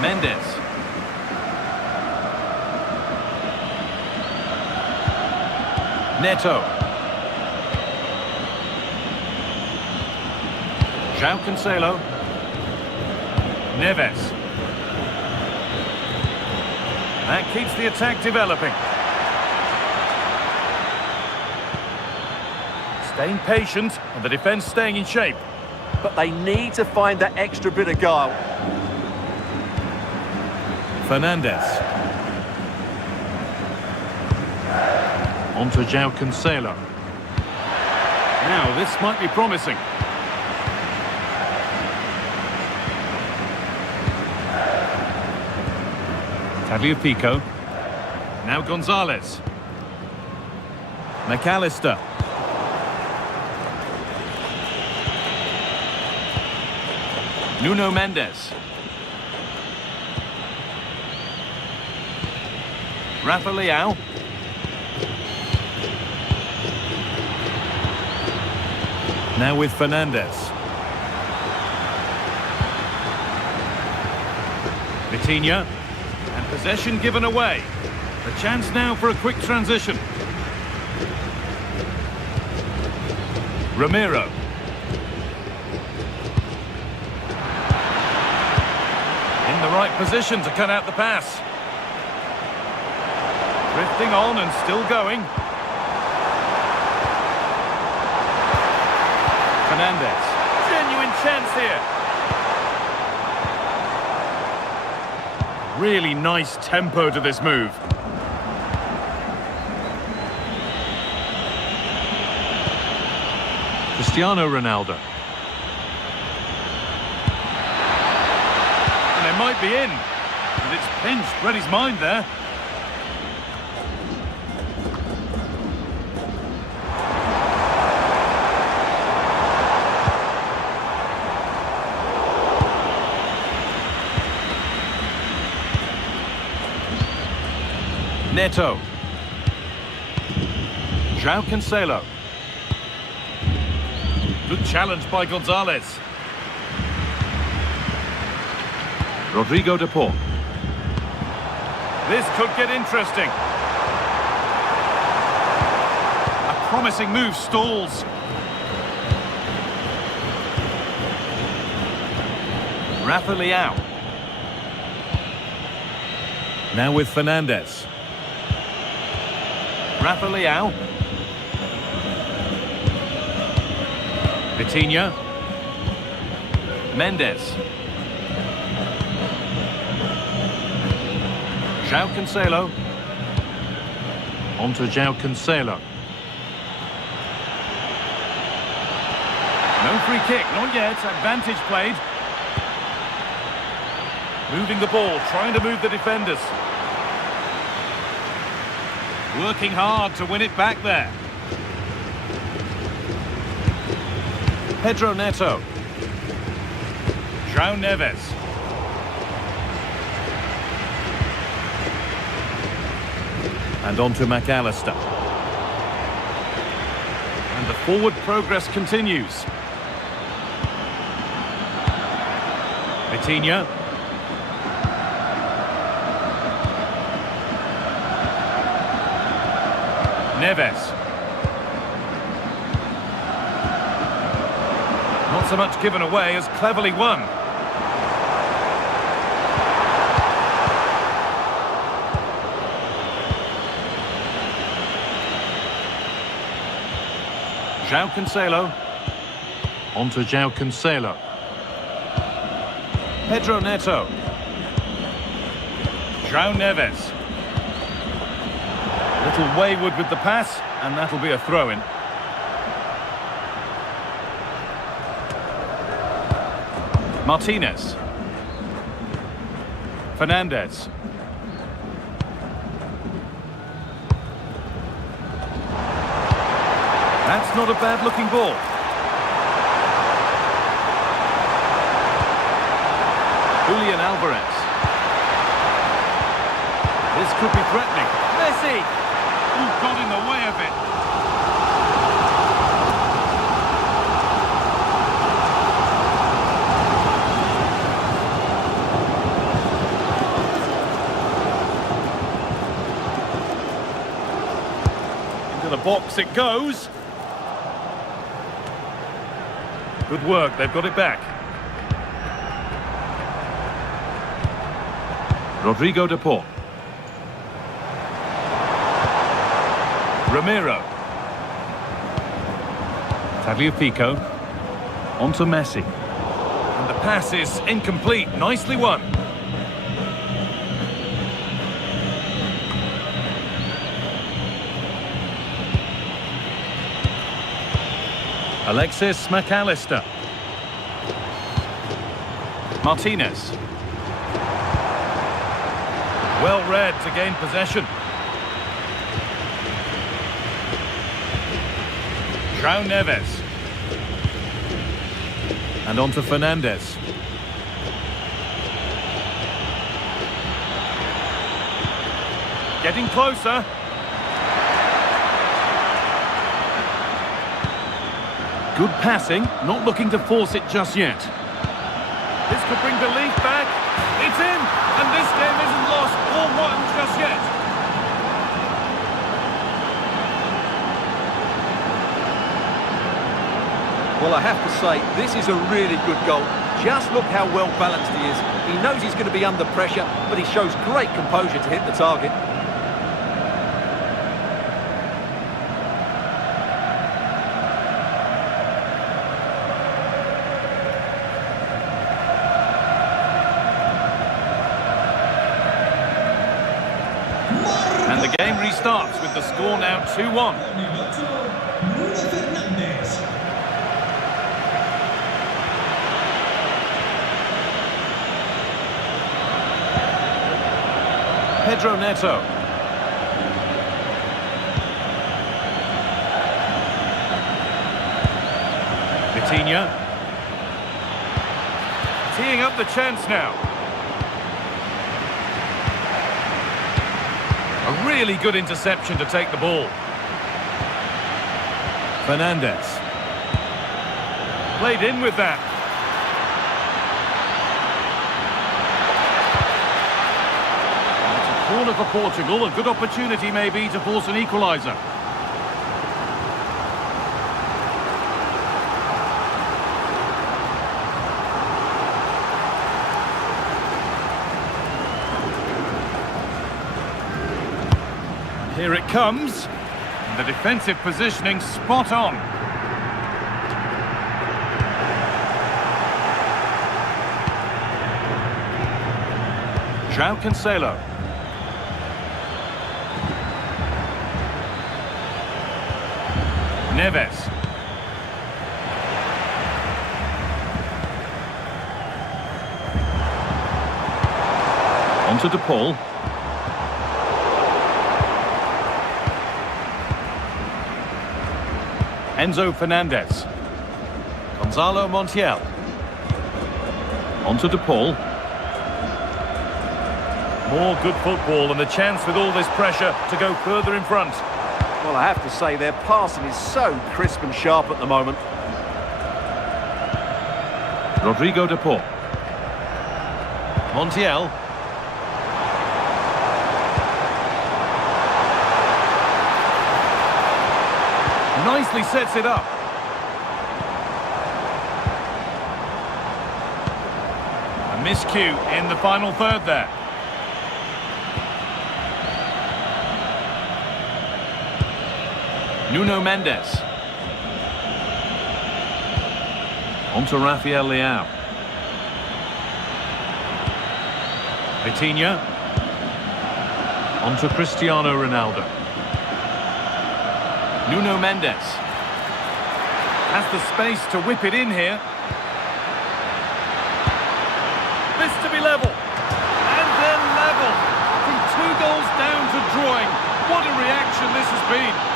Mendes. Neto. João Cancelo. Neves. That keeps the attack developing. Staying patient, and the defence staying in shape. But they need to find that extra bit of guile. Fernandes. On to João Cancelo. Now, this might be promising. Tagliafico. Now Gonzalez. McAllister. Nuno Mendes. Rafa Leao. Now with Fernandez. Vitinha. And possession given away. A chance now for a quick transition. Ramiro. In the right position to cut out the pass. Drifting on and still going. Fernandez. Genuine chance here. Really nice tempo to this move. Cristiano Ronaldo. And they might be in. And it's pinched, read his mind there. Neto. João Cancelo. Good challenge by Gonzalez. Rodrigo de Paul. This could get interesting. A promising move stalls. Rafa Leao. Now with Fernandez. Rafa Leao. Vitinha. Mendes. João Cancelo. On to João Cancelo. No free kick, not yet. Advantage played. Moving the ball, trying to move the defenders. Working hard to win it back there. Pedro Neto. João Neves. And on to McAllister. And the forward progress continues. Vitinha. Neves. Not so much given away as cleverly won. João Cancelo. On to João Cancelo. Pedro Neto. João Neves. A little wayward with the pass, and that'll be a throw-in. Martinez. Fernandez. That's not a bad-looking ball. Julian Alvarez. This could be threatening. Messi! Who got in the way of it? Into the box it goes. Good work, they've got it back. Rodrigo de Paul. Ramiro. Tagliafico. On to Messi. And the pass is incomplete. Nicely won. Alexis McAllister. Martinez. Well read to gain possession. João Neves. And on to Fernandes. Getting closer. Good passing, not looking to force it just yet. This could bring belief back. It's in, and this game isn't lost or won just yet. Well, I have to say, this is a really good goal. Just look how well balanced he is. He knows he's going to be under pressure, but he shows great composure to hit the target. And the game restarts with the score now 2-1. Pedro Neto. Vitinha. Teeing up the chance now. A really good interception to take the ball. Fernandes. Played in with that. Corner for Portugal, a good opportunity maybe to force an equaliser. Here it comes. The defensive positioning spot on. João Cancelo. Neves. On to De Paul. Enzo Fernandez. Gonzalo Montiel. On to De Paul. More good football and the chance with all this pressure to go further in front. Well, I have to say, their passing is so crisp and sharp at the moment. Rodrigo De Paul. Montiel. Nicely sets it up. A miscue in the final third there. Nuno Mendes. On to Rafael Leao. Vitinha. On to Cristiano Ronaldo. Nuno Mendes. Has the space to whip it in here. This to be level. And then level. From 2 goals down to drawing. What a reaction this has been.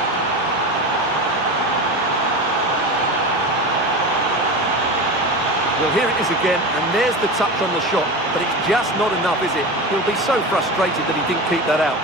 Well, here it is again, and there's the touch on the shot, but it's just not enough, is it? He'll be so frustrated that he didn't keep that out.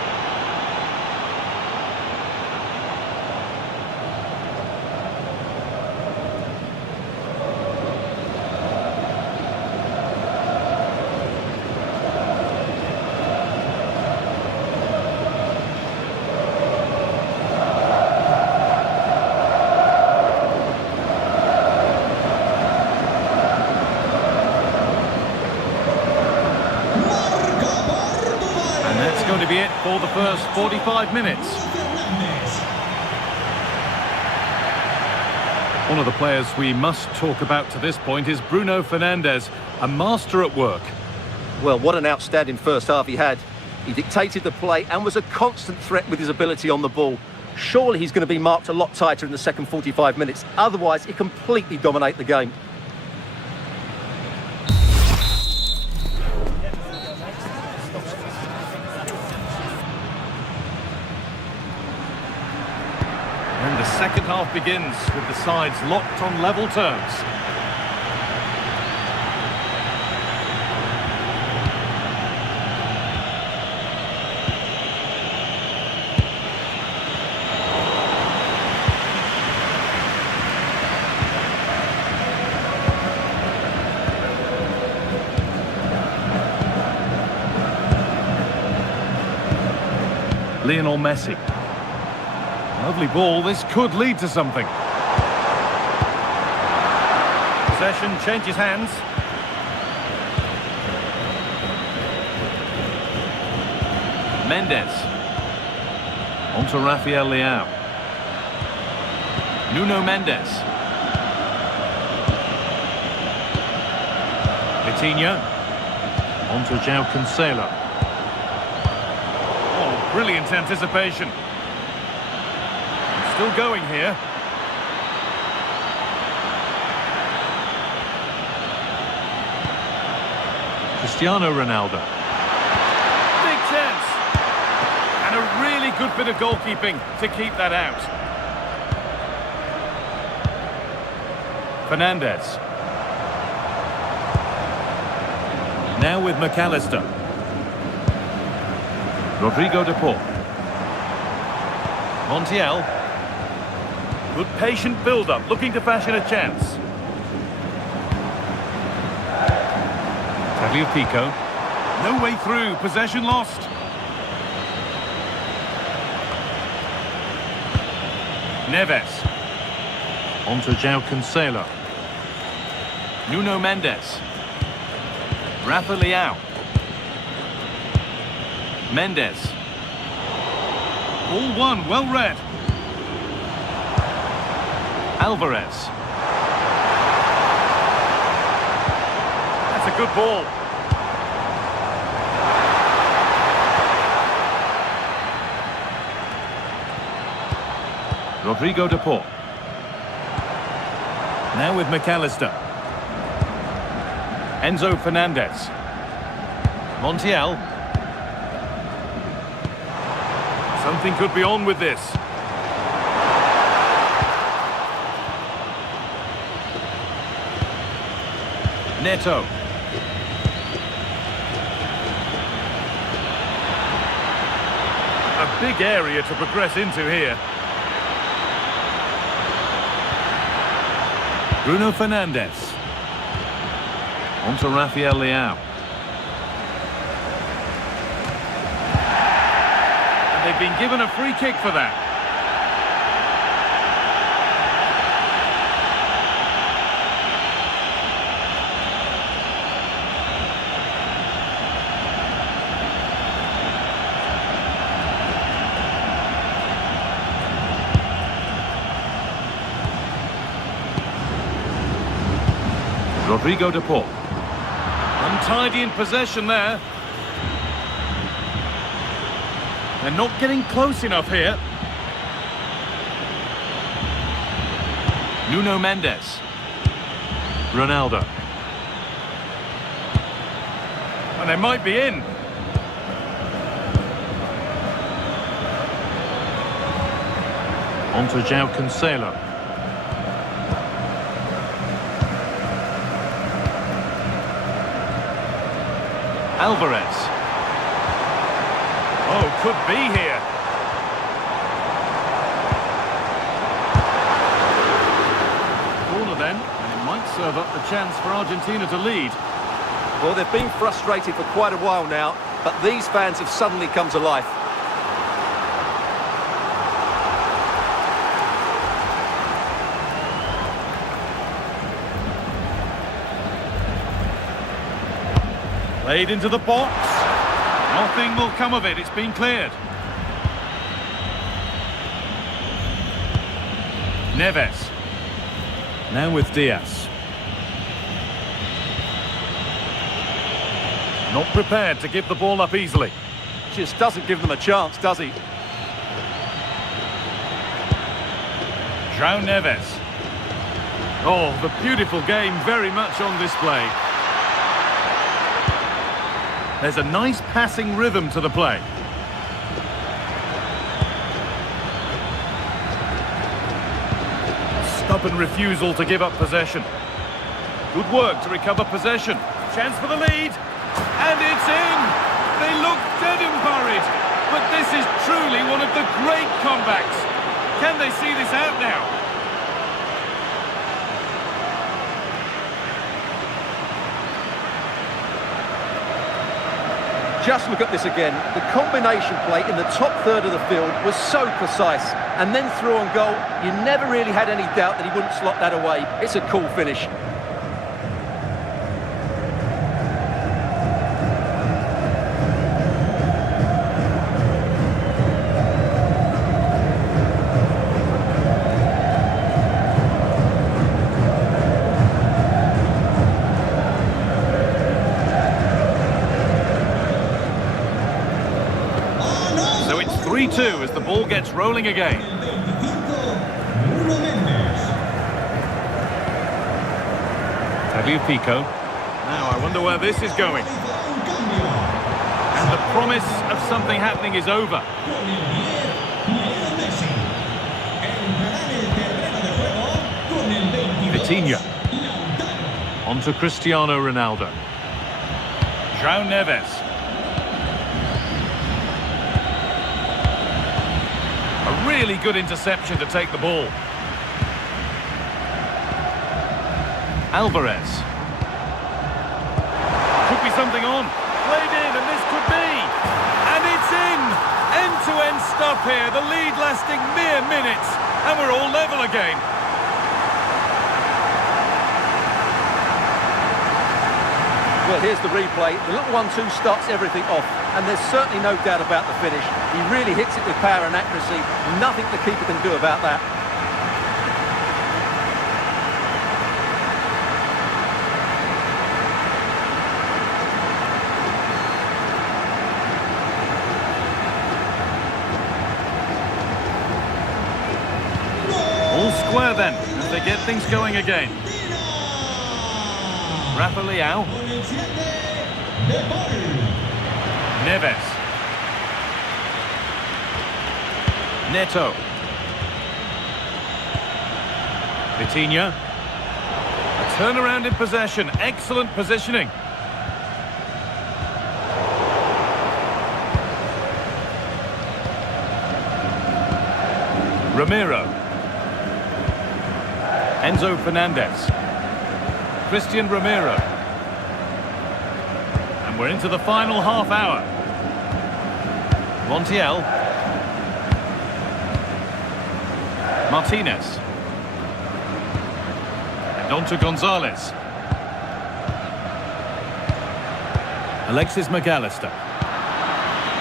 Going to be it for the first 45 minutes. One of the players we must talk about to this point is Bruno Fernandes, a master at work. Well, what an outstanding first half he had. He dictated the play and was a constant threat with his ability on the ball. Surely he's going to be marked a lot tighter in the second 45 minutes. Otherwise, he completely dominate the game. And the second half begins with the sides locked on level terms. Lionel Messi. Lovely ball, this could lead to something. Possession changes hands. Mendes. On to Rafael Leao. Nuno Mendes. Vitinha. On to João Cancelo. Oh, brilliant anticipation. Still going here. Cristiano Ronaldo. Big chance. And a really good bit of goalkeeping to keep that out. Fernandes. Now with McAllister. Rodrigo de Paul. Montiel. Good patient build-up, looking to fashion a chance. Fabio Pico. No way through, possession lost. Neves. On to João Cancelo. Nuno Mendes. Rafa Leao. Mendes. All one, well read. Alvarez. That's a good ball. Rodrigo de Paul. Now with McAllister. Enzo Fernandez. Montiel. Something could be on with this. Neto. A big area to progress into here. Bruno Fernandes. On to Rafael Leao. And they've been given a free kick for that. Rodrigo de Paul. Untidy in possession there. They're not getting close enough here. Nuno Mendes. Ronaldo. And they might be in. On to João Cancelo. Alvarez. Oh, could be here. Corner then, and it might serve up the chance for Argentina to lead. Well, they've been frustrated for quite a while now, but these fans have suddenly come to life. Played into the box. Nothing will come of it. It's been cleared. Neves. Now with Diaz. Not prepared to give the ball up easily. Just doesn't give them a chance, does he? João Neves. Oh, the beautiful game very much on display. There's a nice passing rhythm to the play. Stubborn refusal to give up possession. Good work to recover possession. Chance for the lead. And it's in! They look dead and buried. But this is truly one of the great comebacks. Can they see this out now? Just look at this again. The combination play in the top third of the field was so precise. And then through on goal, you never really had any doubt that he wouldn't slot that away. It's a cool finish. So it's 3-2 as the ball gets rolling again. Pico. Now I wonder where this is going. And the promise of something happening is over. Vitinha. On to Cristiano Ronaldo. João Neves. A really good interception to take the ball. Alvarez. Could be something on. Played in, and this could be. And it's in. End-to-end stuff here. The lead lasting mere minutes. And we're all level again. Well, here's the replay. The little 1-2 starts everything off. And there's certainly no doubt about the finish. He really hits it with power and accuracy. Nothing the keeper can do about that. All square then, as they get things going again. Rafa Leao. Neves. Neto. Vitinha. A turnaround in possession. Excellent positioning. Ramiro. Enzo Fernandez. Christian Ramiro. And we're into the final half hour. Montiel. Martinez. And on to Gonzalez. Alexis McAllister.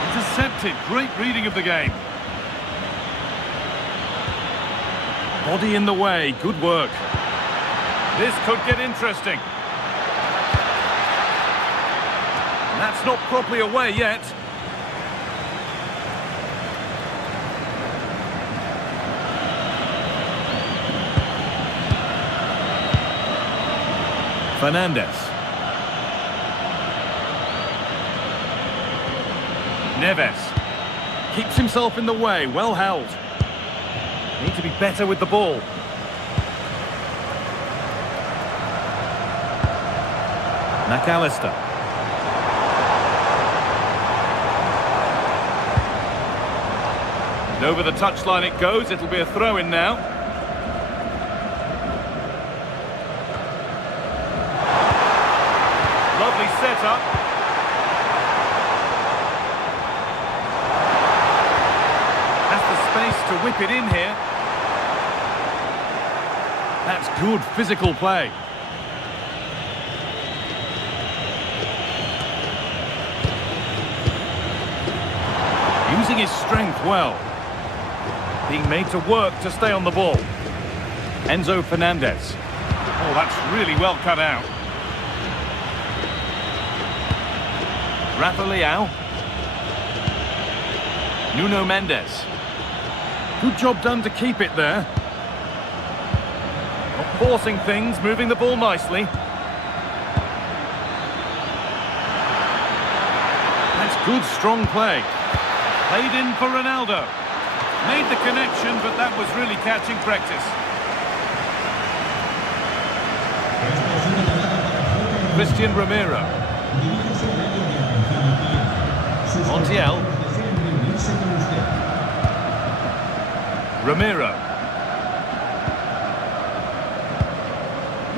Intercepted. Great reading of the game. Body in the way. Good work. This could get interesting. That's not properly away yet. Fernandez. Neves. Keeps himself in the way. Well held. Need to be better with the ball. McAllister. And over the touchline it goes. It'll be a throw-in now. Lovely setup. Has the space to whip it in here. That's good physical play. Using his strength well. Being made to work to stay on the ball. Enzo Fernandez. Oh, that's really well cut out. Rafa Leao. Nuno Mendes. Good job done to keep it there. Not forcing things, moving the ball nicely. That's good, strong play. Played in for Ronaldo. Made the connection, but that was really catching practice. Christian Romero. Diríjase al área de atención al cliente. Sus Montiel. contactos desean reunirse con usted. Romero.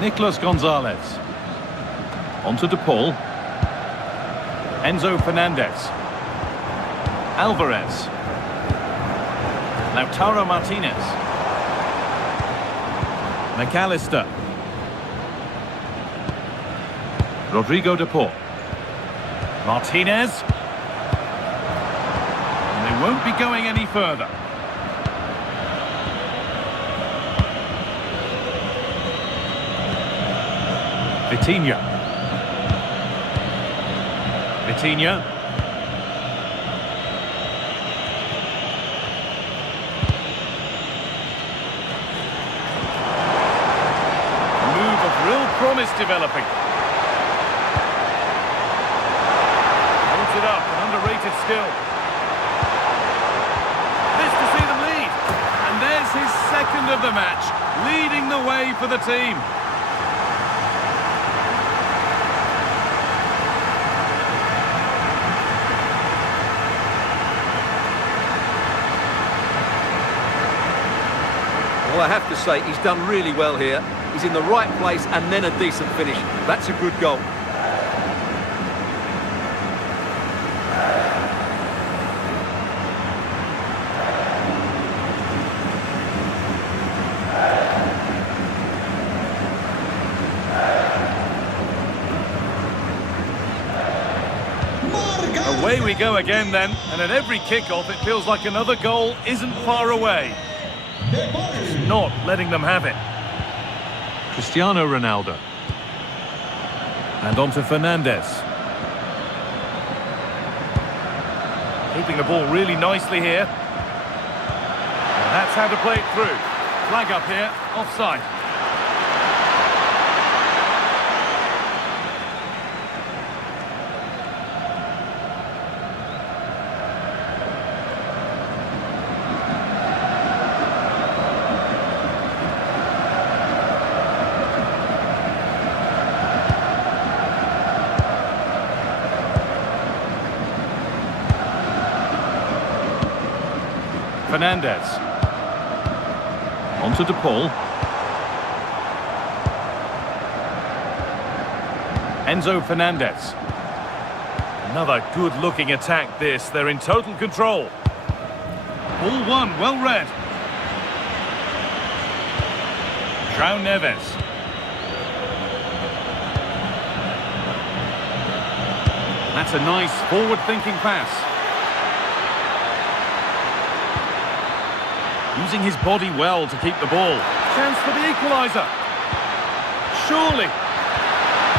Nicolas Gonzalez. On to De Paul. Enzo Fernandez. Alvarez. Lautaro Martinez. McAllister. Rodrigo De Paul. Martinez. And they won't be going any further. Vitinha. Vitinha. A move of real promise developing. Holds it up, an underrated skill. This to see them lead. And there's his second of the match, leading the way for the team. Well, I have to say, he's done really well here. He's in the right place and then a decent finish. That's a good goal. Away we go again then, and at every kickoff it feels like another goal isn't far away. Not letting them have it. Cristiano Ronaldo. And on to Fernandez. Keeping the ball really nicely here. And that's how to play it through. Flag up here, offside. Fernandez. On to De Paul. Enzo Fernandez. Another good-looking attack this. They're in total control. Ball one, well read. João Neves. That's a nice forward-thinking pass. Using his body well to keep the ball. Chance for the equaliser. Surely.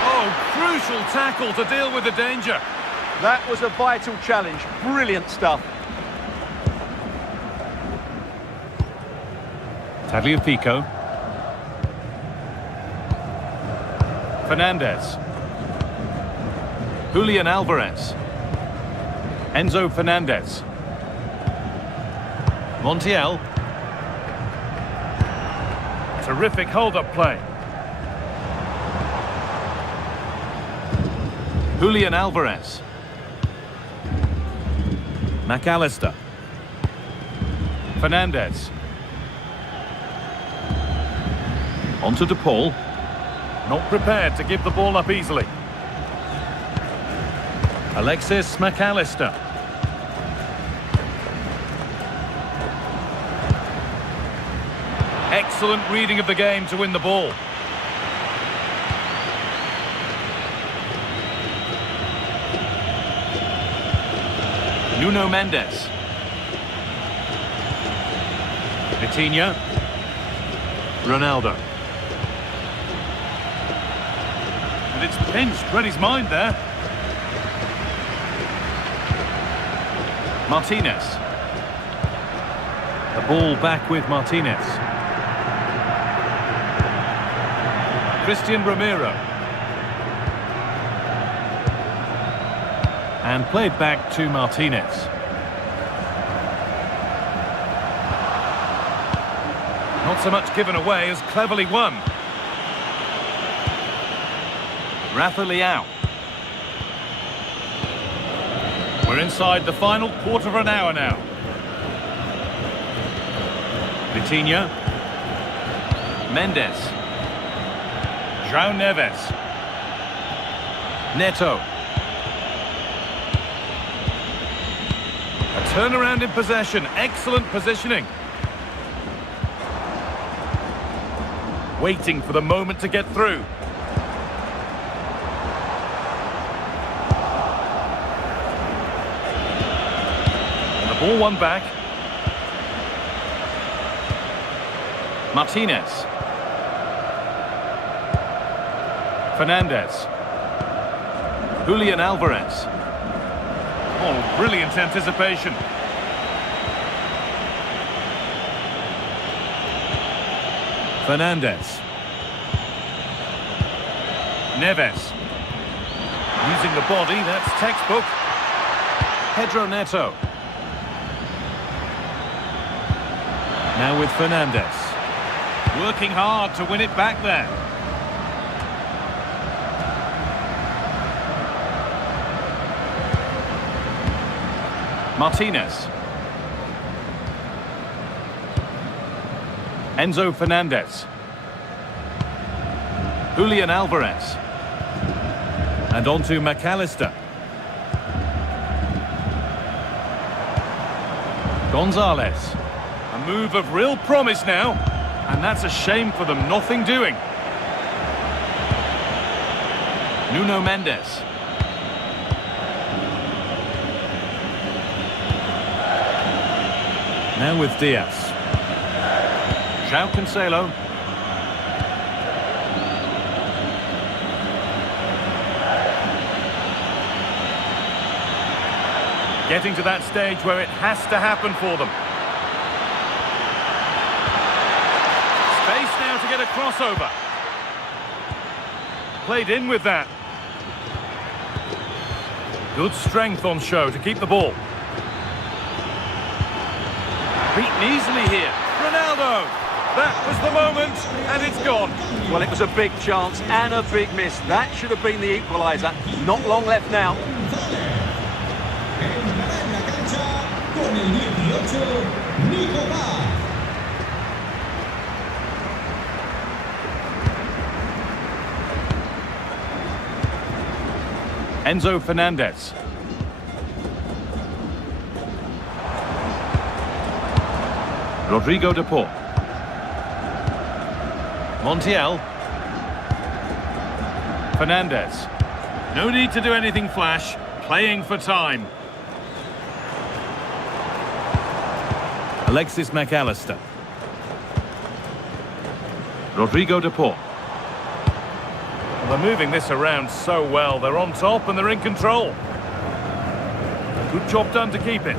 Oh, crucial tackle to deal with the danger. That was a vital challenge. Brilliant stuff. Tagliafico. Fernandez. Julian Alvarez. Enzo Fernandez. Montiel. Terrific hold-up play. Julian Alvarez. McAllister. Fernandez. On to De Paul. Not prepared to give the ball up easily. Alexis McAllister. Excellent reading of the game to win the ball. Nuno Mendes. Vitinha. Ronaldo. And it's pinched, read his mind there. Martinez. The ball back with Martinez. Christian Romero. And played back to Martinez. Not so much given away as cleverly won. Rafa Leao. We're inside the final quarter of an hour now. Vitinha. Mendes. João Neves. Neto. A turnaround in possession. Excellent positioning. Waiting for the moment to get through. And the ball won back. Martinez. Fernandez. Julian Alvarez. Oh, brilliant anticipation. Fernandez. Neves. Using the body, that's textbook. Pedro Neto. Now with Fernandez. Working hard to win it back there. Martinez. Enzo Fernandez. Julian Alvarez. And on to McAllister. Gonzalez. A move of real promise now. And that's a shame for them, nothing doing. Nuno Mendes. Now with Diaz. João Cancelo. Getting to that stage where it has to happen for them. Space now to get a crossover. Played in with that. Good strength on show to keep the ball. Beaten easily here. Ronaldo. That was the moment, and it's gone. Well, it was a big chance and a big miss. That should have been the equaliser. Not long left now. Entrará en la cancha con el 18, Nico Paz. Enzo Fernandez. Rodrigo de Paul. Montiel. Fernandez. No need to do anything flash. Playing for time. Alexis McAllister. Rodrigo de Paul. They're moving this around so well. They're on top and they're in control. Good job done to keep it.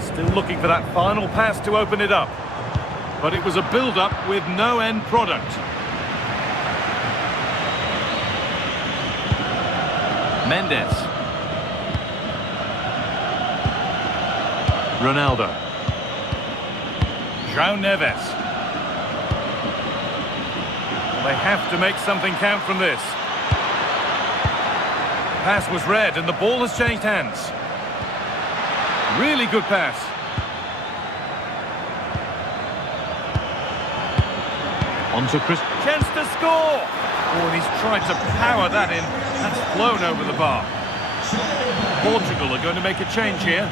Still looking for that final pass to open it up. But it was a build-up with no end product. Mendes. Ronaldo. João Neves. They have to make something count from this. Pass was read and the ball has changed hands. Really good pass. On to Chris. Chance to score! Oh, and he's tried to power that in. That's flown over the bar. Portugal are going to make a change here.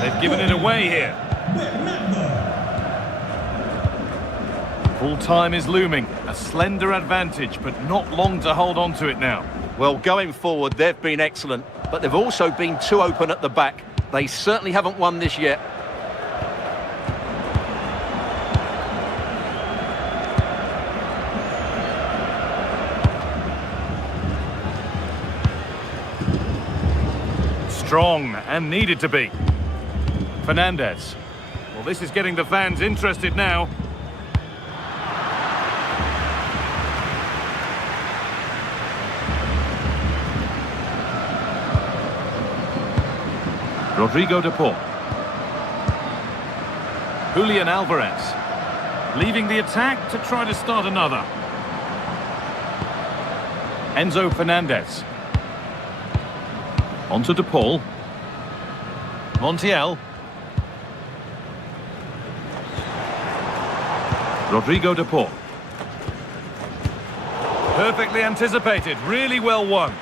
They've given it away here. Full time is looming. A slender advantage, but not long to hold on to it now. Well, going forward, they've been excellent, but they've also been too open at the back. They certainly haven't won this yet. Strong and needed to be. Fernandez. Well, this is getting the fans interested now. Rodrigo de Paul. Julian Alvarez. Leaving the attack to try to start another. Enzo Fernandez. Onto de Paul. Montiel. Rodrigo de Paul. Perfectly anticipated, really well won.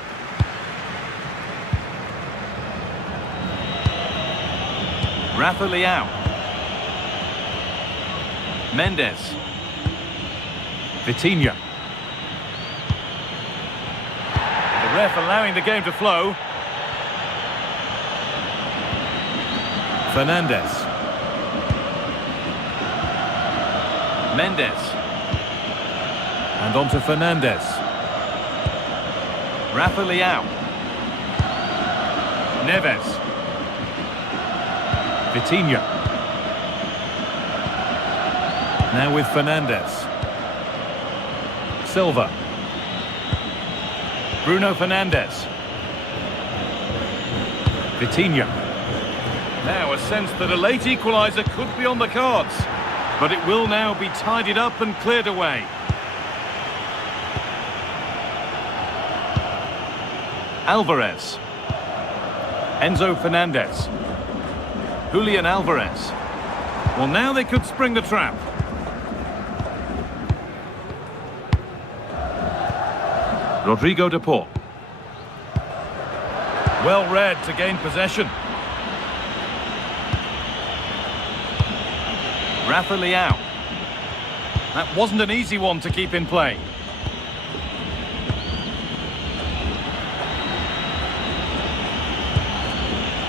Rafa Leao. Mendes. Vitinha. The ref allowing the game to flow. Fernandez. Mendes. And on to Fernandez. Rafa Leao. Neves. Vitinha. Now with Fernandez. Silva. Bruno Fernandes. Vitinha. Now a sense that a late equaliser could be on the cards, but it will now be tidied up and cleared away. Alvarez. Enzo Fernandez. Julian Alvarez. Well, now they could spring the trap. Rodrigo de Paul. Well read to gain possession. Rafa Leao. That wasn't an easy one to keep in play.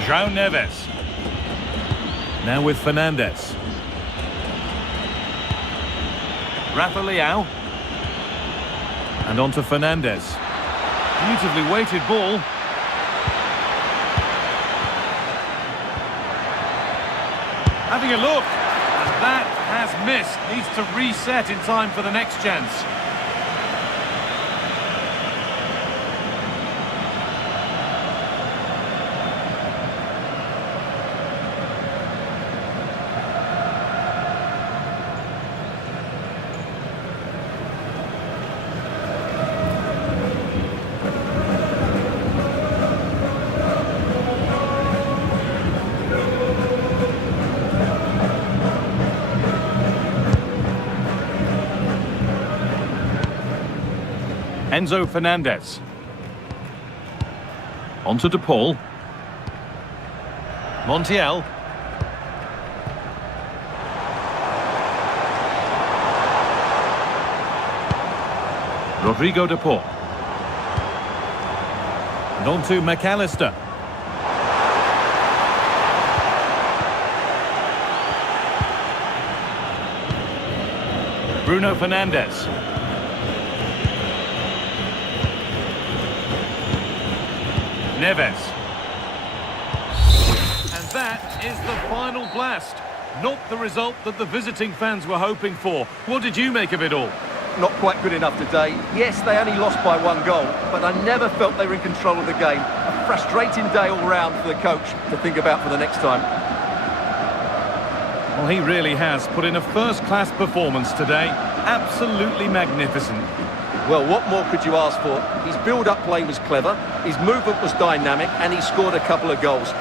João Neves. Now with Fernandez. Rafa Leao. And on to Fernandez. Beautifully weighted ball. Having a look. And that has missed. Needs to reset in time for the next chance. Enzo Fernandez. Onto de Paul. Montiel. Rodrigo de Paul. And on to McAllister. Bruno Fernandes. Neves. And that is the final blast. Not the result that the visiting fans were hoping for. What did you make of it all? Not quite good enough today. Yes, they only lost by 1 goal, but I never felt they were in control of the game. A frustrating day all round for the coach to think about for the next time. Well, he really has put in a first-class performance today. Absolutely magnificent. Well, what more could you ask for? His build-up play was clever, his movement was dynamic, and he scored a couple of goals.